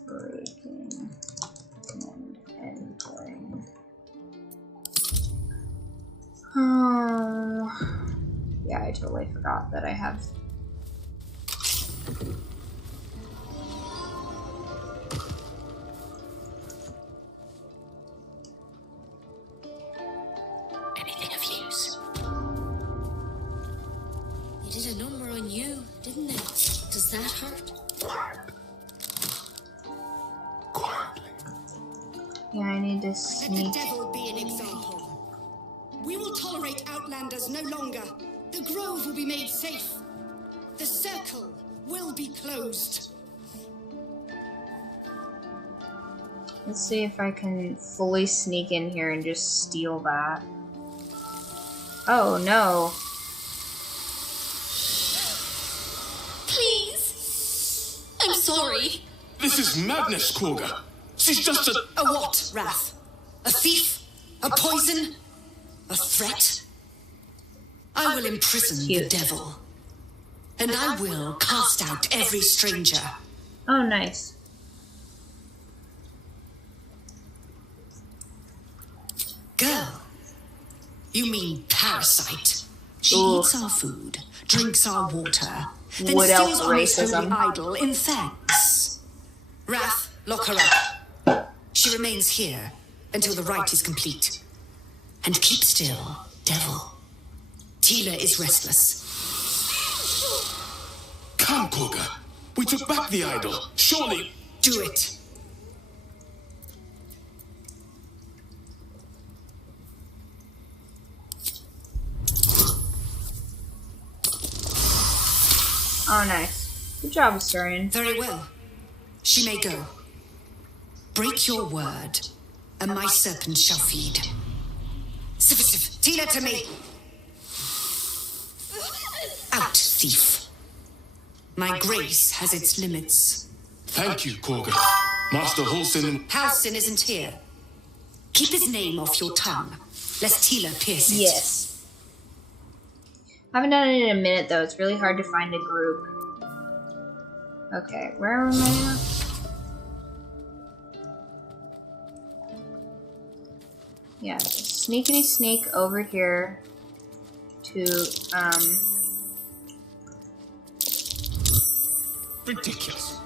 Breaking. And entering. Yeah, I totally forgot that I have... Anything of use? It did a number on you, didn't it? Does that hurt? Quietly. Yeah, I need to Let the sneak. devil be an example. We will tolerate outlanders no longer. The grove will be made safe. The circle will be closed. Let's see if I can fully sneak in here and just steal that. Oh no. Please. I'm sorry. This is madness, Korga. She's just a... A what, Wrath? A thief? A poison? A threat? I will imprison the devil. And I will cast out every stranger. Oh, nice. Girl, you mean parasite. She Ooh. eats our food, drinks our water, then Wood elf steals our most holy racism. idol in thanks. Wrath, lock her up. She remains here until the rite is complete. And keep still, devil. Tila is restless. Come, Korga. We took back the idol. Surely... Do it. Oh, nice. Good job, Astarion. Very well. She may go. Break your word, and my serpent shall feed. Sif, Tila to me. Out, thief. My grace has its limits. Thank you, Korga. Master Halsin... Halsin isn't here. Keep his name off your tongue, lest Tila pierce it. Yes. I haven't done it in a minute, though. It's really hard to find a group. Okay, where am I at? Yeah, sneakity sneak over here to, Ridiculous.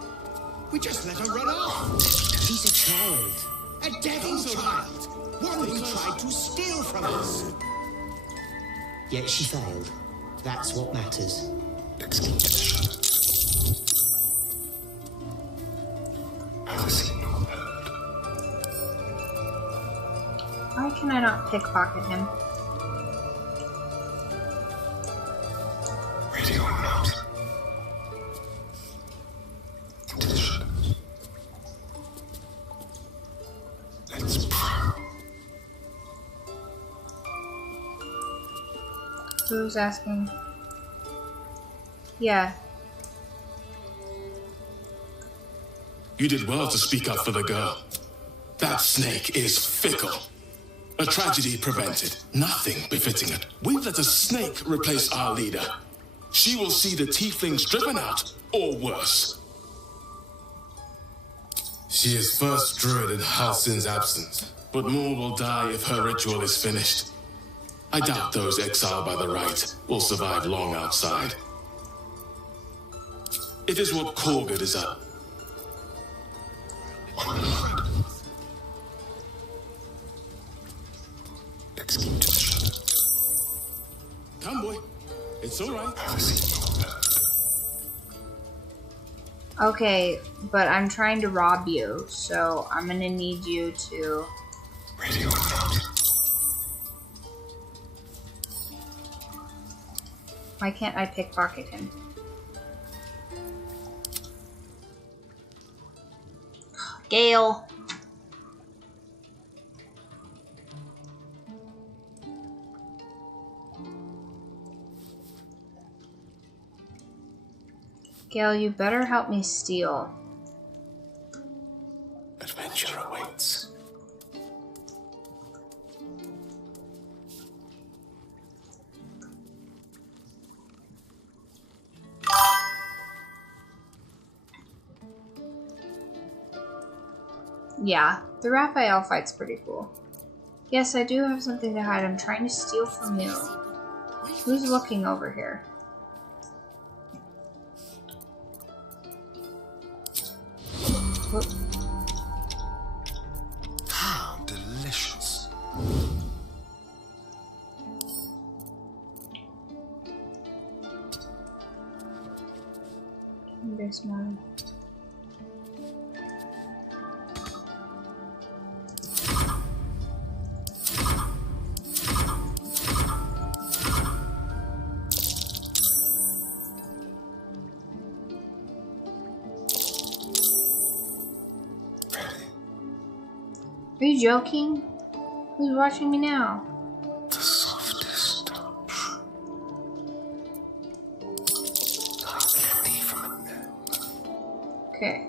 We just let her run off. She's a child. A devil child. One who tried to steal from us. Yet she failed. That's what matters. Let's keep it shut. Neither seen nor heard. why can I not pickpocket him? Radio or not. Into the shadows. Let's prowl. Who's asking? Yeah. You did well to speak up for the girl. That snake is fickle. A tragedy prevented. Nothing befitting it. We let a snake replace our leader. She will see the tieflings driven out, or worse. She is first druid in Halsin's absence, but more will die if her ritual is finished. I doubt those exiled by the rite will survive long outside. It is what Korga desires. Let's keep to the shadows. Come, boy. It's all right. Neither seen nor heard. Okay, but I'm trying to rob you, so I'm gonna need you to... Radio or not. Why can't I pickpocket him? Gale. Gail, you better help me steal. Adventure awaits. Yeah, the Raphael fight's pretty cool. Yes, I do have something to hide. I'm trying to steal from you. Who's looking over here? Whoop. How delicious. There's mine. Are you joking? Who's watching me now? The softest touch. Like honey from a gnome. Okay.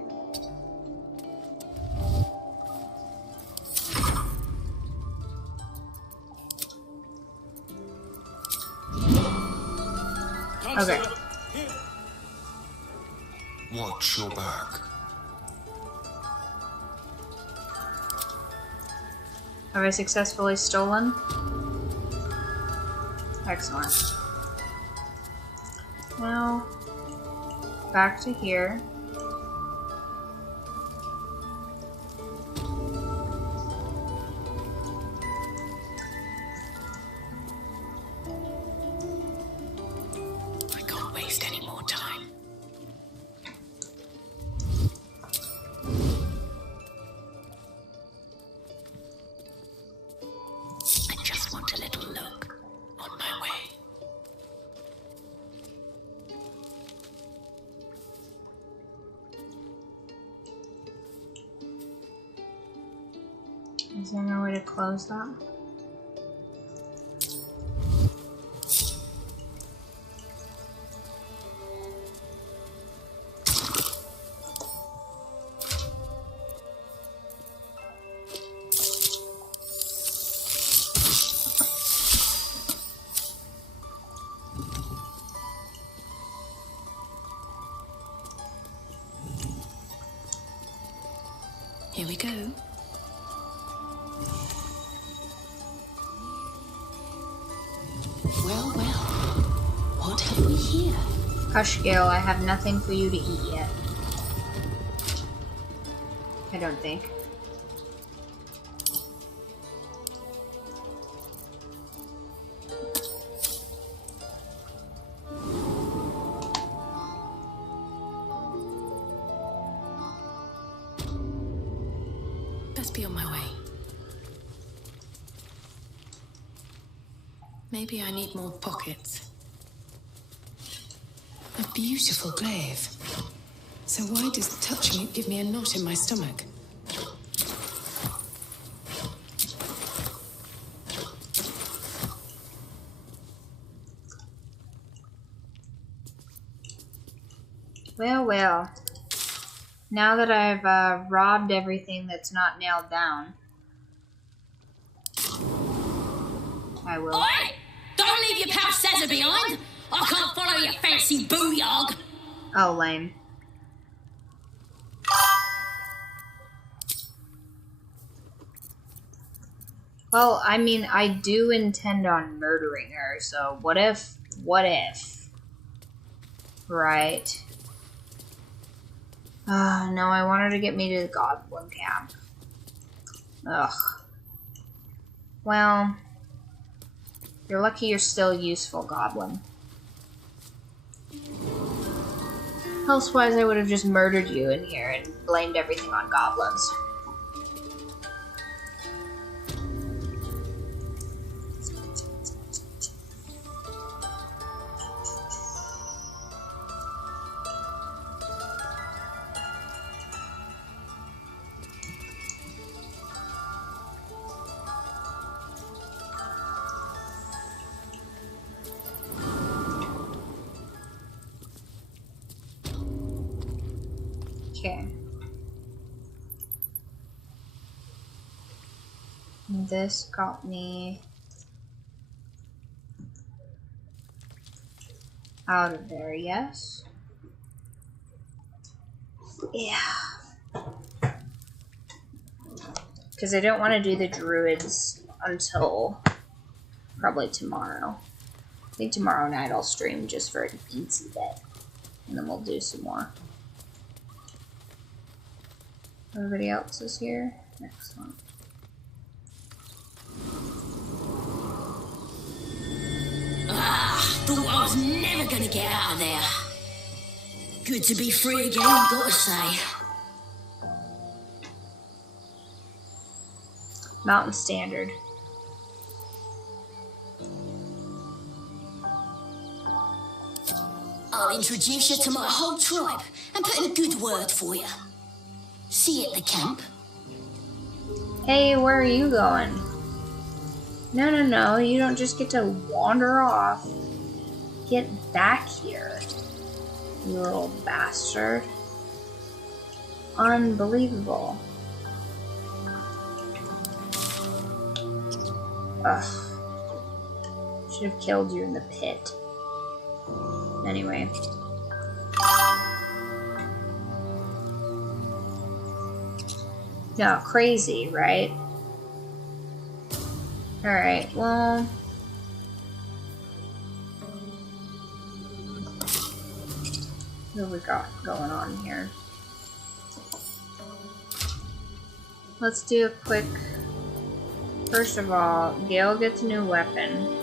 Okay. Watch your back. Have I successfully stolen? Excellent. Now, back to here. I can't waste any more time. I just want a little look on my way. Is there no way to close that? Here we go. Well, well. What have we here? Hush, Gale, I have nothing for you to eat yet. I don't think. Best be on my way. Maybe I need more pockets. A beautiful glaive. So why does touching it give me a knot in my stomach? Well, well. Now that I've robbed everything that's not nailed down, I will. Oi! Don't leave your pal Caesar behind! I can't follow your fancy booyog! Oh, lame. Well, I mean, I do intend on murdering her, so what if? Right. No, I want her to get me to the Goblin camp. Ugh. Well, you're lucky you're still useful, Goblin. Elsewise, I would have just murdered you in here and blamed everything on goblins. this got me out of there, yes? Yeah. Because I don't want to do the druids until probably tomorrow. I think tomorrow night I'll stream just for an easy bit. And then we'll do some more. Everybody else is here? Excellent. Thought I was never gonna get out of there. Good to be free again, gotta say. Mountain Standard. I'll introduce you to my whole tribe and put in a good word for you. See you at the camp. Hey, where are you going? No, you don't just get to wander off. Get back here, you little bastard. Unbelievable. Ugh. Should have killed you in the pit. Anyway. No, crazy, right? Alright, well... what have we got going on here? Let's do a quick... First of all, Gale gets a new weapon.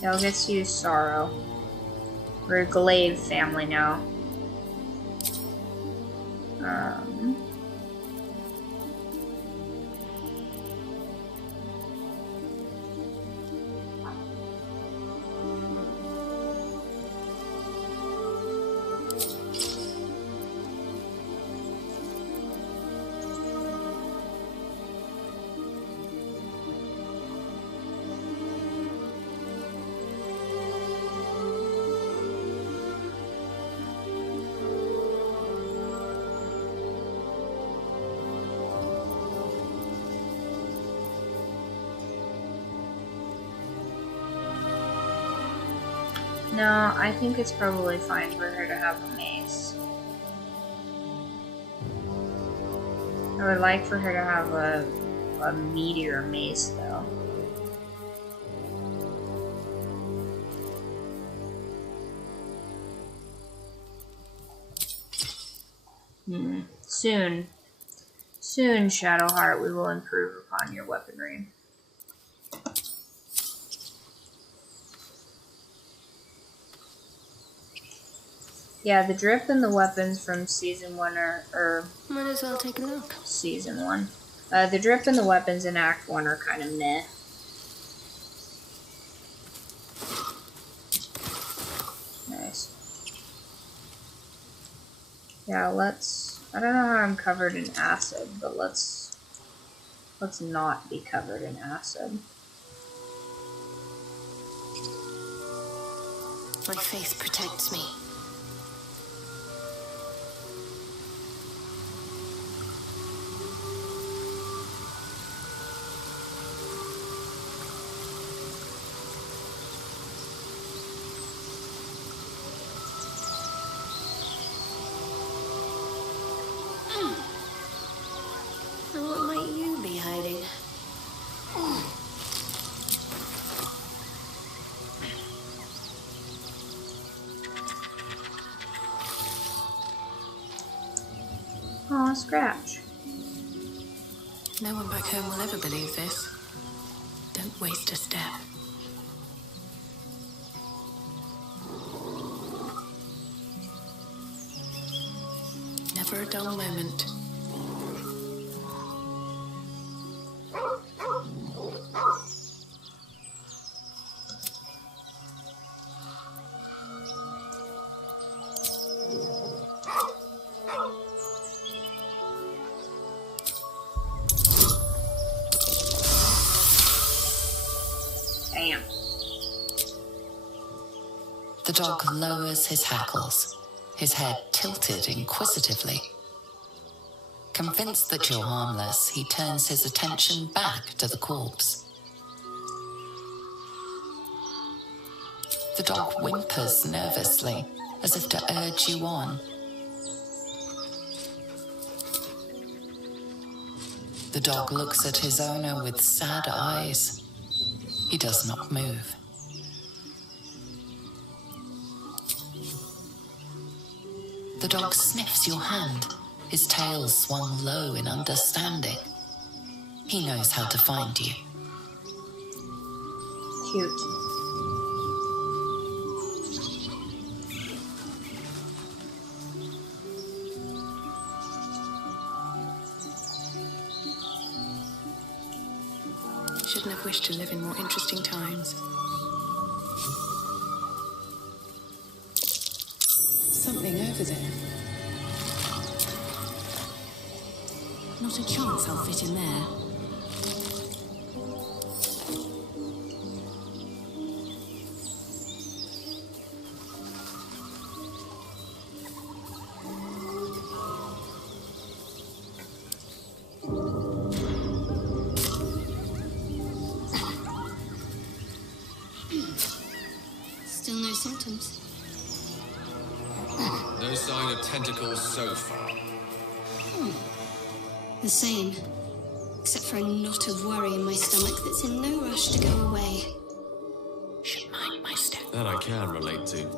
Gale gets to use Sorrow. We're a Glaive family now. No, I think it's probably fine for her to have a mace. I would like for her to have a meteor mace, though. Soon, Shadowheart, we will improve upon your weaponry. Yeah, the drip in the weapons from Season 1 are might as well take a look. Season 1. The drip in the weapons in Act 1 are kind of meh. Nice. Yeah, I don't know how I'm covered in acid, but let's not be covered in acid. My faith protects me. What might you be hiding? Aw, Scratch. No one back home will ever believe this. Don't waste a step. Never a dull moment. Damn. The dog lowers his hackles, his head tilted inquisitively. Convinced that you're harmless, he turns his attention back to the corpse. The dog whimpers nervously, as if to urge you on. The dog looks at his owner with sad eyes. He does not move. The dog sniffs your hand, his tail swung low in understanding. He knows how to find you. Cute. Shouldn't have wished to live in more interesting times. Something over there. Not a chance I'll fit in there. Still no symptoms. No sign of tentacles so far. The same. Except for a knot of worry in my stomach that's in no rush to go away. Should mind my step. That I can relate to.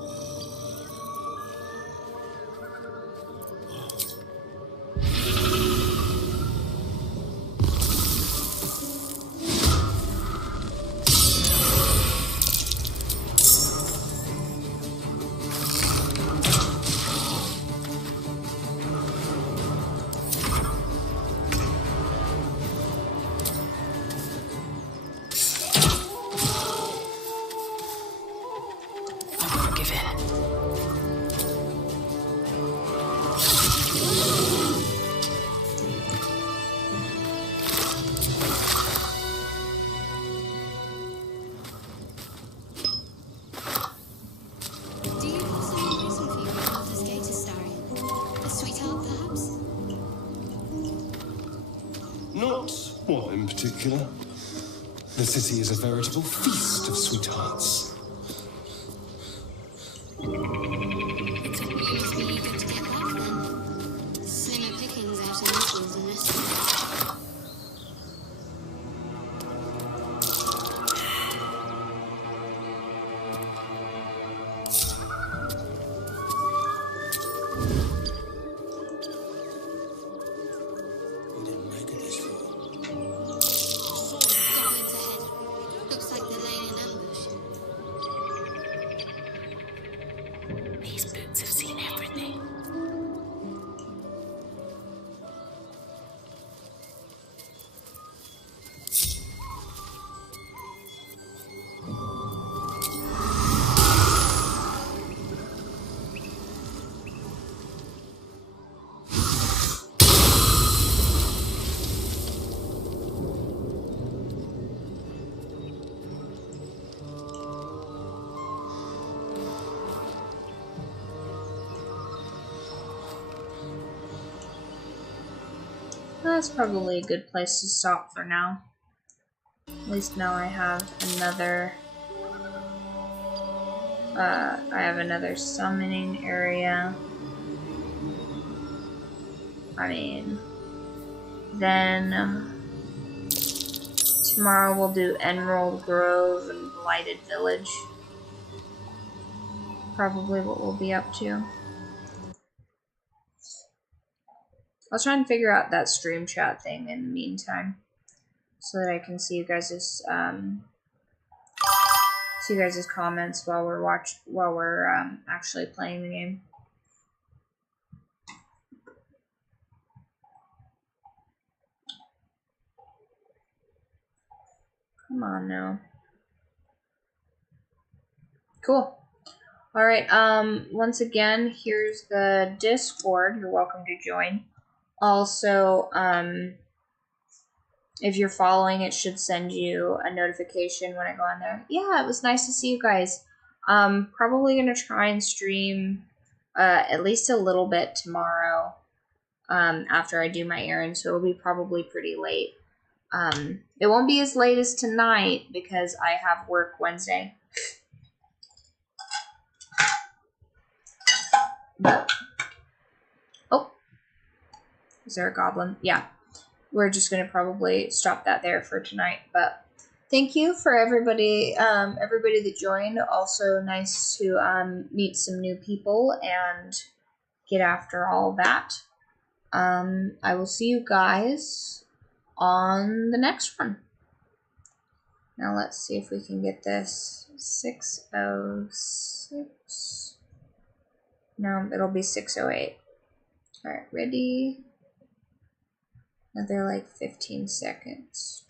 Not one in particular. The city is a veritable feast of sweethearts. Except you must be eager to get back then. Slimmer pickings out in this wilderness. That's probably a good place to stop for now. At least now I have another summoning area. I mean, then tomorrow we'll do Emerald Grove and Blighted Village. Probably what we'll be up to. I'll try and figure out that stream chat thing in the meantime, so that I can see you guys' comments while we're actually playing the game. Come on now. Cool. All right. Once again, here's the Discord. You're welcome to join. Also, if you're following, it should send you a notification when I go on there. Yeah, it was nice to see you guys. Probably gonna try and stream at least a little bit tomorrow after I do my errand, so it'll be probably pretty late. It won't be as late as tonight because I have work Wednesday. But, oh, is there a goblin? Yeah, we're just gonna probably stop that there for tonight. But thank you for everybody, everybody that joined. Also, nice to meet some new people and get after all that. I will see you guys on the next one. Now let's see if we can get this 606. No, it'll be 608. All right, ready? Another like 15 seconds.